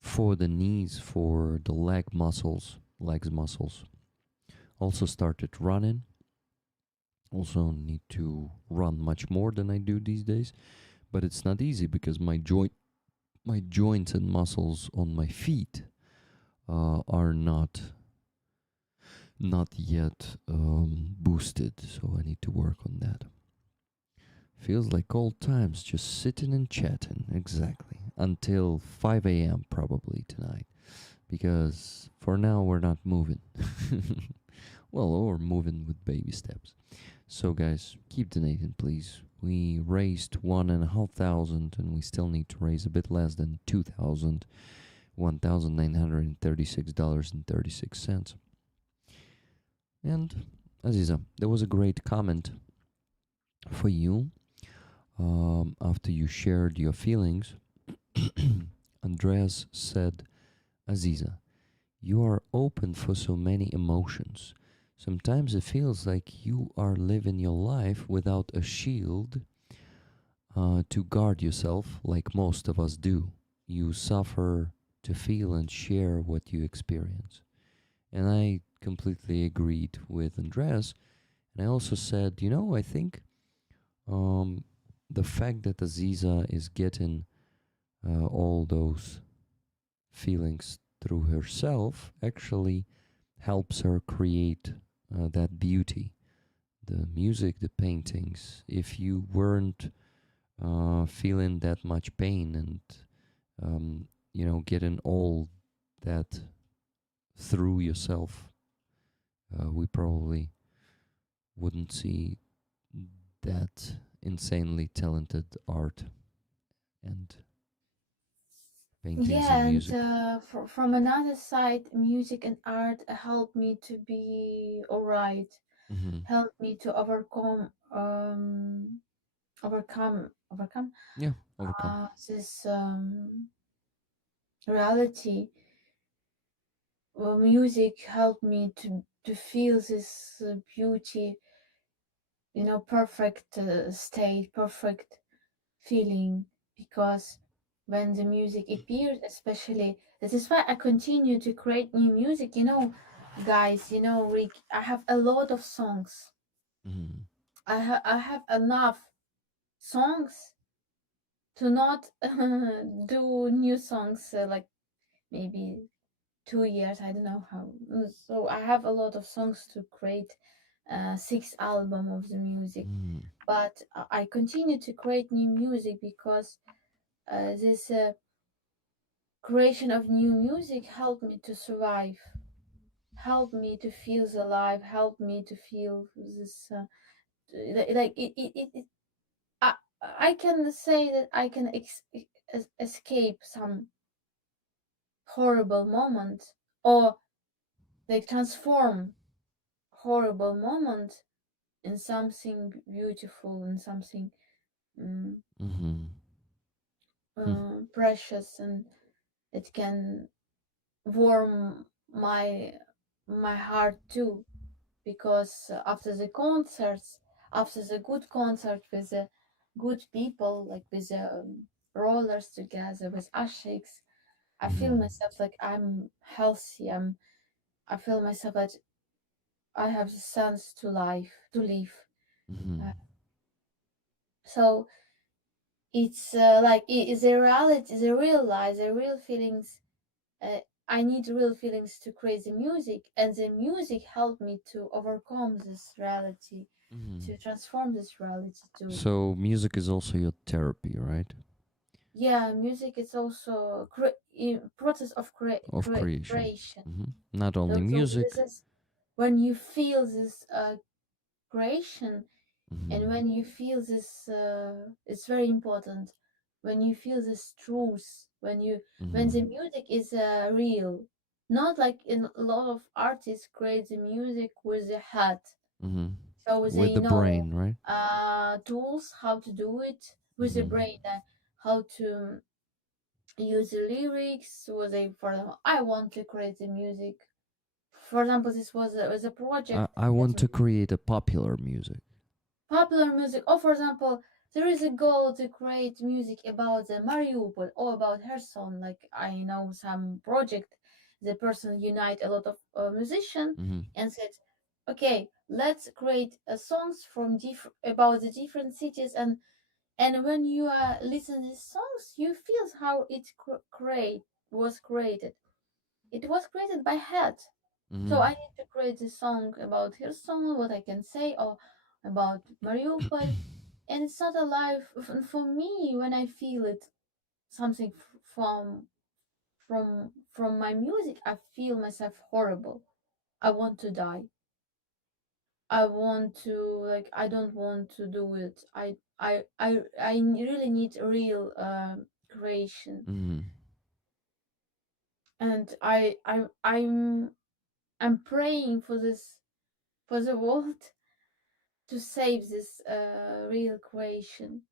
for the knees, for the legs muscles. Also started running. Also need to run much more than I do these days, but it's not easy because my joints and muscles on my feet are not yet boosted, so I need to work on that. Feels like old times, just sitting and chatting, exactly, until 5 a.m. probably tonight, because for now we're not moving. Well, or moving with baby steps. So guys, keep donating, please. We raised 1,500 and we still need to raise a bit less than 2,000, $1,936.36. And Aziza, there was a great comment for you after you shared your feelings. Andreas said, Aziza, you are open for so many emotions. Sometimes it feels like you are living your life without a shield to guard yourself, like most of us do. You suffer to feel and share what you experience. And I completely agreed with Andreas. And I also said, I think the fact that Aziza is getting all those feelings through herself actually helps her create that beauty, the music, the paintings. If you weren't feeling that much pain and getting all that through yourself, we probably wouldn't see that insanely talented art. And paintings Yeah, and and music. from another side, music and art help me to be alright, Mm-hmm. help me to overcome Yeah, overcome. this reality. Well, music helped me to feel this beauty, perfect state, perfect feeling. Because when the music appears, especially, this is why I continue to create new music. Guys, Rick, I have a lot of songs. Mm-hmm. I have enough songs to not do new songs, like maybe 2 years. I don't know how. So I have a lot of songs to create 6 album of the music, Mm-hmm. but I continue to create new music because this creation of new music helped me to survive, helped me to feel alive, helped me to feel this like it I, I can say that I can escape some horrible moment, or like transform horrible moment in something beautiful, in something um, Mm-hmm. Hmm. precious, and it can warm my heart too. Because after the concerts, after the good concert with the good people, like with the rollers together with Ashiks, I feel Mm-hmm. myself like I'm healthy. I feel myself that I have the sense to live. Mm-hmm. Uh, so it's like it is a reality, the real life, the real feelings. uh, I need real feelings to create the music, and the music helped me to overcome this reality, Mm-hmm. to transform this reality too. So music is also your therapy, right? Yeah, music is also process of Of creation. creation. Mm-hmm. Not only So this music. is when you feel this creation. And Mm-hmm. when you feel this, it's very important. When you feel this truth, when Mm-hmm. the music is real, not like in a lot of artists create the music with the head, Mm-hmm. so With they the know brain, right? tools how to do it with the Mm-hmm. brain, how to use the lyrics. So they, for example, I want to create the music. For example, this was a project I that want to create a popular music. popular music. Or for example, there is a goal to create music about the Mariupol or about Kherson. Like I know some project, the person unite a lot of musicians Mm-hmm. and said, okay, let's create songs from about the different cities, and when you listen these songs, you feel how it was created. It was created by head. Mm-hmm. So I need to create a song about Kherson, what I can say, or about Mariupol. And it's not alive for me when I feel it, something from my music. I feel myself horrible. I want to die. I want to, like, I don't want to do it. I really need real creation. Mm-hmm. And I'm praying for this, for the world, to save this real creation.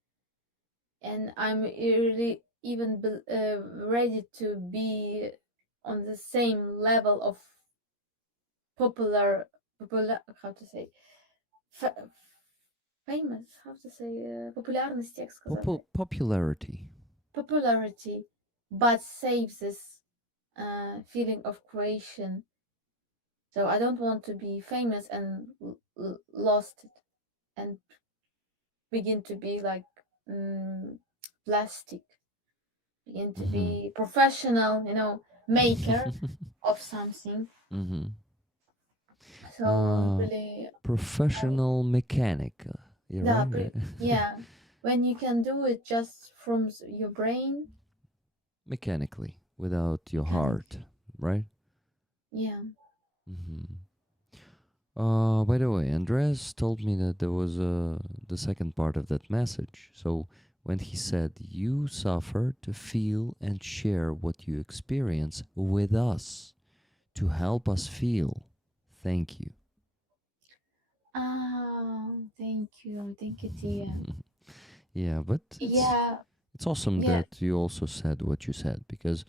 And I'm really even ready to be on the same level of popular, how to say, fa- famous, how to say, популярность, як сказати, Popularity. popularity, but save this feeling of creation. So I don't want to be famous and lost it, and begin to be like plastic, begin to Mm-hmm. be professional, maker of something. Mm-hmm. So really, Professional mechanic. You yeah, right? yeah, when you can do it just from your brain, Mechanically, without your heart, mechanically. right? Yeah. Mm-hmm. By the way, Andres told me that there was the second part of that message. So when he said, "You suffer to feel and share what you experience with us to help us feel. Thank you." Thank you, Tia. Yeah, but Yeah, it's awesome yeah, that you also said what you said, because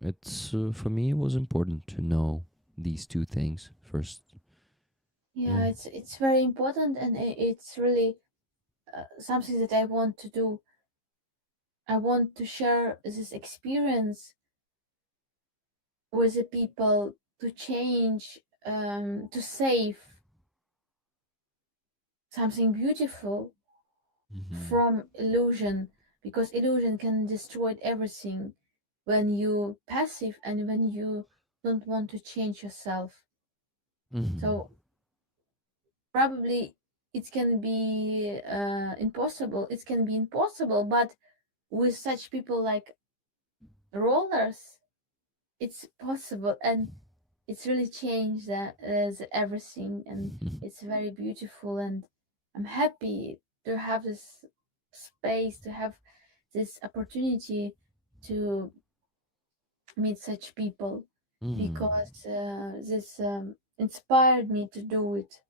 it's for me it was important to know these two things first. yeah. Yeah. It's very important, and it's really something that I want to do. I want to share this experience with the people to change, to save something beautiful Hmm. from illusion, because illusion can destroy everything when you passive and when you don't want to change yourself. Hmm. So probably it can be impossible. It can be impossible, but with such people like rollers, it's possible, and it's really changed everything, and it's very beautiful. And I'm happy to have this space, to have this opportunity to meet such people, Hmm. because this inspired me to do it.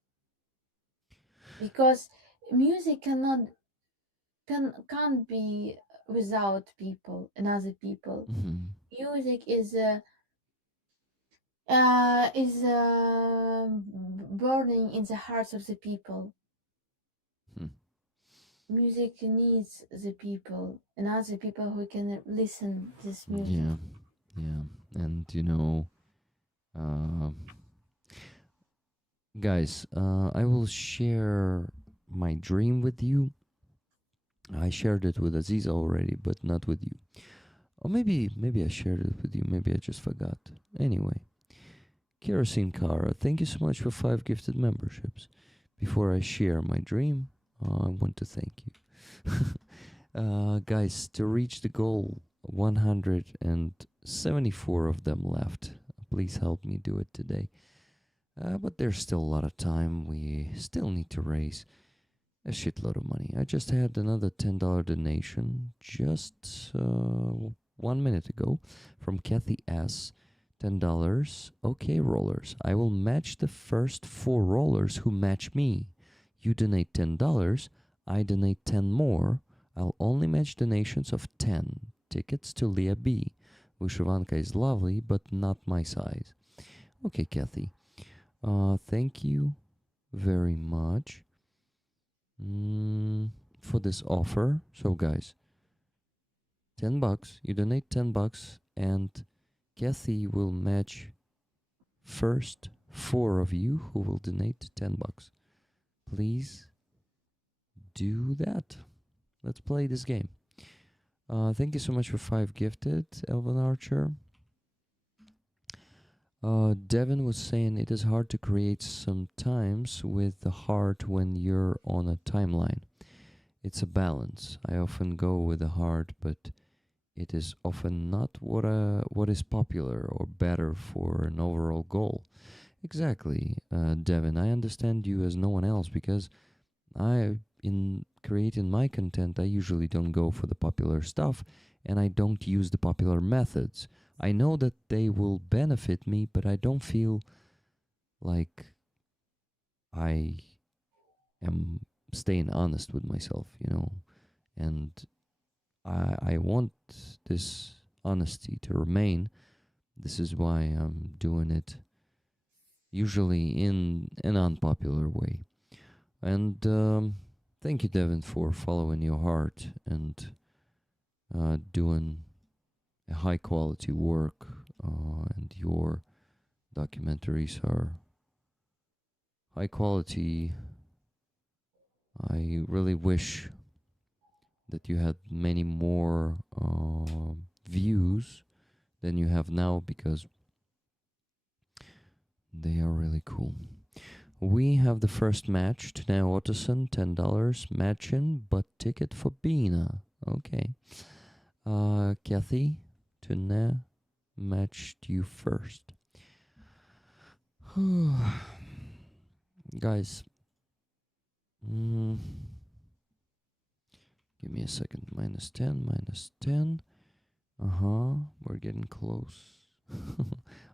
Because music can't be without people and other people. Hmm. Music is burning in the hearts of the people. Hmm. Music needs the people and other people who can listen this music. Yeah, yeah, and uh, guys, I will share my dream with you. I shared it with Aziz already, but not with you. Or maybe I shared it with you. Maybe I just forgot. Anyway, Kerosene Kara, thank you so much for 5 gifted memberships. Before I share my dream, I want to thank you. Guys, to reach the goal, 174 of them left. Please help me do it today. But there's still a lot of time. We still need to raise a shitload of money. I just had another $10 donation just 1 minute ago from Kathy S. $10. Okay, rollers. I will match the first 4 rollers who match me. You donate $10. I donate 10 more. I'll only match donations of 10 tickets to Leah B. Vyshivanka is lovely, but not my size. Okay, Kathy. Thank you very much for this offer. So, guys, $10. You donate $10, and Kathy will match first 4 of you who will donate $10. Please do that. Let's play this game. Thank you so much for 5 gifted, Elvin Archer. Devin was saying it is hard to create sometimes with the heart when you're on a timeline. It's a balance. I often go with the heart, but it is often not what is popular or better for an overall goal. Exactly, Devin. I understand you as no one else, because in creating my content, I usually don't go for the popular stuff, and I don't use the popular methods. I know that they will benefit me, but I don't feel like I am staying honest with myself, and I want this honesty to remain. This is why I'm doing it usually in an unpopular way. And thank you, Devin, for following your heart and doing a high quality work. And your documentaries are high quality. I really wish that you had many more views than you have now, because they are really cool. We have the first match. Tana Ottoson, $10. Matchin, but ticket for Bina. Okay. Kathy, Tana matched you first. Guys, Give me a second. Minus 10, minus 10. Uh-huh. We're getting close.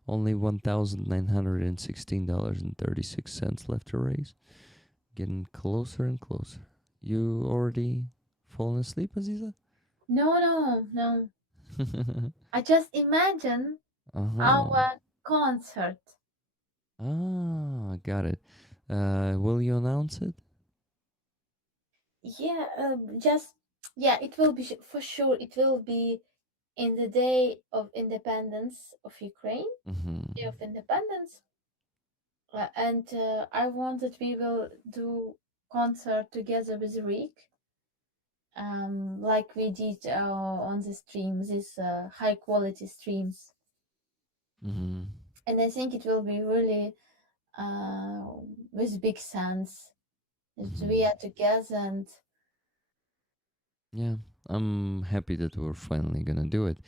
Only $1,916.36 left to raise. Getting closer and closer. You already fallen asleep, Aziza? No. I just imagine Uh-huh. our concert. Ah, got it. Will you announce it? Yeah, it will be for sure. It will be in the day of independence of Ukraine, Mm-hmm. Day of Independence, and I want that we will do concert together with Rick, like we did on the streams, these high quality streams, Mm-hmm. and I think it will be really with big sense that we Mm-hmm. are together and Yeah, I'm happy that we're finally gonna do it.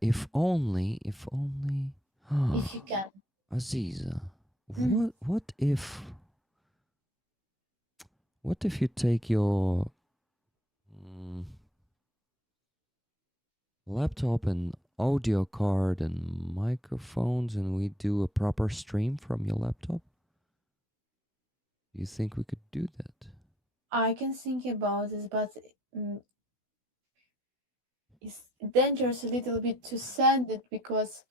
If only, if you can. Aziza, Mm. what if you take your mm, laptop and audio card and microphones and we do a proper stream from your laptop? You think we could do that? I can think about this, but it's dangerous a little bit to send it because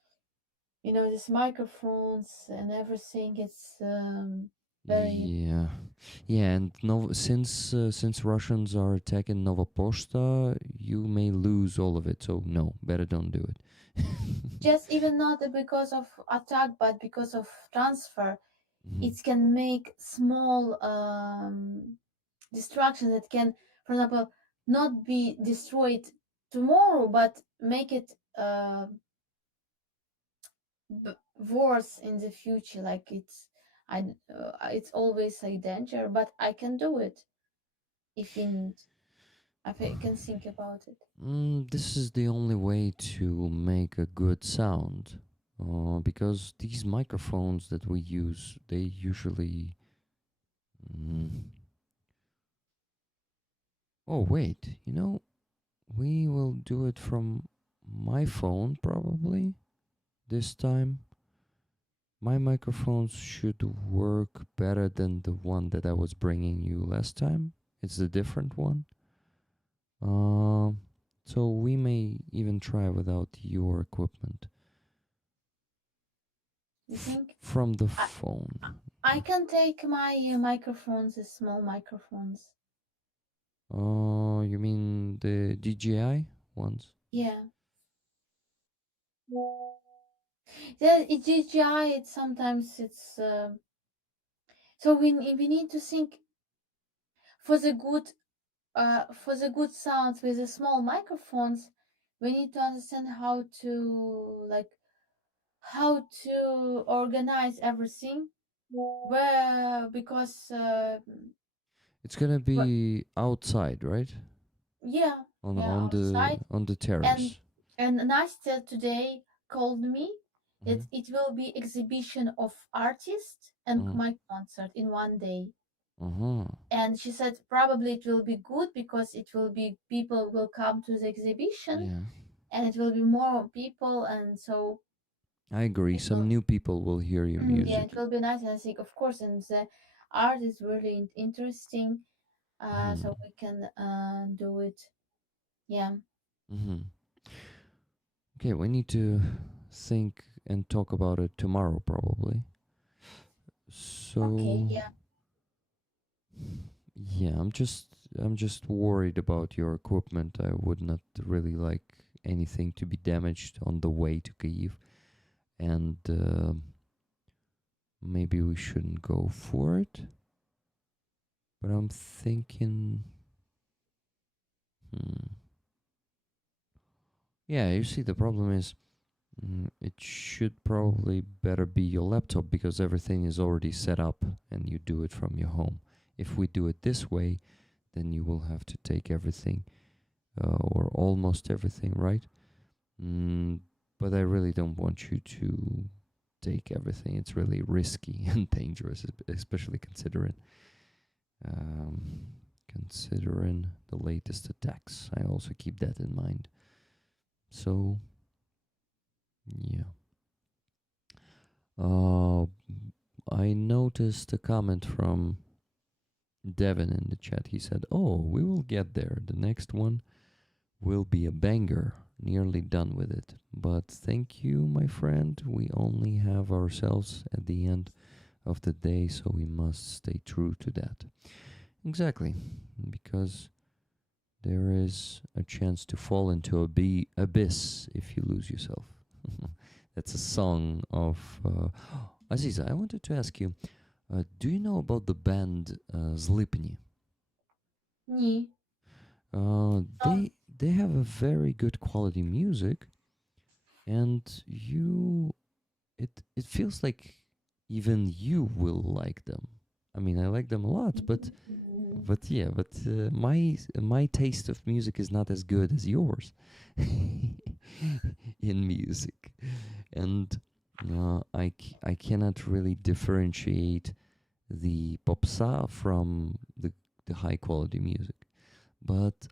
these microphones and everything. It's very Yeah, yeah, and since Russians are attacking Novopochta, you may lose all of it. So no, better don't do it. just even not because of attack, but because of transfer. Mhm. It can make small distractions that can, for example, not be destroyed tomorrow, but make it worse in the future. Like it's always a danger, but I can do it if we need. Can think about it. This is the only way to make a good sound, because these microphones that we use, they usually. Mm, oh wait, we will do it from my phone probably this time. My microphones should work better than the one that I was bringing you last time. It's a different one. Um, so we may even try without your equipment You think from the I, phone. I can take my microphones, the small microphones? Oh, you mean the DJI ones? Yeah. Yeah, it's DJI. It's sometimes it's so we need to think for the good sounds with the small microphones. We need to understand how to organize everything. Where because It's gonna wh- be outside, right? yeah, On yeah, on the outside. on the and terrace. and Nastya today called me that Mm-hmm. it will be exhibition of artists and Mm-hmm. my concert in one day. Uh-huh. And she said probably it will be good because it will be people will come to the exhibition Yeah, and it will be more people, and so I agree. it Some will new people will hear your yeah, it music. will be nice. And I think of course, and the art is really interesting, Mm-hmm. so we can do it. Yeah. Mm-hmm. Okay, we need to think and talk about it tomorrow, probably. Okay. So Yeah. yeah, I'm just worried about your equipment. I would not really like anything to be damaged on the way to Kyiv, and maybe we shouldn't go for it. But I'm thinking, hmm. Yeah, you see, the problem is, it should probably better be your laptop because everything is already set up and you do it from your home. If we do it this way, then you will have to take everything, or almost everything, right? Mm, but I really don't want you to take everything. It's really risky and dangerous, especially considering. Um, considering the latest attacks. I also keep that in mind. So, yeah. I noticed a comment from Devin in the chat. He said, "Oh, we will get there. The next one will be a banger. Nearly done with it. But thank you, my friend. We only have ourselves at the end of the day, so we must stay true to that." Exactly, because there is a chance to fall into a abyss if you lose yourself. That's a song of Aziza. I wanted to ask you, do you know about the band Zlipny? Ні. They have a very good quality music, and it feels like even you will like them. I mean, I like them a lot, but yeah, but my taste of music is not as good as yours in music, and I cannot really differentiate the popsa from the high quality music. But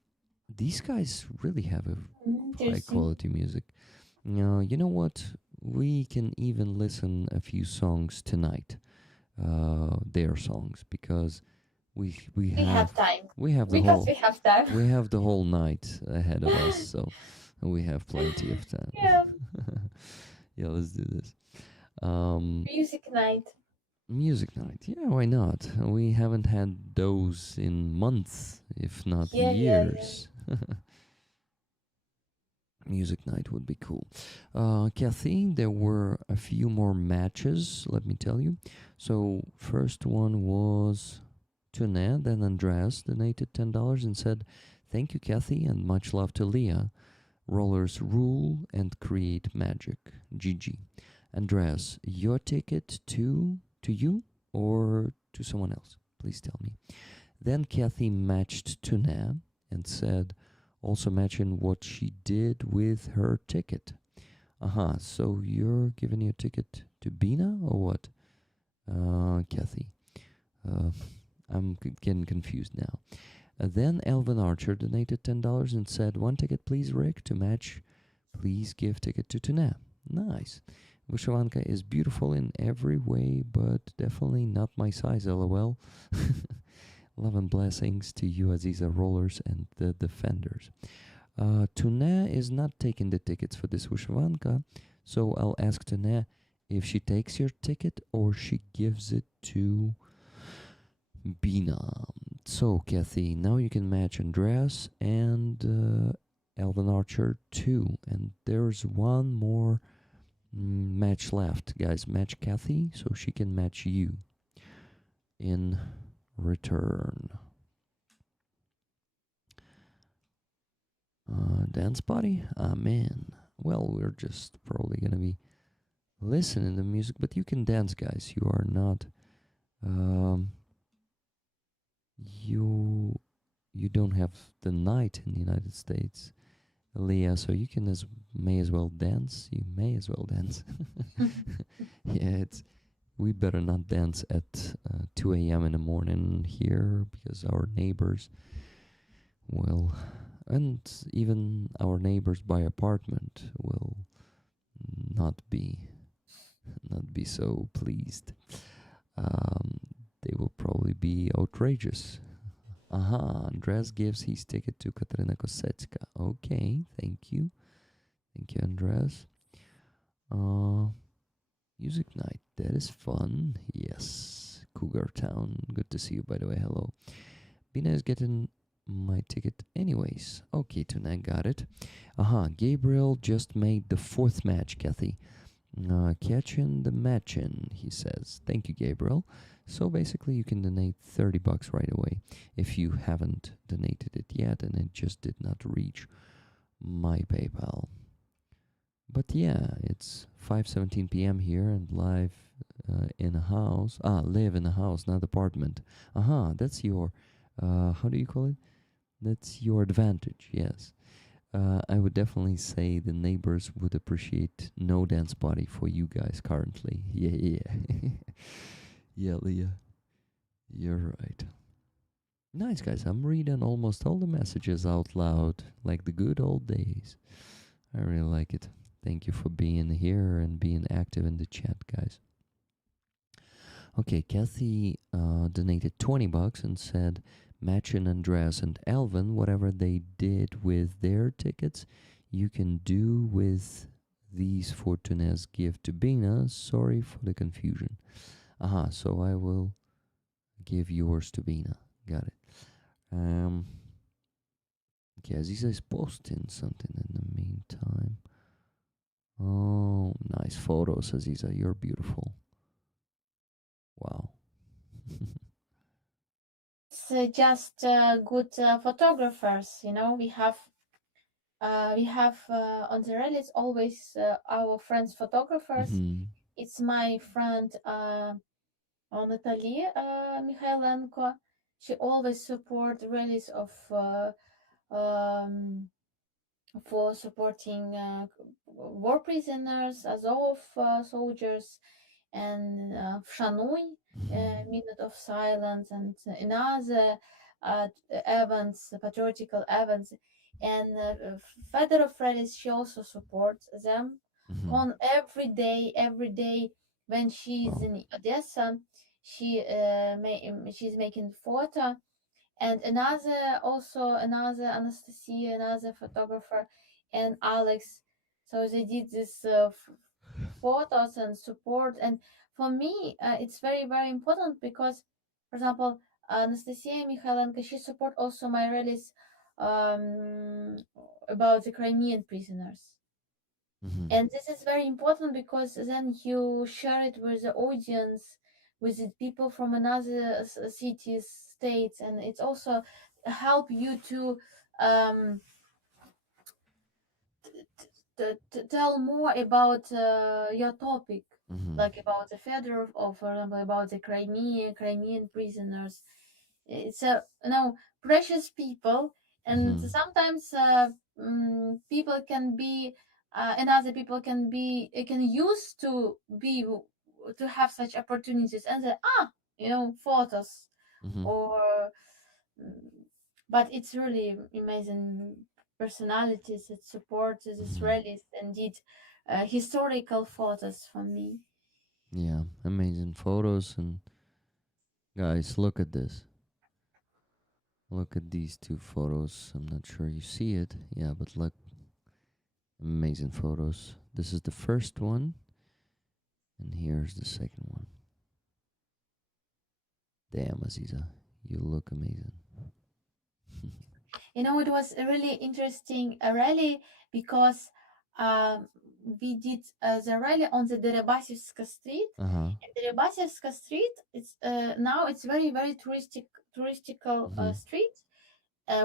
these guys really have a high Interesting. quality music. You know what? We can even listen a few songs tonight, their songs, because we We have time. we have the Because whole we have time. we have the whole night ahead of us, so we have plenty of time. Yeah. Yeah, let's do this. Music night. Music night. Yeah, why not? We haven't had those in months, if not Yeah. years. Music night would be cool. Kathy, there were a few more matches, let me tell you. So, first one was Tune, then Andreas donated $10 and said, "Thank you, Kathy, and much love to Leah. Rollers rule and create magic. GG." Andreas, your ticket to you or to someone else? Please tell me. Then Kathy matched Tune and said, also matching what she did with her ticket. So you're giving your ticket to Bina or what? Kathy. I'm getting confused now. Then Elvin Archer donated $10 and said, "One ticket please, Rick, to match. Please give ticket to Tuna." Nice. Vyshavanka is beautiful in every way, but definitely not my size, lol. Love and blessings to you, Aziza Rollers and the Defenders. Tuna is not taking the tickets for this Vyshavanka, so I'll ask Tuna if she takes your ticket or she gives it to Bina. So, Kathy, now you can match Andreas and Elvin Archer too. And there's one more match left, guys. Match Kathy so she can match you in return. Dance party? Man. Well, we're just probably gonna be listening to music, but you can dance, guys. You are not you don't have the night in the United States, Leah, so you can may as well dance. You may as well dance. Yeah, we better not dance at 2 a.m. in the morning here because our neighbors will, and even our neighbors by apartment will not be so pleased. They will probably be outrageous. Andres gives his ticket to Katarina Kosecka. Okay, thank you. Thank you, Andres. Music night, that is fun. Yes. Cougar Town. Good to see you, by the way. Hello. Bina is getting my ticket anyways. Okay, Tuna, got it. Gabriel just made the 4th match, Kathy. Catching the matchin', he says. Thank you, Gabriel. So basically, you can donate $30 right away if you haven't donated it yet and it just did not reach my PayPal. But yeah, it's 5:17 p.m. here and live in a house. Live in a house, not apartment. That's your, how do you call it? That's your advantage, yes. I would definitely say the neighbors would appreciate no dance party for you guys currently. Yeah. Yeah, Leah. You're right. Nice, guys. I'm reading almost all the messages out loud, like the good old days. I really like it. Thank you for being here and being active in the chat, guys. Okay, Kathy donated 20 bucks and said, Matchin, Andreas, and Alvin, whatever they did with their tickets, you can do with these for Tunez give to Bina. Sorry for the confusion. Aha, so I will give yours to Bina. Got it. Okay, Aziza is posting something in the meantime. Oh, nice photos, Aziza. You're beautiful. Wow. It's just good photographers, you know. We have on the rallies always our friends photographers. Mm-hmm. It's my friend Natalie Mikhailenko. She always support rallies of um, for supporting war prisoners, Azov soldiers, and Shanui, Minute of Silence, and another events, patriotical events. And Fedorov rallies, she also supports them Mm-hmm. on every day when she's Wow. in Odessa. She's making photo, and another Anastasia, another photographer, and Alex. So they did this photos and support. And for me, it's very important because, for example, Anastasia Mikhailenko, she support also my rallies um, about the Crimean prisoners. Mm-hmm. And this is very important because then you share it with the audience, with the people from another cities, states, and it's also help you to um, to tell more about your topic, Mm-hmm. like about the Fedorov, or for example about the Crimean prisoners. It's precious people, and Mm-hmm. sometimes people can be and other people can use to have such opportunities, and photos Mm-hmm. or mm, but it's really amazing personalities that support this Mm-hmm. rallies and did historical photos for me. Yeah, amazing photos. And guys, look at this. Look at these two photos. I'm not sure you see it. Yeah, but look, amazing photos. This is the first one, and here's the second one. Damn, Aziza, you look amazing. You know, it was a really interesting rally because we did the rally on the Deribasivska street. Uh-huh. And Deribasivska street, it's now it's very touristical Mm-hmm. street.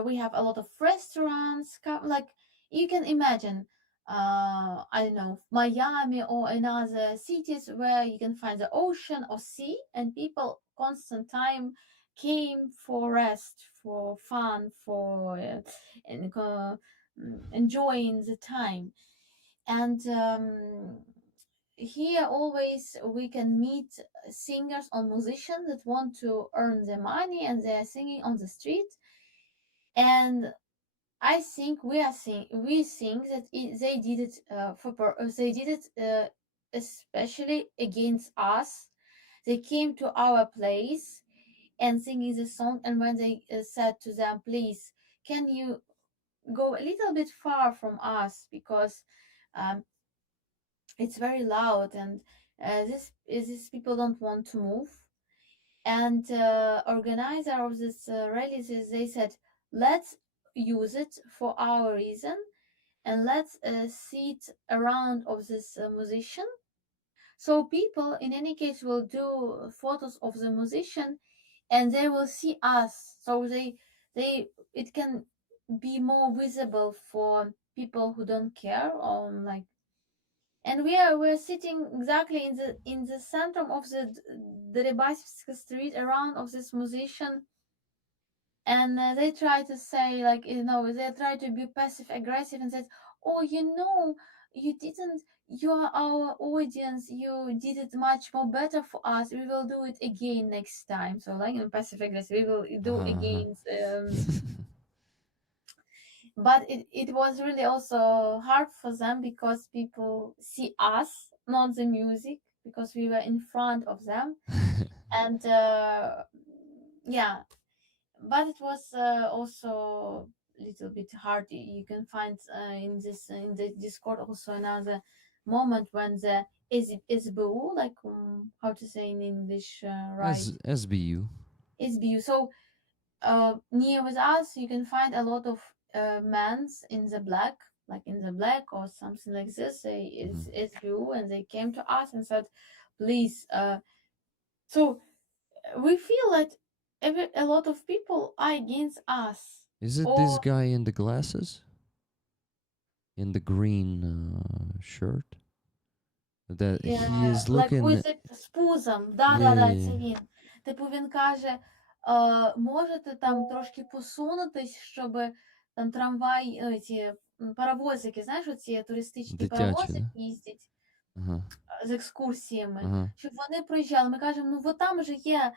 We have a lot of restaurants, like you can imagine. I don't know, Miami or another cities where you can find the ocean or sea, and people constant time came for rest, for fun, for and, enjoying the time. And here always we can meet singers or musicians that want to earn the money, and they are singing on the street. And I think we think that they did it they did it especially against us. They came to our place and singing the song, and when they said to them, "Please, can you go a little bit far from us because um, it's very loud, and these people don't want to move." And organizer of this rally, they said, "Let's use it for our reason, and let's sit around of this musician, so people in any case will do photos of the musician, and they will see us, so they it can be more visible for people who don't care, or like." And we're sitting exactly in the center of the Rebasivska street, around of this musician. and they try to say, like, they try to be passive aggressive and said, oh, you didn't, you are our audience, you did it much more better for us, we will do it again next time. So like in passive aggressive, we will do Uh-huh. again. But it was really also hard for them because people see us, not the music, because we were in front of them. And yeah, but it was also a little bit hard. You can find in the Discord also another moment when the SBU, like how to say in English, right? SBU. SBU. So near with us, you can find a lot of men in the black, like in the black or something like this. It's SBU, and they came to us and said, please. So we feel that a lot of people are against us. Is it this Or guy in the glasses? In the green shirt? That he is like looking. with it з пузом. Да, це Yeah. він. Типу він каже, можете там трошки посунутись, щоб там трамвай, ці паровозики, знаєш, оці туристичні Дитячі, паровозики да? їздять Ага. з екскурсіями, Ага. щоб вони проїжджали. Ми кажемо, ну там же є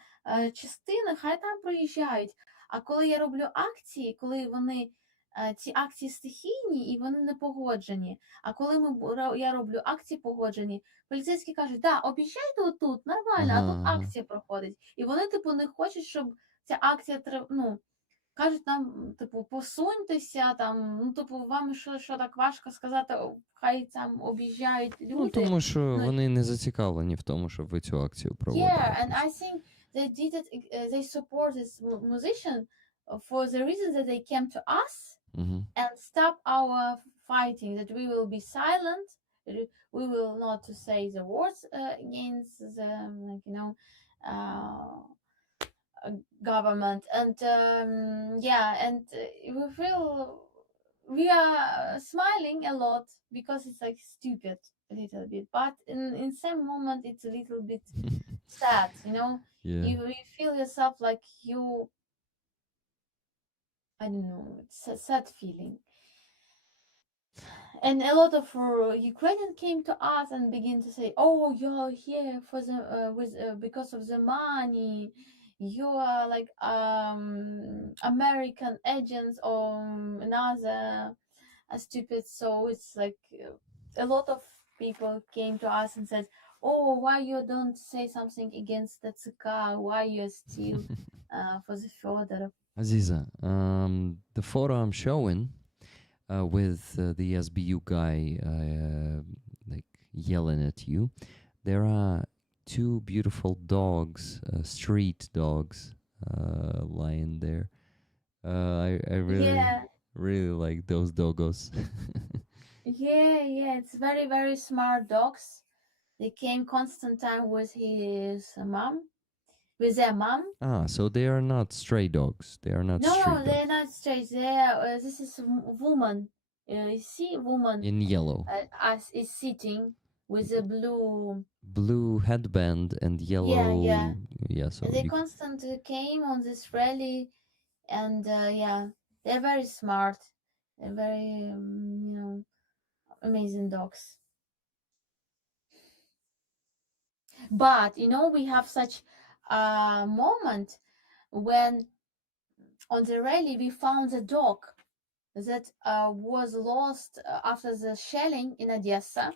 частини, хай там проїжджають. А коли я роблю акції, коли вони ці акції стихійні і вони не погоджені. А коли я роблю акції погоджені, поліцейські кажуть, да, об'їжджайте отут, нормально, а тут Ага. акція проходить. І вони, типу, не хочуть, щоб ця акція кажуть нам, типу, посуньтеся, там, типу, вам що так важко сказати, хай там об'їжджають люди. Ну, тому що вони не зацікавлені в тому, щоб ви цю акцію проводили. Yeah, and I think they did it, they support this musician for the reason that they came to us and stop our fighting, that we will be silent, we will not to say the words against the, government. And and we feel we are smiling a lot because it's like stupid a little bit, but in some moment it's a little bit sad, Yeah. you feel yourself like I don't know, it's a sad feeling. And a lot of Ukrainian came to us and began to say, "Oh, you're here for the because of the money. You are like American agents or another stupid." So it's like a lot of people came to us and said, "Oh, why you don't say something against the ЦК? Why you're still for the further?" Aziza, the photo I'm showing with the SBU guy like yelling at you, there are two beautiful dogs, street dogs, lying there. I really like those doggos. Yeah, it's very, very smart dogs. They came constant time with their mom. Ah, so they are not stray dogs. They are not street No, dogs. they're not straight. They're this is woman. You see, woman In yellow. is sitting with a Blue headband and yellow. Yeah, so they constantly came on this rally, and they're very smart. They're very amazing dogs. But we have such a moment when on the rally we found a dog that was lost after the shelling in Odessa.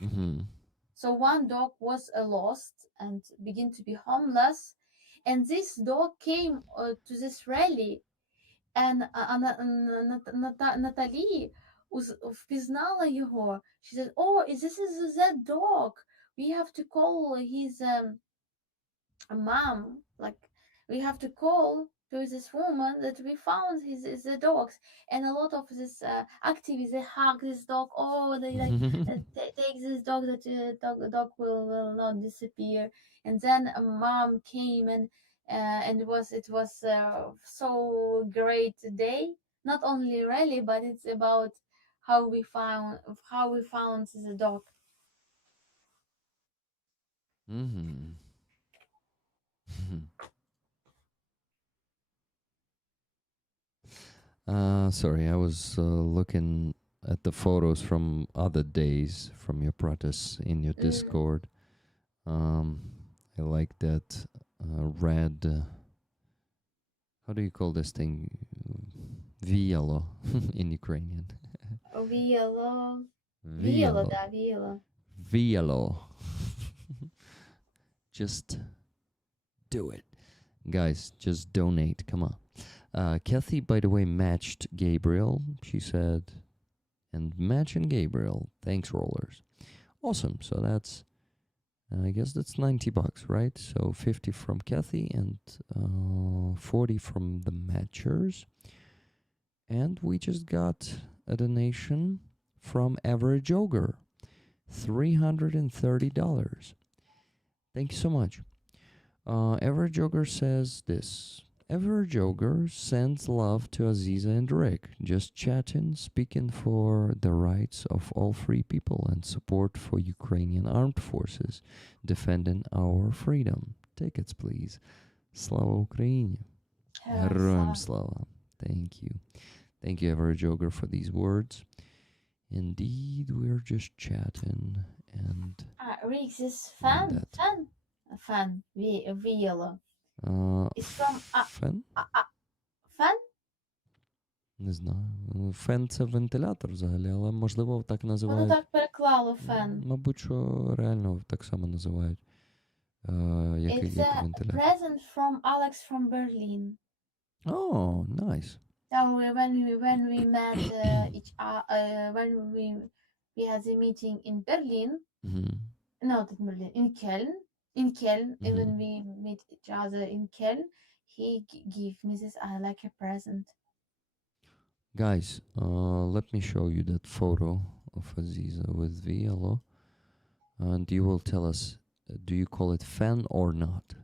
So one dog was lost and began to be homeless, and this dog came to this rally, and Наталі впізнала його. She said, "Oh, this is that dog. We have to call his mom. Like, we have to call to this woman that we found the dogs." And a lot of this activists, they hug this dog. Oh, they like take this dog, that dog will not disappear. And then a mom came, and it was so great day. Not only rally, but it's about how we found the dog. Sorry, I was looking at the photos from other days from your protests in your Discord. I like that red. How do you call this thing? Vielo in Ukrainian. Віяло. Vielo. Да, віяло. Vielo. Just do it. Guys, just donate. Come on. Kathy, by the way, matched Gabriel. She said, and matching Gabriel. Thanks, rollers. Awesome. So that's, I guess that's $90, right? So 50 from Kathy and 40 from the matchers. And we just got a donation from Average Ogre, $330. Thank you so much. Average Ogre says this. Average Ogre sends love to Aziza and Rick. Just chatting, speaking for the rights of all free people and support for Ukrainian armed forces, defending our freedom. Tickets, please. Slava Ukraini. Героям слава. Thank you. Thank you, Average Ogre, for these words. Indeed, we're just chatting and... Rick, this that. fan, віяло. It's from Фен? fan? Не знаю. Фен це вентилятор взагалі, але можливо так Воно називають. так переклало фен. Мабуть, що реально так само називають. Як It's a вентилятор. present from Alex from Berlin. Oh, nice. So when we met when we had the meeting in Berlin, not in Berlin, in Köln, and when we meet each other in Köln, he gave me this like a present. Guys, let me show you that photo of Aziza with Vielo, and you will tell us, do you call it fan or not?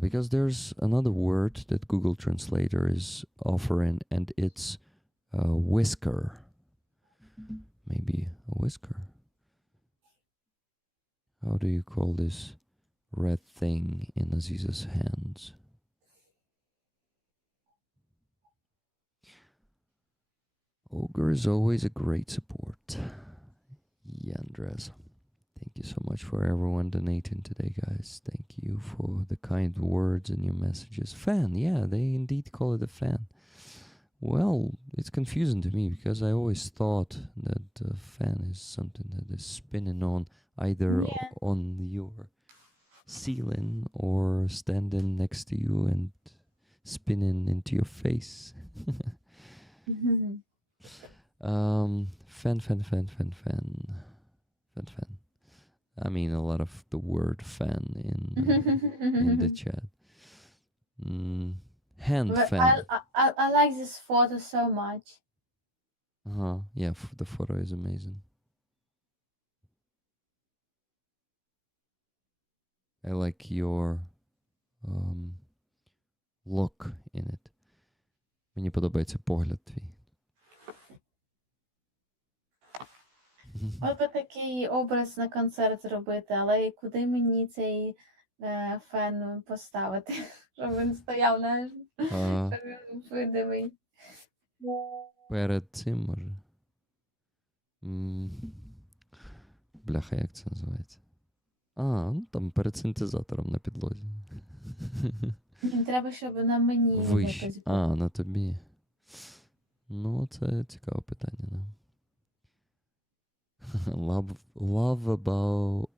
Because there's another word that Google Translator is offering, and it's whisker. Maybe a whisker. How do you call this red thing in Aziza's hands? Ogre is always a great support. Yeah, Andres. Thank you so much for everyone donating today, guys. Thank you for the kind words and your messages. Fan, yeah, they indeed call it a fan. Well, it's confusing to me because I always thought that a fan is something that is spinning on either on your ceiling or standing next to you and spinning into your face. Fan. I mean, a lot of the word fan in the chat. Hand But fan. I like this photo so much. Yeah, the photo is amazing. I like your look in it. Мені подобається погляд твій. От би такий образ на концерт зробити, але куди мені цей фен поставити? Щоб він стояв, знаєш, щоб він видимий. Перед цим, може. Бляха, як це називається? Ну там перед синтезатором на підлозі. Їм треба, щоб на мені Вище. якось було. На тобі. Ну, це цікаве питання, да. Love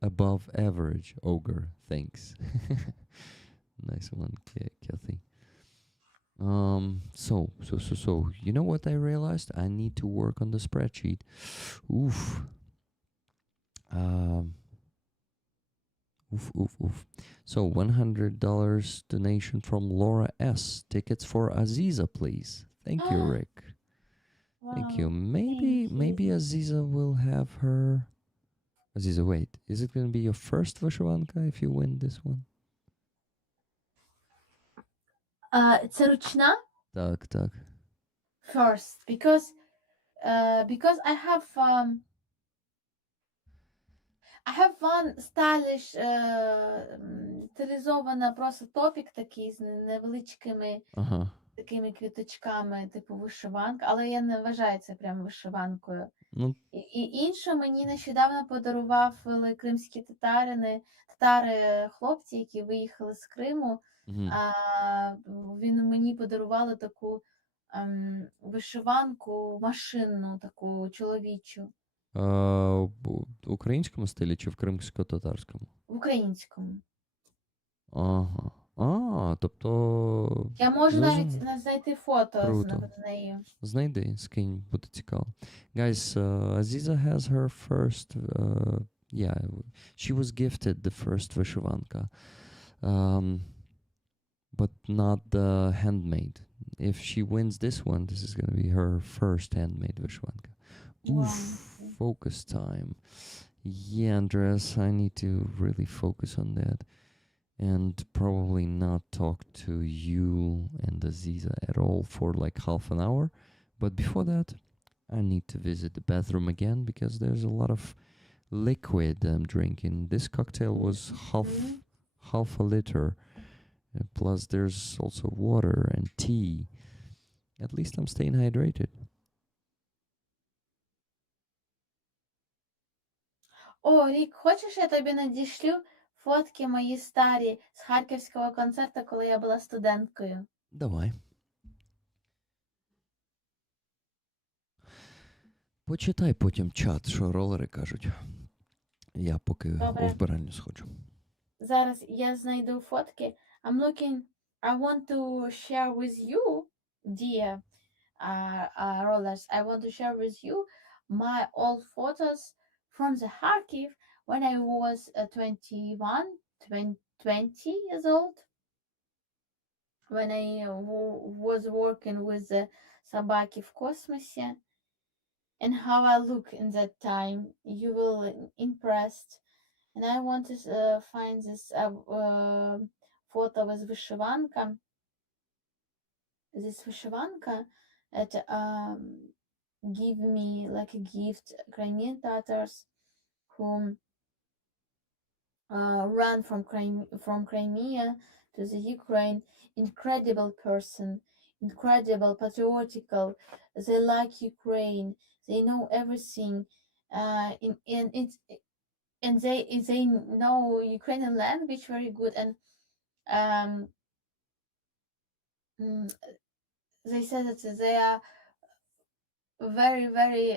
above average, Ogre. Thanks. Nice one, Kathy. So, you know what I realized? I need to work on the spreadsheet. Oof. So, $100 donation from Laura S. Tickets for Aziza, please. Thank you, Rick. Thank you. Maybe Aziza will have her... Aziza, wait. Is it going to be your first Vyshivanka if you win this one? Це ручна? Так. First, because I have one stylish стилізована просто топік такий з невеличкими такими квіточками, типу вишиванка, але я не вважаю це прям вишиванкою. Ну, І іншу мені нещодавно подарували кримські татари, хлопці, які виїхали з Криму. мгм. Він мені подарували таку вишиванку машинну, таку чоловічу, В українському стилі чи в кримсько-татарському? в українському. Ага. Тобто. Я можу зрозумів. навіть знайти фото Круто. з нею. Знайди, скинь, буде цікаво. Guys, Aziza has her first, she was gifted the first vyshivanka, but not the handmade. If she wins this one, this is going to be her first handmade vyshivanka. Oof, Wow. focus time. Yeah, Andreas, I need to really focus on that. And probably not talk to you and Aziza at all for like half an hour. But before that, I need to visit the bathroom again because there's a lot of liquid I'm drinking. This cocktail was half a liter. Plus there's also water and tea. At least I'm staying hydrated. О, Рік, хочеш, я тобі надішлю фотки мої старі з харківського концерту, коли я була студенткою? Давай. Почитай потім чат, що ролери кажуть. Я поки Добре. у вбиральню сходжу. Зараз я знайду фотки. I want to share with you, dear rollers, I want to share with you my old photos from the Kharkiv when I was 20 years old, when I was working with the собаки в космосе, and how I look in that time. You will impressed. And I want to find this photo with вышиванка. This вышиванка, it give me like a gift Crimean Tatars who ran from Crimea to the Ukraine. Incredible person, incredible, patriotical. They like Ukraine. They know everything. And they know Ukrainian language very good, and they said that they are very, very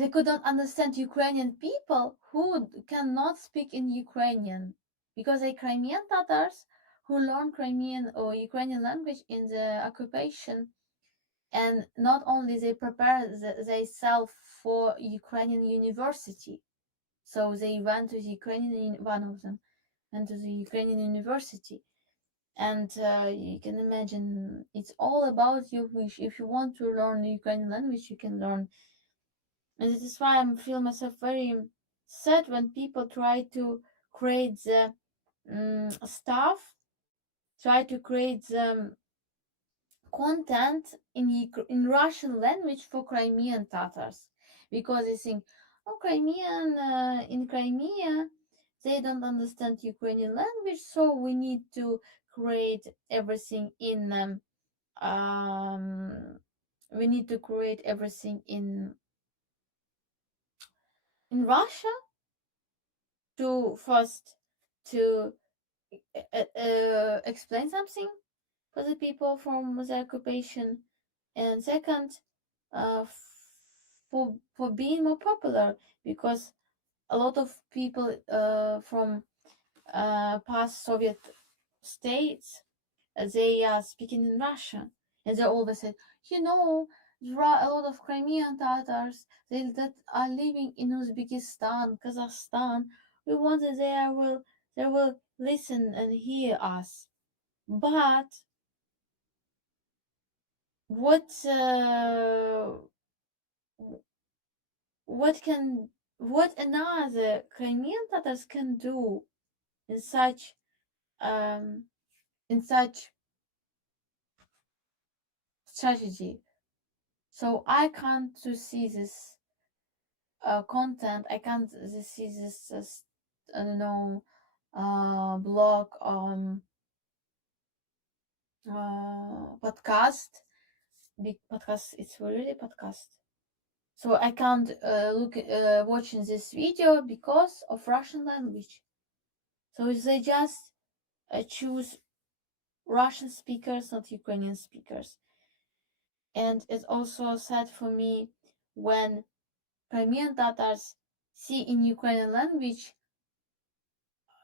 they could not understand Ukrainian people who cannot speak in Ukrainian, because they Crimean Tatars who learn Crimean or Ukrainian language in the occupation, and not only they prepare themselves for Ukrainian university. So they went to the Ukrainian, one of them went to the Ukrainian university. And you can imagine, it's all about your wish. If you want to learn the Ukrainian language, you can learn. And this is why I feel myself very sad when people try to create the stuff, try to create the content in Russian language for Crimean Tatars, because they think, oh, Crimean in Crimea they don't understand Ukrainian language, so we need to create everything in we need to create everything in Russia to first to explain something for the people from the occupation, and second for being more popular, because a lot of people from past Soviet states, they are speaking in Russian, and they always said, there are a lot of Crimean Tatars that are living in Uzbekistan, Kazakhstan. We want that they will listen and hear us. But what another Crimean Tatars can do in such strategy? So I can't to see this content. I can't see this I don't know blog podcast, big podcast. It's really podcast. So I can't watching this video because of Russian language. So they just choose Russian speakers, not Ukrainian speakers. And it's also sad for me when Crimean Tatars see in Ukrainian language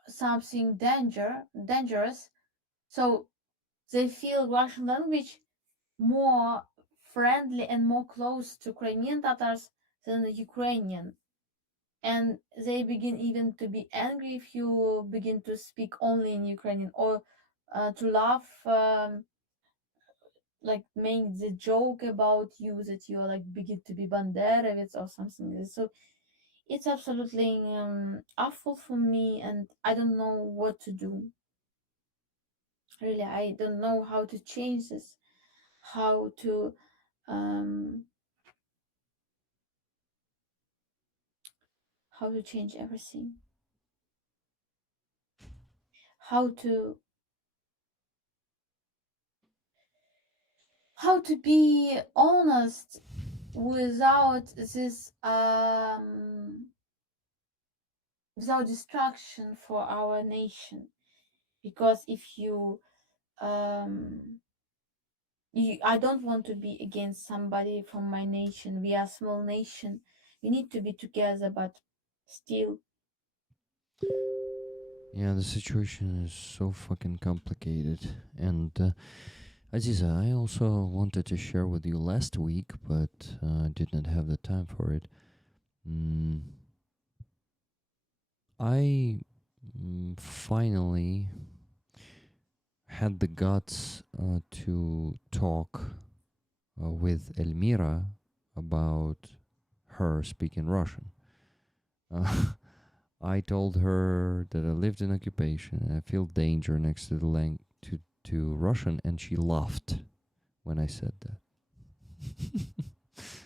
something dangerous, so they feel Russian language more friendly and more close to Crimean Tatars than the Ukrainian. And they begin even to be angry if you begin to speak only in Ukrainian, or to laugh, like make the joke about you that you're like begin to be Banderovец or something like this. So it's absolutely awful for me, and I don't know what to do. Really, I don't know how to change this, how to change everything, how to be honest without this without distraction for our nation. Because if you I don't want to be against somebody from my nation. We are a small nation. We need to be together, but still. Yeah, the situation is so fucking complicated. And Aziza, I also wanted to share with you last week, but did not have the time for it. I finally had the guts to talk with Elmira about her speaking Russian. I told her that I lived in occupation and I feel danger next to the to Russian, and she laughed when I said that.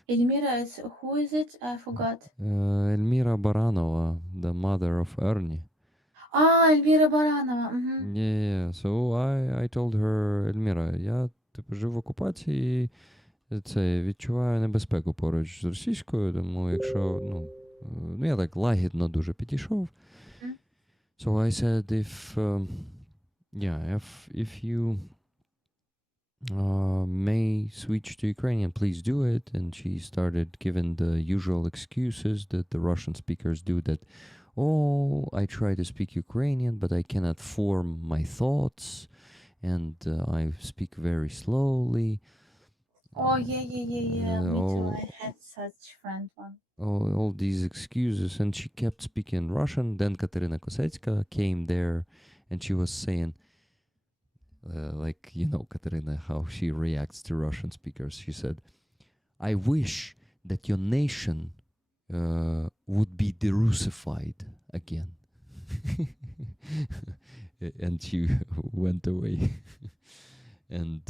Elmira is, who is it? I forgot. Elmira Baranova, the mother of Ernie. Elmira Baranova. Mm-hmm. Yeah. So I told her, Ельміра, я типу жив в окупації, це відчуваю небезпеку поруч з російською, тому якщо, ну я так лагідно дуже підійшов. So I said, if you may switch to Ukrainian, please do it. And she started giving the usual excuses that the Russian speakers do, that, oh, I try to speak Ukrainian, but I cannot form my thoughts, and I speak very slowly. Oh, yeah. Me too. I had such friend one. All these excuses, and she kept speaking Russian. Then Katerina Kosecka came there, and she was saying, like, Katerina, how she reacts to Russian speakers. She said, I wish that your nation would be derussified again. And she went away. And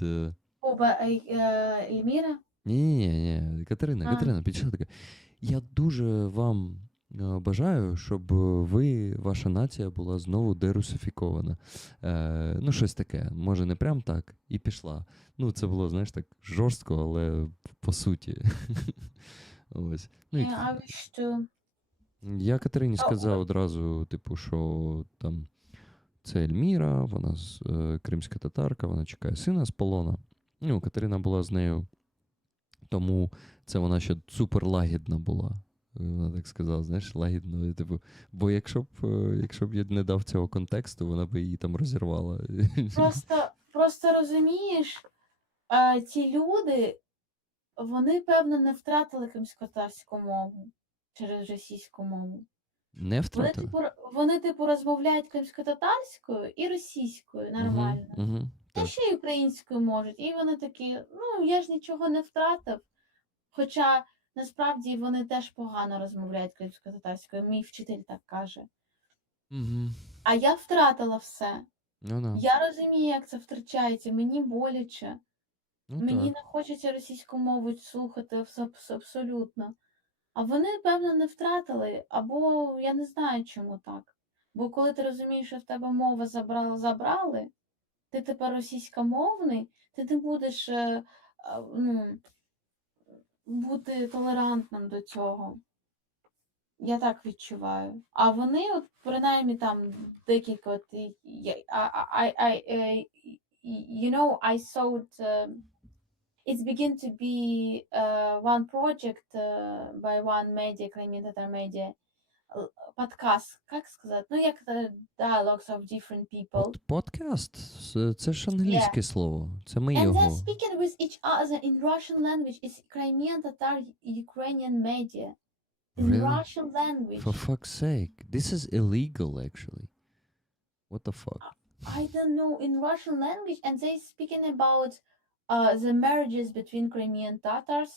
But Elmira? Ні, Катерина підійшла така. Я дуже вам бажаю, щоб ваша нація була знову дерусифікована. Ну, щось таке. Може, не прям так. І пішла. Ну, це було, знаєш, так жорстко, але по суті. Ось. Ну, I wish to... Я Катерині сказав одразу, типу, що там це Ельміра, вона кримська татарка, вона чекає сина з полона. Ну, Катерина була з нею, тому це вона ще супер лагідна була. Вона так сказала, знаєш, лагідно. Типу, бо якщо б я не дав цього контексту, вона б її там розірвала. Просто розумієш, ці люди, вони, певно, не втратили кримськотарську мову через російську мову. Не втратили? Вони розмовляють кримськотатарською і російською нормально. Та ще й українською можуть. І вони такі, ну, я ж нічого не втратив. Хоча, насправді, вони теж погано розмовляють кримськотатарською. Мій вчитель так каже. А я втратила все. Я розумію, як це втрачається. Мені боляче. Мені не хочеться російську мову слухати абсолютно. А вони, певно, не втратили, або я не знаю, чому так. Бо коли ти розумієш, що в тебе мова забрали, ти тепер російськомовний, ти не будеш ну, бути толерантним до цього. Я так відчуваю. А вони, от, принаймні, там декілька, от, you know, I thought it's begin to be one project by one media, Crimean Tatar media, подкаст, як сказати? Ну, як dialogues of different people. Подкаст? Це ж англійське слово. Це ми And they're його. speaking with each other in Russian language. It's Crimean Tatar Ukrainian media. In Really? Russian language. For fuck's sake. This is illegal, actually. What the fuck? I don't know, in Russian language, and they speaking about the marriages between Crimean Tatars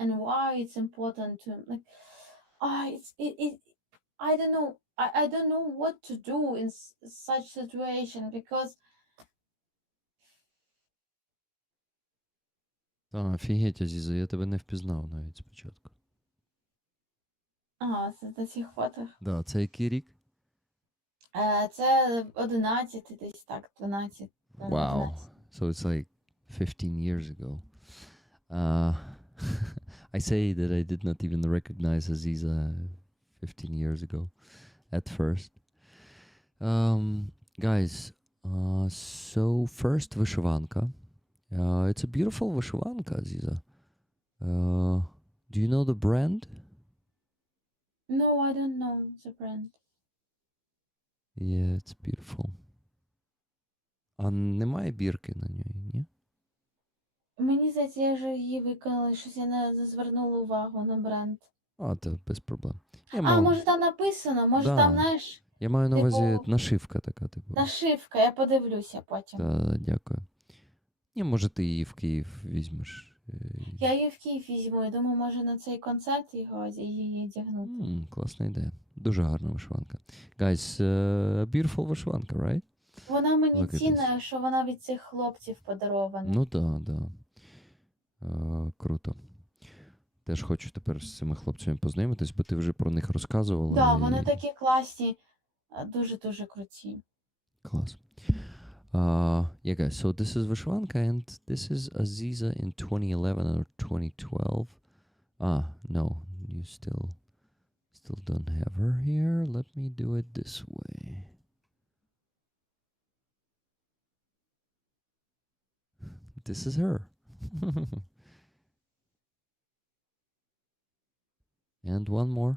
and why it's important to like. I don't know. I don't know what to do in such situation because Офігеть, Азіза, я тебе не впізнав навіть спочатку. це на цих фотах. Да, це який рік? Це 11, десь так, 12. Wow. So it's like 15 years ago. I say that I did not even recognize Aziza 15 years ago at first. Guys, so first вишиванка. It's a beautiful вишиванка, Aziza. Do you know the brand? No, I don't know the brand. Yeah, it's beautiful. А немає бірки на ній, ні? Мені здається, я вже її виконала, щось я не звернула увагу на бренд. А, то без проблем. Може там написано, може Да. там, знаєш, Я маю на увазі типу, нашивка така, типу. нашивка, я подивлюся потім. Та, дякую. Ні, може ти її в Київ візьмеш. Я її в Київ візьму, я думаю, може на цей концерт її одягнути. Класна ідея. Дуже гарна вишиванка. Guys, beautiful вишиванка, right? Вона мені Look at цінна, що вона від цих хлопців подарована. Ну да. Круто. Теж хочу тепер з цими хлопцями познайомитись, бо ти вже про них розказувала. Так, вони такі класні, дуже-дуже круті. Клас. Yeah, guys, so this is Vishwanka, and this is Aziza in 2011 or 2012. No, you still don't have her here. Let me do it this way. This is her. And one more.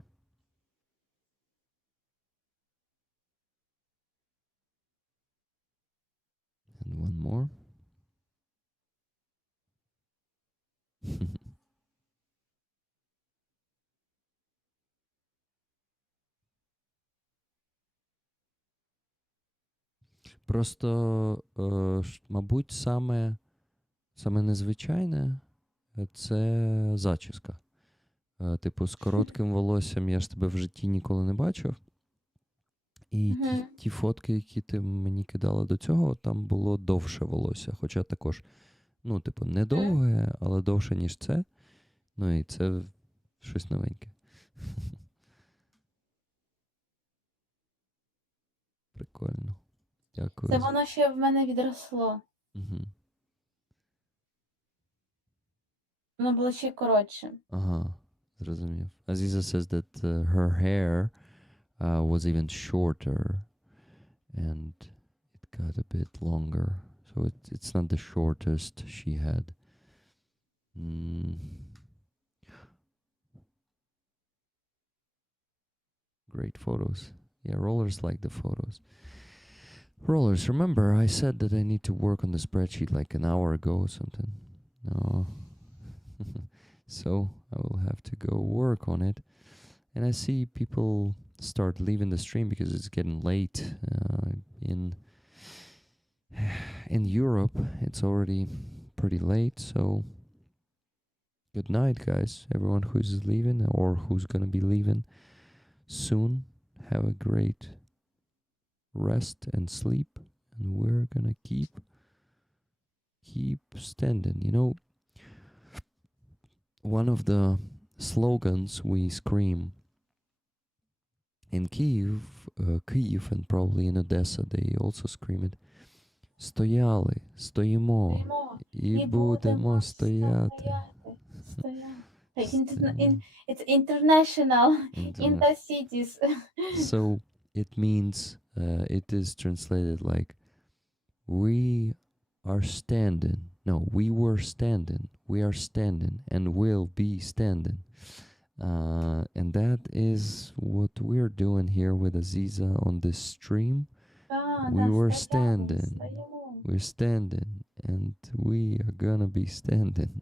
And one more. Просто, мабуть, саме незвичайне це зачіска. Типу, з коротким волоссям я ж тебе в житті ніколи не бачив. І ті фотки, які ти мені кидала до цього, там було довше волосся. Хоча також, ну, типу, не довге, але довше, ніж це. Ну і це щось новеньке. Прикольно. Дякую. Це воно ще в мене відросло. Угу. Воно було ще коротше. Ага, зрозумів. Aziza says that her hair was even shorter and it got a bit longer. So it's not the shortest she had. Great photos. Yeah, rollers like the photos. Rollers, remember I said that I need to work on the spreadsheet like an hour ago or something? No. So I will have to go work on it. And I see people start leaving the stream because it's getting late. In Europe, it's already pretty late. So good night, guys. Everyone who's leaving or who's gonna be leaving soon. Have a great rest and sleep. And we're gonna keep standing. You know, one of the slogans we scream in Kyiv, and probably in Odessa, they also scream it. Стояли, стоїмо, Стоїмо, і і будемо будемо стояти. стояти. Стояти. Like Стоїмо. it's international, Internet. intercities. So it means, it is translated like, we are standing. No, we were standing. We are standing and will be standing. And that is what we're doing here with Aziza on this stream. We Да, were стояли, standing. стоїмо. We're standing, and we are gonna be standing.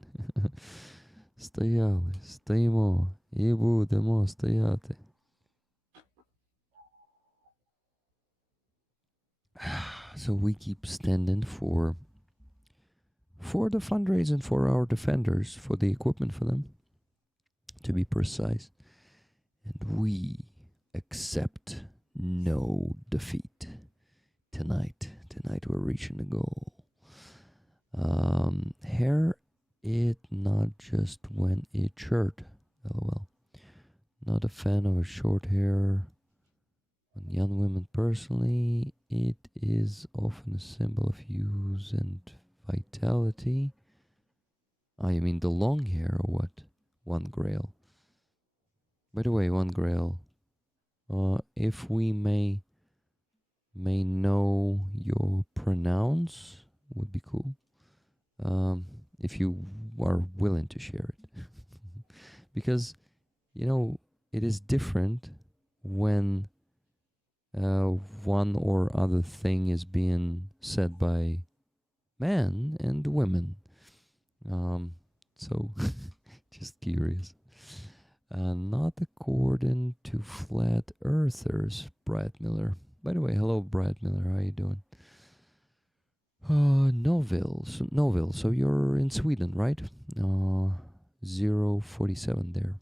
Стояли, стоїмо, і будемо стояти. So we keep standing for the fundraising for our defenders, for the equipment for them, to be precise. And we accept no defeat tonight. Tonight we're reaching the goal. Hair it not just when it short. LOL. Not a fan of a short hair on young women personally. It is often a symbol of youth and vitality. Ah, you mean the long hair or what? One Grail. By the way, One Grail, if we may know your pronouns, would be cool. If you are willing to share it. Because, you know, it is different when one or other thing is being said by men and women. So, just curious. Not according to flat earthers, Brad Miller. By the way, hello, Brad Miller. How you doing? Noville. So you're in Sweden, right? 047 there.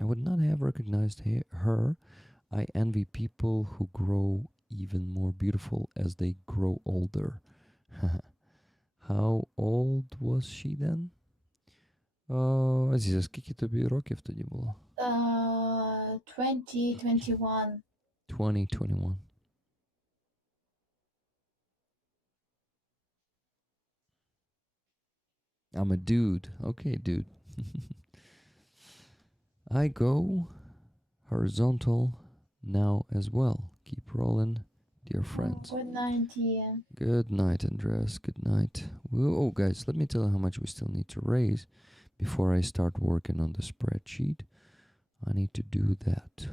I would not have recognized her. I envy people who grow even more beautiful as they grow older. How old was she then? Азіза, скільки тобі років тоді було? 2021. 2021. I'm a dude. Okay, dude. I go horizontal now as well. Keep rolling, dear friends. Good night, dear. Good night, Andreas. Good night. Oh, guys, let me tell you how much we still need to raise before I start working on the spreadsheet. I need to do that,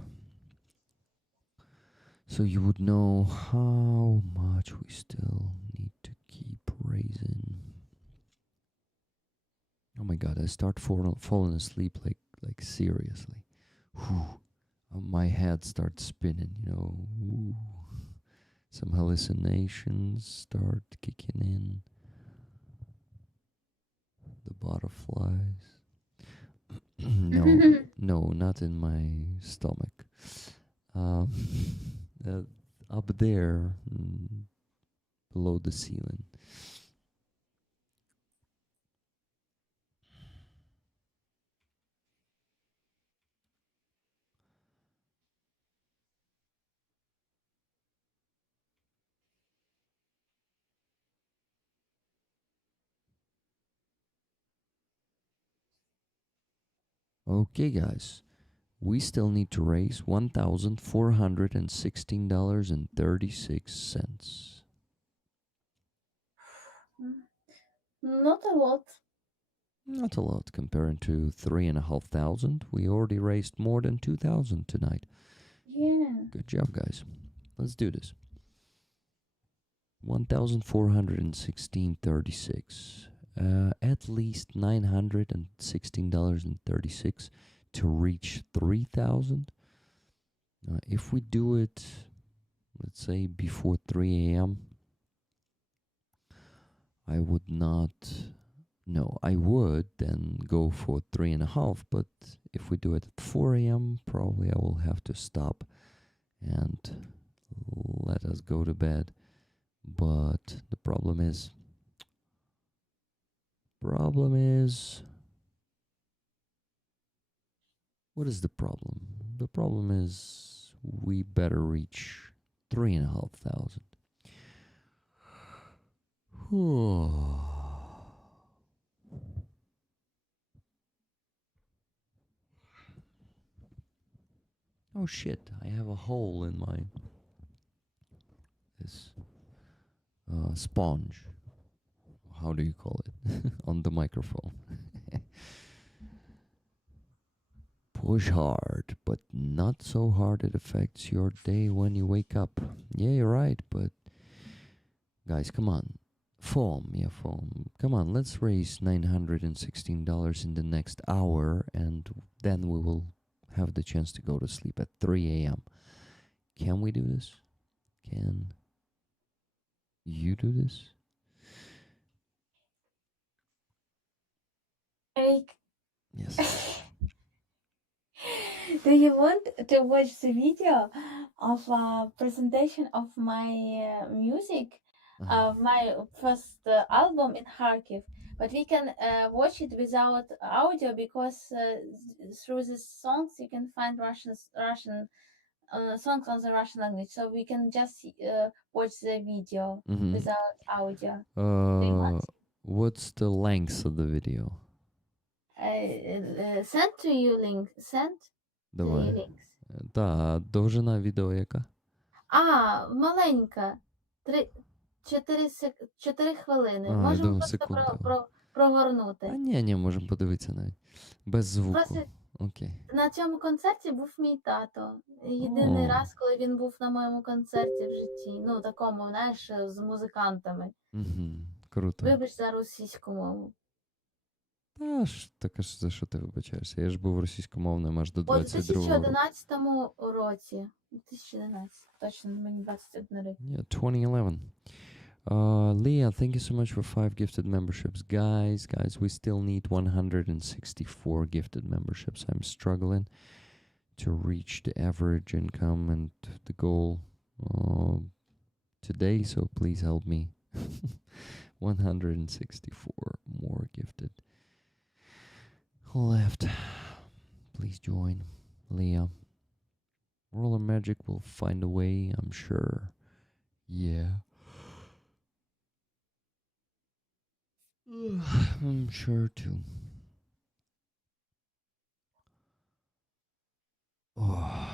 so you would know how much we still need to keep raising. Oh my god, I start falling asleep like seriously. Whew. My head starts spinning, you know. Ooh. Some hallucinations start kicking in. The butterflies. No, not in my stomach. Up there, below the ceiling. Okay, guys. We still need to raise $1,416.36. Not a lot. Not a lot comparing to 3,500. We already raised more than 2,000 tonight. Yeah. Good job, guys. Let's do this. 1,416.36. At least $916.36 to reach 3,000. If we do it, let's say before 3 a.m., I would not. No, I would then go for 3.5. But if we do it at 4 a.m., probably I will have to stop and let us go to bed. But the problem is, what is the problem? The problem is we better reach 3,500. Oh shit, I have a hole in my this sponge. How do you call it? On the microphone. Push hard, but not so hard it affects your day when you wake up. Yeah, you're right, but guys, come on. Foam. Come on, let's raise $916 in the next hour, and then we will have the chance to go to sleep at 3 a.m. Can we do this? Can you do this? Eric, Yes. do you want to watch the video of a presentation of my music, of my first album in Kharkiv? But we can watch it without audio because through these songs you can find Russian songs on the Russian language. So we can just watch the video without audio. Do you want? What's the length of the video? Send to you link. Send to you Давай. links. Та, довжина відео яка? Маленька. 4 хвилини. А, я Можемо думав, просто секунда. прогорнути. Ні, можемо подивитися навіть. Без звуку. Просто Окей. на цьому концерті був мій тато. Єдиний О. раз, коли він був на моєму концерті в житті. Ну, такому, знаєш, з музикантами. Круто. Вибач за російську мову. Та ж, так аж за що ти вибачаєшся? Я ж був російськомовним аж до У 22-го року. 2011 році. 2011. Точно, мені 21 рік. Yeah, 2011. Leah, thank you so much for 5 gifted memberships. Guys, we still need 164 gifted memberships. I'm struggling to reach the average income and the goal today, so please help me. 164 more gifted left. Please join, Leah. Roller Magic will find a way, I'm sure. Yeah. I'm sure too. Oh,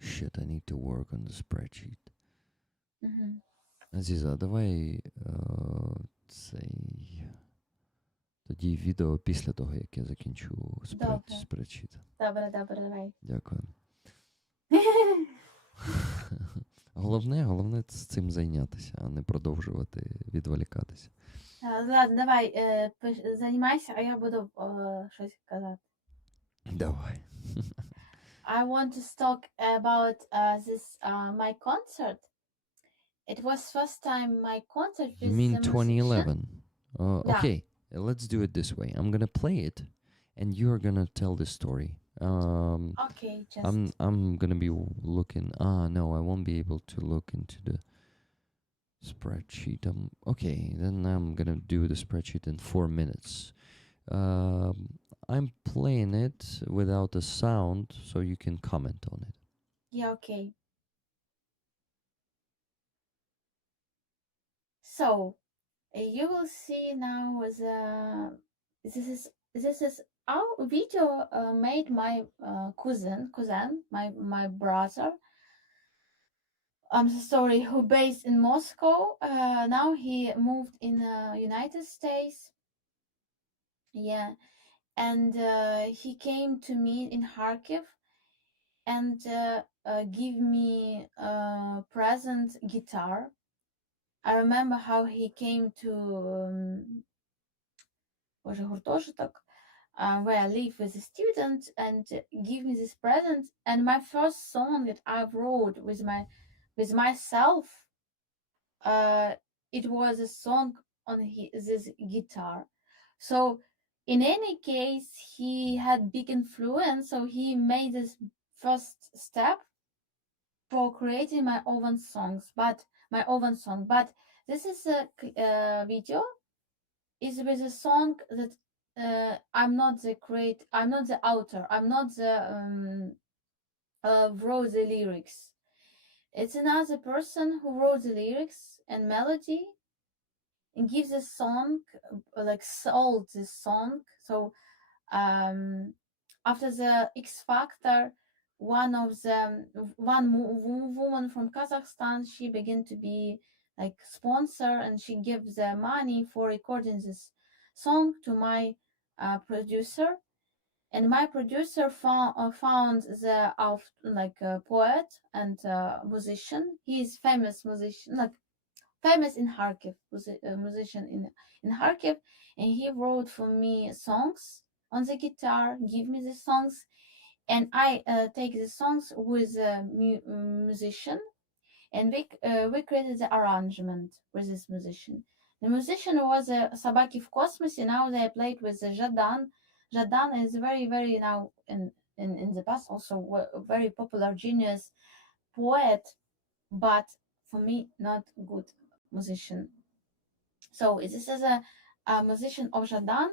shit, I need to work on the spreadsheet. Азіза, давай цей тоді відео після того, як я закінчу спредшіт. Добре, давай. Дякую. Головне з цим зайнятися, а не продовжувати відволікатися. Ладно, давай, займайся, а я буду щось казати. Давай. I want to talk about this my concert. It was first time my concert with You mean the 2011? Yeah. Okay, let's do it this way. I'm gonna play it, and you're gonna tell the story. Okay, just I'm gonna be looking. No, I won't be able to look into the spreadsheet. Okay, then I'm gonna do the spreadsheet in 4 minutes. I'm playing it without a sound, so you can comment on it. yeah, okay. So you will see now this is our video made my cousin, my brother. I'm sorry, who based in Moscow. Now he moved in United States. Yeah, and he came to me in Kharkiv and give me a present guitar. I remember how he came to where I live with a student and give me this present. And my first song that I wrote with myself, it was a song on this guitar. So in any case, he had big influence. So he made this first step for creating my own songs, but this is a video is with a song that I'm not the author, I'm not the wrote the lyrics. It's another person who wrote the lyrics and melody, and give this song, like sold this song. So after the X Factor, one woman from Kazakhstan, she began to be like sponsor, and she gives the money for recording this song to my producer. And my producer found the poet and musician. He is famous musician, like famous in Kharkiv, was a musician in Kharkiv, and he wrote for me songs on the guitar, give me the songs, and I take the songs with a musician, and we created the arrangement with this musician. The musician was Sabaki в Космосе. Now they played with Jadan. Jadan is very now in the past also a very popular genius poet, but for me not good musician. So this is a musician of Jadan.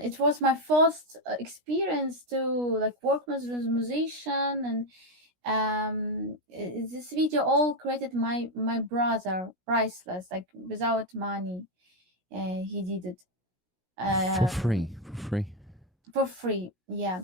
It was my first experience to like work with a musician, and this video all created my brother, priceless, like without money. He did it For free. for free, yeah.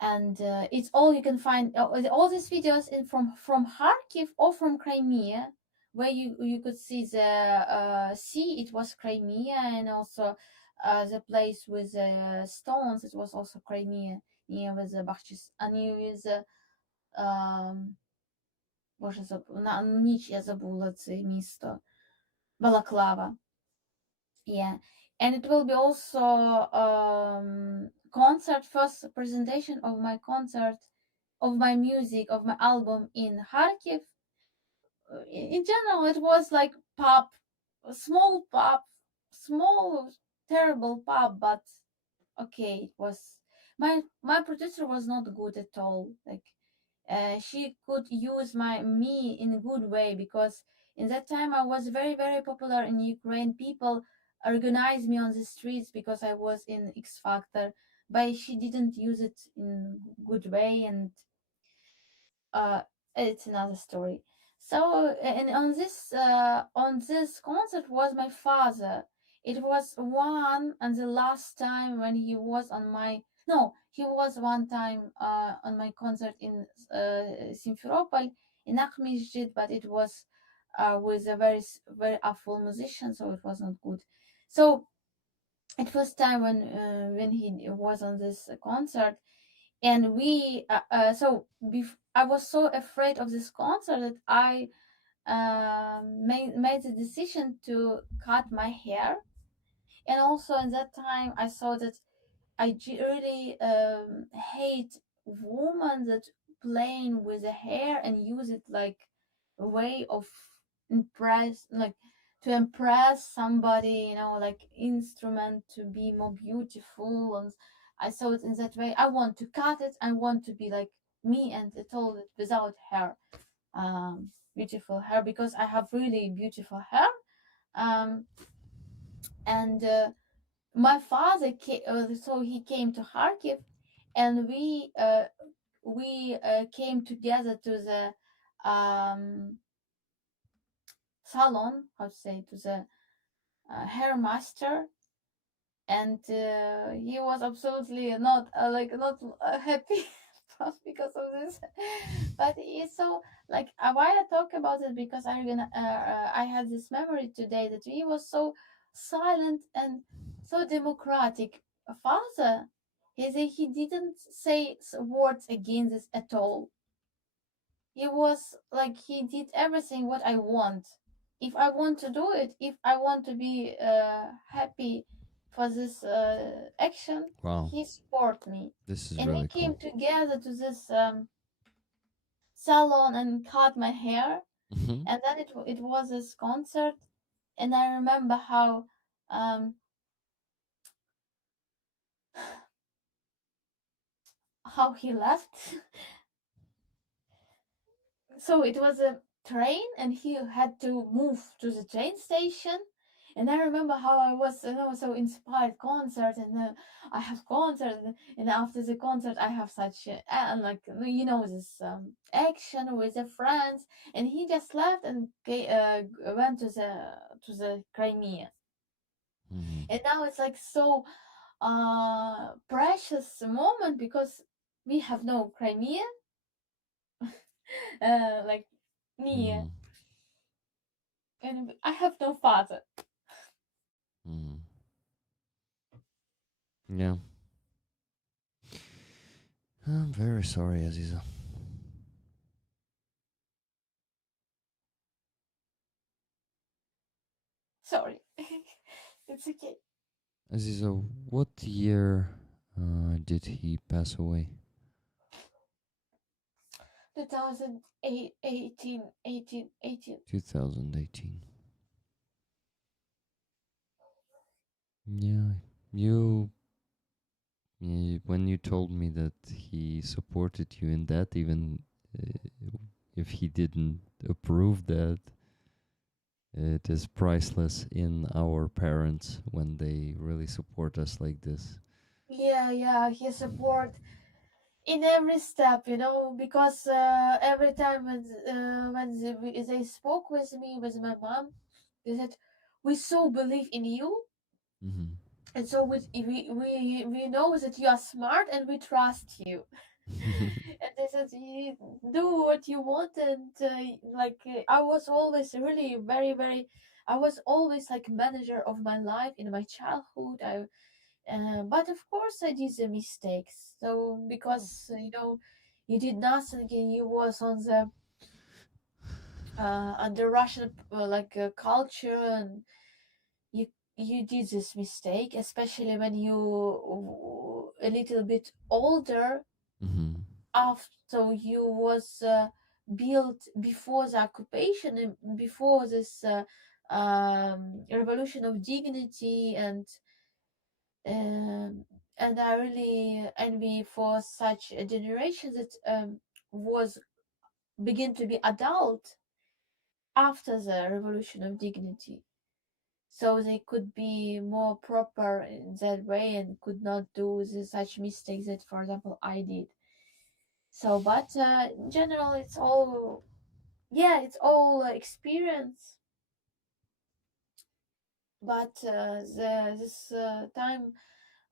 And it's all you can find, all these videos in from Kharkiv or from Crimea, where you could see the sea, it was Crimea, and also the place with the stones, it was also Crimea, near with the Бахчис, near with the Боже, на ніч я забула це місто, Балаклава. Yeah, and it will be also concert, first presentation of my concert, of my music, of my album in Kharkiv. In general, it was like pub, small terrible pub, but okay, it was. My producer was not good at all. Like she could use me in a good way, because in that time I was very popular in Ukraine. People organized me on the streets because I was in X Factor, but she didn't use it in good way, and it's another story. So and on this concert was my father. It was one and the last time when he was on my he was one time on my concert in Simferopol in Akhmizjit, but it was with a very awful musician, so it was not good. So it was time when he was on this concert, and we I was so afraid of this concert that I made the decision to cut my hair. And also in that time I saw that I really hate women that playing with the hair and use it like a way of to impress somebody, like instrument to be more beautiful. And I saw it in that way. I want to cut it. I want to be like me, and I told it without hair, beautiful hair, because I have really beautiful hair. And my father so he came to Kharkiv, and we came together to the salon, how to say, to the hair master, and he was absolutely not happy because of this. But he's so like why I talk about it, because I had this memory today that he was so silent and so democratic father. He didn't say words against this at all. He was like, he did everything what I want. If I want to do it, if I want to be happy for this action, Wow. he support me. This is And really we came cool. together to this salon and cut my hair. Mhm. And then it was this concert, and I remember how he left. So it was a train, and he had to move to the train station. And I remember how I was, so inspired concert, and I have concert, and after the concert I have such this action with the friends, and he just left and went to the to the Crimea. Mhm. And now it's like so precious moment because we have no Crimea, like near, Mhm. and I have no father. Mhm. Yeah. I'm very sorry, Aziza. Sorry, it's okay. Aziza, what year did he pass away? 2018, 18. 2018. Yeah, you, when you told me that he supported you in that, even if he didn't approve that, it is priceless in our parents when they really support us like this. Yeah, he support in every step, because every time when they spoke with me, with my mom, they said, "We so believe in you, Mm-hmm. and so we know that you are smart, and we trust you." And they said, "You do what you want," and I was always really very. I was always like manager of my life in my childhood. But of course, I did the mistakes. So because you did nothing, and you was on the Russian culture, and you you did this mistake, especially when you a little bit older Mm-hmm. after you was built before the occupation and before this revolution of dignity um, and I really envy for such a generation that was begin to be adult after the revolution of dignity, so they could be more proper in that way and could not do such mistakes that, for example, I did. So, but in general, it's all it's all experience. But this time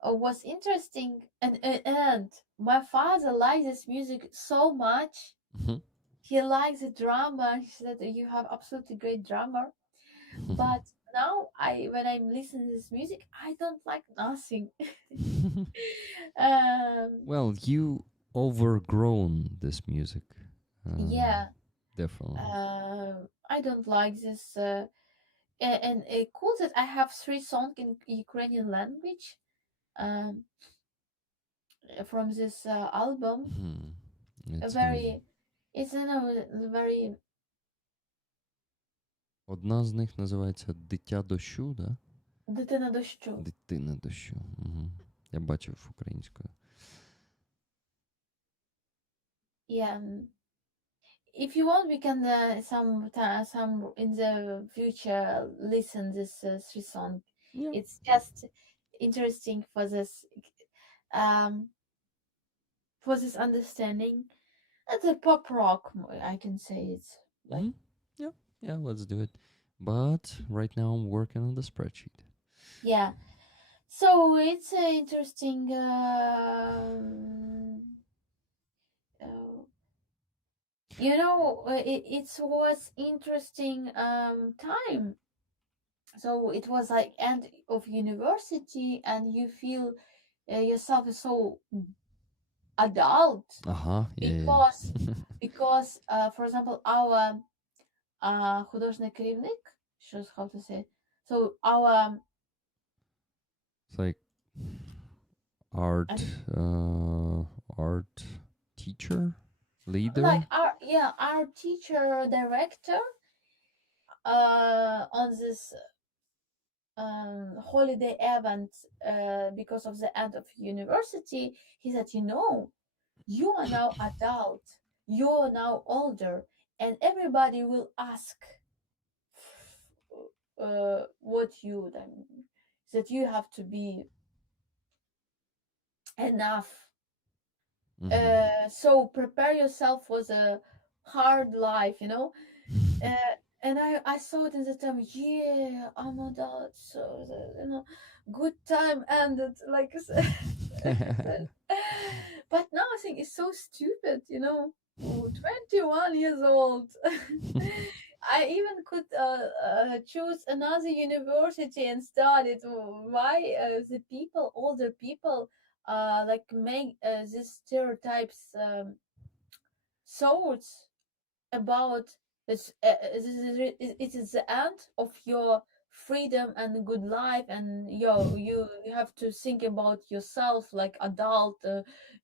was interesting, and my father likes this music so much. Mm-hmm. He likes the drama. He said you have absolutely great drummer. But now when I'm listening to this music, I don't like nothing. um, Well, you overgrown this music. yeah, Definitely. I don't like this. And cool that I have 3 songs in Ukrainian language. Um, from this album. Hmm. A It's amazing. very, it's very Одна з них називається Дитя дощу, да? дитина дощу. Дитина дощу. Угу. Я бачив українською. Yeah. If you want, we can some in the future listen this 3 song. Yeah. It's just interesting um for this understanding. It's a pop rock, I can say it's like Hmm. Yeah. Yeah, let's do it. But right now I'm working on the spreadsheet. yeah. So it's interesting. It was interesting time. So it was like end of university, and you feel yourself is so adult Ага, yeah. because for example our художник керівник, shows how to say it. So our It's like art, art teacher, leader. our teacher director on this holiday event because of the end of university, he said, you are now adult, you are now older, and everybody will ask what you then that you have to be enough. Mhm. So prepare yourself for the hard life, uh, And I thought in the time, yeah, I'm adult, so good time ended like this. But now I think it's so stupid, 21 years old. I even could choose another university and study it. Why the people, older people, like make these stereotypes thoughts about it is the end of your freedom and good life, and you have to think about yourself like adult,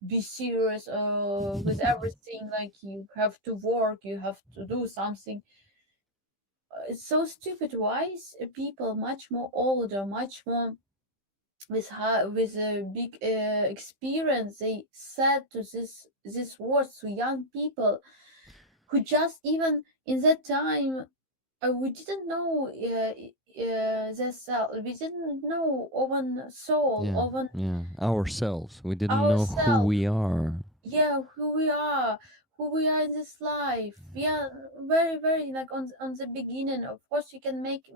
be serious with everything, like you have to work, you have to do something. It's so stupid. Why is people much more older, much more with a big experience, they said to this words to young people who just even in that time we didn't know their self, we didn't know own soul, Yeah, own yeah, ourselves. We didn't know who ourselves. we are. Yeah, who we are in this life. Yeah, very very like on the beginning, of course you can make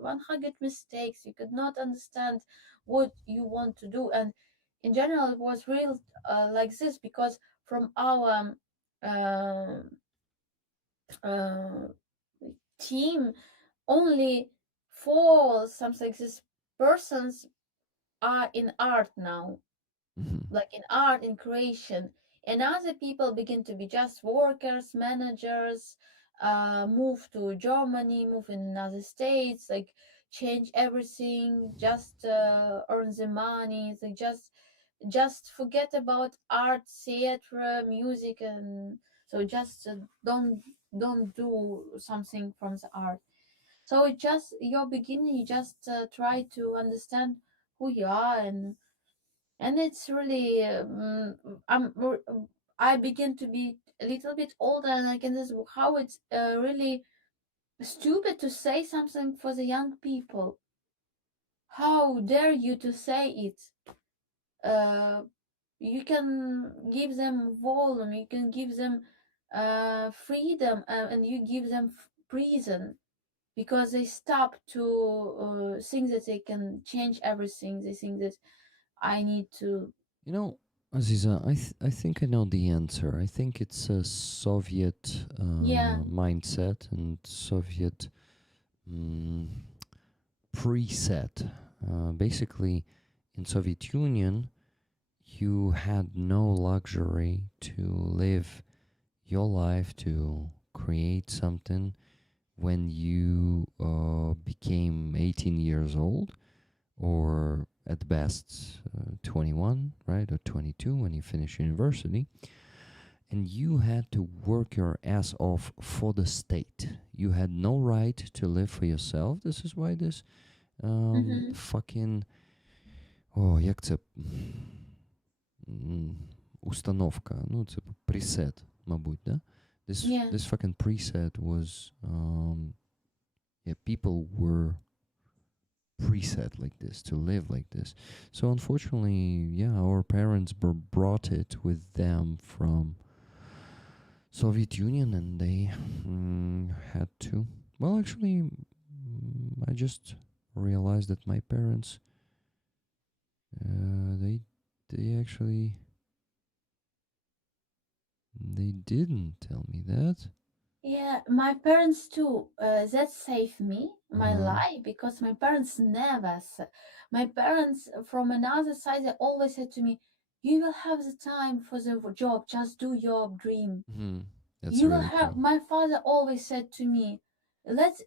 100 mistakes, you could not understand what you want to do. And in general it was real like this, because from our um uh, team, only four something like this persons are in art now, Mhm. like in art, in creation. And other people begin to be just workers, managers, move to Germany, move in other states, like change everything, just earn the money. They just forget about art, theater, music, and so just don't do something from the art. So it just your beginning, you just try to understand who you are, and it's really I'm I begin to be a little bit older, and I can just how it's really stupid to say something for the young people. How dare you to say it? Uh, you can give them volume, you can give them freedom, and you give them prison, because they stop to think that they can change everything. They think that I need to. You know, Aziza, I think I know the answer. I think it's a Soviet Yeah. mindset and Soviet mm, preset. Basically, in Soviet Union, you had no luxury to live your life, to create something when you became 18 years old, or at best 21, right, or 22 when you finish university. And you had to work your ass off for the state. You had no right to live for yourself. This is why this Mm-hmm. fucking, о, як це установка, ну це preset, мабуть, да? Yeah. This fucking preset was yeah, people were preset like this to live like this. So unfortunately, yeah, our parents brought it with them from Soviet Union, and they had to. Well, actually, I just realized that my parents, they actually they didn't tell me that. Yeah, my parents too. That saved me, my Uh-huh. life, because my parents never. My parents, from another side, they always said to me, "You will have the time for the job. Just do your dream. Hmm. That's You will really have." true. My father always said to me, "Let's."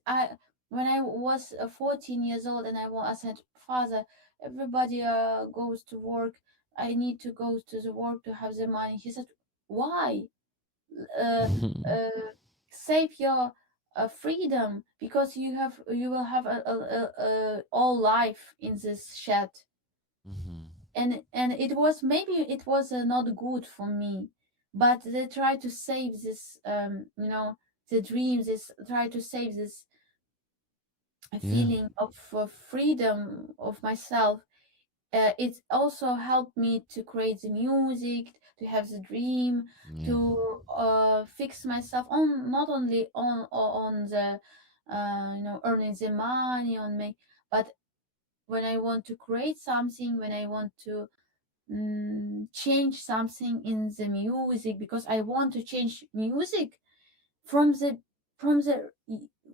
When I was 14 years old, and I said, "Father, everybody goes to work. I need to go to the work to have the money." He said, "Why? uh, uh, save your freedom, because you will have a all life in this shed." Hmm. And it was, maybe it was not good for me, but they try to save this the dreams, this try to save this Yeah. feeling of freedom of myself. it also helped me to create the music, to have the dream, Yeah. to fix myself on not only on the earning the money on me, but when I want to create something, when I want to change something in the music, because I want to change music from the from the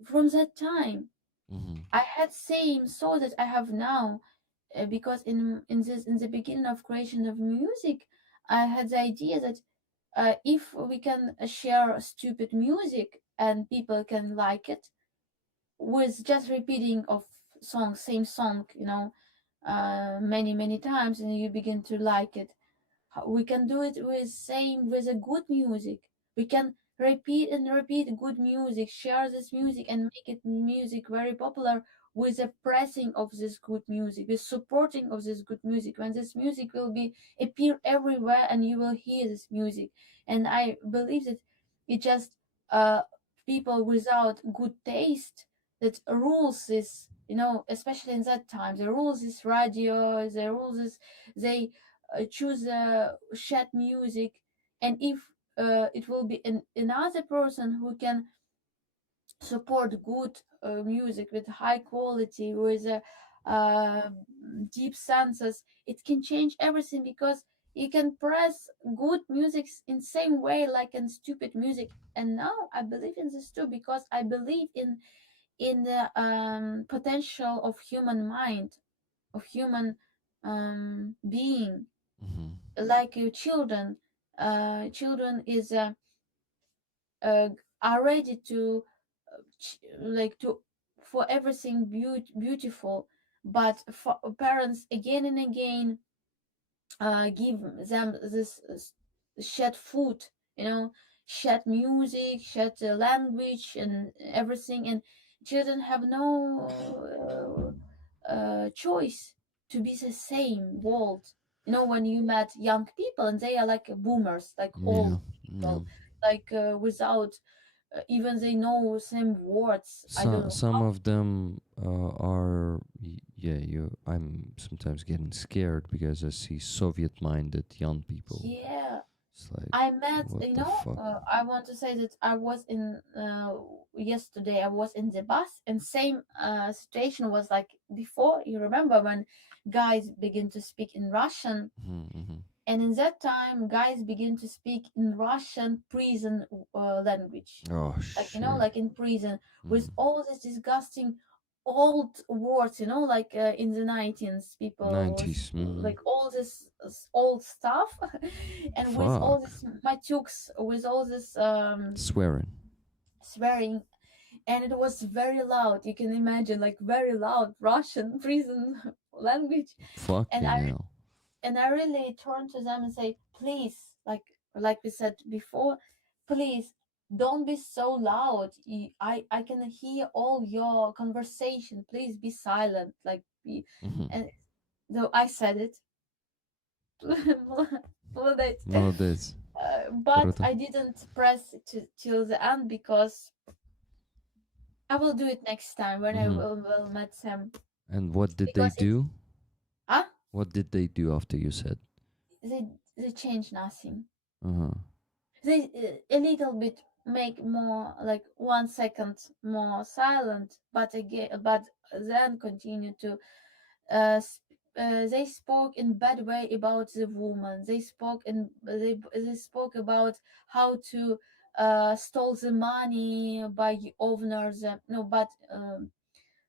from that time. Mm-hmm. I had same thought that I have now, because in the beginning of creation of music, I had the idea that if we can share stupid music and people can like it with just repeating of same song, many times, and you begin to like it. We can do it with a good music. We can repeat and repeat good music, share this music and make it music very popular with the pressing of this good music, with supporting of this good music. When this music will be appear everywhere and you will hear this music. And I believe that it just uh people without good taste that rules this, especially in that time, the rules is radio, the rules is they choose shed music. And if it will be another person who can support good music with high quality, with uh, deep senses, it can change everything, because you can press good music in same way like in stupid music. And now I believe in this too, because I believe in the potential of human mind, of human being, like children. Children is uh, are ready to like to for everything beautiful, but for parents again and again give them this shed food, shed music, shed language and everything, and children have no choice to be the same world. When you met young people and they are like boomers, like Yeah. old Yeah. people, like without even they know same words. I don't know Some how. of them are yeah. I'm sometimes getting scared because I see Soviet-minded young people. Yeah, It's like, I met, what the fuck? I want to say that I was in, yesterday I was in the bus, and same situation was like before. You remember when guys begin to speak in Russian, Mm-hmm. and in that time, guys begin to speak in Russian prison language, Oh like, shit. like in prison, with Mm. all this disgusting old words, like in the 19th, people was 90s. Mm. like all this old stuff, and with all Fuck. this matyuks, with all this Swearing. swearing, and it was very loud. You can imagine, like very loud Russian prison language, and Fucking I hell. and I really turn to them and say, please, like we said before, please don't be so loud. I can hear all your conversation. Please be silent. Mm-hmm. And though I said it, молодец. Молодец. But Круто. I didn't press it till the end, because I will do it next time when I Mhm. will meet them. And what did they Because it's do? ah, What did they do after you said? they change nothing. Uh-huh. They a little bit make more like 1 second more silent, but then continue to they spoke in bad way about the woman. They spoke about how to stole the money by owners, no, but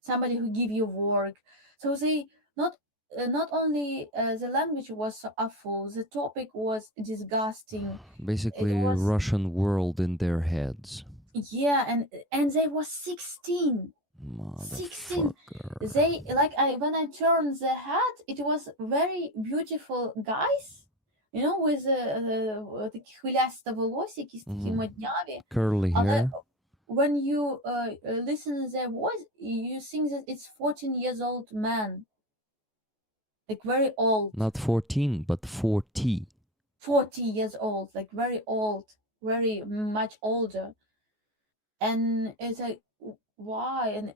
somebody who give you work. So they not only the language was so awful, the topic was disgusting. It Basically, was, Russian world in their heads. yeah, and they was 16. 16. Motherfucker. They like I when I turned the head, it was very beautiful guys, with такі хвилясті волосики з такими днями. Curly Але hair. when you listen to their voice, you think that it's 14 years old man, like very old. Not 14, but 40. 40 years old, like very old, very much older. And it's like why, and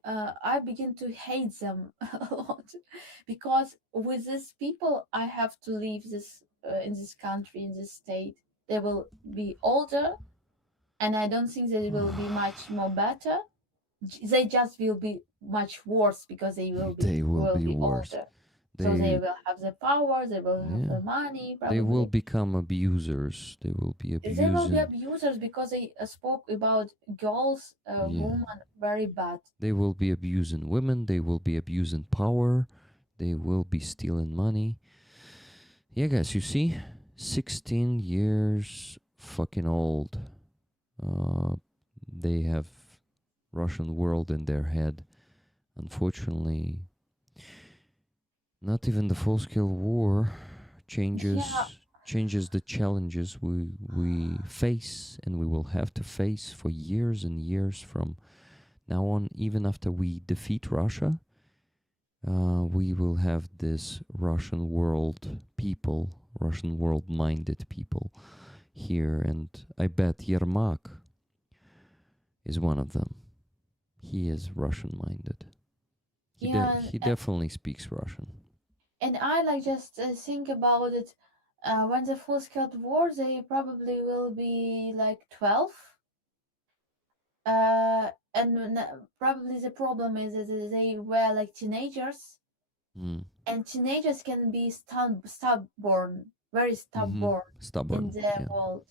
I begin to hate them a lot, because with these people I have to live this in this country, in this state. They will be older, and I don't think they will be much more better. They just will be much worse because they will They will be be worse. older. So they They, will have the power, they will have yeah, the money, they will probably. become abusers. They will be They will be abusing. abusers because they spoke about girls, Yeah. women very bad. They will be abusing women. They will be abusing power. They will be stealing money. Yeah, guys, you see, 16 years fucking old. They have Russian world in their head. Unfortunately, not even the full-scale war changes Yeah, changes the challenges we face and we will have to face for years and years from now on. Even after we defeat Russia, we will have this Russian world people, Russian world-minded people here, and I bet Yermak is one of them. He is Russian-minded. yeah, He definitely speaks Russian. and I like just think about it. When the full scale war, they probably will be like 12. And probably the problem is that they were like teenagers, Mm. and teenagers can be stubborn, very stubborn in Stubborn. their Yeah. world.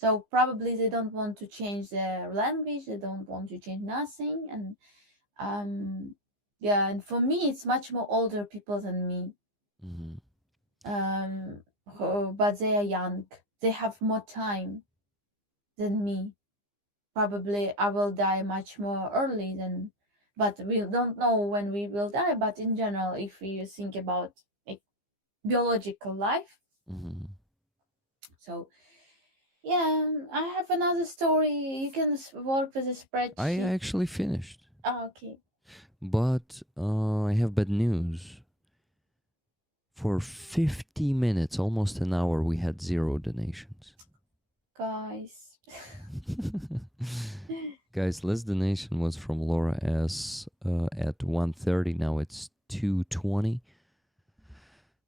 So probably they don't want to change their language, they don't want to change nothing, and yeah, and for me it's much more older people than me. Mm-hmm. But they are young, they have more time than me. Probably I will die much more early than, but we don't know when we will die. But in general, if you think about like biological life, Mm-hmm. so yeah, I have another story. You can work with a I spreadsheet. actually finished, Oh, okay. but I have bad news. For 50 minutes, almost an hour, we had 0 donations. Guys. Guys, last donation was from Laura S. At 1:30. Now it's 2:20.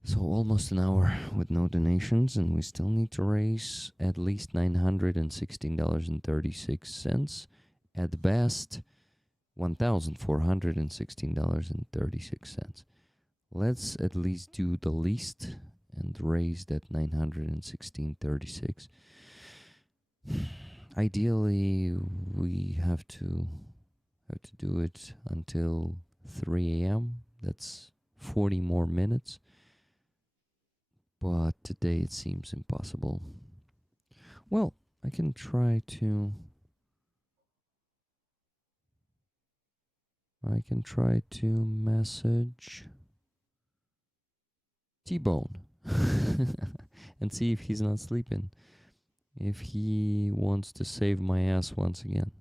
So almost an hour with no donations, and we still need to raise at least $916.36. At best, $1,416.36. Let's at least do the least and raise that 916.36. Ideally, we have to do it until 3 a.m. That's 40 more minutes. But today it seems impossible. Well, I can try to message T-Bone and see if he's not sleeping. If he wants to save my ass once again.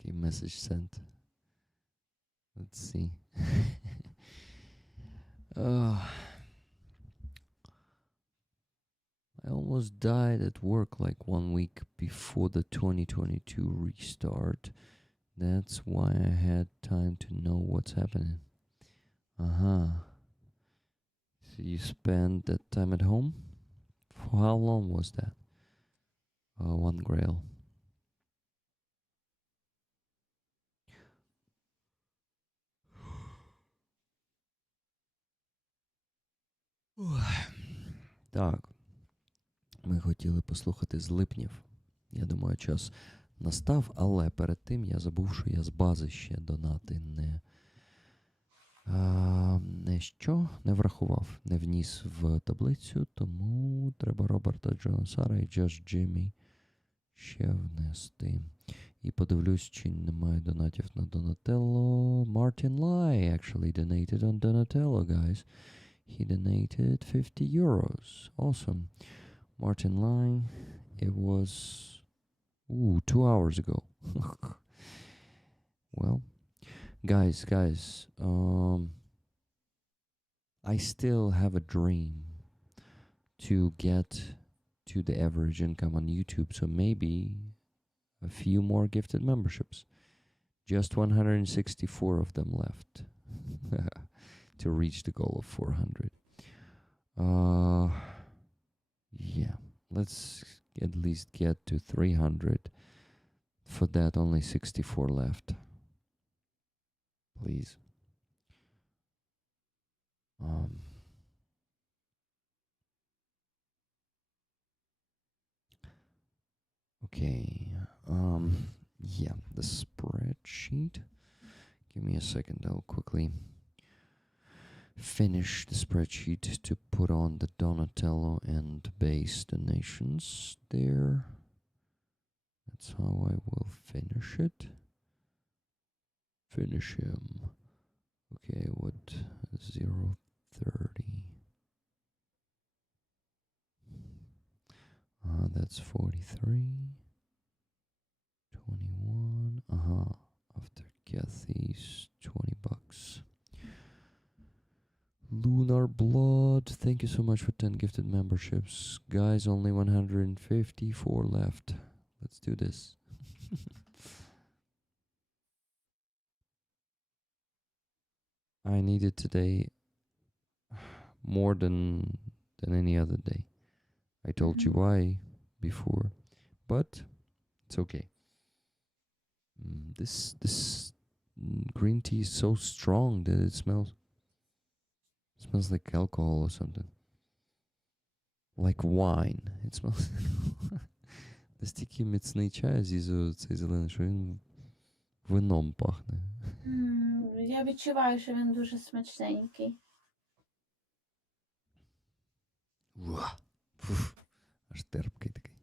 Okay, message sent. Let's see. I almost died at work like 1 week before the 2022 restart. That's why I had time to know what's happening. So you spent that time at home? For how long was that? 1 grail. Так, ми хотіли послухати злипнів. Я думаю, час настав, але перед тим я забув, що я з бази ще донати не не врахував, не вніс в таблицю, тому треба Роберта Джонасара і Just Jimmy ще внести. І подивлюсь, чи немає донатів на Donatello. Martin Lai actually donated on Donatello, guys. He donated 50 euros. Awesome. Martin Lai, it was 2 hours ago. Well, guys, I still have a dream to get to the average income on YouTube, so maybe a few more gifted memberships. Just 164 of them left to reach the goal of 400. Yeah, let's at least get to 300. For that, only 64 left. Please. Okay. Yeah, the spreadsheet. Give me a second. I'll quickly finish the spreadsheet to put on the Donatello and base donations there. That's how I will finish it. Finish him. Okay, what? 030. That's 43. 21. After Kathy's 20 bucks. Lunar Blood. Thank you so much for 10 gifted memberships. Guys, only 154 left. Let's do this. I need it today more than any other day. I told you why before, but it's okay. This green tea is so strong that it smells like alcohol or something. Like wine. It smells. Настільки міцний чай з'їзу цей зелений, що він вином пахне. Я відчуваю, що він дуже смачненький. Аж терпкий такий.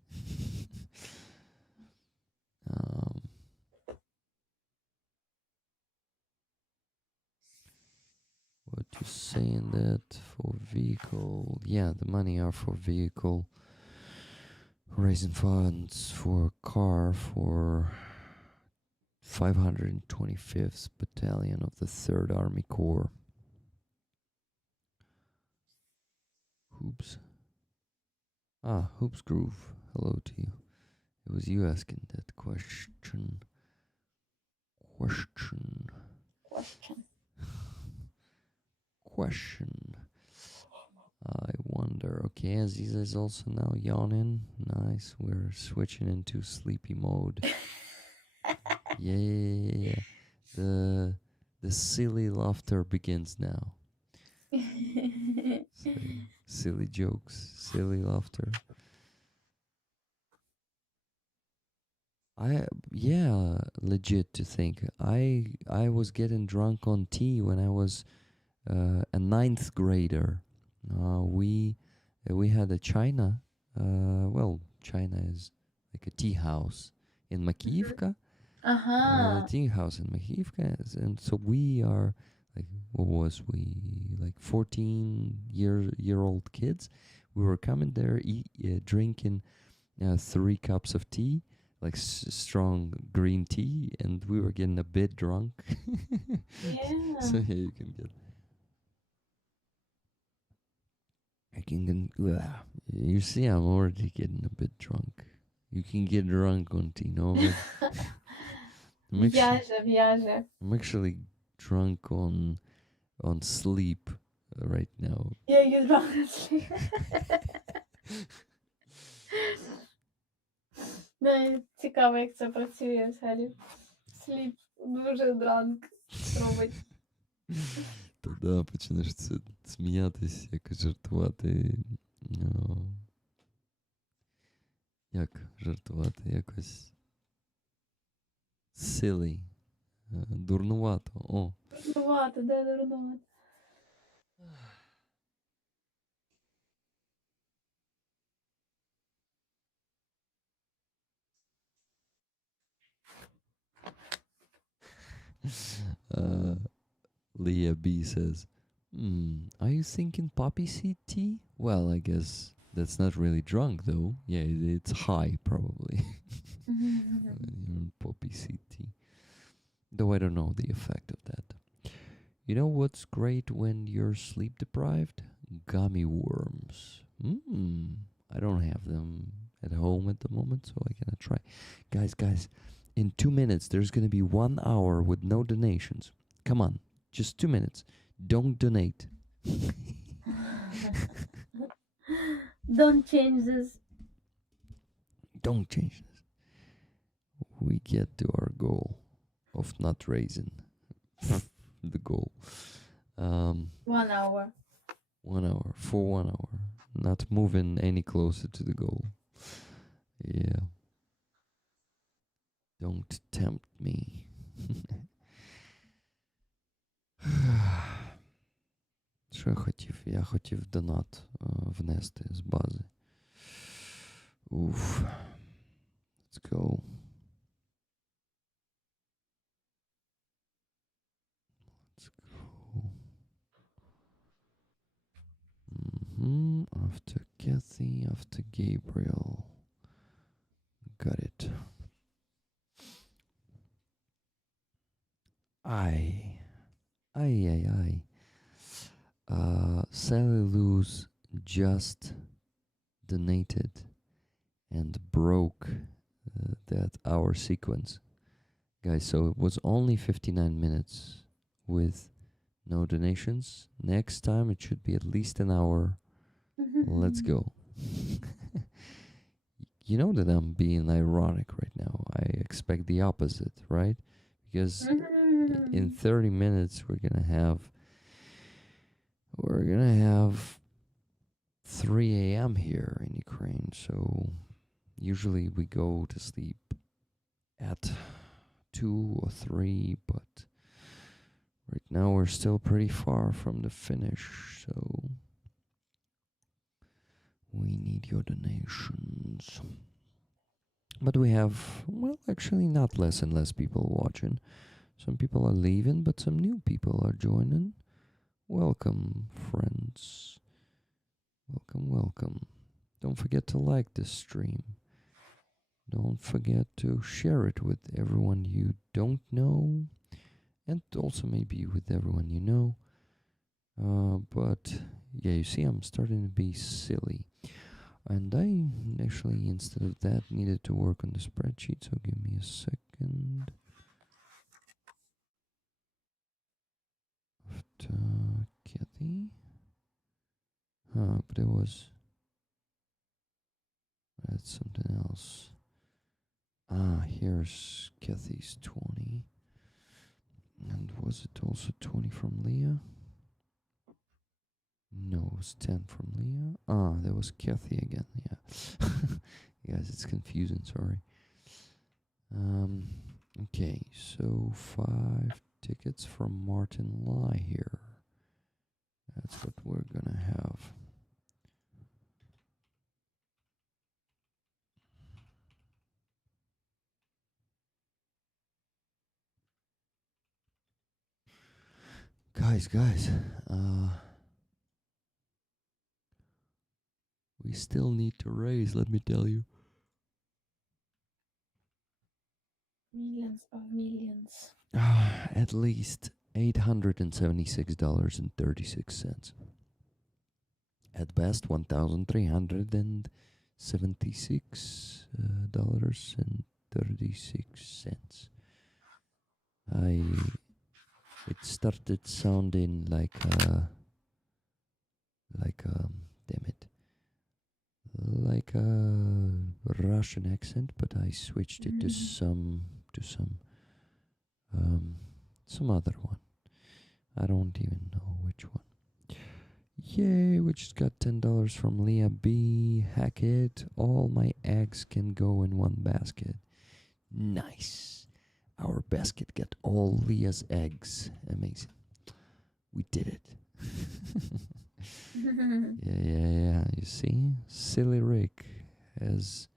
What you saying that for vehicle? Yeah, the money are for vehicle. Raising funds for a car for 525th Battalion of the 3rd Army Corps. Hoops. Hoops Groove. Hello to you. It was you asking that question. I wonder. Okay, Aziza is also now yawning. Nice. We're switching into sleepy mode. Yeah. The silly laughter begins now. Silly jokes, silly laughter. Legit to think. I was getting drunk on tea when I was a 9th grader. We had a China. China is like a tea house in Makiyivka. A tea house in Makiyivka, and so we are like, what was we, like 14-year-old kids? We were coming there, drinking 3 cups of tea, like strong green tea, and we were getting a bit drunk. Yeah. So yeah, you can get. You see, I'm already getting a bit drunk. You can get drunk on tea, no? В'яже. I'm actually drunk on sleep right now. Я її drunk sleep. Цікаво, як це працює взагалі. Сліп дуже drunk робить. Та да, почнеш сміятись, якось жартувати. Як жартувати? Якось silly. Дурнувато. Дурнувато, де дурнувато? uh, Leah B says, are you thinking poppy seed tea? Well, I guess that's not really drunk though. Yeah, it's high probably. Poppy seed tea. Though I don't know the effect of that. You know what's great when you're sleep deprived? Gummy worms. I don't have them at home at the moment, so I cannot try. Guys, in 2 minutes, there's going to be 1 hour with no donations. Come on, just 2 minutes. Don't donate. Don't change this. Don't change this. We get to our goal of not raising the goal. 1 hour. 1 hour, for 1 hour. Not moving any closer to the goal. Yeah. Don't tempt me. Що я хотів? Я хотів донат внести з бази. Уф. Let's go. Let's go. After Kathy, after Gabriel. Got it. Aye. Sally Lou's just donated and broke that hour sequence. Guys, so it was only 59 minutes with no donations. Next time it should be at least an hour. Let's go. You know that I'm being ironic right now. I expect the opposite, right? Because in 30 minutes we're gonna have 3 a.m. here in Ukraine. So usually we go to sleep at 2 or 3, but right now we're still pretty far from the finish, so we need your donations. But we have, well, actually not less and less people watching. Some people are leaving, but some new people are joining. Welcome, friends. Welcome. Don't forget to like this stream. Don't forget to share it with everyone you don't know, and also maybe with everyone you know. But yeah, you see, I'm starting to be silly. And I actually, instead of that, needed to work on the spreadsheet, so give me a second. After Kathy. But that's something else. Here's Kathy's 20. And was it also 20 from Leah? No, it was 10 from Leah. That was Kathy again, yeah. Guys, it's confusing, sorry. Okay, so 5 tickets from Martin Lai here. That's what we're gonna have. Guys, we still need to raise, let me tell you. Millions of millions. At least $876.36. At best, $1,376.36. It started sounding like a Russian accent, but I switched it to some other one. I don't even know which one. Yay, we just got $10 from Leah B. Hack it. All my eggs can go in one basket. Nice. Our basket got all Leah's eggs. Amazing. We did it. Yeah. You see? Silly Rick has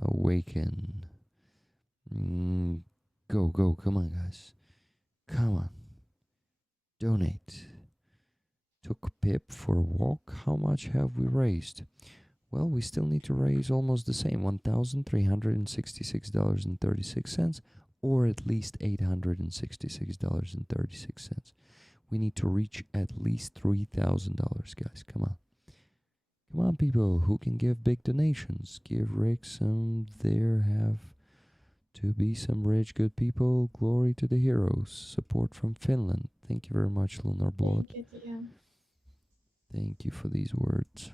awakened. Go. Come on, guys. Come on. Donate. Took Pip for a walk. How much have we raised? Well, we still need to raise almost the same, $1,366.36, or at least $866.36. We need to reach at least $3,000, guys. Come on. Come on, people who can give big donations. Give Rick some. There have to be some rich, good people. Glory to the heroes. Support from Finland. Thank you very much, Lunar Blood. Thank you, dear. Thank you for these words.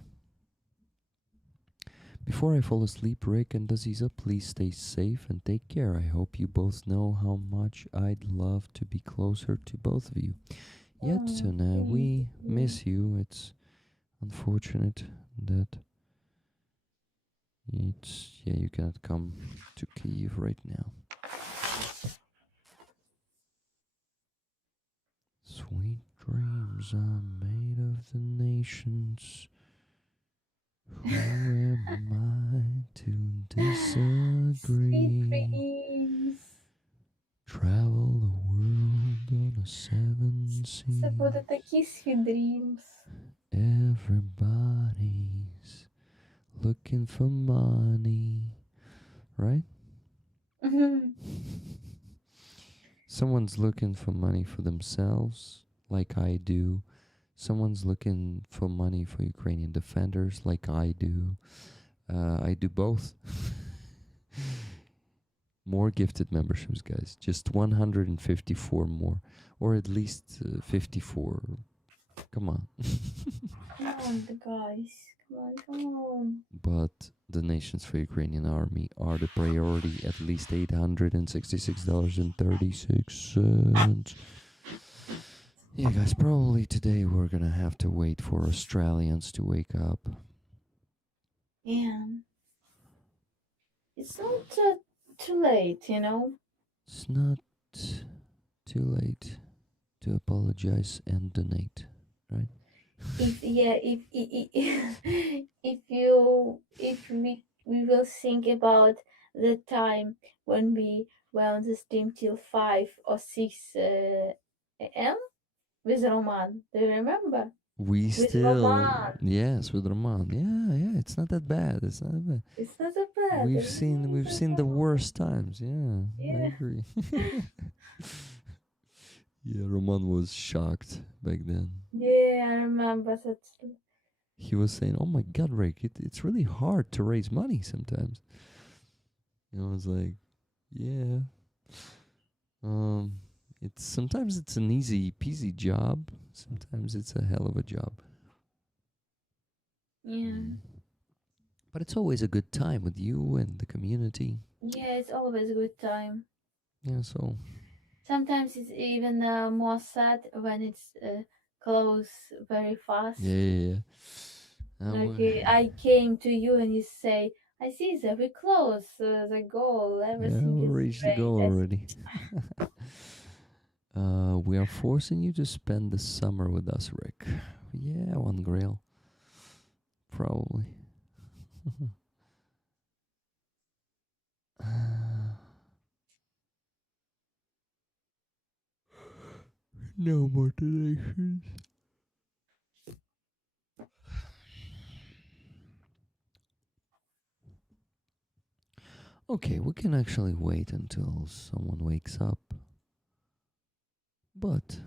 Before I fall asleep, Rick and Aziza, please stay safe and take care. I hope you both know how much I'd love to be closer to both of you. Yet, Tuna, we miss you. It's unfortunate that you cannot come to Kyiv right now. Sweet dreams are made of the nations. Who am I to disagree? Sweet dreams. Travel the world on a 7 seas. Це буде такі sweet dreams. Everybody's looking for money, right? Someone's looking for money for themselves, like I do. Someone's looking for money for Ukrainian defenders, like I do. I do both. More gifted memberships, guys. Just 154 more, or at least 54. Come on. Come on, guys. Come on. But donations for Ukrainian army are the priority. At least $866.36. Yeah, guys, probably today we're gonna have to wait for Australians to wake up. Yeah. It's not too late, you know? It's not too late to apologize and donate, right? If we will think about the time when we were on the stream till 5 or 6 a.m. with Roman. Do you remember? We With still, Roman. yes, with Roman. Yeah, it's not that bad. It's not that bad. It's not that bad. We've It's seen not that the bad. worst times. Yeah, I Yeah. agree. Yeah, Roman was shocked back then. Yeah, I remember that. He was saying, "Oh my God, Rick, it's really hard to raise money sometimes." And I was like, "Yeah, sometimes it's an easy peasy job. Sometimes it's a hell of a job. Yeah. But it's always a good time with you and the community. Yeah, it's always a good time. Yeah, so Sometimes it's even more sad when it's close very fast. yeah. Like I came to you and you say, I see that we close the goal. Everything we is reached the great. goal I already. We are forcing you to spend the summer with us, Rick. Yeah, one grill. Probably. No more donations. Okay, we can actually wait until someone wakes up. But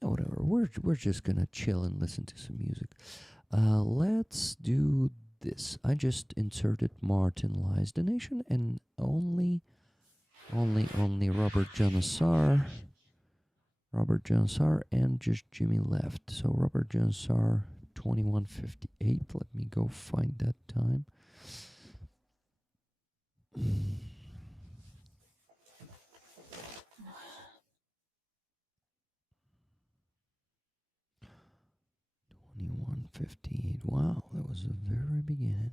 whatever, we're just gonna chill and listen to some music. Let's do this. I just inserted Martin Lai's donation, and only Robert Janasar, and just Jimmy left. So Robert Janasar, 2158. Let me go find that time. $21.58. Wow, that was the very beginning.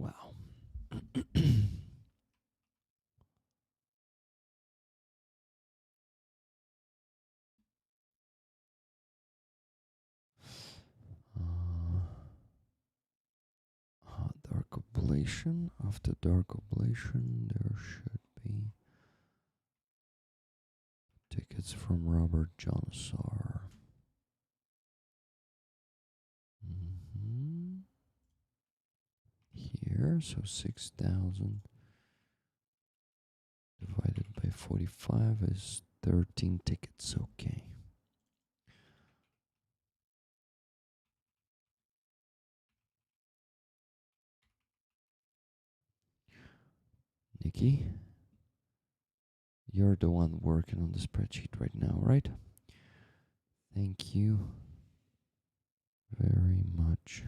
Wow. Dark Oblation. After Dark Oblation, there should be tickets from Robert Johnson. Here, so 6,000 divided by 45 is 13 tickets. Okay. Nikki, you're the one working on the spreadsheet right now, right? Thank you very much.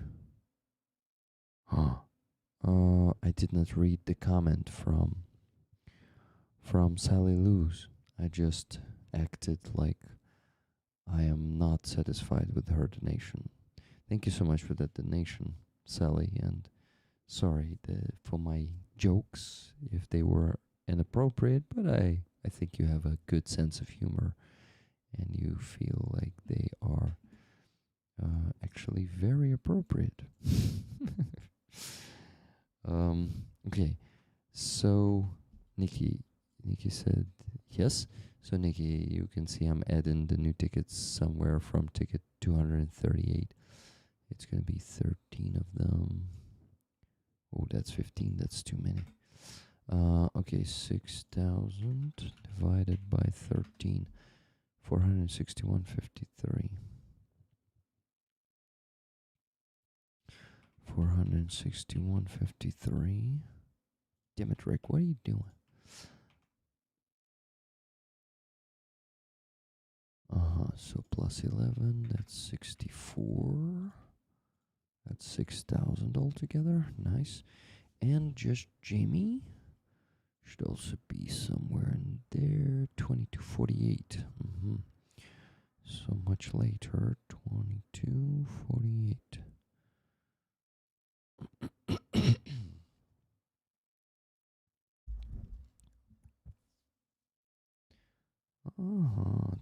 I did not read the comment from Sally Luz. I just acted like I am not satisfied with her donation. Thank you so much for that donation, Sally, and sorry for my jokes if they were inappropriate, but I think you have a good sense of humor and you feel like they are actually very appropriate. Okay, so Nikki said yes. So Nikki, you can see I'm adding the new tickets somewhere from ticket 238. It's gonna be 13 of them. Oh, that's 15. That's too many. Okay, 6,000 divided by 13. 461.53. 461.53. Damn it, Rick, what are you doing? So plus 11, that's 64. That's 6,000 altogether. Nice. And just Jamie should also be somewhere in there. 2248. So much later. 2248.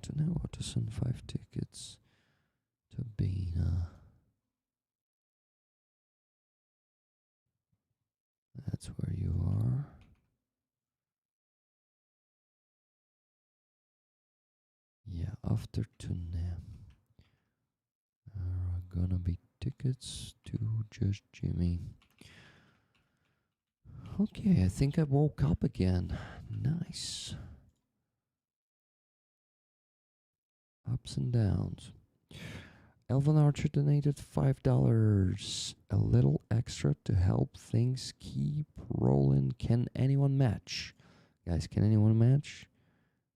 To know how to send 5 tickets to Bina. That's where you are. Yeah, after tonight are gonna be tickets to Just Jimmy. Okay, I think I woke up again. Nice. Ups and downs. Elvin Archer donated $5. A little extra to help things keep rolling. Can anyone match? Guys, can anyone match?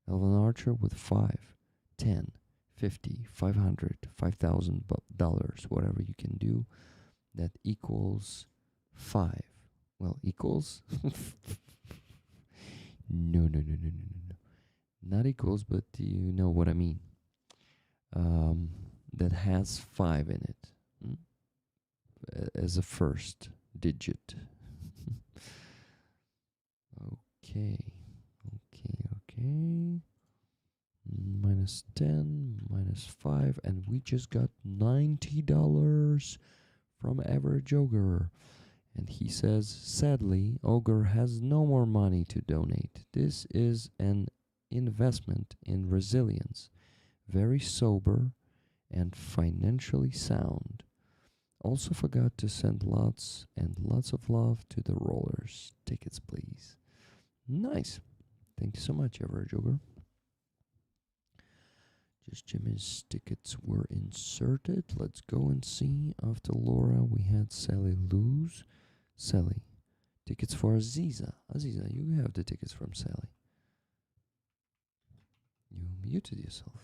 Elvin Archer with 5, 10, 50, 500, $5,000, whatever you can do. That equals 5. Well, equals? No. Not equals, but you know what I mean. That has 5 in it. As a first digit. Okay. Minus 10, minus 5, and we just got $90 from Average Ogre. And he says, sadly, Ogre has no more money to donate. This is an investment in resilience. Very sober and financially sound. Also forgot to send lots and lots of love to the rollers. Tickets, please. Nice. Thank you so much, Average Ogre. Just Jimmy's tickets were inserted. Let's go and see. After Laura, we had Sally lose. Sally, tickets for Aziza. Aziza, you have the tickets from Sally. You muted yourself.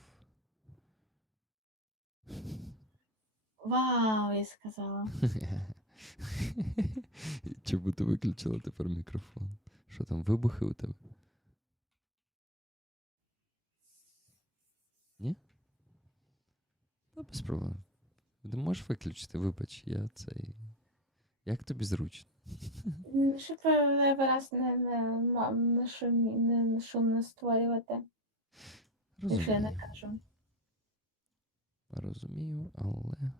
Вау, я сказала. Чому ти виключила тепер мікрофон? Що там, вибухи у тебе? Ні? Та без проблем. Ти можеш виключити, вибач, я цей. Як тобі зручно? Щоб зайвий раз не шум не створювати, якщо я не Розумію. кажу. Розумію, але.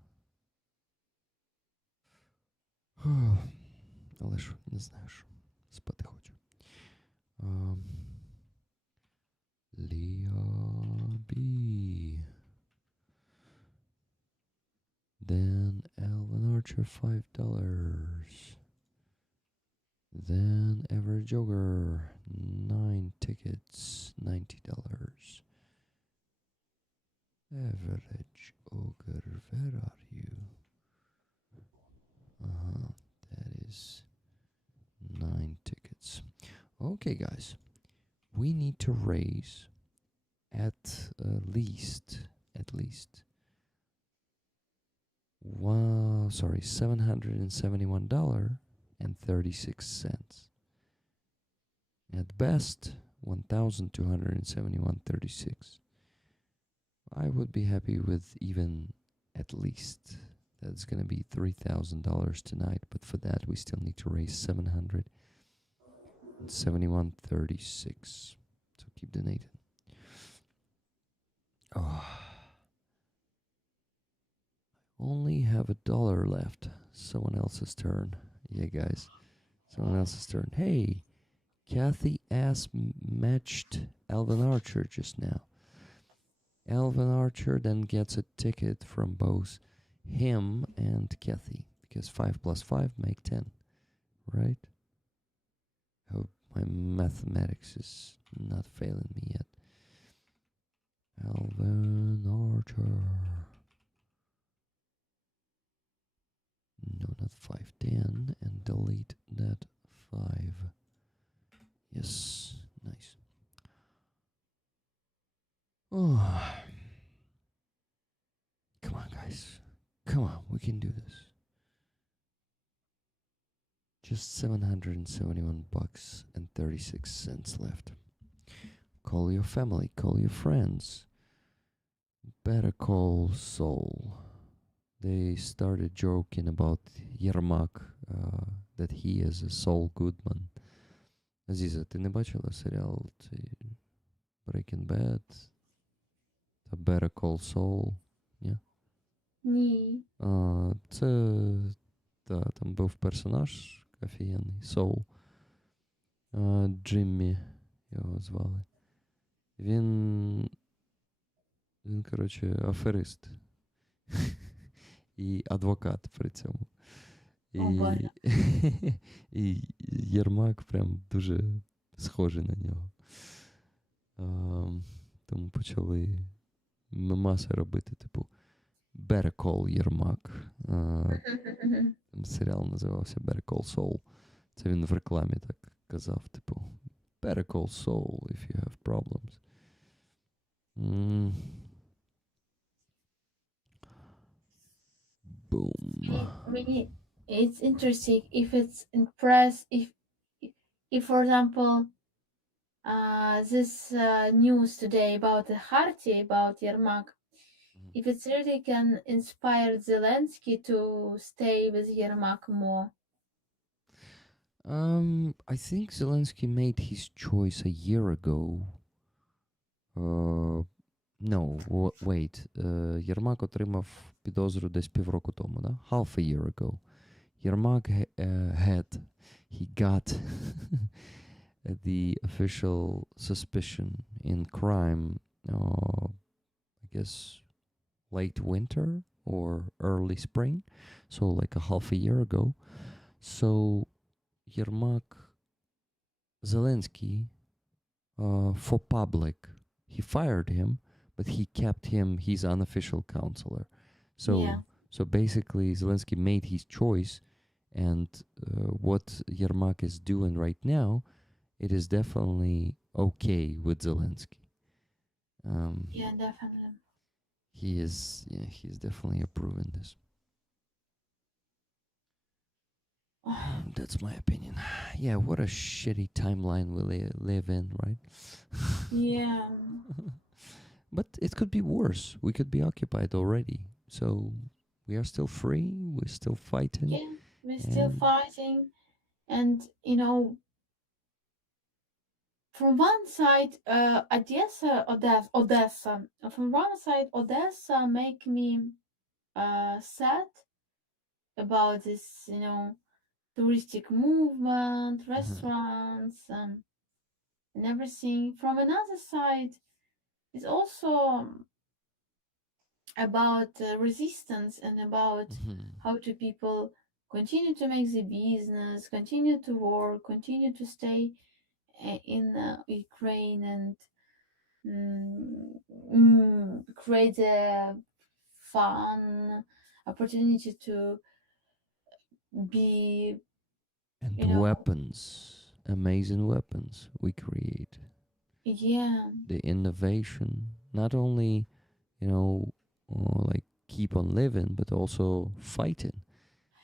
Але ж не знаю, що спати хочу. Ліабі. Then Alvin Archer $5. Then Average Ogre 9 tickets, $90. Average Ogre, where are you? That is 9 tickets. Okay, guys, we need to raise at least $771.36. At best, $1,271.36. I would be happy with even at least. That's gonna be $3,000 tonight, but for that we still need to raise 771.36. So keep donating. Oh. Only have $1 left. Someone else's turn. Yeah, guys. Someone else's turn. Hey, Kathy matched Alvin Archer just now. Alvin Archer then gets a ticket from both him and Kathy, because 5 plus 5 make 10, right? Hope my mathematics is not failing me yet. Alvin Archer. No, not 5, 10, and delete that 5. Yes, nice. Oh. Come on, guys. Come on, we can do this. Just $771.36 left. Call your family, call your friends. Better call Saul. They started joking about Yermak, that he is a Saul Goodman. Азіза, ти не бачила серіал Breaking Bad та Better Call Saul? Ні? Ні. Це там був персонаж офігенний, Соул. Джиммі його звали. Він, коротше, аферист. І адвокат при цьому. І Єрмак прям дуже схожий на нього. Тому почали мемаси робити, типу Better Call Єрмак. Серіал називався Better Call Saul. Це він в рекламі так казав, типу Better Call Saul if you have problems. Boom. It's interesting if it's in press, if for example, this news today about the Harty, about Yermak, if it really can inspire Zelensky to stay with Yermak more. I think Zelensky made his choice a year ago. No, wait. Єрмак отримав підозру десь півроку тому, да? Half a year ago. Єрмак he got the official suspicion in crime, I guess late winter or early spring, so like a half a year ago. So Yermak Zelensky, for public, he fired him, but he kept him his unofficial counselor. So basically Zelensky made his choice, and what Yermak is doing right now, it is definitely okay with Zelensky. Yeah, definitely. He's definitely approving this. That's my opinion. Yeah, what a shitty timeline we live in, right? Yeah. But it could be worse. We could be occupied already. So we are still free. We're still fighting. Yeah, we're still fighting. And from one side, Odessa. From one side, Odessa make me sad about this, touristic movement, restaurants, and everything. From another side, it's also about resistance and about how do people continue to make the business, continue to work, continue to stay in Ukraine and create a fun opportunity to be, And you know, weapons, amazing weapons we create. yeah, The innovation, not only, like keep on living, but also fighting.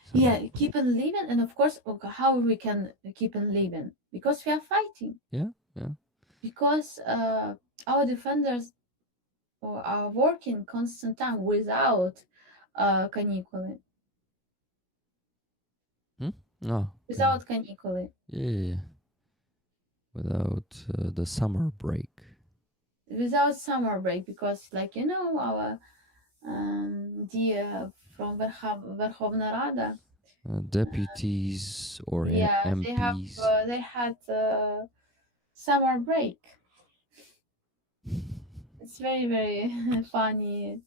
So, yeah, keep on living, and of course, okay, how we can keep on living because we are fighting, yeah, yeah. because our defenders are working constant time without canicule, Hmm? Oh, without canicule, yeah. Without the summer break. without summer break, because our dear from Verkhovna Rada, Deputies or yeah, MPs. they had summer break. It's very very funny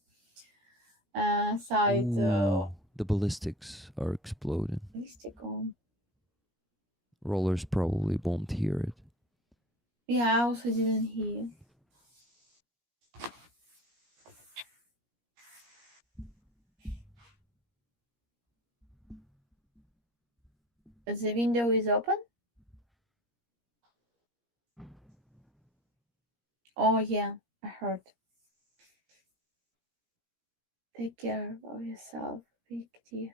side Ooh, the ballistics are exploding. mystical. Rollers probably won't hear it. Yeah, I also didn't hear. The window is open. Oh yeah, I heard. Take care of yourself, big dear.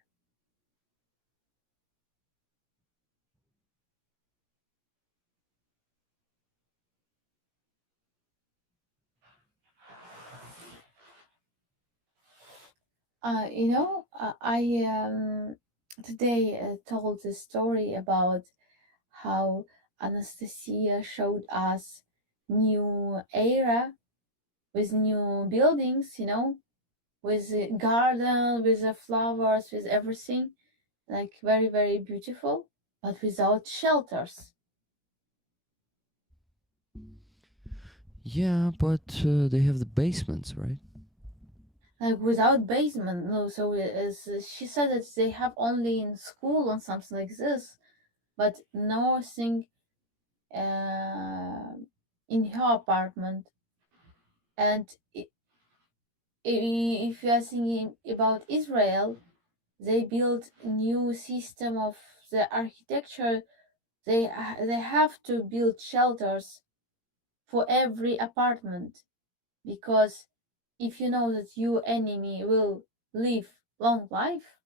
I today told the story about how Anastasia showed us new era with new buildings, with the garden, with the flowers, with everything, like very, very beautiful, but without shelters. Yeah, but they have the basements, right? Like without basement, no. So as she said that they have only in school or something like this, but nothing in her apartment. And if you are thinking about Israel, they built new system of the architecture. They have to build shelters for every apartment, because if you know that your enemy will live long life,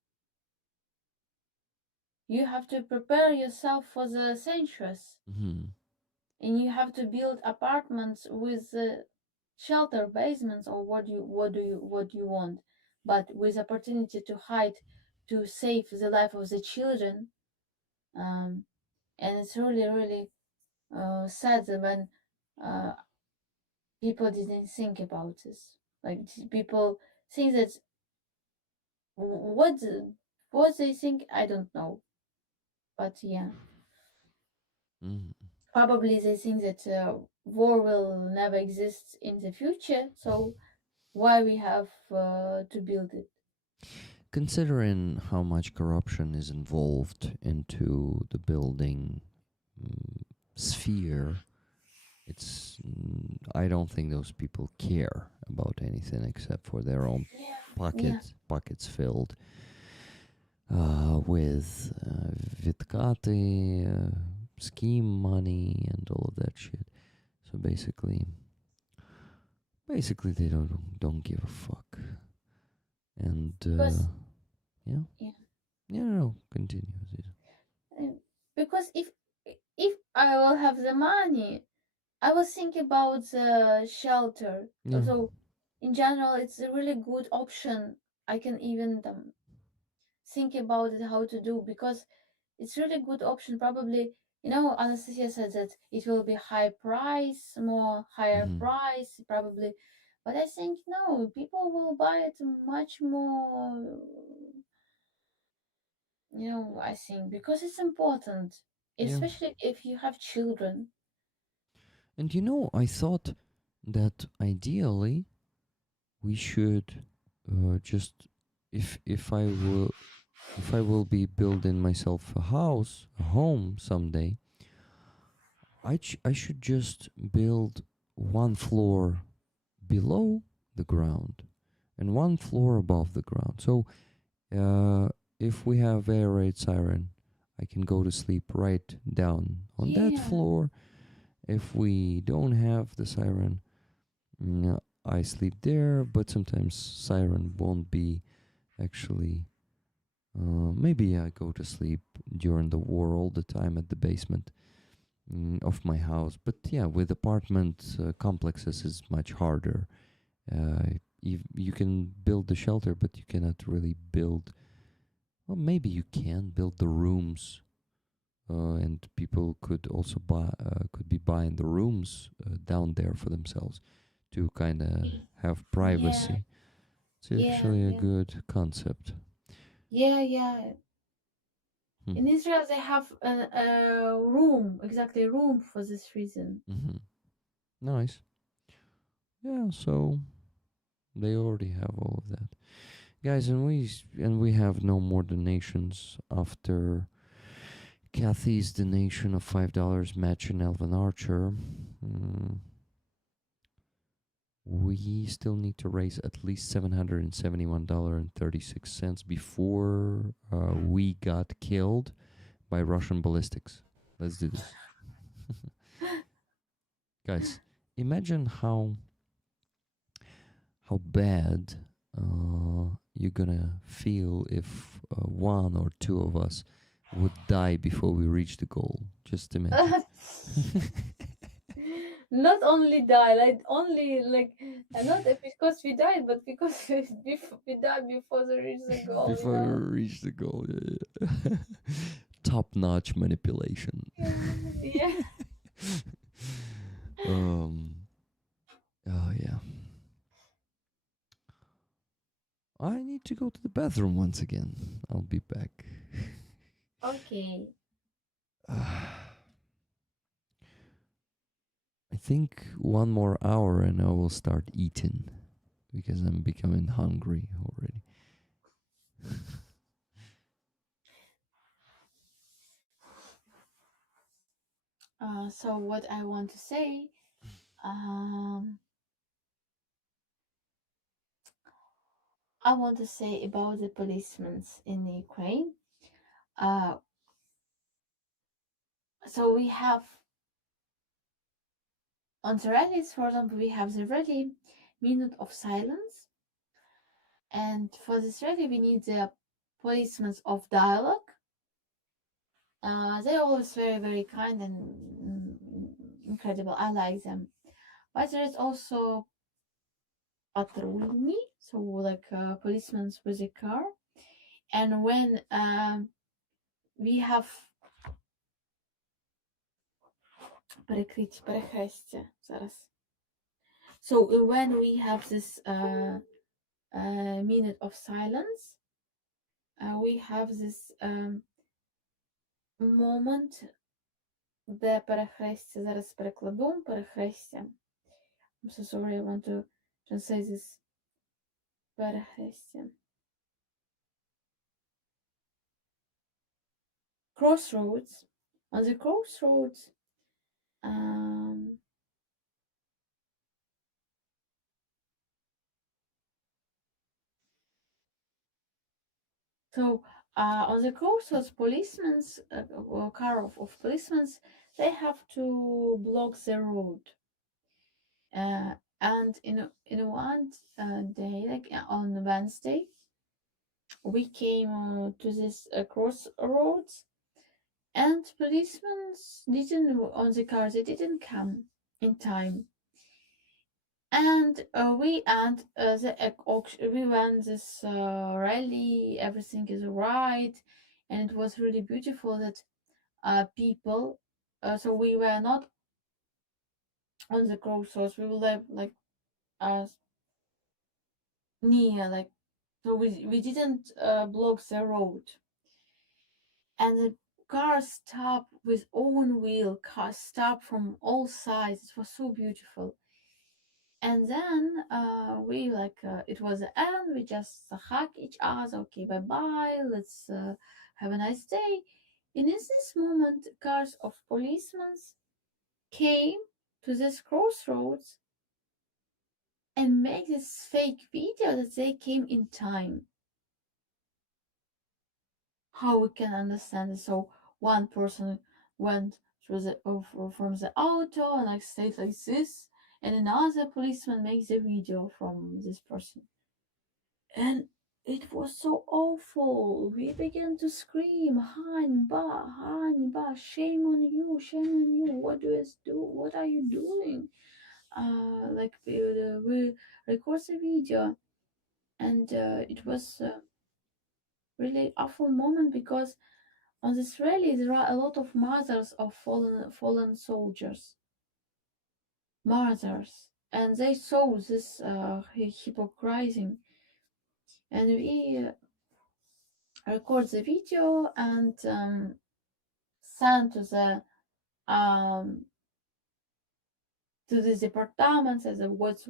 you have to prepare yourself for the centuries, and you have to build apartments with shelter basements or what you want, but with opportunity to hide, to save the life of the children. And it's really really sad that when people didn't think about this, like people think that what what they think, I don't know, but yeah, probably they think that war will never exist in the future, so why we have to build it. Considering how much corruption is involved into the building sphere, I don't think those people care about anything except for their own pockets filled with Vitkati, scheme money, and all of that shit. So basically they don't give a fuck. And no, continue. Because if I will have the money, I will think about the shelter. Yeah. So in general, it's a really good option. I can even think about it how to do, because it's really good option. Probably, you know, Anastasia said that it will be high price, more higher Mhm. price, probably. But I think no, people will buy it much more. You know, I think because it's important, Yeah. especially if you have children. And you know, I thought that ideally we should just if I will be building myself a house, a home someday, I should just build one floor below the ground and one floor above the ground. So if we have air raid siren, I can go to sleep right down on that Yeah, floor. If we don't have the siren, I sleep there, but sometimes siren won't be actually. Maybe I go to sleep during the war all the time at the basement of my house. But yeah, with apartment complexes, it's much harder. You can build the shelter, but you cannot really build. Well, maybe you can build the rooms, and people could also could be buying the rooms down there for themselves to kind of have yeah, privacy. It's yeah, actually a yeah, good concept. yeah, yeah. Hmm. In Israel, they have a room, exactly room for this reason. Mm-hmm. Nice. Yeah, so they already have all of that, guys, and we have no more donations after Kathy's donation of $5 matching Elvin Archer. We still need to raise at least $771.36 before we got killed by Russian ballistics. Let's do this. Guys, imagine how bad you're gonna feel if one or two of us would die before we reach the goal. Just imagine. Not only die, like only like not because we died, but because we died before they reach the goal. You Before we know? reach the goal, yeah. Top-notch manipulation. Yeah. um. Oh yeah. I need to go to the bathroom once again. I'll be back. Okay. I think one more hour and I will start eating because I'm becoming hungry already. So what I want to say, um, I want to say about the policemen in Ukraine. Uh, so we have on the rallies, for example, we have the rally minute of silence, and for this rally we need the policemen of dialogue. They're always very, very kind and incredible. I like them. But there is also patrulni, so like policemen with a car. And when we have перехрестя зараз. So when we have this minute of silence, we have this moment, де перехрестя, зараз перекладу перехрестя. I'm so sorry, I want to translate this перехрестя. Crossroads. On the crossroads, so on the crossroads, policemen's car of policemen's, they have to block the road. And in one day, like on Wednesday, we came to this crossroads, and policemen didn't on the car. They didn't come in time, and we went this rally. Everything is right, and it was really beautiful that people. So we were not on the crossroads. We were like uh, near, like, so we didn't block the road, and the cars stopped with own wheel. Cars stopped from all sides. It was so beautiful. And then we it was the end. We just hug each other. Okay, bye bye. Let's have a nice day. And in this moment, cars of policemen came to this crossroads and make this fake video that they came in time. How we can understand it? So one person went through from the auto and like stayed like this, and another policeman makes the video from this person. And it was so awful. We began to scream, Hanba, shame on you, shame on you. What do you do? What are you doing? Like we record the video, and it was a really awful moment because on this rally there are a lot of mothers of fallen soldiers, mothers, and they saw this hypocrisy, and we record the video and send um, to the department as what's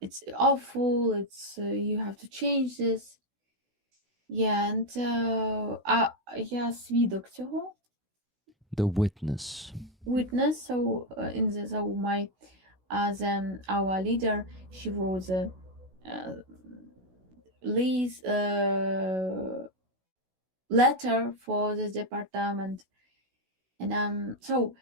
it's awful. It's you have to change this. Yeah, and я свідок цього. The witness. Witness. So in the so my then our leader, she wrote a lease letter for the department, and so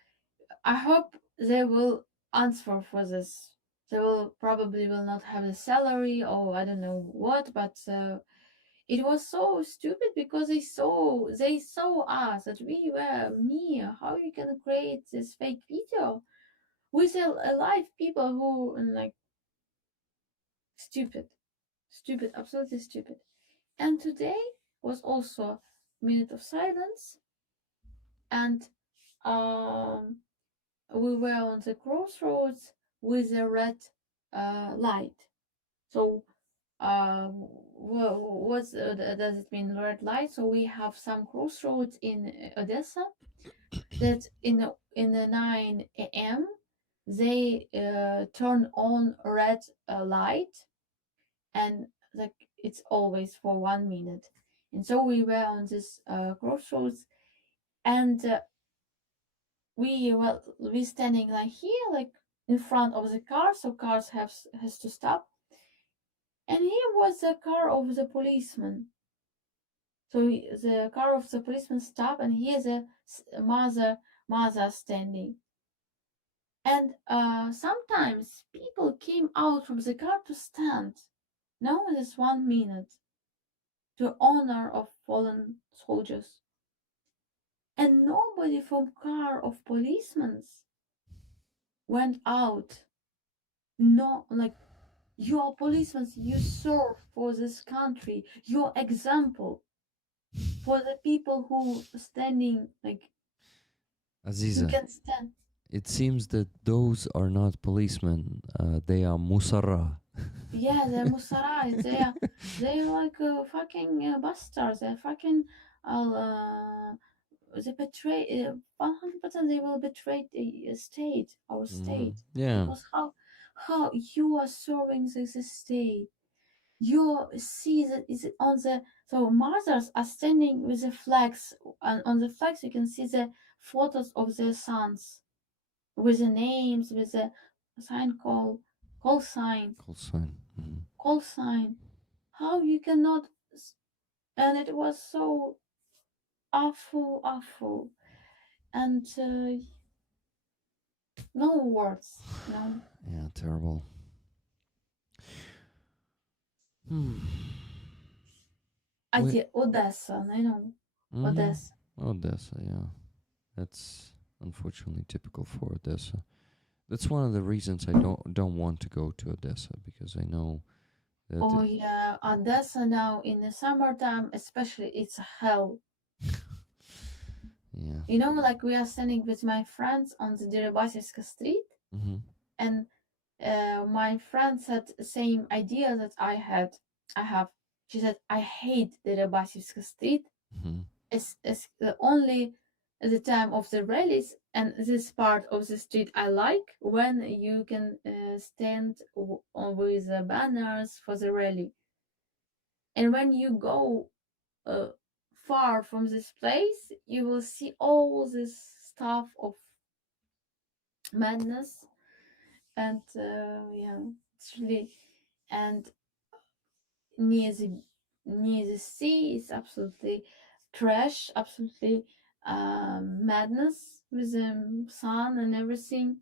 I hope they will answer for this. They will probably will not have a salary or I don't know what, but it was so stupid because they saw us that we were near. How you can create this fake video with a live people who like stupid, absolutely stupid. And today was also minute of silence, and um, we were on the crossroads with a red light. So what does it mean, red light? So we have some crossroads in Odessa that in the 9 a.m. they turn on red light, and like it's always for 1 minute. And so we were on this crossroads, and we standing like here, like in front of the car, so cars has to stop. And here was the car of the policeman. So the car of the policeman stopped, and here's a mother standing. And sometimes people came out from the car to stand. Now it is 1 minute to honor of fallen soldiers. And nobody from car of policemen went out. No, like your policemen, you serve for this country. Your example for the people who standing like you Aziza, can stand. it seems that those are not policemen. They are musara. Yeah, they're musarai. They're like fucking bastards. They're fucking they betray 100%. They will betray the state, our state. Yeah. Because how you are serving this state, you see that is on the so mothers are standing with the flags, and on the flags you can see the photos of their sons with the names, with the sign call sign. Call sign. Mhm. Call sign. How you cannot? And it was so awful, and no words. No. Yeah, terrible. Hmm. Odessa. I know. Mhm. Odessa. Odessa, yeah. That's unfortunately typical for Odessa. That's one of the reasons I don't want to go to Odessa, because I know That Oh yeah, Odessa now in the summertime, especially, it's hell. yeah. You know, like we are standing with my friends on the Deribasivska street, Mm-hmm. and my friend had the same idea that I had. I have. She said, "I hate Deribasivska street. Mm-hmm. It's only the time of the rallies, and this part of the street I like when you can stand with the banners for the rally. And when you go uh, far from this place, you will see all this stuff of madness, and yeah, it's really, and near the sea is absolutely trash, absolutely madness with the sun and everything,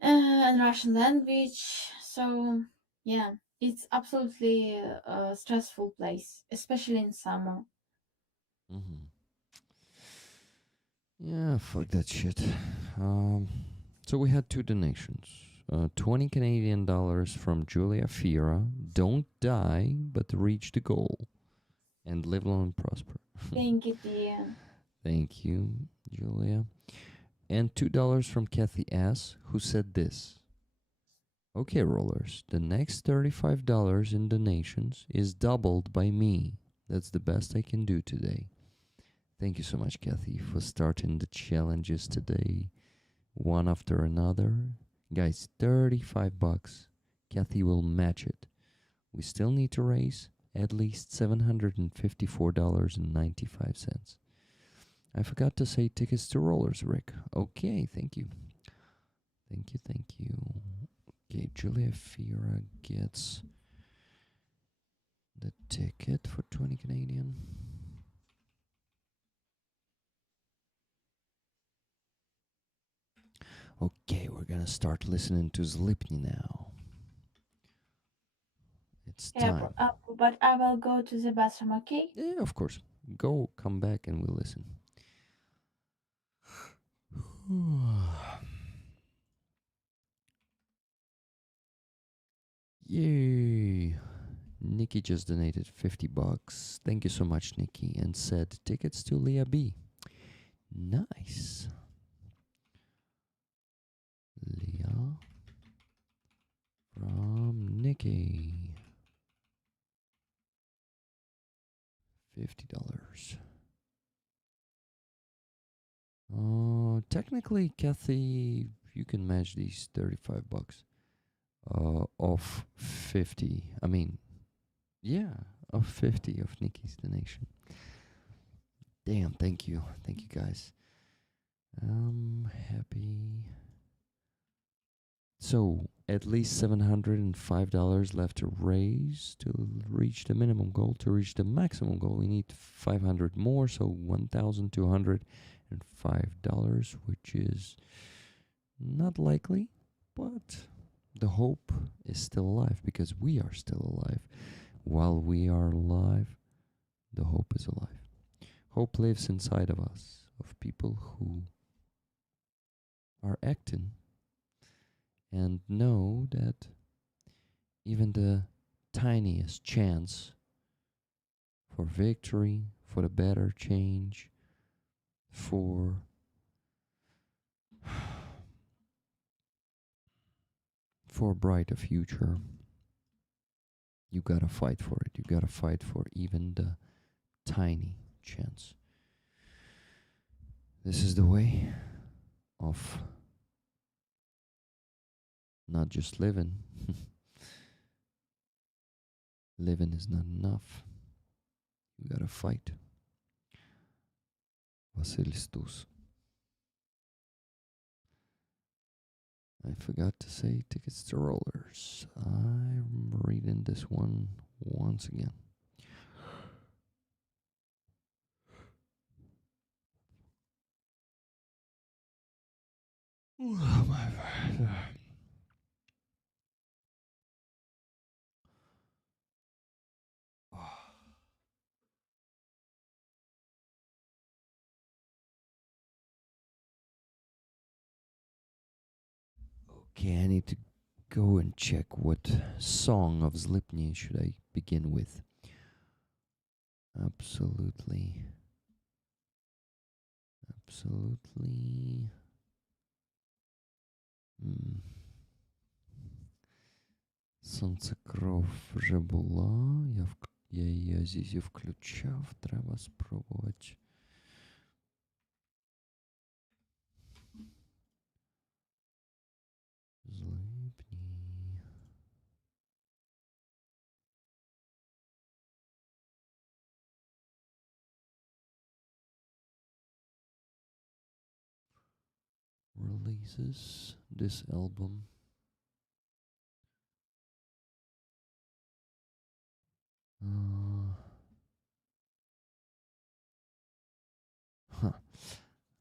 and Russian language. So yeah, it's absolutely a stressful place, especially in summer. Mm-hmm. Yeah, fuck that shit. So we had two donations. 20 Canadian dollars from Julia Fira. Don't die, but reach the goal. And live long and prosper. Thank you, dear. Thank you, Julia. And $2 from Kathy S., who said this. Okay, rollers, the next $35 in donations is doubled by me. That's the best I can do today. Thank you so much, Kathy, for starting the challenges today, one after another. Guys, $35. Kathy will match it. We still need to raise at least $754.95. I forgot to say tickets to rollers, Rick. Okay, thank you. Thank you, thank you. Okay, Julia Fira gets the ticket for 20 Canadian. Okay, we're gonna start listening to Zlipny now. It's Yeah, time. but I will go to the bathroom, okay? Yeah, of course. Go, come back, and we'll listen. Yay! Nikki just donated $50. Thank you so much, Nikki, and said tickets to Leah B. Nice. Leah from Nikki. $50. Technically, Kathy, you can match these $35. Of 50. I mean, yeah, of 50 of Nikki's donation. Damn, thank you. Thank you, guys. I'm happy. So, at least $705 left to raise to reach the minimum goal. To reach the maximum goal, we need 500 more, so $1,205, which is not likely, but the hope is still alive because we are still alive. While we are alive, the hope is alive. Hope lives inside of us, of people who are acting and know that even the tiniest chance for victory, for a better change, for a brighter future, you gotta fight for it. You gotta fight for even the tiny chance. This is the way of not just living. Living is not enough. You gotta fight. Vasilis Tus. I forgot to say tickets to rollers. I'm reading this one once again. Oh my God. Okay, I need to go and check what song of Zlipny should I begin with. Absolutely. Сонцекров вже була. Я її Азізі включав. Треба спробувати. Злипні. Releases this album.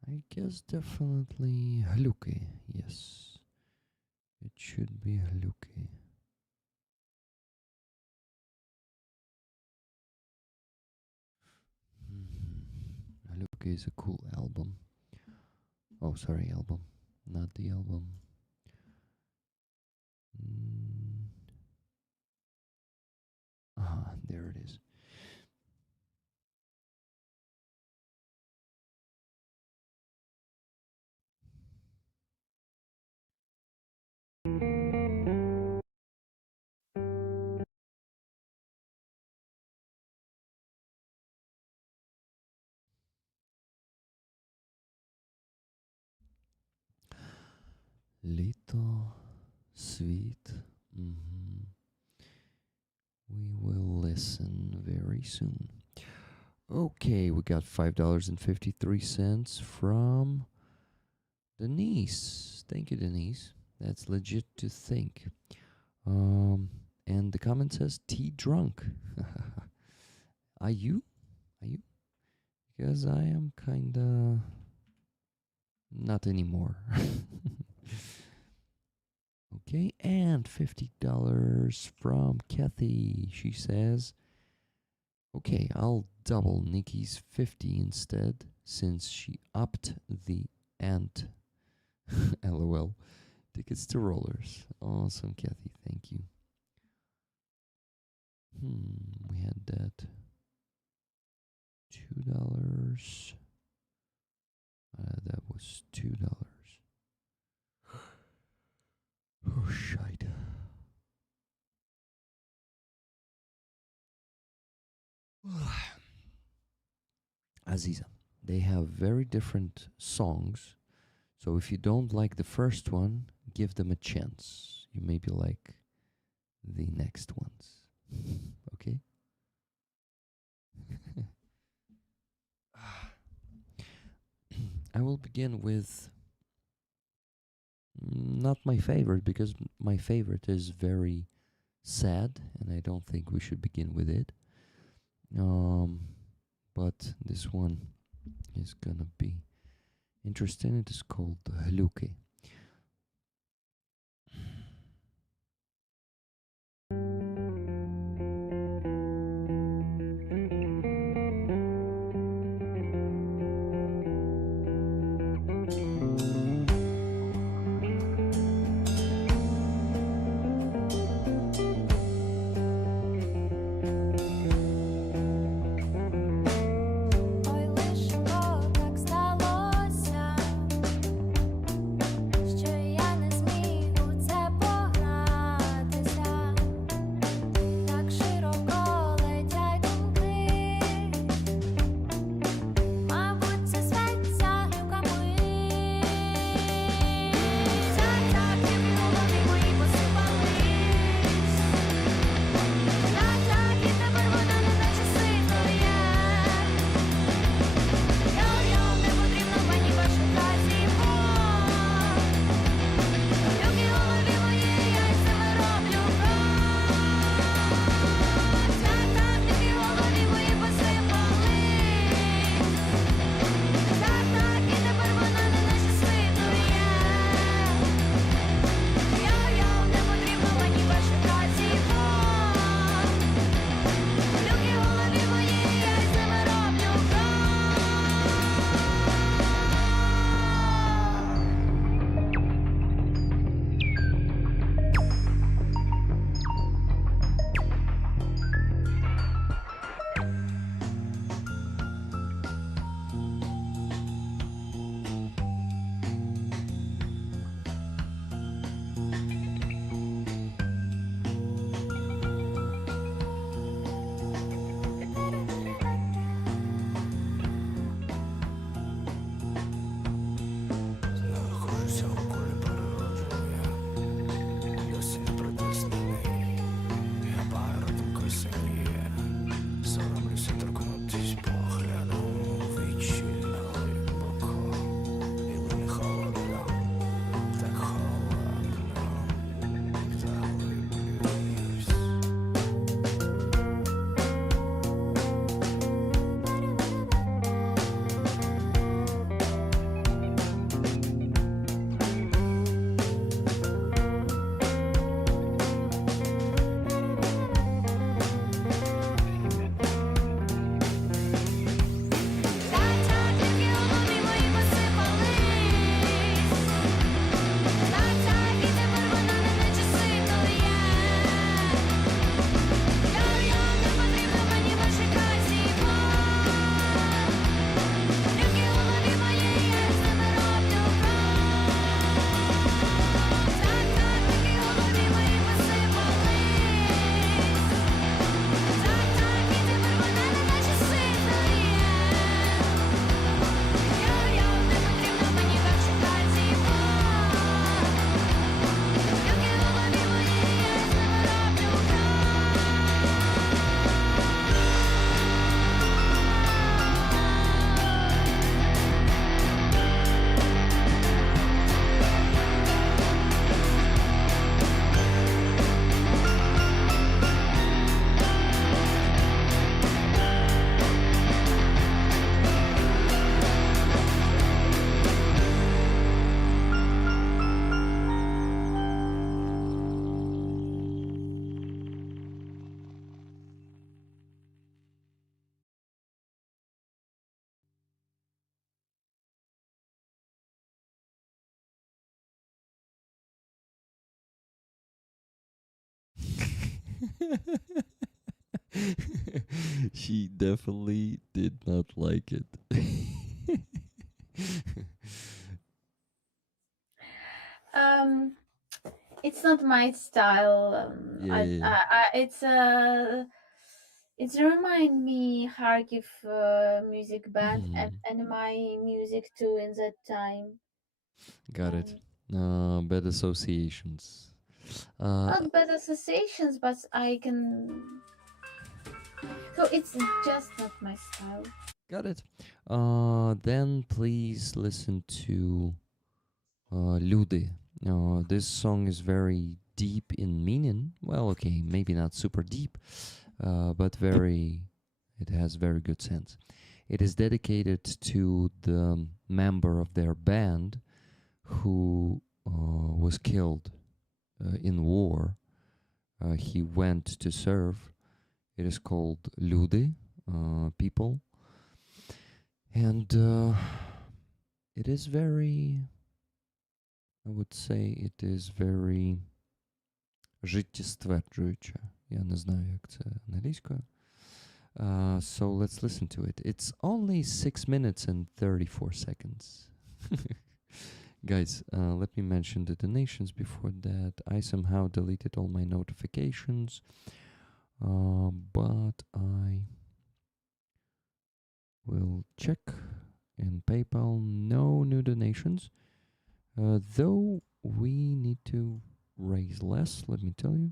I guess definitely Hluky. Yes, it should be Hluky. Hluky is a cool album. Oh, sorry, album, not the album. There it is. Little sweet. We will listen very soon. Okay, we got $5.53 from Denise. Thank you, Denise. That's legit to think. And the comment says tea drunk. Are you? Because I am kinda not anymore. Okay, and $50 from Kathy. She says, okay, I'll double Nikki's 50 instead, since she upped the ant. LOL. Tickets to Rollers. Awesome, Kathy. Thank you. We had that. $2. That was $2. Oh, shite. Aziza, they have very different songs. So if you don't like the first one, give them a chance. You maybe like the next ones. Okay? I will begin with not my favorite, because my favorite is very sad and I don't think we should begin with it. But this one is gonna be interesting. It is called Hluky. Ой, лиш було так сталося, She definitely did not like it. It's not my style. Yeah, yeah. It's remind me Kharkiv music band Mhm. and my music too in that time. Got it. Um, Bad associations. Uh, Not bad associations, but I can. So it's just not my style. got it. Then please listen to Люди. This song is very deep in meaning. Well, okay, maybe not super deep, but very. It has very good sense. It is dedicated to the member of their band who was killed in war. He went to serve. It is called Люди, people, and it is very. I would say it is very життєстверджуюче. Я не знаю, як це англійською. So let's listen to it. It's only 6 minutes and 34 seconds. Guys, let me mention the donations before that. I somehow deleted all my notifications, but I will check in PayPal. No new donations. Though we need to raise less, let me tell you.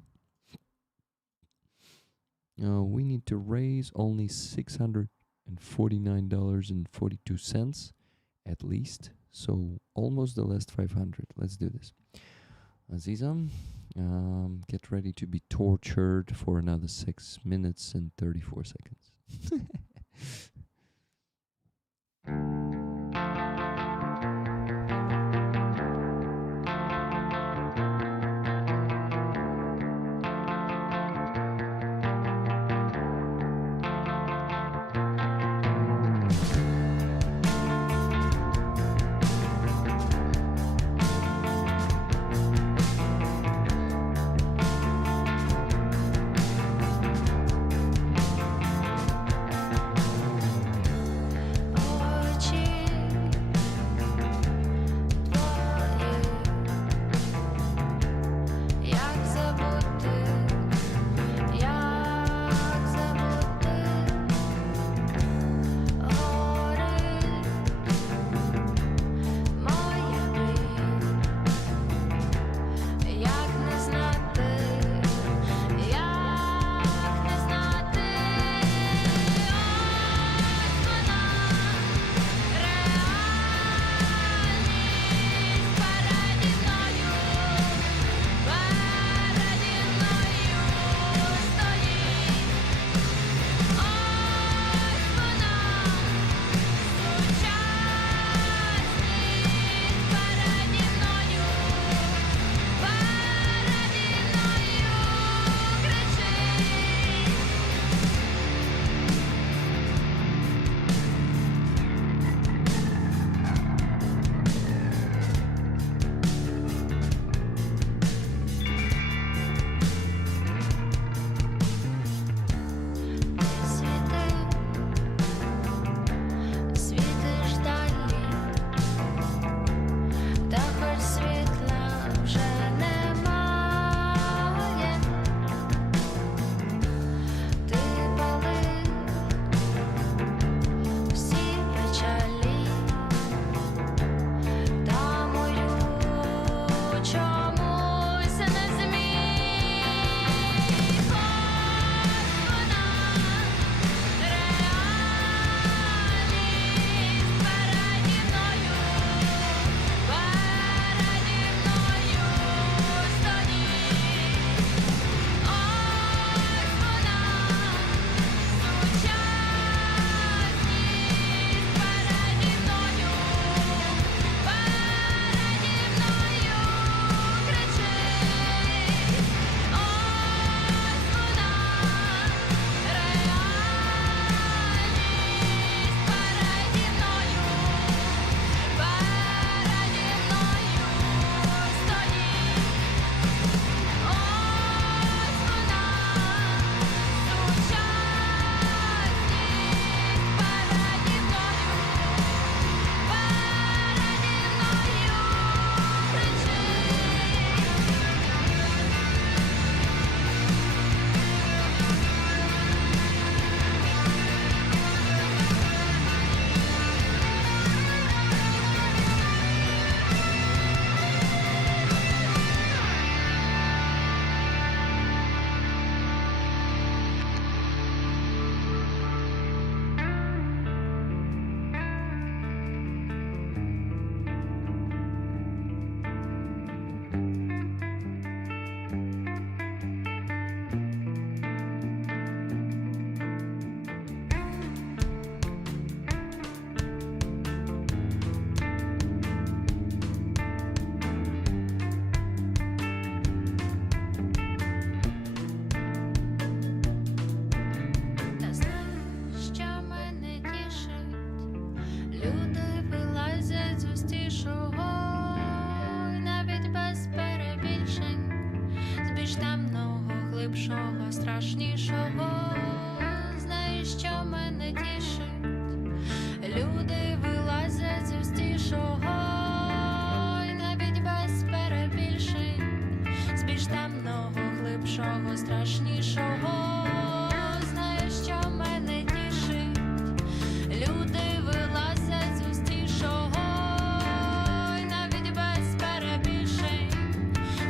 We need to raise only $649.42 at least. So almost the last 500. Let's do this. Aziza, get ready to be tortured for another 6 minutes and 34 seconds. страшнішого. Знаєш, що мене тішить? Люди вилазять з густішого, і навіть без перебільшень, з більш темного, глибшого, страшнішого. Знаєш, що мене тішить? Люди вилазять з густішого, і навіть без перебільшень,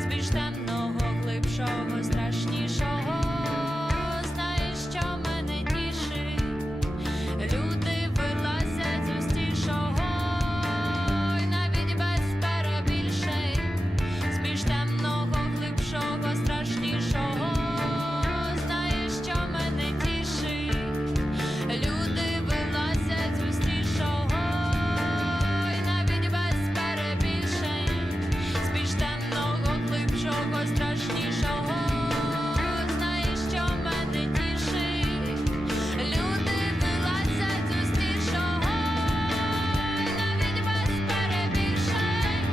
з більш темного, глибшого, страшнішого. Знаєш, що мене тішить? Люди вилазять з густішого, і навіть без перебільшень, з більш темного, глибшого, страшнішого. Знаєш, що мене тішить? Люди вилазять з густішого, і навіть без перебільшень, з більш темного, глибшого, страшнішого. Знаєш, що мене тішить? Люди вилазять з густішого, і навіть без перебільшень,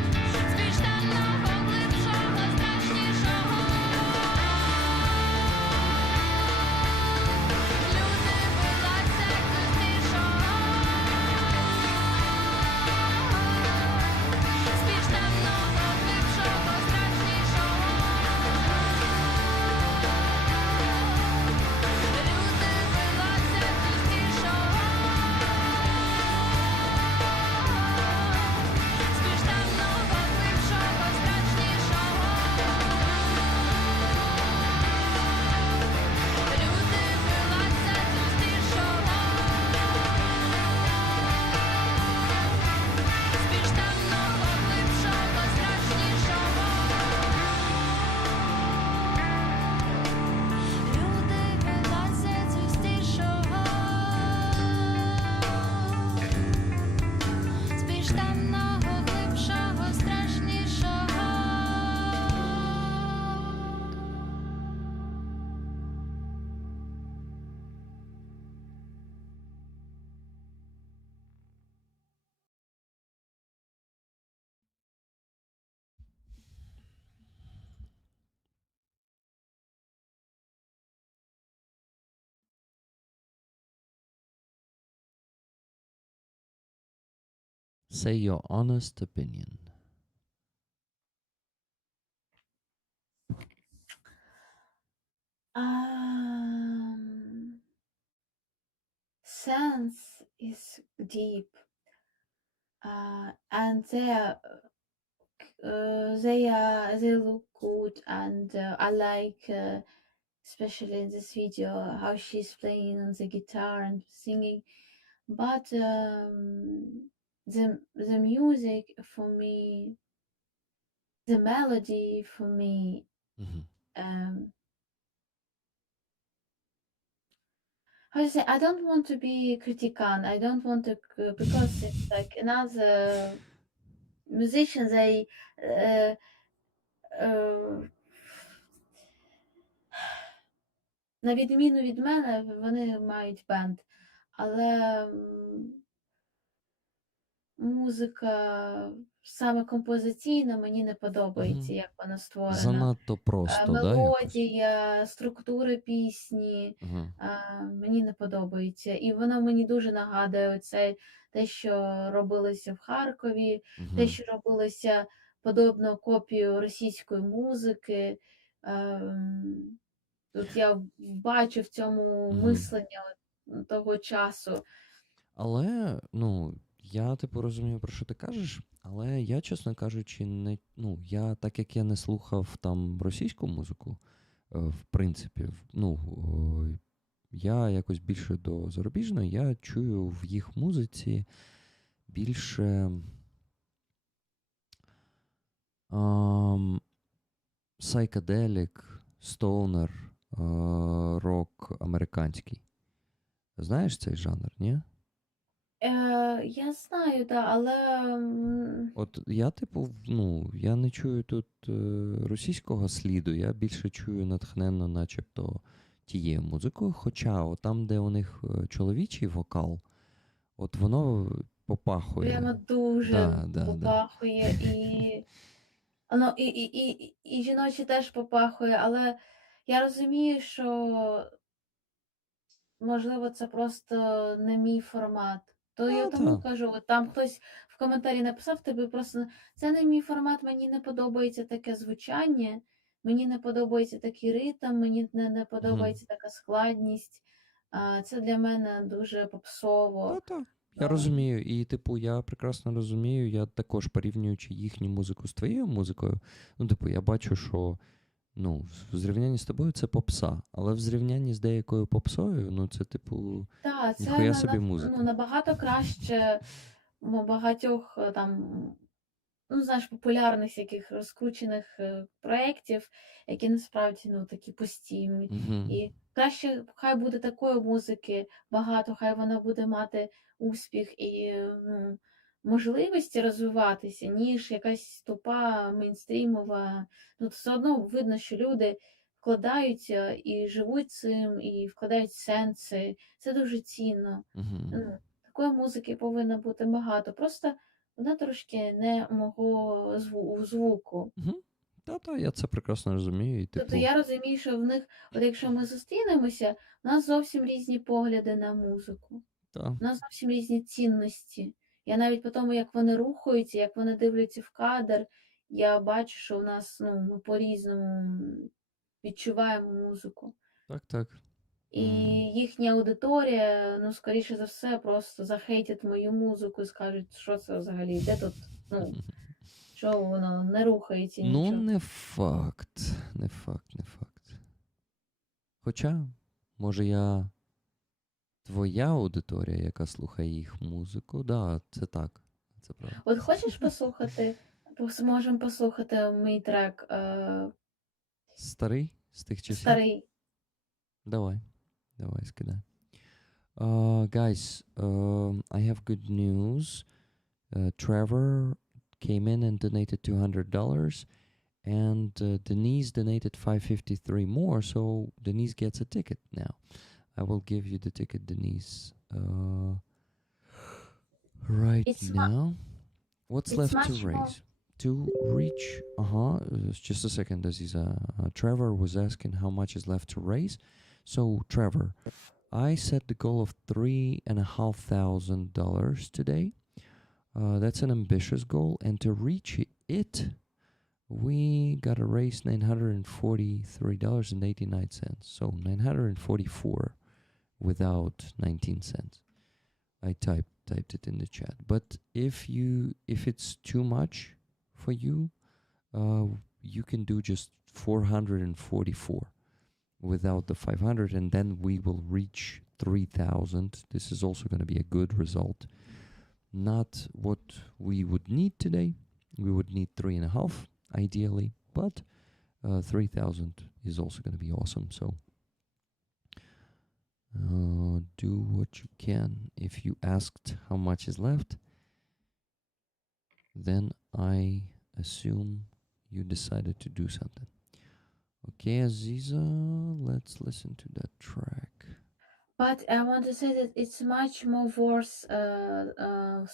з більш темного, глибшого, страшнішого. Люди вилазять з густішого, з більш темного, глибшого, страшнішого. Люди вилазять з густішого, з більш темного, глибшого, страшнішого. Люди вилазять з густішого, з більш темного, глибшого, страшнішого. Люди вилазять з густішого, з більш темного, глибшого, страшнішого. Say your honest opinion. Sense is deep, and they look good, and I like, especially in this video, how she's playing on the guitar and singing. But the music for me, the melody for me, how to say, I don't want to be critican. I don't want to, because it's like another musicians, they на відміну від мене, вони мають бенд, але музика саме композиційна мені не подобається, як вона створена. Занадто просто, да, якось? Мелодія, структура пісні мені не подобається. І вона мені дуже нагадує оце, те, що робилося в Харкові, те, що робилося подобно копію російської музики. Тут я бачу в цьому мислення того часу. Але, ну, я типу розумію, про що ти кажеш, але я, чесно кажучи, не, ну, я, так як я не слухав там російську музику, в принципі, ну, я якось більше до зарубіжної, я чую в їх музиці більше сайкаделік, стоунер, рок американський. Знаєш цей жанр, ні? Я знаю, да, але От я, типу, ну, я не чую тут російського сліду, я більше чую натхненно, начебто, тією музикою. Хоча от там, де у них чоловічий вокал, от воно попахує. прямо дуже Да. попахує, і жіночі теж попахує, але Я розумію, що можливо, це просто не мій формат. То я тому Та. кажу, от там хтось в коментарі написав тобі просто: "Це не мій формат, мені не подобається таке звучання, мені не подобається такий ритм, мені не Мгм. подобається така складність. Це для мене дуже попсово". Та. Я Ну, розумію, і типу, я прекрасно розумію, я також порівнюючи їхню музику з твоєю музикою, ну, типу, я бачу, що ну, в зрівнянні з тобою це попса, але в зрівнянні з деякою попсою, ну, це, типу, це ніхуя собі музика. набагато краще багатьох там, ну, знаєш, популярних яких розкручених проєктів, які насправді ну, такі пусті. Угу. І краще хай буде такої музики багато, хай вона буде мати успіх і ну, можливості розвиватися, ніж якась тупа мейнстрімова. Ну, все одно видно, що люди вкладаються і живуть цим, і вкладають сенси. Це дуже цінно. Угу. Ну, такої музики повинно бути багато. Просто вона трошки не мого звуку. Угу. Та, я це прекрасно розумію, і Тобто типу, я розумію, що в них, от якщо ми зустрінемося, у нас зовсім різні погляди на музику, та. у нас зовсім різні цінності. Я навіть по тому, як вони рухаються, як вони дивляться в кадр, я бачу, що у нас ну, ми по-різному відчуваємо музику. Так. І їхня аудиторія, ну, скоріше за все, просто захейтять мою музику і скажуть, що це взагалі, де тут, ну, що воно не рухається Ну, нічого. не факт. Хоча, може, я твоя аудиторія, яка слухає їх музику, да, це так. Це правда. От хочеш послухати, можемо послухати мій трек Старий з тих часів? старий. Давай, скидай. Guys, I have good news. Trevor came in and donated $200, and Denise donated $553 more, so Denise gets a ticket now. I will give you the ticket, Denise. Right It's now. What's it's left to much more- raise? To reach, just a second, Aziza. Trevor was asking how much is left to raise. So, Trevor, I set the goal of $3,500 today. That's an ambitious goal, and to reach it, we gotta raise $943.89. So 944 without 19 cents. I typed it in the chat. But if it's too much for you, you can do just 444 without the 500, and then we will reach 3,000. This is also going to be a good result. Not what we would need today. We would need 3.5 ideally, but 3,000 is also going to be awesome. So do what you can. If you asked how much is left, then I assume you decided to do something. Okay, Aziza, let's listen to that track. But I want to say that it's much more worse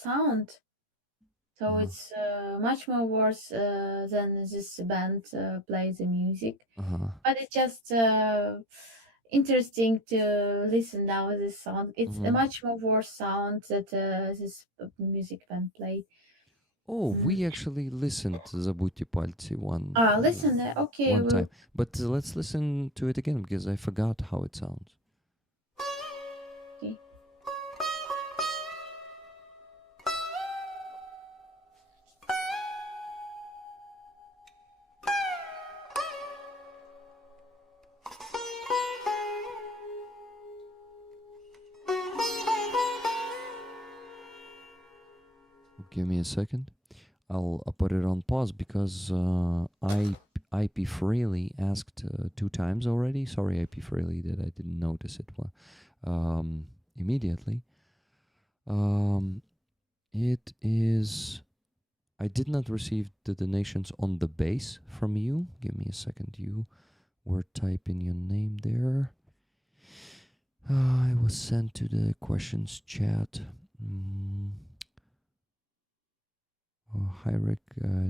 sound. So it's much more worse than this band plays the music. But it's just interesting to listen now this song. It's a much more worse sound that this music band play. Oh, we actually listened to Забудьте пальці Listen, okay. one time. But let's listen to it again because I forgot how it sounds. Okay. Give me a second. I'll put it on pause because IP Freely asked 2 times already. Sorry, IP Freely, that I didn't notice it immediately. It is... I did not receive the donations on the base from you. Give me a second. You were typing your name there. I was sent to the questions chat. Oh, hi Rick,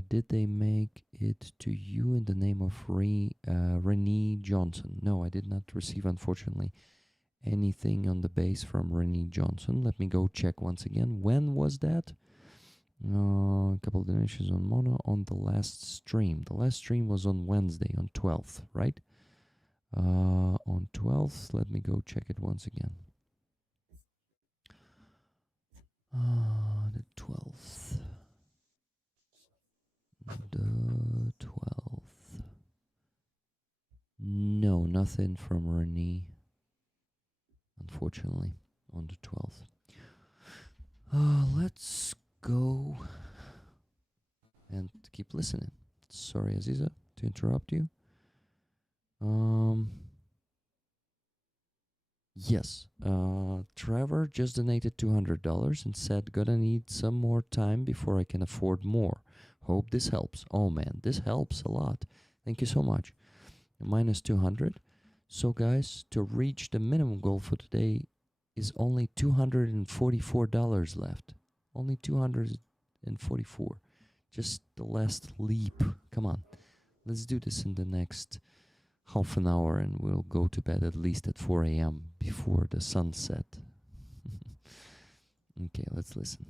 did they make it to you in the name of Renee Johnson? No, I did not receive, unfortunately, anything on the base from Renee Johnson. Let me go check once again. When was that? A couple of donations on Mono on the last stream. The last stream was on Wednesday, on 12th, right? On 12th, let me go check it once again. The 12th. The 12th. No, nothing from Renee, unfortunately, on the 12th. Let's go and keep listening. Sorry, Aziza, to interrupt you. Yes, Trevor just donated $200 and said, gonna need some more time before I can afford more. Hope this helps. Oh man, this helps a lot. Thank you so much. Minus 200. So guys, to reach the minimum goal for today is only $244 left. Only 244. Just the last leap. Come on. Let's do this in the next half an hour and we'll go to bed at least at 4 a.m. before the sunset. Okay, let's listen.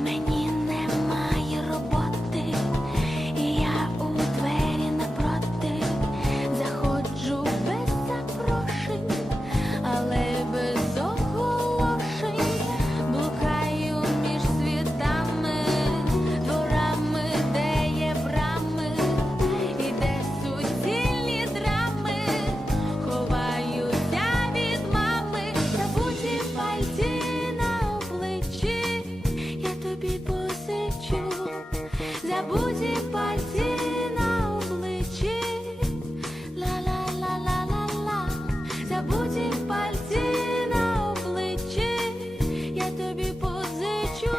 Мені немає роботи, і я у двері напроти заходжу без запрошень, але без оголошень блукаю між світами, дворами, де є брами, і де суцільні драми, ховаюся від мами, забуті пальці на обличчі. Я тобі позичу, забуті пальці на обличчі, ла-ла-ла-ла-ла-ла, забуті пальці на обличчі, я тобі позичу,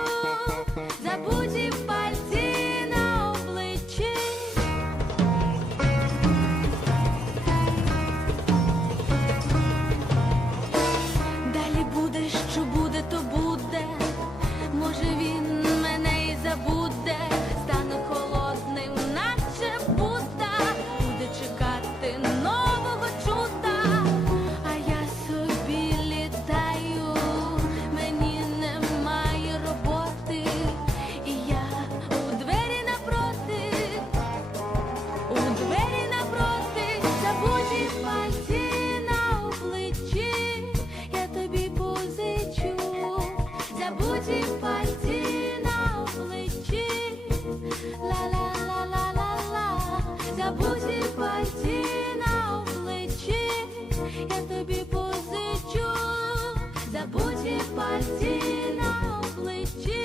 забуті пальці на обличчі. Далі буде, що буде, то буде. Може він мене і забуде, стане холодним, наче Будда, буде чекати нового чуда, а я собі літаю, мені немає роботи, і я у двері напроти, забуті пальці на обличчі, я тобі позичу, забуті пальці на обличчі, ла-ла-ла-ла-ла-ла, забуті пальці на обличчі, я тобі позичу, забуті пальці на обличчі.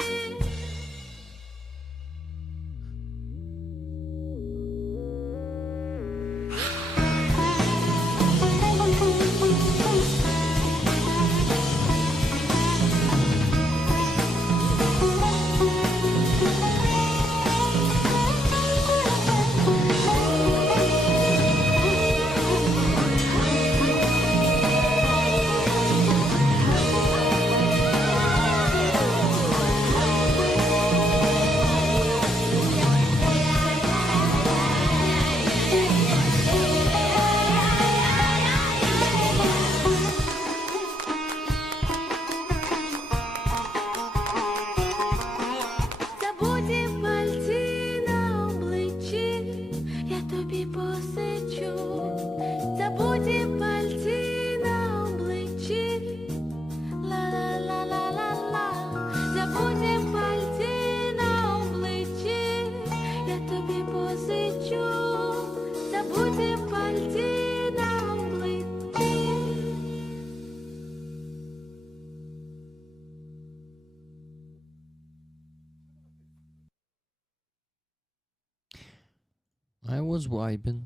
was vibing.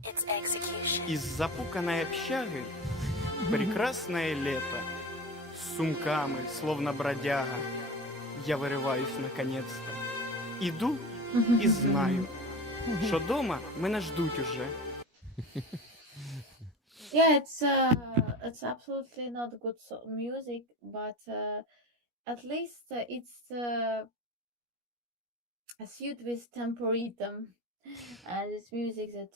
Из запуканной общаги прекрасное лето. С сумками, словно бродяга, я вириваюсь наконец-то. Іду і знаю, що дома мене ждуть уже. Yeah, it's absolutely not good music, but at least it's suit with tempo rhythm. This music that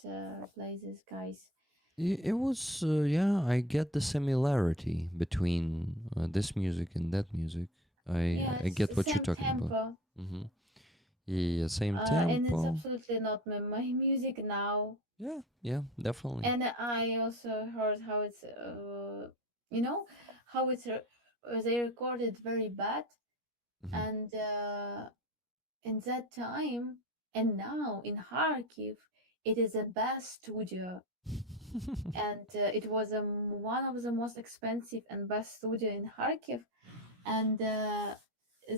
plays these guys. It was, yeah, I get the similarity between this music and that music. Yeah, I it's get the what you're same talking about. tempo. Mm-hmm. Yeah, same And it's tempo. absolutely not my music now. Yeah, definitely. And I also heard how it's, you know, how it's they recorded very bad, Mhm. and in that time and now in Kharkiv, it is a best studio, and it was one of the most expensive and best studio in Kharkiv, and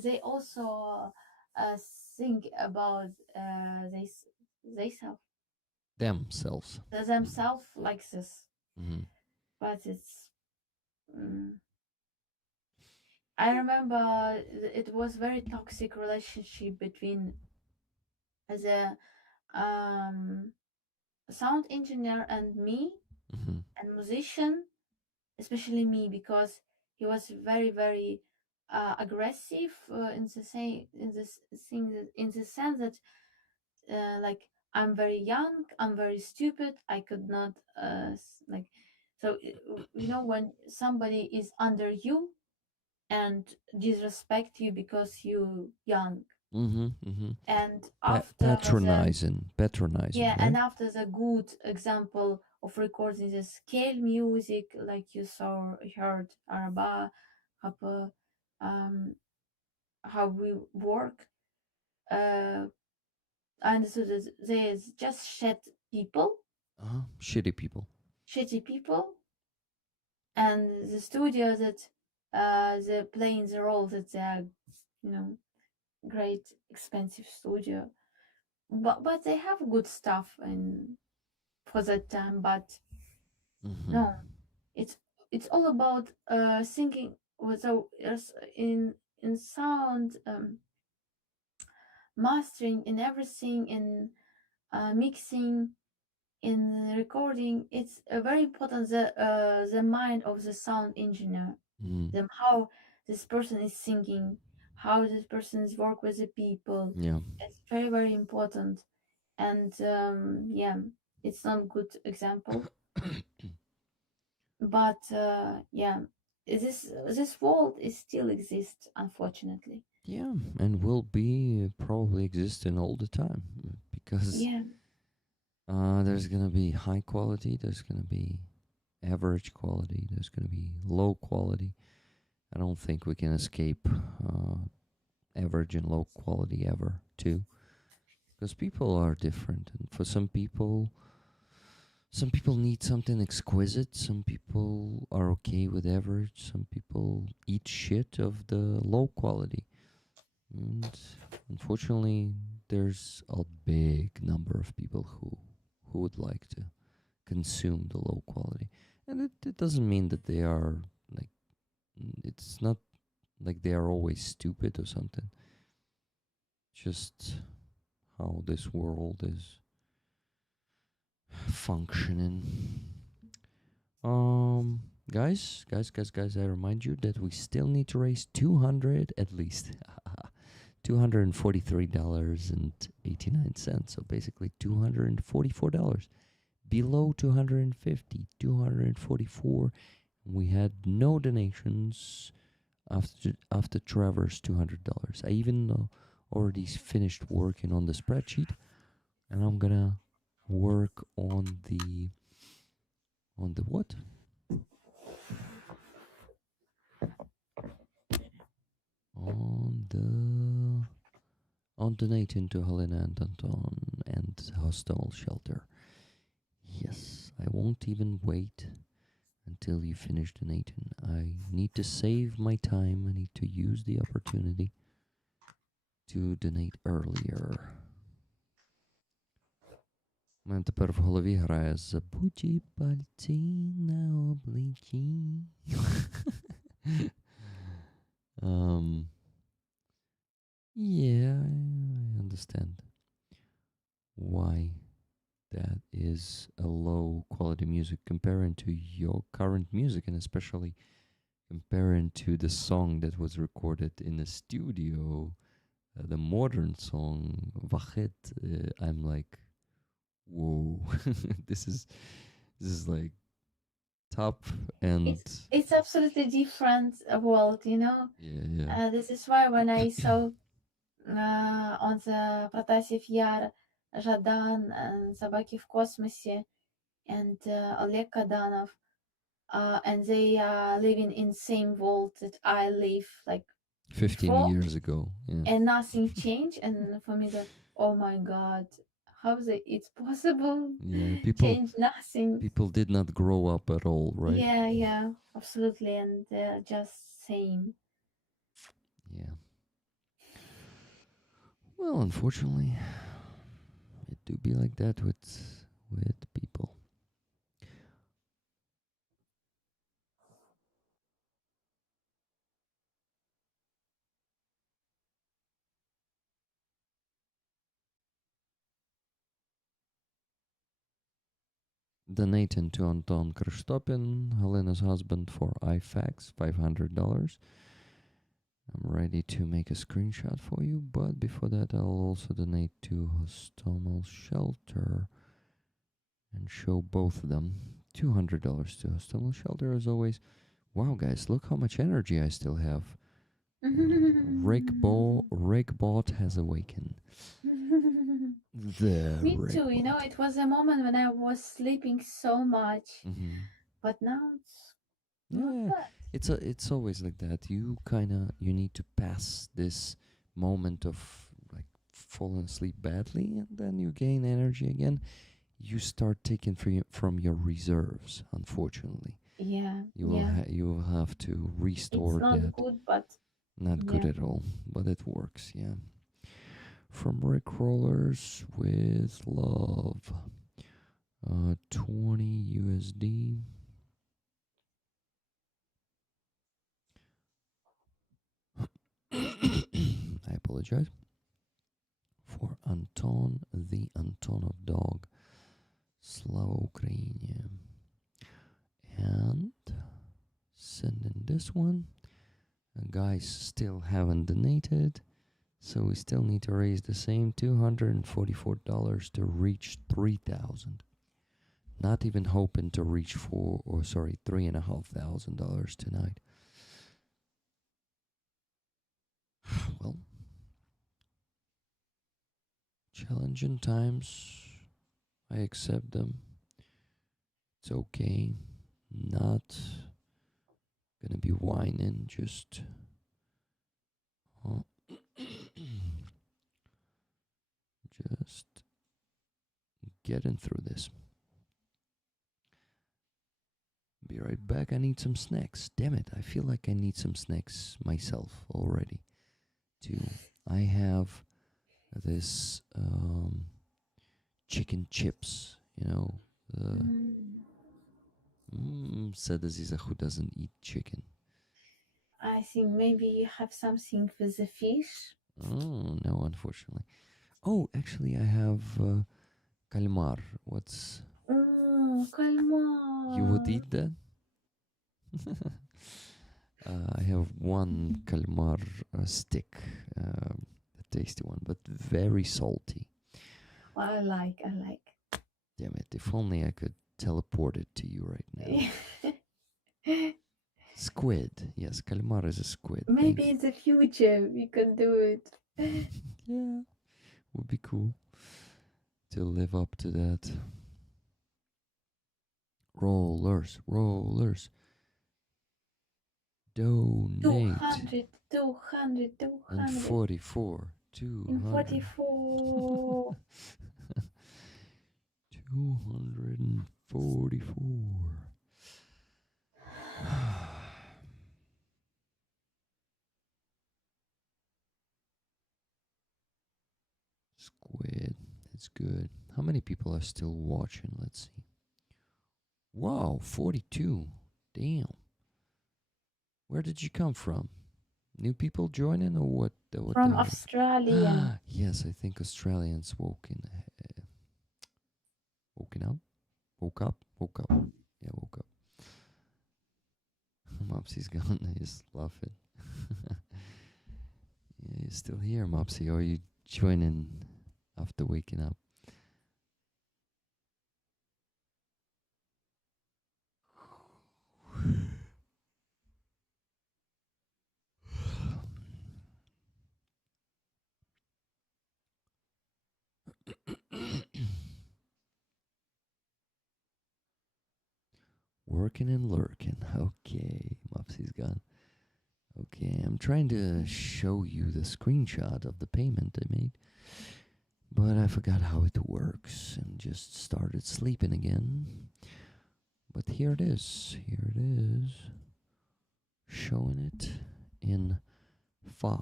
they also think about themselves Themselves. themselves like this, Mm-hmm. but it's. I remember it was very toxic relationship between the sound engineer and me Mm-hmm. and musician, especially me, because he was very aggressive in the same in this thing in the sense that like I'm very young, I'm very stupid, I could not like so you know when somebody is under you and disrespect you because you young, Mm-hmm. Mm-hmm. and after Patronizing, yeah, right? and after the good example of recording the scale music like you saw heard Araba, how we work, I understood that there's just people, Shitty people. shitty people, and the studio that they're playing the role that they are, you know, great expensive studio, but they have good stuff and for that time, but Mm-hmm. no, it's all about thinking. So in sound, mastering, in everything, in mixing, in recording, it's very important the mind of the sound engineer, Mm-hmm. how this person is singing, how this person is work with the people. Yeah. It's very important, and yeah, it's not good example, but yeah, this world is still exists, unfortunately. Yeah, and will be probably existing all the time because Yeah, there's gonna be high quality, there's gonna be average quality, there's gonna be low quality. I don't think we can escape average and low quality ever, too, because people are different, and for some people need something exquisite. Some people are okay with average. Some people eat shit of the low quality. And unfortunately, there's a big number of people who would like to consume the low quality. And it doesn't mean that they are like, it's not like they are always stupid or something. Just how this world is functioning. Guys, I remind you that we still need to raise 200 at least. $243.89. So basically $244. Below 250, 244. We had no donations after Trevor's $200. I even already finished working on the spreadsheet, and I'm gonna work on the what? On donating to Helena and Anton and Hostel Shelter. Yes, I won't even wait until you finish donating. I need to save my time. I need to use the opportunity to donate earlier. У мене тепер в голові грає «Забуті пальці на обличчі». Yeah, I understand why that is a low quality music comparing to your current music, and especially comparing to the song that was recorded in the studio, the modern song Vachet. I'm like, whoa, this is like top and It's absolutely different world, you know. yeah. This is why when I saw on the Протасев Яр, Жадан, and Собаки в космосе, and Oleg Kadanov, and they are living in same world that I live like 15 before, years ago. Yeah. and nothing changed. And for me, that oh my god, how is it's possible? Yeah, people Change nothing. people did not grow up at all, right? Yeah, absolutely, and they're just same. Yeah. Well, unfortunately, it do be like that with people. Donating to Anton Kristopin, Helena's husband, for IFAX, $500. I'm ready to make a screenshot for you, but before that, I'll also donate to Hostomel Shelter and show both of them. $200 to Hostomel Shelter, as always. Wow, guys, look how much energy I still have. Rickbot has awakened. The Me too. You know, it was a moment when I was sleeping so much, but now it's not Yeah, bad. it's always like that. You need to pass this moment of like falling asleep badly, and then you gain energy again. You start taking from your reserves. Unfortunately, Yeah, you will yeah. you will have to restore It's not that. good, but Not good yeah. at all, but it works. Yeah. From Rick Rollers with love, 20 USD. I apologize. For Anton, the Antonov dog. Slava Ukraine. And sending this one. Guys still haven't donated, so we still need to raise the same $244 to reach 3,000. Not even hoping to reach $3,500 tonight. Well, challenging times. I accept them. It's okay. Not gonna be whining, just just getting through this. Be right back. I need some snacks. Damn it, I feel like I need some snacks myself already. Too. I have this chicken chips, said Aziza, who doesn't eat chicken. I think maybe you have something with the fish. Oh, no, unfortunately. Oh, actually, I have calmar. What's... Oh, calmar. You would eat that? I have one calmar stick, a tasty one, but very salty. I like. Damn it, if only I could teleport it to you right now. Squid. Yes, calmar is a squid. Maybe in the future we can do it. Yeah, would be cool to live up to that. Rollers. Donate. 200. And 44. 200. In 44. 244. Squid. It's good. How many people are still watching? Let's see. Wow, 42. Damn. Where did you come from? New people joining or what? What From the hell? Australia. Yes, I think Australians woken up, woke up. Yeah, woke up. Mopsy's gone. He's laughing. Yeah, you're still here, Mopsy. Or are you joining after waking up? Working and lurking. Okay, Mopsy's gone. Okay, I'm trying to show you the screenshot of the payment I made, but I forgot how it works and just started sleeping again. But here it is. Here it is. Showing it in 5,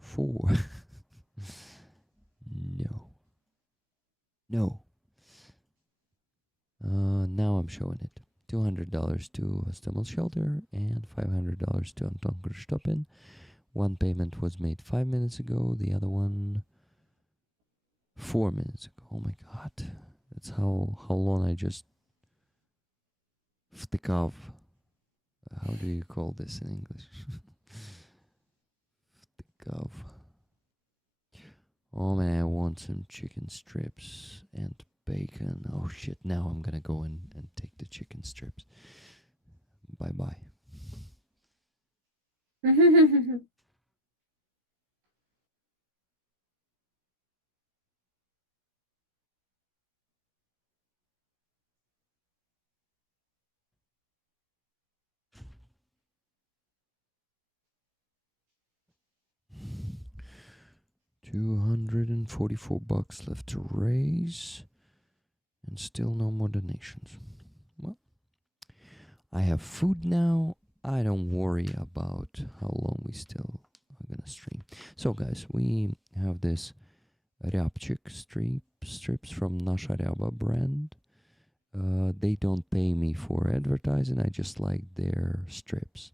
4. No. No. Now I'm showing it. $200 to a stumble shelter and $500 to Anton Stoppen. One payment was made 5 minutes ago, the other one 4 minutes ago. Oh my god. That's how long I just vtykав. How do you call this in English? Vtykав. Oh man, I want some chicken strips and bacon. Oh shit, now I'm gonna go in and take the chicken strips. Bye bye. $244 left to raise, and still no more donations. Well, I have food now. I don't worry about how long we still are gonna stream. So, guys, we have this Ryabchik strips from Nasha Ryaba brand. They don't pay me for advertising. I just like their strips.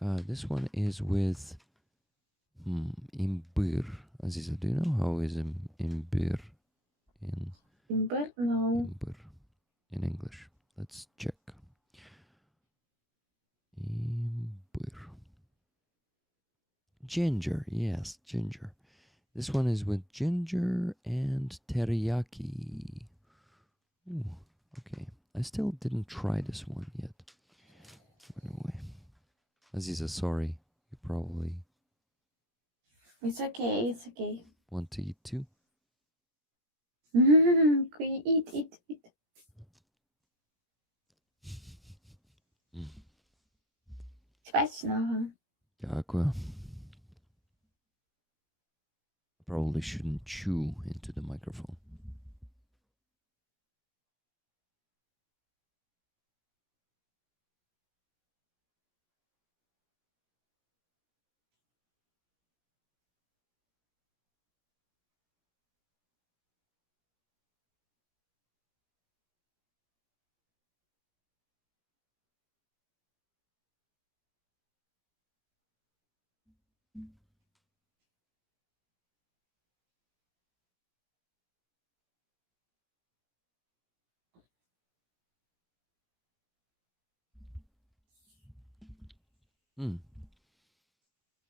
This one is with imbir. Aziza, do you know how is imbir in But no. imbir in English? Let's check. Imbir. Ginger, yes, ginger. This one is with ginger and teriyaki. Ooh, okay. I still didn't try this one yet. Anyway, Aziza, sorry. You probably It's okay, it's okay. want to eat too. Eat. Смачного. Дякую. I probably shouldn't chew into the microphone.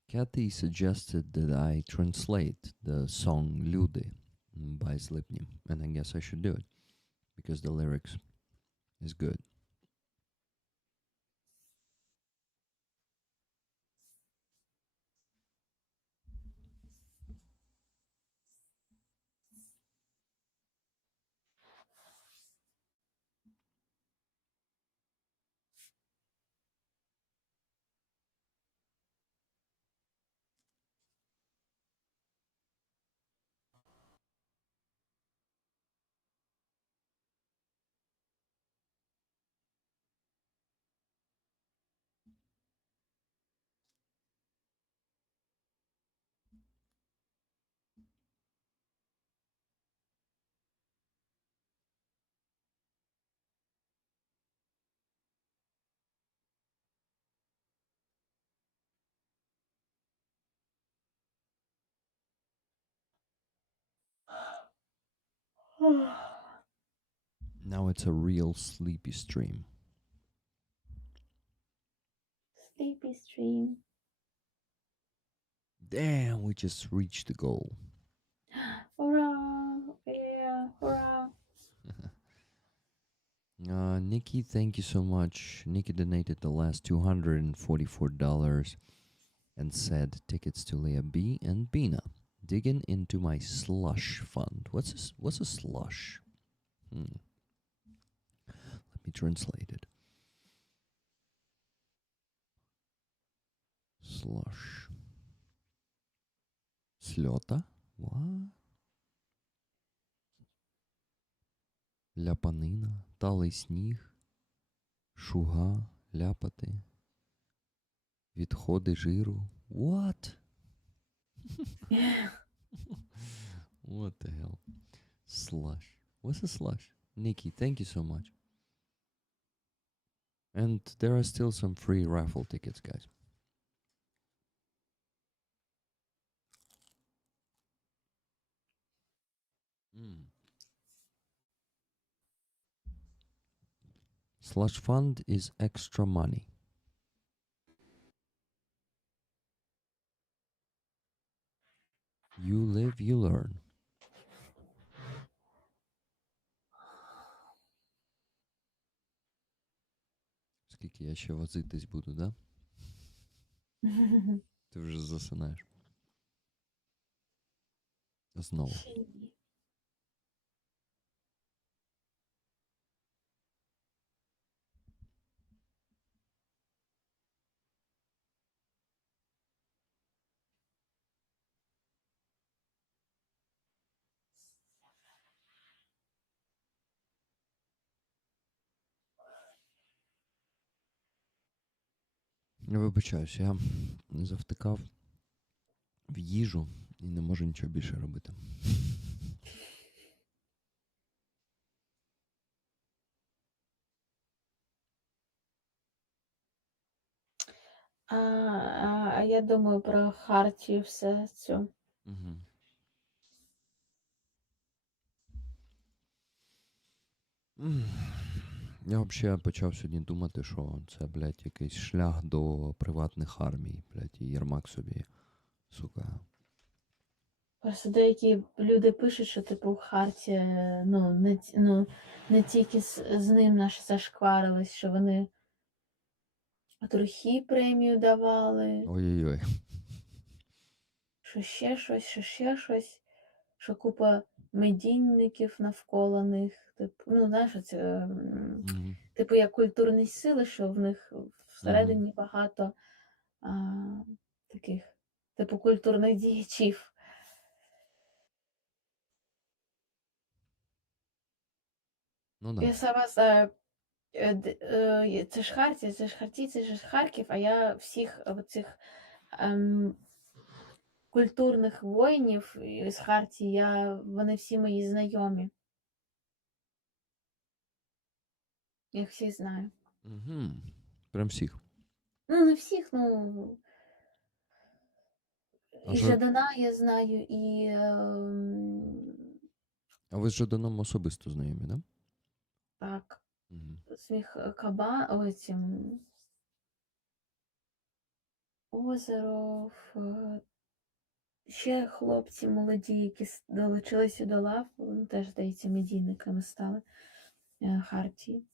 Kathy suggested that I translate the song Люди by Slipknot, and I guess I should do it because the lyrics is good. Now it's a real sleepy stream. Sleepy stream. Damn, we just reached the goal. Hurrah! Yeah, hurrah! Nikki, thank you so much. Nikki donated the last $244 and said tickets to Leah B and Bina. Digging into my slush fund. What's a slush? Let me translate it. Slush. Сльота? What? Ляпанина, талий сніг, шуга, ляпати, відходи жиру. What? What the hell? Slush. What's a slush? Nikki, thank you so much. And there are still some free raffle tickets, guys. Slush fund is extra money. You live, you learn. Скільки я ще возитись буду, да? Ти вже засинаєш. Знову. Я вибачаюсь, я завтикав в їжу і не можу нічого більше робити. А я думаю про хартію все цю. Угу. Я взагалі почав сьогодні думати, що це, блядь, якийсь шлях до приватних армій, блядь, і Єрмак собі, сука. Просто деякі люди пишуть, що типу Харті, не тільки з ним наші зашкварились, що вони Трухі премію давали, Ой-ой-ой. що ще щось, що купа медійників навколо них. Типу, знаєш, це, типу як культурні сили, що в них всередині багато таких, типу, культурних діячів. Ну да. Я сама знаю, це ж Хартія, це ж Хартійці, це ж Харків, а я всіх цих культурних воїнів з Хартії, вони всі мої знайомі. Я їх всіх знаю. Угу. Прям всіх. Не всіх, А і що- Жадана я знаю, і А ви з Жаданом особисто знайомі, да? так, Угу. Сміх Каба, цим Озеров, ще хлопці молоді, які долучилися до лав, вони теж, здається, медійниками стали Хартії.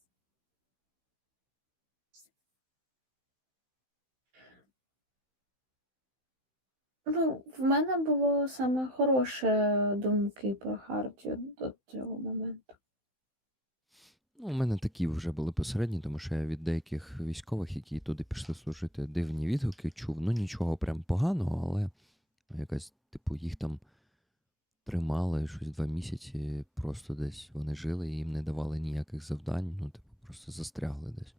В мене було саме хороше думки про Хартію до цього моменту. У мене такі вже були посередні, тому що я від деяких військових, які туди пішли служити, дивні відгуки чув. Нічого прям поганого, але якась, типу, їх там тримали щось 2 місяці, просто десь вони жили і їм не давали ніяких завдань, просто застрягли десь.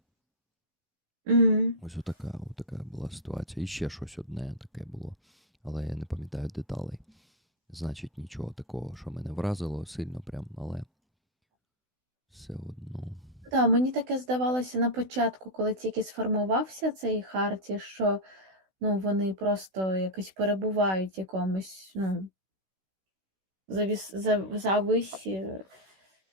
Ось отака була ситуація. І ще щось одне таке було, але я не пам'ятаю деталей. Значить, нічого такого, що мене вразило сильно прям, але все одно. Так, мені таке здавалося на початку, коли тільки сформувався цей Харті, що вони просто якось перебувають в якомусь, зависі.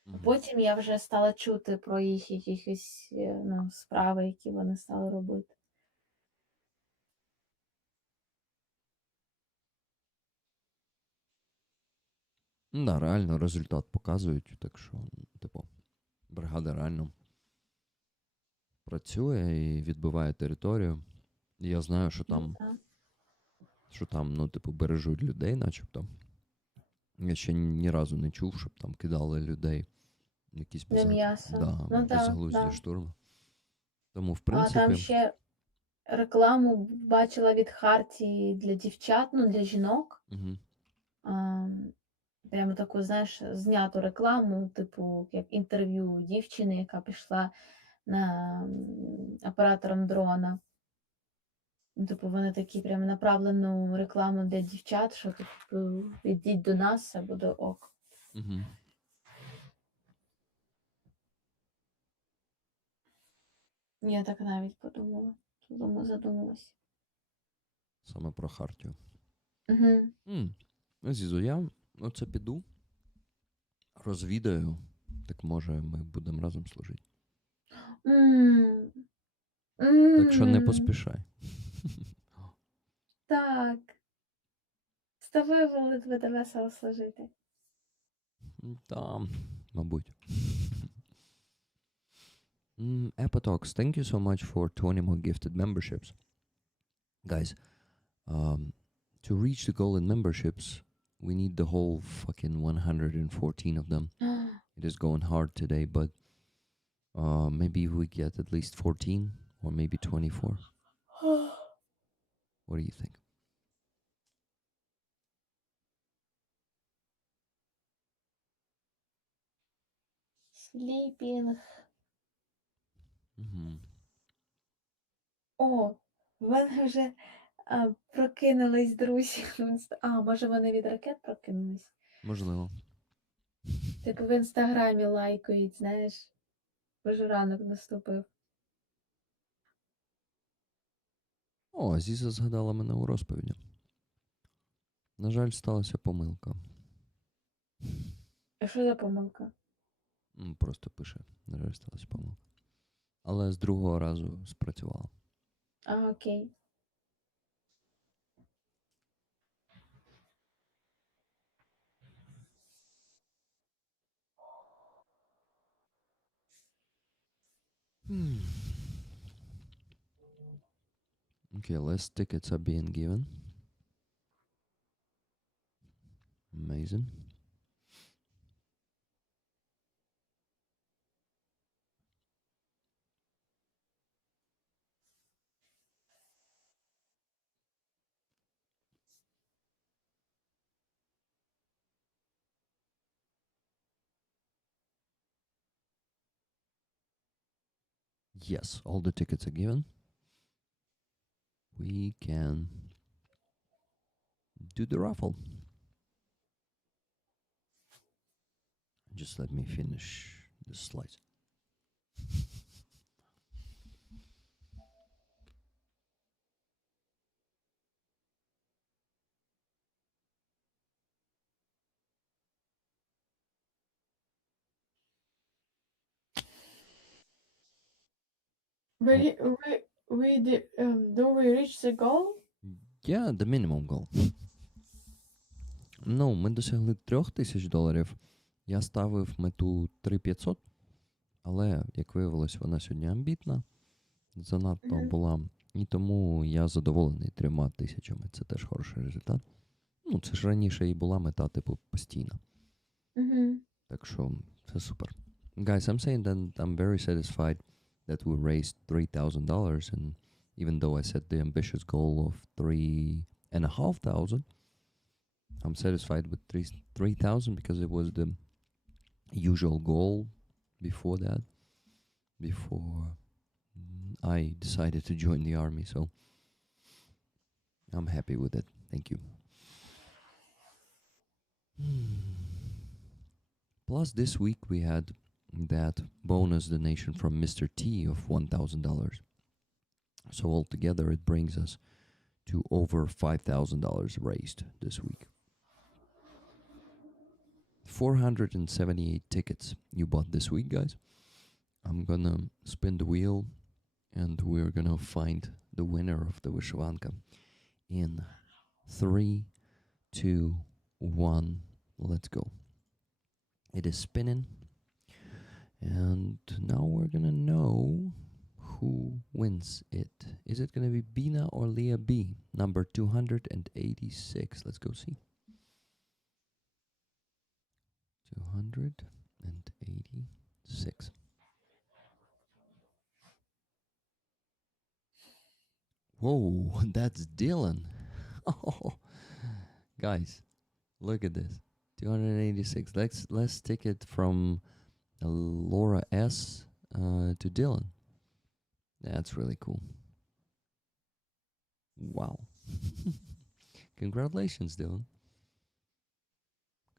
Мгм. Потім я вже стала чути про їх якісь ну, справи, які вони стали робити. Да, реально результат показують, так що, типу, бригада реально працює і відбиває територію. І я знаю, Ну, так. що там, ну, типу, бережуть людей, начебто. Я ще ні разу не чув, щоб там кидали людей в якісь Для м'яса. да, Ну, да, безглузді да. штурми. Тому, в А там принципі, ще рекламу бачила від Хартії для дівчат, ну, для жінок. угу. А, прямо таку, знаєш, зняту рекламу, типу, як інтерв'ю дівчини, яка пішла на оператором дрона. Типу, вони такі прямо направлену рекламу для дівчат, що типу, ідіть до нас, все буде ок. Угу. Я так навіть подумала. Задумалась. Саме про Хартію. Угу. Зізу, я оце піду, розвідаю, так може ми будемо разом служити. Так що не поспішай. Так. З тобою буде весело служити. Та, мабуть. Epatox, thank you so much for 20 more gifted memberships. Guys, to reach the goal in memberships, we need the whole fucking 114 of them. It is going hard today, but maybe if we get at least 14 or maybe 24. What do you think? Сліпінг. Угу. О, в мене вже прокинулись друзі. Може вони від ракет прокинулись? Можливо. Типу в інстаграмі лайкають, знаєш. Вже ранок наступив. О, Азіза згадала мене у розповіді. На жаль, сталася помилка. А що за помилка? Просто пише, на жаль, сталася помилка. Але з другого разу спрацювала. Окей. Okay, less tickets are being given. Amazing. Yes, all the tickets are given. We can do the raffle. Just let me finish the slides. Do we reach the goal? Yeah, the minimum goal. Ну, ми досягли $3000. Я ставив мету 3500, але, як виявилось, вона сьогодні амбітна, занадто була. І тому я задоволений 3000. Це теж хороший результат. Ну, це ж раніше і була мета, типу, постійна. Так що, це супер. Guys, I'm saying that I'm very satisfied that we raised $3,000, and even though I set the ambitious goal of 3,500, I'm satisfied with 3,000 because it was the usual goal before that, before I decided to join the army, so I'm happy with it. Thank you. Plus, this week we had that bonus donation from Mr. T of $1,000. So altogether, it brings us to over $5,000 raised this week. 478 tickets you bought this week, guys. I'm gonna spin the wheel and we're gonna find the winner of the Wyszywanka in 3, 2, 1. Let's go. It is spinning. And now we're gonna know who wins it. Is it gonna be Bina or Leah B? Number 286. Let's go see. 286. Whoa, that's Dylan. Oh, guys, look at this. 286. Let's take it from Laura S to Dylan. That's really cool. Wow. Congratulations, Dylan.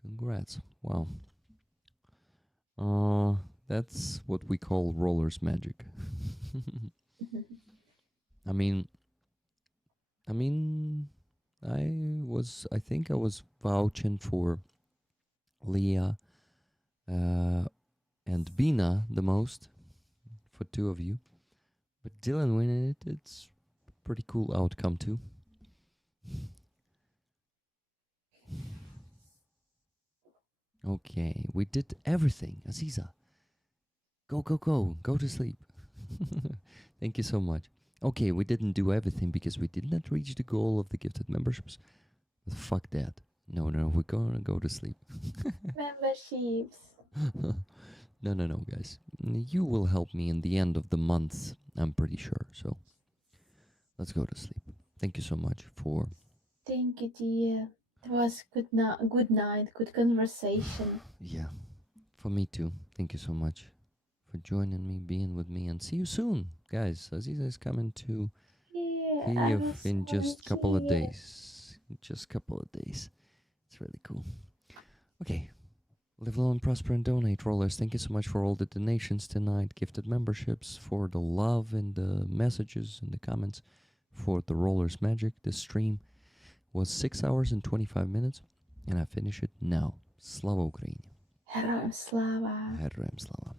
Congrats. Wow. That's what we call rollers magic. I think I was vouching for Leah and Bina the most, for two of you. But Dylan winning it, it's a pretty cool outcome too. Okay, we did everything. Aziza, go to sleep. Thank you so much. Okay, we didn't do everything because we did not reach the goal of the gifted memberships. But fuck that. No, we're gonna go to sleep. Memberships. No, guys. You will help me in the end of the month, I'm pretty sure. So let's go to sleep. Thank you so much for... Thank you, dear. It was good night, good conversation. Yeah, for me too. Thank you so much for joining me, being with me, and see you soon, guys. Aziza is coming to Kyiv in just a couple of days. Just couple of days. It's really cool. Okay. Live long and prosper and donate, rollers. Thank you so much for all the donations tonight, gifted memberships, for the love and the messages and the comments, for the rollers magic. This stream was 6 hours and 25 minutes, and I finish it now. Slava Ukraini. Героям слава. Героям слава.